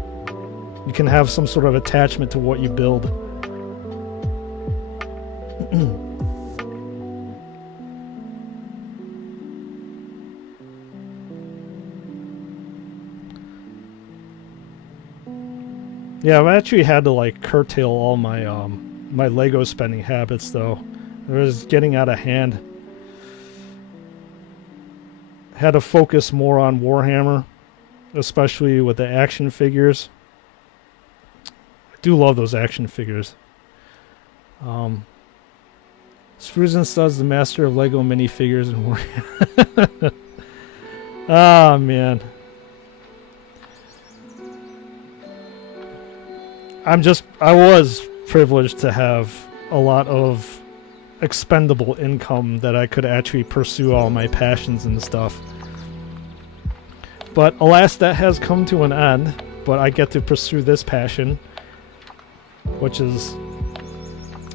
You can have some sort of attachment to what you build. Yeah, I've actually had to like curtail all my my Lego spending habits though. It was getting out of hand. Had to focus more on Warhammer, especially with the action figures. I do love those action figures. Sprues does the master of Lego minifigures and Warhammer. Ah, man. I was privileged to have a lot of expendable income that I could actually pursue all my passions and stuff. But alas, that has come to an end. But I get to pursue this passion, which is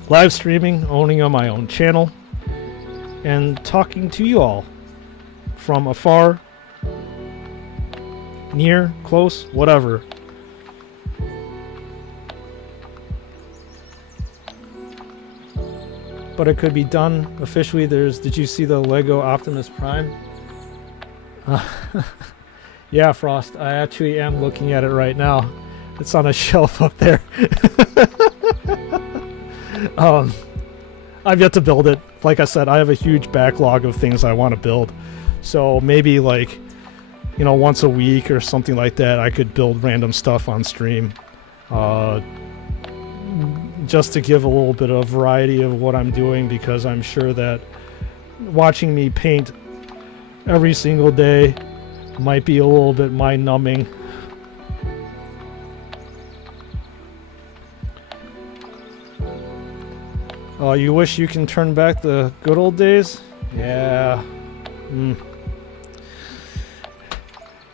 live streaming, owning on my own channel, and talking to you all from afar, near, close, whatever. But it could be done officially. Did you see the Lego Optimus Prime? Yeah, Frost, I actually am looking at it right now. It's on a shelf up there. I've yet to build it. Like I said, I have a huge backlog of things I want to build. So maybe like, you know, once a week or something like that, I could build random stuff on stream. Just to give a little bit of variety of what I'm doing, because I'm sure that watching me paint every single day might be a little bit mind-numbing. You wish you can turn back the good old days? Yeah.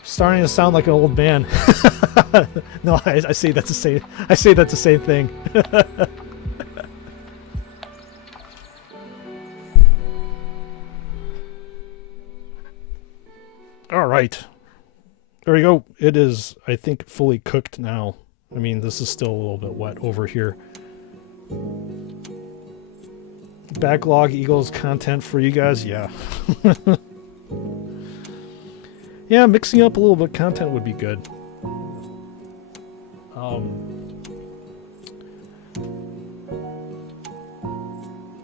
Starting to sound like an old man. No, I say that's the same. I say that's the same thing. All right, there we go. It is, I think, fully cooked now. I mean, this is still a little bit wet over here. Backlog equals content for you guys. Yeah. Yeah, mixing up a little bit of content would be good.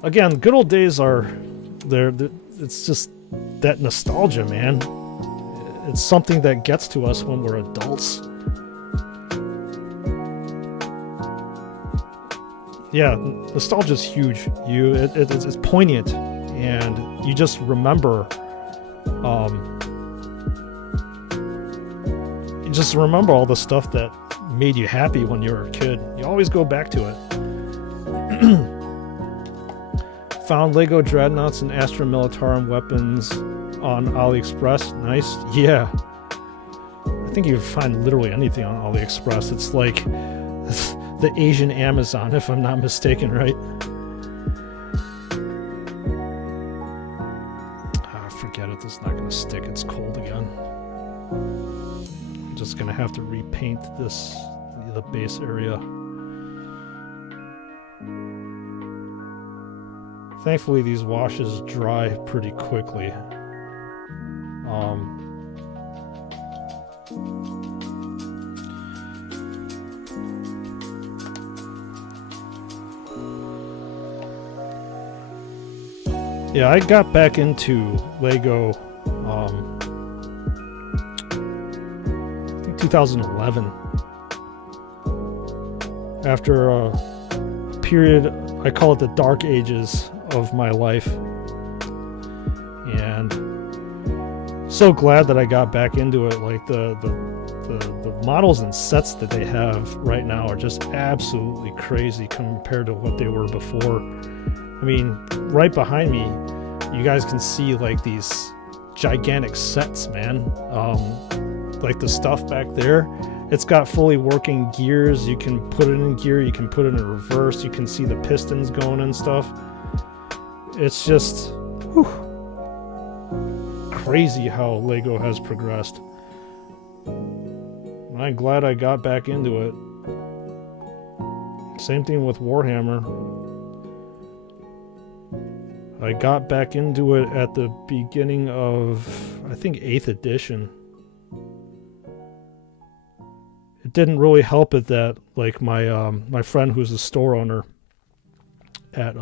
Again, good old days are there. It's just that nostalgia, man. It's something that gets to us when we're adults. Yeah, nostalgia's huge. It's poignant, and you just remember. Just remember all the stuff that made you happy when you were a kid. You always go back to it. Found Lego Dreadnoughts and Astra Militarum weapons on AliExpress. Nice. Yeah. I think you can find literally anything on AliExpress. It's like the Asian Amazon, if I'm not mistaken, right? Forget it. This is not going to stick. It's cold again. I'm just going to have to repaint the base area. Thankfully, these washes dry pretty quickly. Yeah, I got back into Lego, I think 2011. After a period, I call it the dark ages of my life. And so glad that I got back into it. Like the models and sets that they have right now are just absolutely crazy compared to what they were before. I mean, right behind me, you guys can see like these gigantic sets, man. Like the stuff back there, it's got fully working gears. You can put it in gear, you can put it in reverse, you can see the pistons going and stuff. It's just crazy how Lego has progressed. I'm glad I got back into it. Same thing with Warhammer. I got back into it at the beginning of, I think, 8th edition. It didn't really help it that, like, my friend who's a store owner at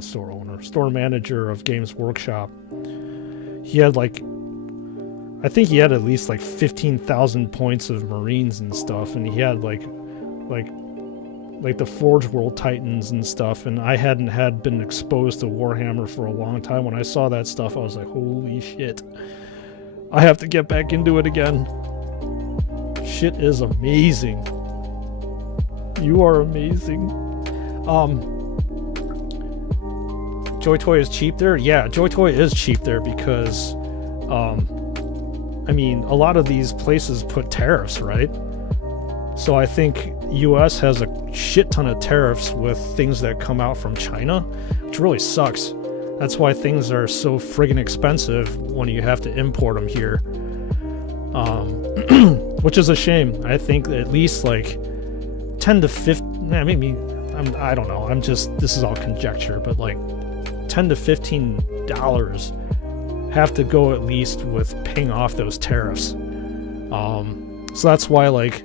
store manager of Games Workshop, he had like, I think he had at least like 15,000 points of Marines and stuff, and he had like the Forge World Titans and stuff, and I hadn't been exposed to Warhammer for a long time. When I saw that stuff, I was like, holy shit, I have to get back into it again. Shit is amazing. You are amazing. Joy Toy is cheap there? Yeah, Joy Toy is cheap there because I mean, a lot of these places put tariffs, right? So I think US has a shit ton of tariffs with things that come out from China, which really sucks. That's why things are so friggin' expensive when you have to import them here. Which is a shame. I think at least like 10 to 15, maybe, I don't know. This is all conjecture, but like $10 to $15 have to go at least with paying off those tariffs. So that's why, like,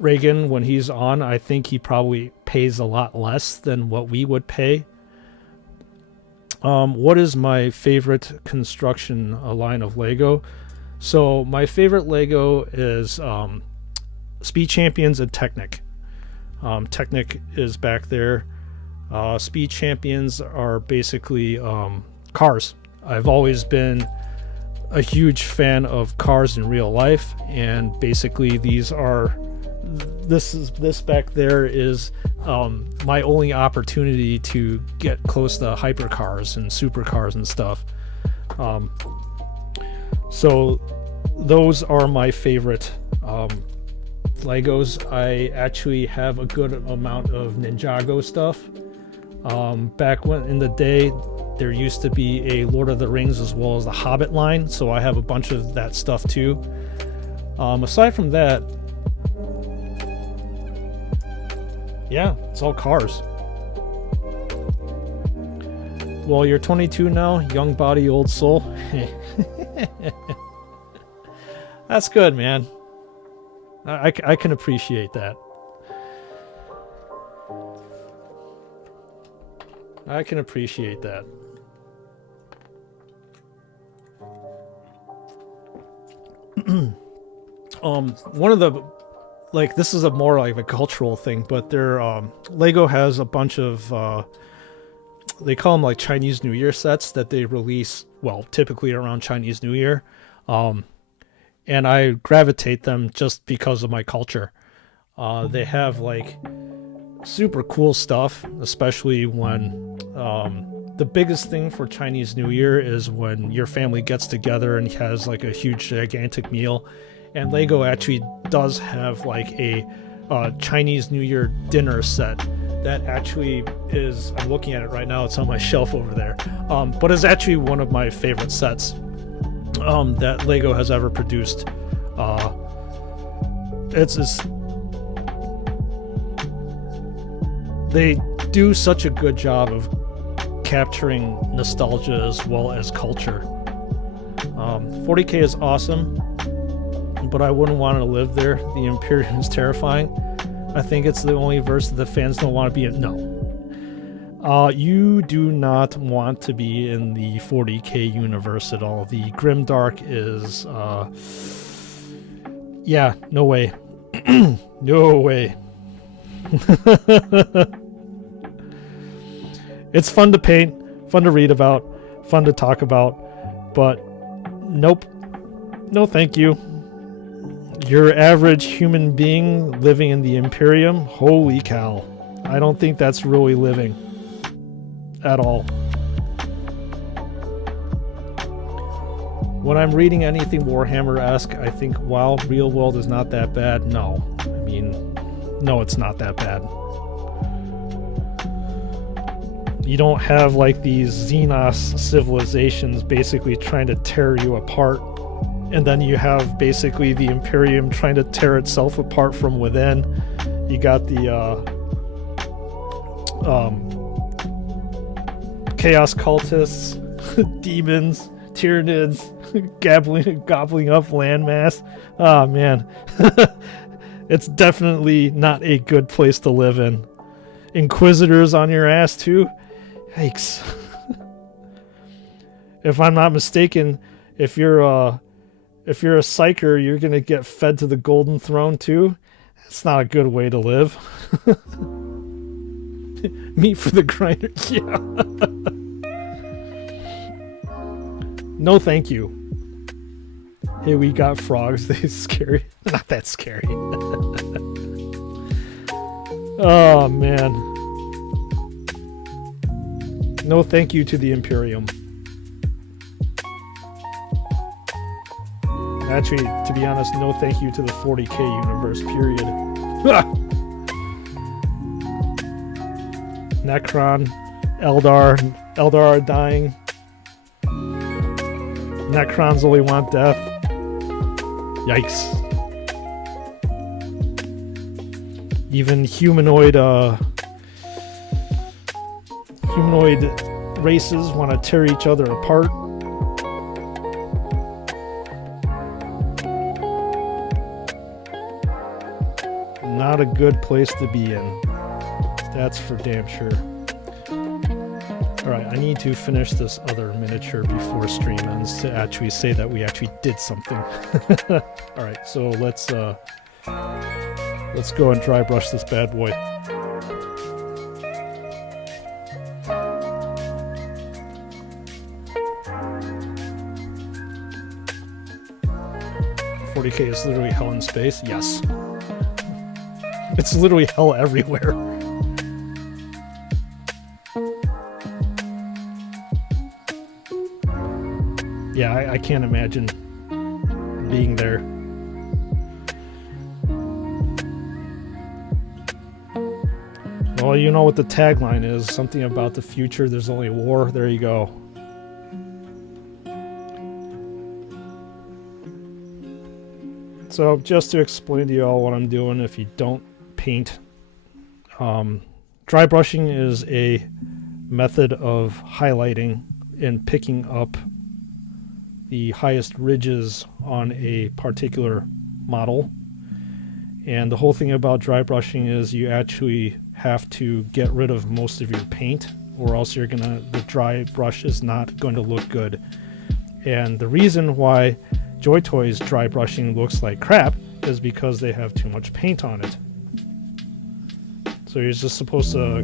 Reagan, when he's on, I think he probably pays a lot less than what we would pay. What is my favorite construction line of Lego? So my favorite Lego is Speed Champions and Technic. Technic is back there. Speed Champions are basically cars. I've always been a huge fan of cars in real life, and basically this back there is my only opportunity to get close to hypercars and supercars and stuff. So those are my favorite Legos. I actually have a good amount of Ninjago stuff. Back when in the day, there used to be a Lord of the Rings as well as the Hobbit line, so I have a bunch of that stuff too. Aside from that, yeah, it's all cars. Well, you're 22 now, young body, old soul. That's good, man. I can appreciate that. I can appreciate that. One of the, like, this is a more like a cultural thing, but Lego has a bunch of they call them like Chinese New Year sets that they release, well, typically around Chinese New Year. And I gravitate them just because of my culture. They have like super cool stuff, especially when the biggest thing for Chinese New Year is when your family gets together and has like a huge gigantic meal. And Lego actually does have like a Chinese New Year dinner set that actually is, I'm looking at it right now, it's on my shelf over there, but it's actually one of my favorite sets that Lego has ever produced. They do such a good job of capturing nostalgia as well as culture. 40K is awesome, but I wouldn't want to live there. The Imperium is terrifying. I think it's the only verse that the fans don't want to be in. No. You do not want to be in the 40K universe at all. The Grimdark is, yeah, no way. No way. It's fun to paint, fun to read about, fun to talk about, but nope. No thank you. Your average human being living in the Imperium, holy cow. I don't think that's really living at all. When I'm reading anything Warhammer-esque, I think, wow, real world is not that bad. No. I mean, no, it's not that bad. You don't have like these Xenos civilizations basically trying to tear you apart, and then you have basically the Imperium trying to tear itself apart from within. You got the chaos cultists, demons, Tyranids, gobbling up landmass. Oh man. It's definitely not a good place to live in. Inquisitors on your ass too? Yikes. If I'm not mistaken, if you're a psyker, you're gonna get fed to the golden throne too. It's not a good way to live. Meat for the grinder. Yeah. No thank you. Hey, we got frogs. They're scary. Not that scary. Oh, man. No thank you to the Imperium. Actually, to be honest, no thank you to the 40k universe, period. Necron, Eldar are dying. Necrons only want death. Yikes. Even humanoid races want to tear each other apart. Not a good place to be in. That's for damn sure. Alright, I need to finish this other miniature before stream ends to actually say that we actually did something. Alright, so let's go and dry brush this bad boy. $40k is literally hell in space? Yes. It's literally hell everywhere. Yeah, I can't imagine being there. Well, you know what the tagline is. Something about the future, there's only war. There you go. So, just to explain to you all what I'm doing, if you don't paint, dry brushing is a method of highlighting and picking up the highest ridges on a particular model. And the whole thing about dry brushing is you actually have to get rid of most of your paint, or else the dry brush is not going to look good. And the reason why Joy Toys dry brushing looks like crap is because they have too much paint on it. So you're just supposed to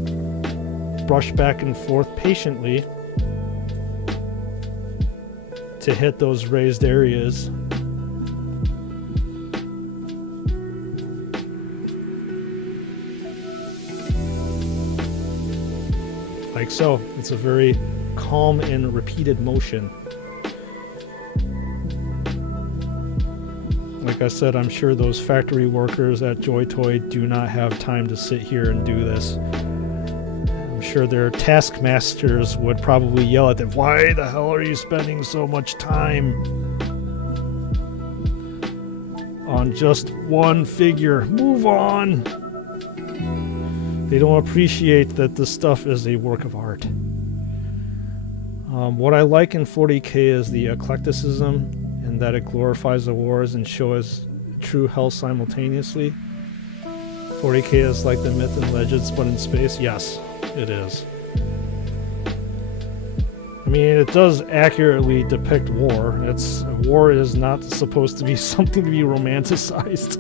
brush back and forth patiently to hit those raised areas. Like so. It's a very calm and repeated motion. Like I said, I'm sure those factory workers at Joy Toy do not have time to sit here and do this. I'm sure their taskmasters would probably yell at them, "Why the hell are you spending so much time on just one figure? Move on!" They don't appreciate that this stuff is a work of art. What I like in 40k is the eclecticism, and that it glorifies the wars and shows true hell simultaneously. 40k is like the myth and legends, but in space. Yes, it is. I mean, it does accurately depict war. War is not supposed to be something to be romanticized.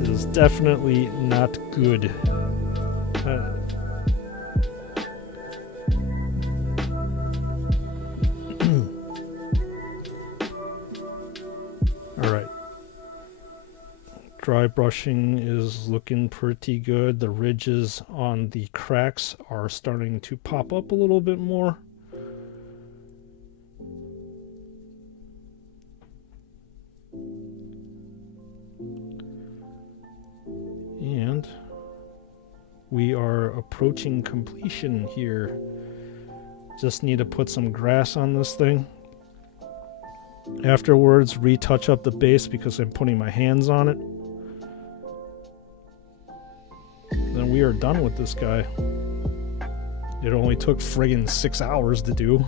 It is definitely not good. Alright. Dry brushing is looking pretty good. The ridges on the cracks are starting to pop up a little bit more. And we are approaching completion here. Just need to put some grass on this thing. Afterwards, retouch up the base because I'm putting my hands on it. Then we are done with this guy. It only took friggin' 6 hours to do.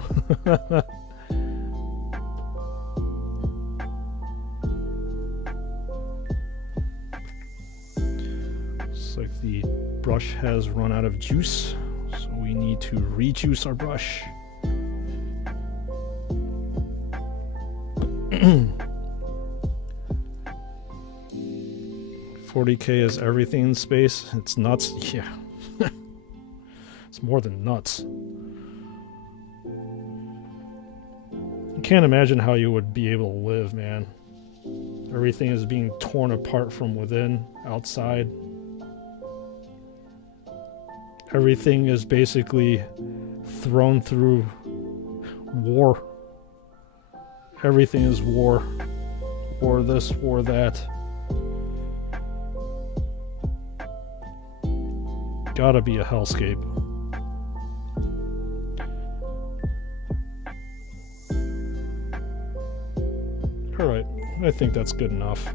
Looks like the brush has run out of juice, so we need to rejuice our brush. 40K is everything in space. It's nuts. Yeah. It's more than nuts. I can't imagine how you would be able to live, man. Everything is being torn apart from within, outside. Everything is basically thrown through war. Everything is war. War this, war that. Gotta be a hellscape. Alright, I think that's good enough.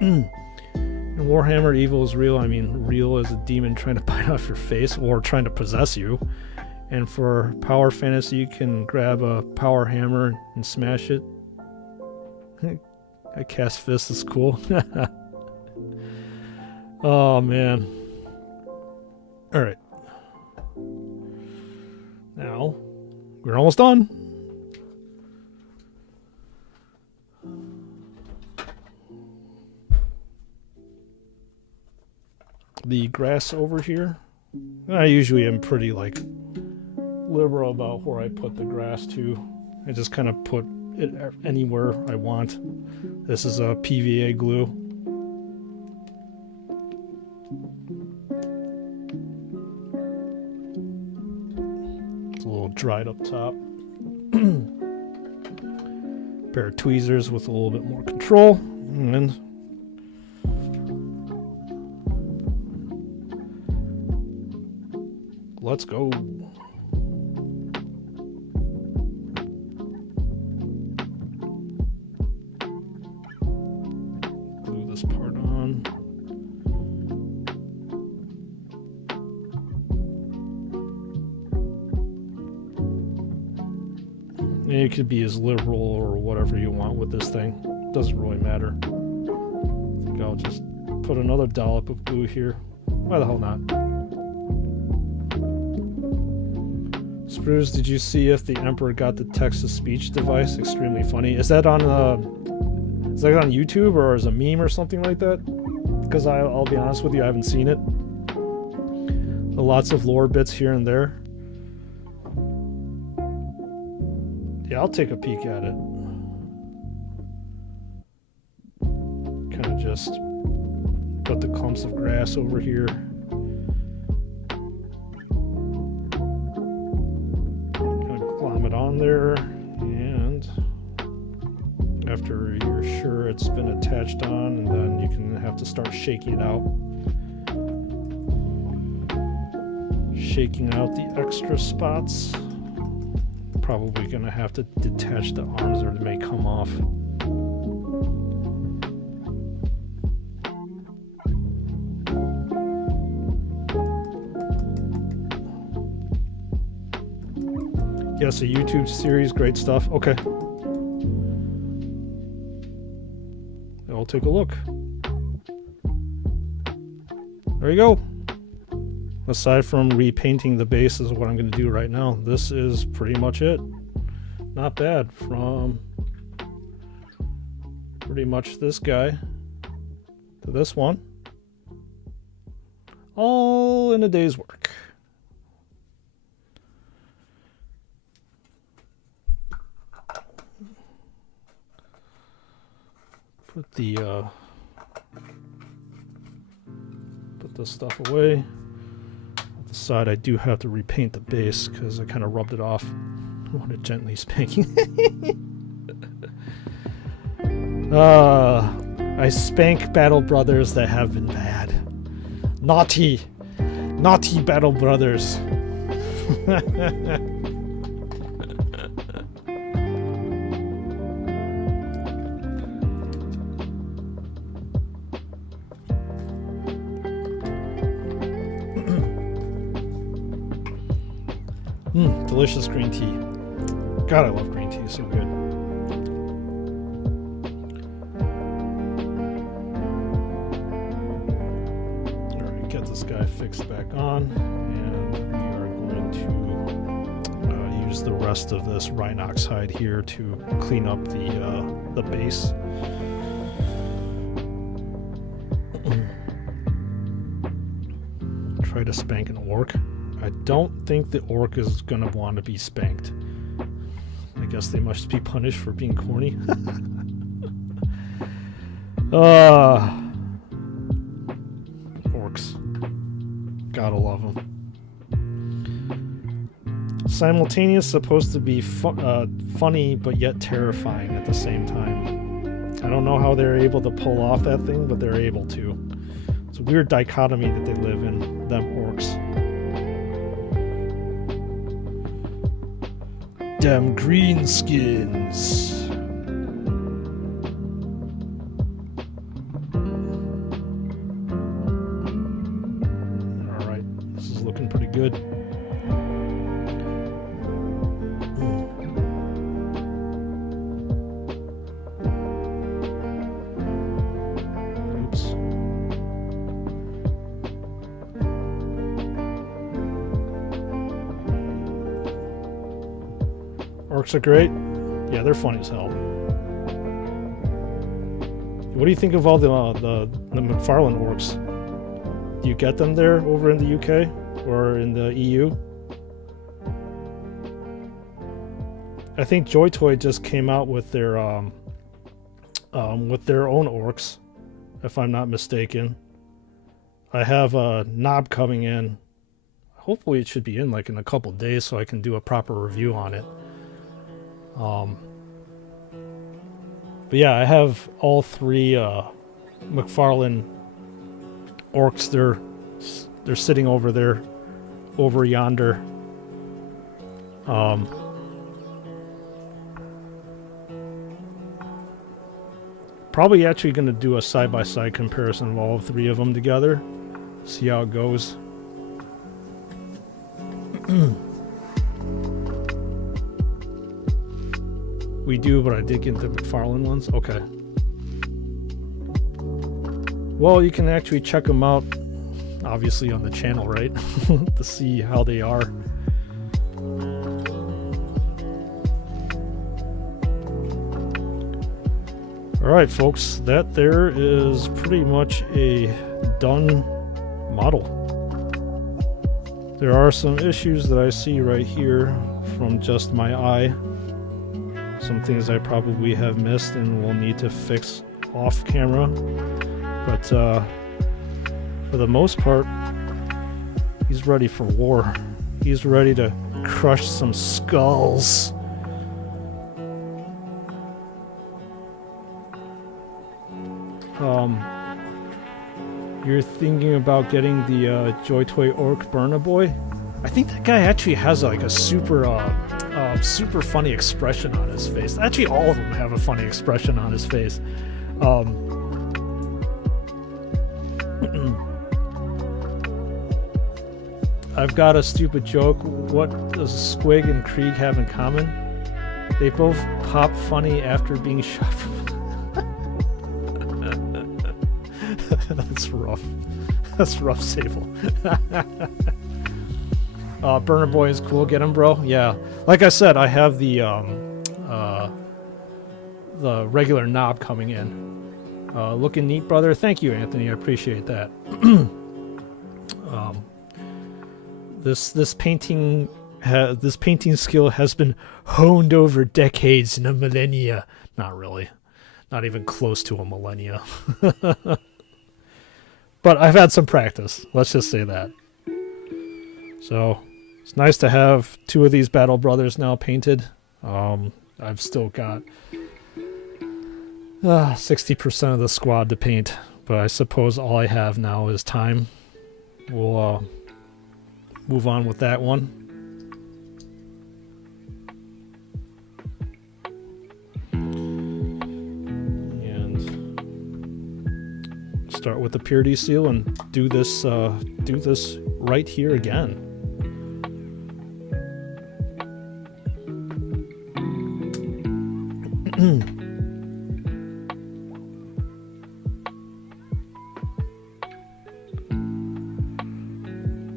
In Warhammer, evil is real. I mean, real as a demon trying to bite off your face or trying to possess you. And for power fantasy, you can grab a power hammer and smash it. I cast fists is cool. Oh, man. Alright. Now, we're almost done. The grass over here. I usually am pretty, like, liberal about where I put the grass to. I just kind of put it anywhere I want. This is a PVA glue. It's a little dried up top. Pair of tweezers with a little bit more control. And let's go. Glue this part on. And you could be as liberal or whatever you want with this thing. Doesn't really matter. I think I'll just put another dollop of glue here. Why the hell not? Sprues, did you see if the Emperor got the text-to-speech device? Extremely funny. Is that on YouTube or as a meme or something like that? Because I'll be honest with you, I haven't seen it. Lots of lore bits here and there. Yeah, I'll take a peek at it. Kind of just put the clumps of grass over here. On there, and after you're sure it's been attached on, and then you can have to start shaking it out. Shaking out the extra spots. Probably gonna have to detach the arms or they may come off. Yes, a YouTube series, great stuff. Okay. I'll take a look. There you go. Aside from repainting the base is what I'm going to do right now. This is pretty much it. Not bad. From pretty much this guy to this one. All in a day's work. Put this stuff away. On the side, I do have to repaint the base because I kind of rubbed it off. I want it gently spanking. I spank battle brothers that have been bad. Naughty battle brothers. Delicious green tea. God, I love green tea. So good. Alright, get this guy fixed back on. And we are going to use the rest of this Rhinox hide here to clean up the base. Try to spank an orc. I don't think the orc is gonna want to be spanked. I guess they must be punished for being corny. Orcs. Gotta love them. Simultaneous, supposed to be funny but yet terrifying at the same time. I don't know how they're able to pull off that thing, but they're able to. It's a weird dichotomy that they live in, them orcs. Damn greenskins. Alright, this is looking pretty good. Oops. Orcs are great. Yeah, they're funny as hell. What do you think of all the McFarlane orcs? Do you get them there over in the UK or in the EU? I think Joy Toy just came out with their own orcs, if I'm not mistaken. I have a knob coming in. Hopefully it should be in like in a couple days so I can do a proper review on it. But yeah, I have all three McFarlane orcs. They're sitting over there, over yonder. Probably actually going to do a side-by-side comparison of all three of them together. See how it goes. We do, but I did get the McFarlane ones. Okay. Well, you can actually check them out, obviously, on the channel, right? To see how they are. Alright, folks. That there is pretty much a done model. There are some issues that I see right here from just my eye. Some things I probably have missed and will need to fix off camera. But for the most part, he's ready for war. He's ready to crush some skulls. You're thinking about getting the Joy Toy Orc Burna Boy? I think that guy actually has like a super funny expression on his face. Actually, all of them have a funny expression on his face. I've got a stupid joke. What does Squig and Krieg have in common? They both pop funny after being shot from... That's rough. That's rough, Sable. Burner Boy is cool. Get him, bro. Yeah. Like I said, I have the regular knob coming in. Looking neat, brother. Thank you, Anthony. I appreciate that. This painting skill has been honed over decades and a millennia. Not really. Not even close to a millennia. But I've had some practice. Let's just say that. So it's nice to have two of these Battle Brothers now painted. I've still got 60% of the squad to paint, but I suppose all I have now is time. We'll move on with that one. And start with the purity seal and do this right here again.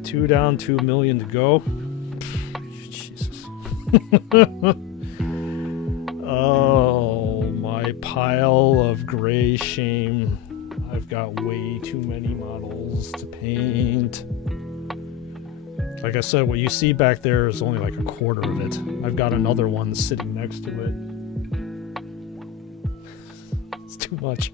Two down, 2 million to go. Jesus. Oh, my pile of gray shame. I've got way too many models to paint. Like I said, what you see back there is only like a quarter of it. I've got another one sitting next to it. It's too much.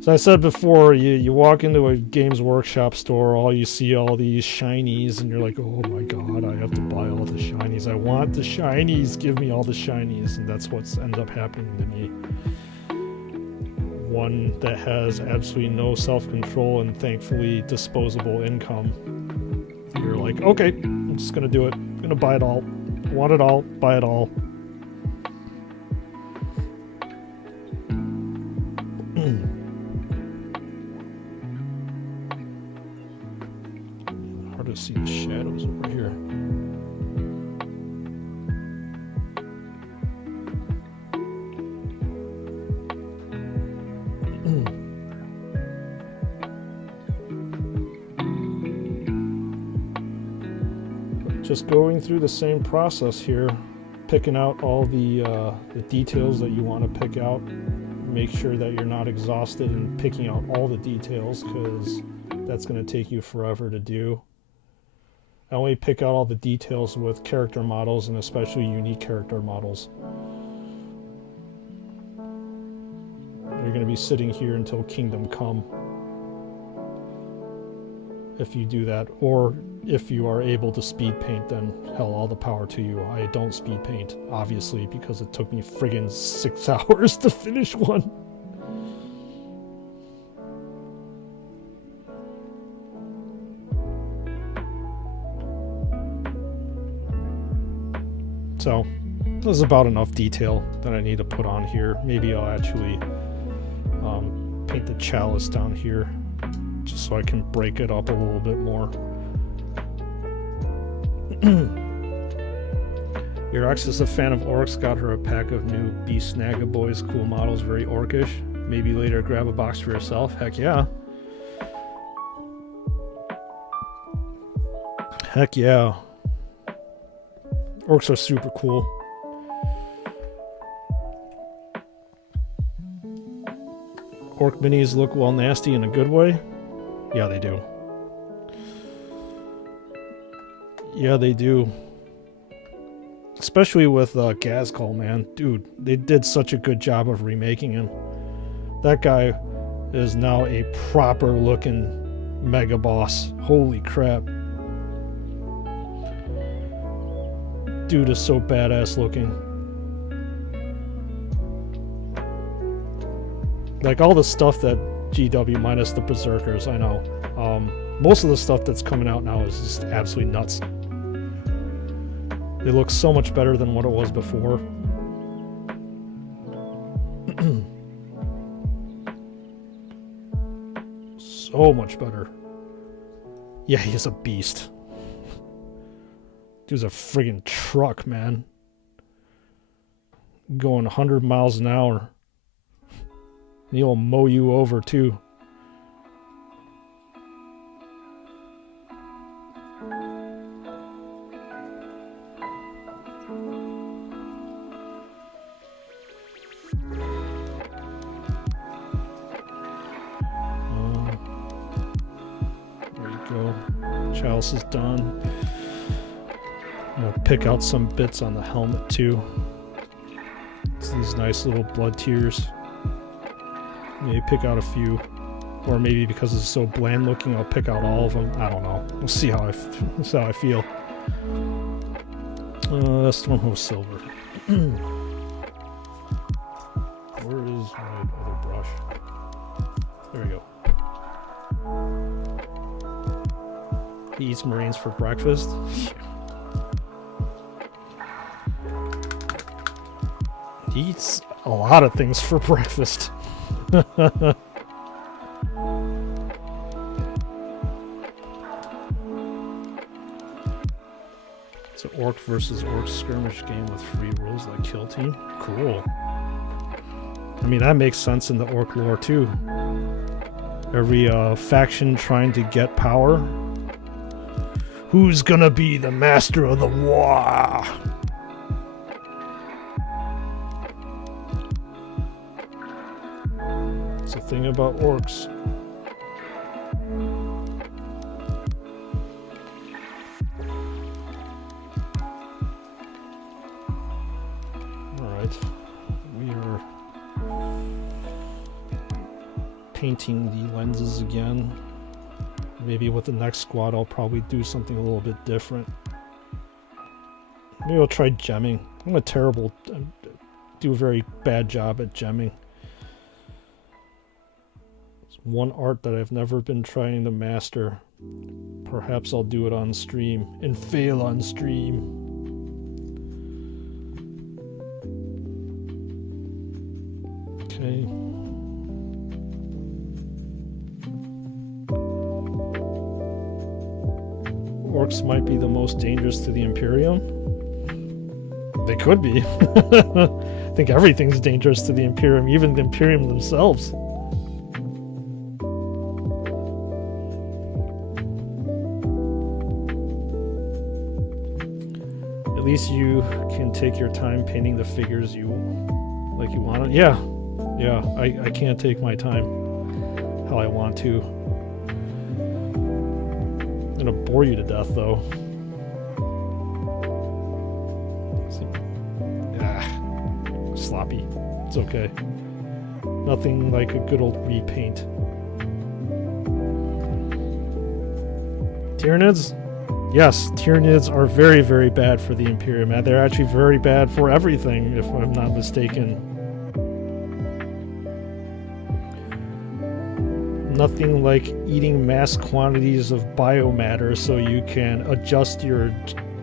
So I said before, you walk into a Games Workshop store, you see all these shinies, and you're like, oh my god, I have to buy all the shinies. I want the shinies, give me all the shinies. And that's what ends up happening to me. One that has absolutely no self-control and thankfully disposable income. You're like, okay, I'm just gonna do it. I'm gonna buy it all. I want it all, buy it all. Hard to see the shadows over here. Just going through the same process here, picking out all the details that you want to pick out. Make sure that you're not exhausted in picking out all the details, because that's going to take you forever to do. I only pick out all the details with character models, and especially unique character models. You're going to be sitting here until Kingdom Come if you do that, or if you are able to speed paint, then hell, all the power to you. I don't speed paint, obviously, because it took me friggin' 6 hours to finish one. So, this is about enough detail that I need to put on here. Maybe I'll actually paint the chalice down here, just so I can break it up a little bit more. Your ex is a fan of orcs, got her a pack of new Beast Snagga Boys, cool models, very orcish. Maybe later grab a box for yourself. Heck yeah. Heck yeah. Orcs are super cool. Orc minis look well nasty in a good way. Yeah, they do. Yeah, they do. Especially with Gazcall, man. Dude, they did such a good job of remaking him. That guy is now a proper looking mega boss. Holy crap. Dude is so badass looking. Like all the stuff that GW minus the Berserkers, I know. Most of the stuff that's coming out now is just absolutely nuts. It looks so much better than what it was before. So much better. Yeah, he is a beast. Dude's a friggin' truck, man. Going 100 miles an hour. And he'll mow you over, too. There you go. Chalice is done. I'm gonna pick out some bits on the helmet, too. It's these nice little blood tears. Maybe pick out a few, or maybe because it's so bland looking, I'll pick out all of them. I don't know. We'll see how I feel. Stormhost Silver. Where is my other brush? There we go. He eats Marines for breakfast. He eats a lot of things for breakfast. It's an orc versus orc skirmish game with free rules like kill team. Cool. I mean, that makes sense in the orc lore too. Every faction trying to get power. Who's gonna be the master of the war? It's a thing about orcs. Alright. We are painting the lenses again. Maybe with the next squad I'll probably do something a little bit different. Maybe I'll try gemming. I'm do a very bad job at gemming. It's one art that I've never been trying to master. Perhaps I'll do it on stream and fail on stream. Okay. Orcs might be the most dangerous to the Imperium. They could be. I think everything's dangerous to the Imperium, even the Imperium themselves. At least you can take your time painting the figures you want it. Yeah, I can't take my time how I want to. I'm gonna bore you to death, though. Sloppy. It's okay. Nothing like a good old repaint. Tyranids? Yes, Tyranids are very, very bad for the Imperium. They're actually very bad for everything, if I'm not mistaken. Nothing like eating mass quantities of biomatter so you can adjust your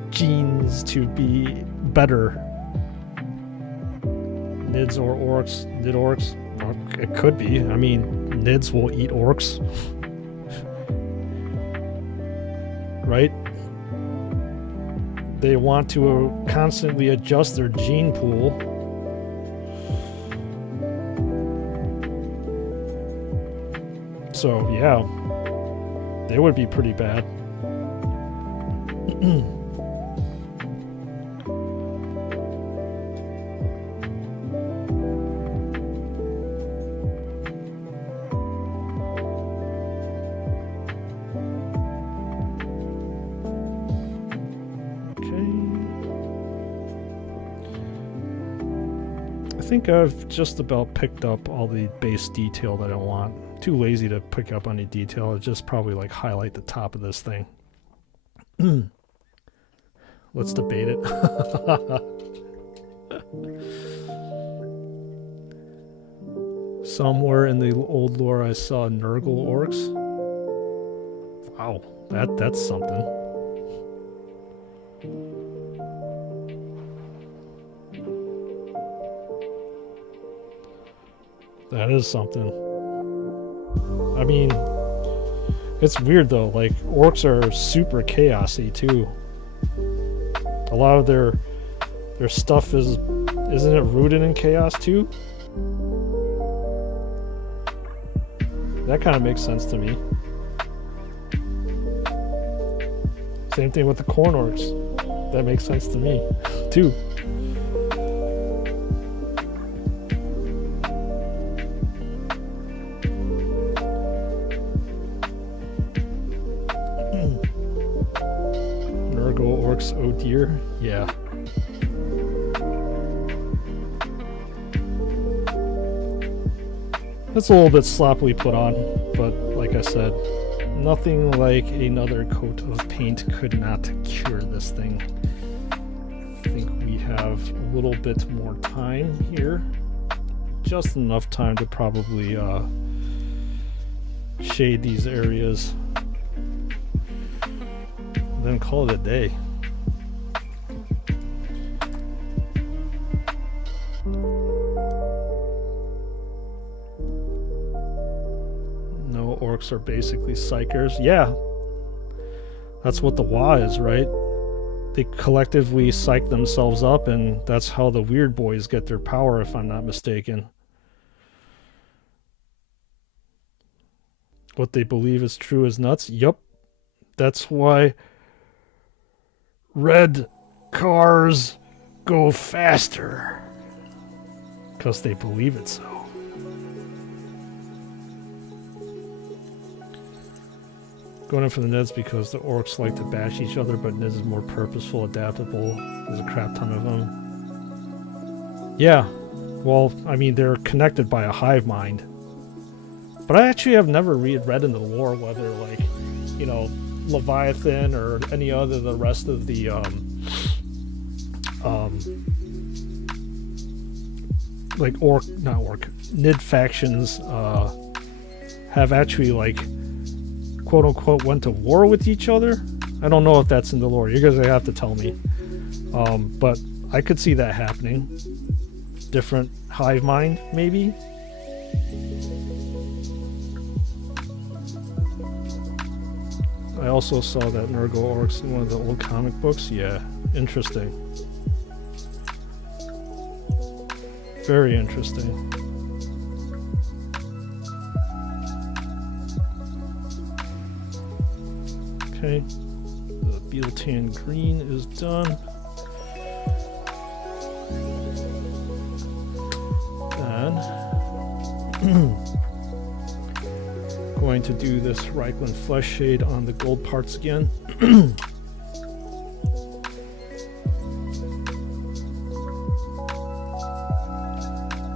genes to be better. Nids or orcs? Nid orcs? It could be. I mean, Nids will eat orcs. Right? They want to constantly adjust their gene pool. So, yeah, they would be pretty bad. I think I've just about picked up all the base detail that I want. Too lazy to pick up any detail. I'll just probably like highlight the top of this thing. Let's debate it. Somewhere in the old lore I saw Nurgle orcs. Wow, that's something. That is something. I mean, it's weird though, like, orcs are super chaosy too. A lot of their stuff isn't it rooted in chaos too? That kind of makes sense to me. Same thing with the corn orcs. That makes sense to me too. Oh dear, yeah. That's a little bit sloppily put on, but like I said, nothing like another coat of paint could not cure this thing. I think we have a little bit more time here. Just enough time to probably shade these areas. And then call it a day. Orcs are basically psychers. Yeah. That's what the Wa is, right? they collectively psych themselves up, and that's how the weird boys get their power, if I'm not mistaken. What they believe is true is nuts. Yup. That's why red cars go faster. Because they believe it so. Going in for the Neds because the orcs like to bash each other, but Neds is more purposeful, adaptable. There's a crap ton of them. Yeah. Well, I mean, they're connected by a hive mind. But I actually have never read into the lore whether, like, you know, Leviathan or any other the rest of the like Nid factions have actually, like, quote unquote went to war with each other. I don't know if that's in the lore. You guys have to tell me. But I could see that happening. Different hive mind, maybe. I also saw that Nurgle orcs in one of the old comic books. Yeah, interesting. Very interesting. Okay, the Beetle green is done. Then going to do this Reichland flesh shade on the gold parts again.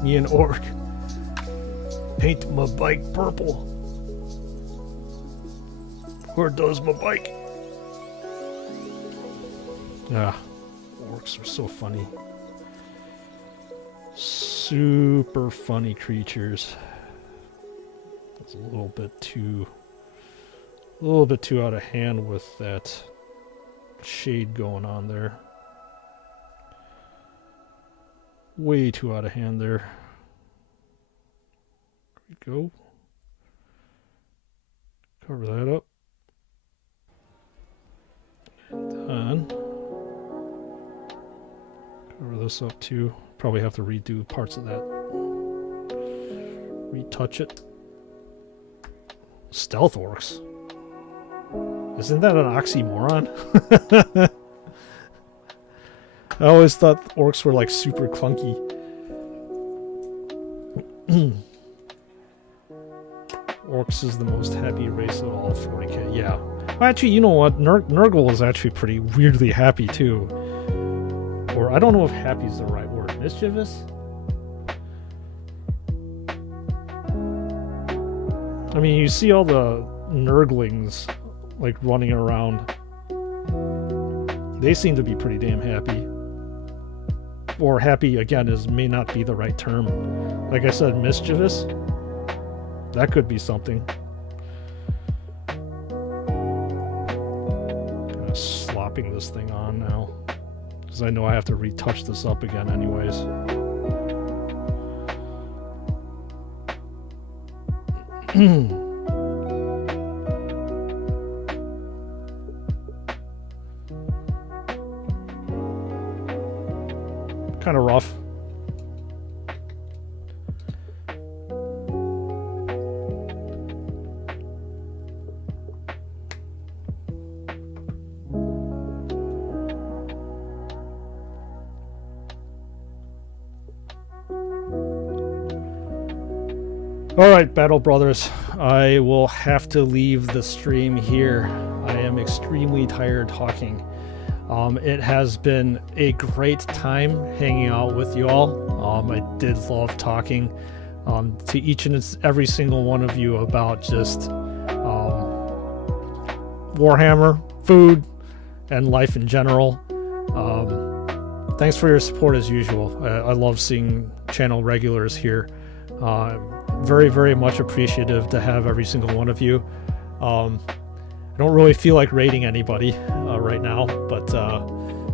Me and Orc paint my bike purple. Where does my bike? Ah, orcs are so funny. Super funny creatures. It's a little bit too out of hand with that shade going on there. Way too out of hand there. There we go. Cover that up. And then cover this up too. Probably have to redo parts of that. Retouch it. Stealth orcs. Isn't that an oxymoron? I always thought orcs were like super clunky. Orcs is the most happy race of all 40k. Yeah. Well, actually, you know what? Nurgle is actually pretty weirdly happy too. Or I don't know if happy is the right word. Mischievous? I mean, you see all the Nurglings like running around. They seem to be pretty damn happy. Or happy, again, may not be the right term. Like I said, mischievous. That could be something. Kind of slopping this thing on now. Because I know I have to retouch this up again anyways. Kind of rough. Alright, Battle Brothers, I will have to leave the stream here. I am extremely tired talking. It has been a great time hanging out with you all. I did love talking to each and every single one of you about just Warhammer, food, and life in general. Thanks for your support as usual. I love seeing channel regulars here. Very, very much appreciative to have every single one of you. I don't really feel like raiding anybody right now, but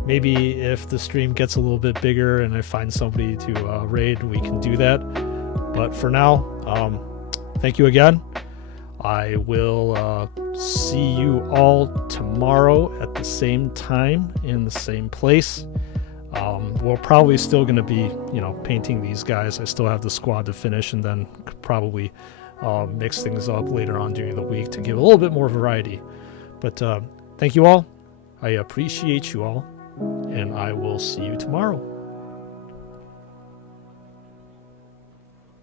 maybe if the stream gets a little bit bigger and I find somebody to raid, we can do that. But for now, thank you again. I will see you all tomorrow at the same time in the same place. We're probably still going to be, painting these guys. I still have the squad to finish, and then could probably mix things up later on during the week to give a little bit more variety. But thank you all. I appreciate you all, and I will see you tomorrow.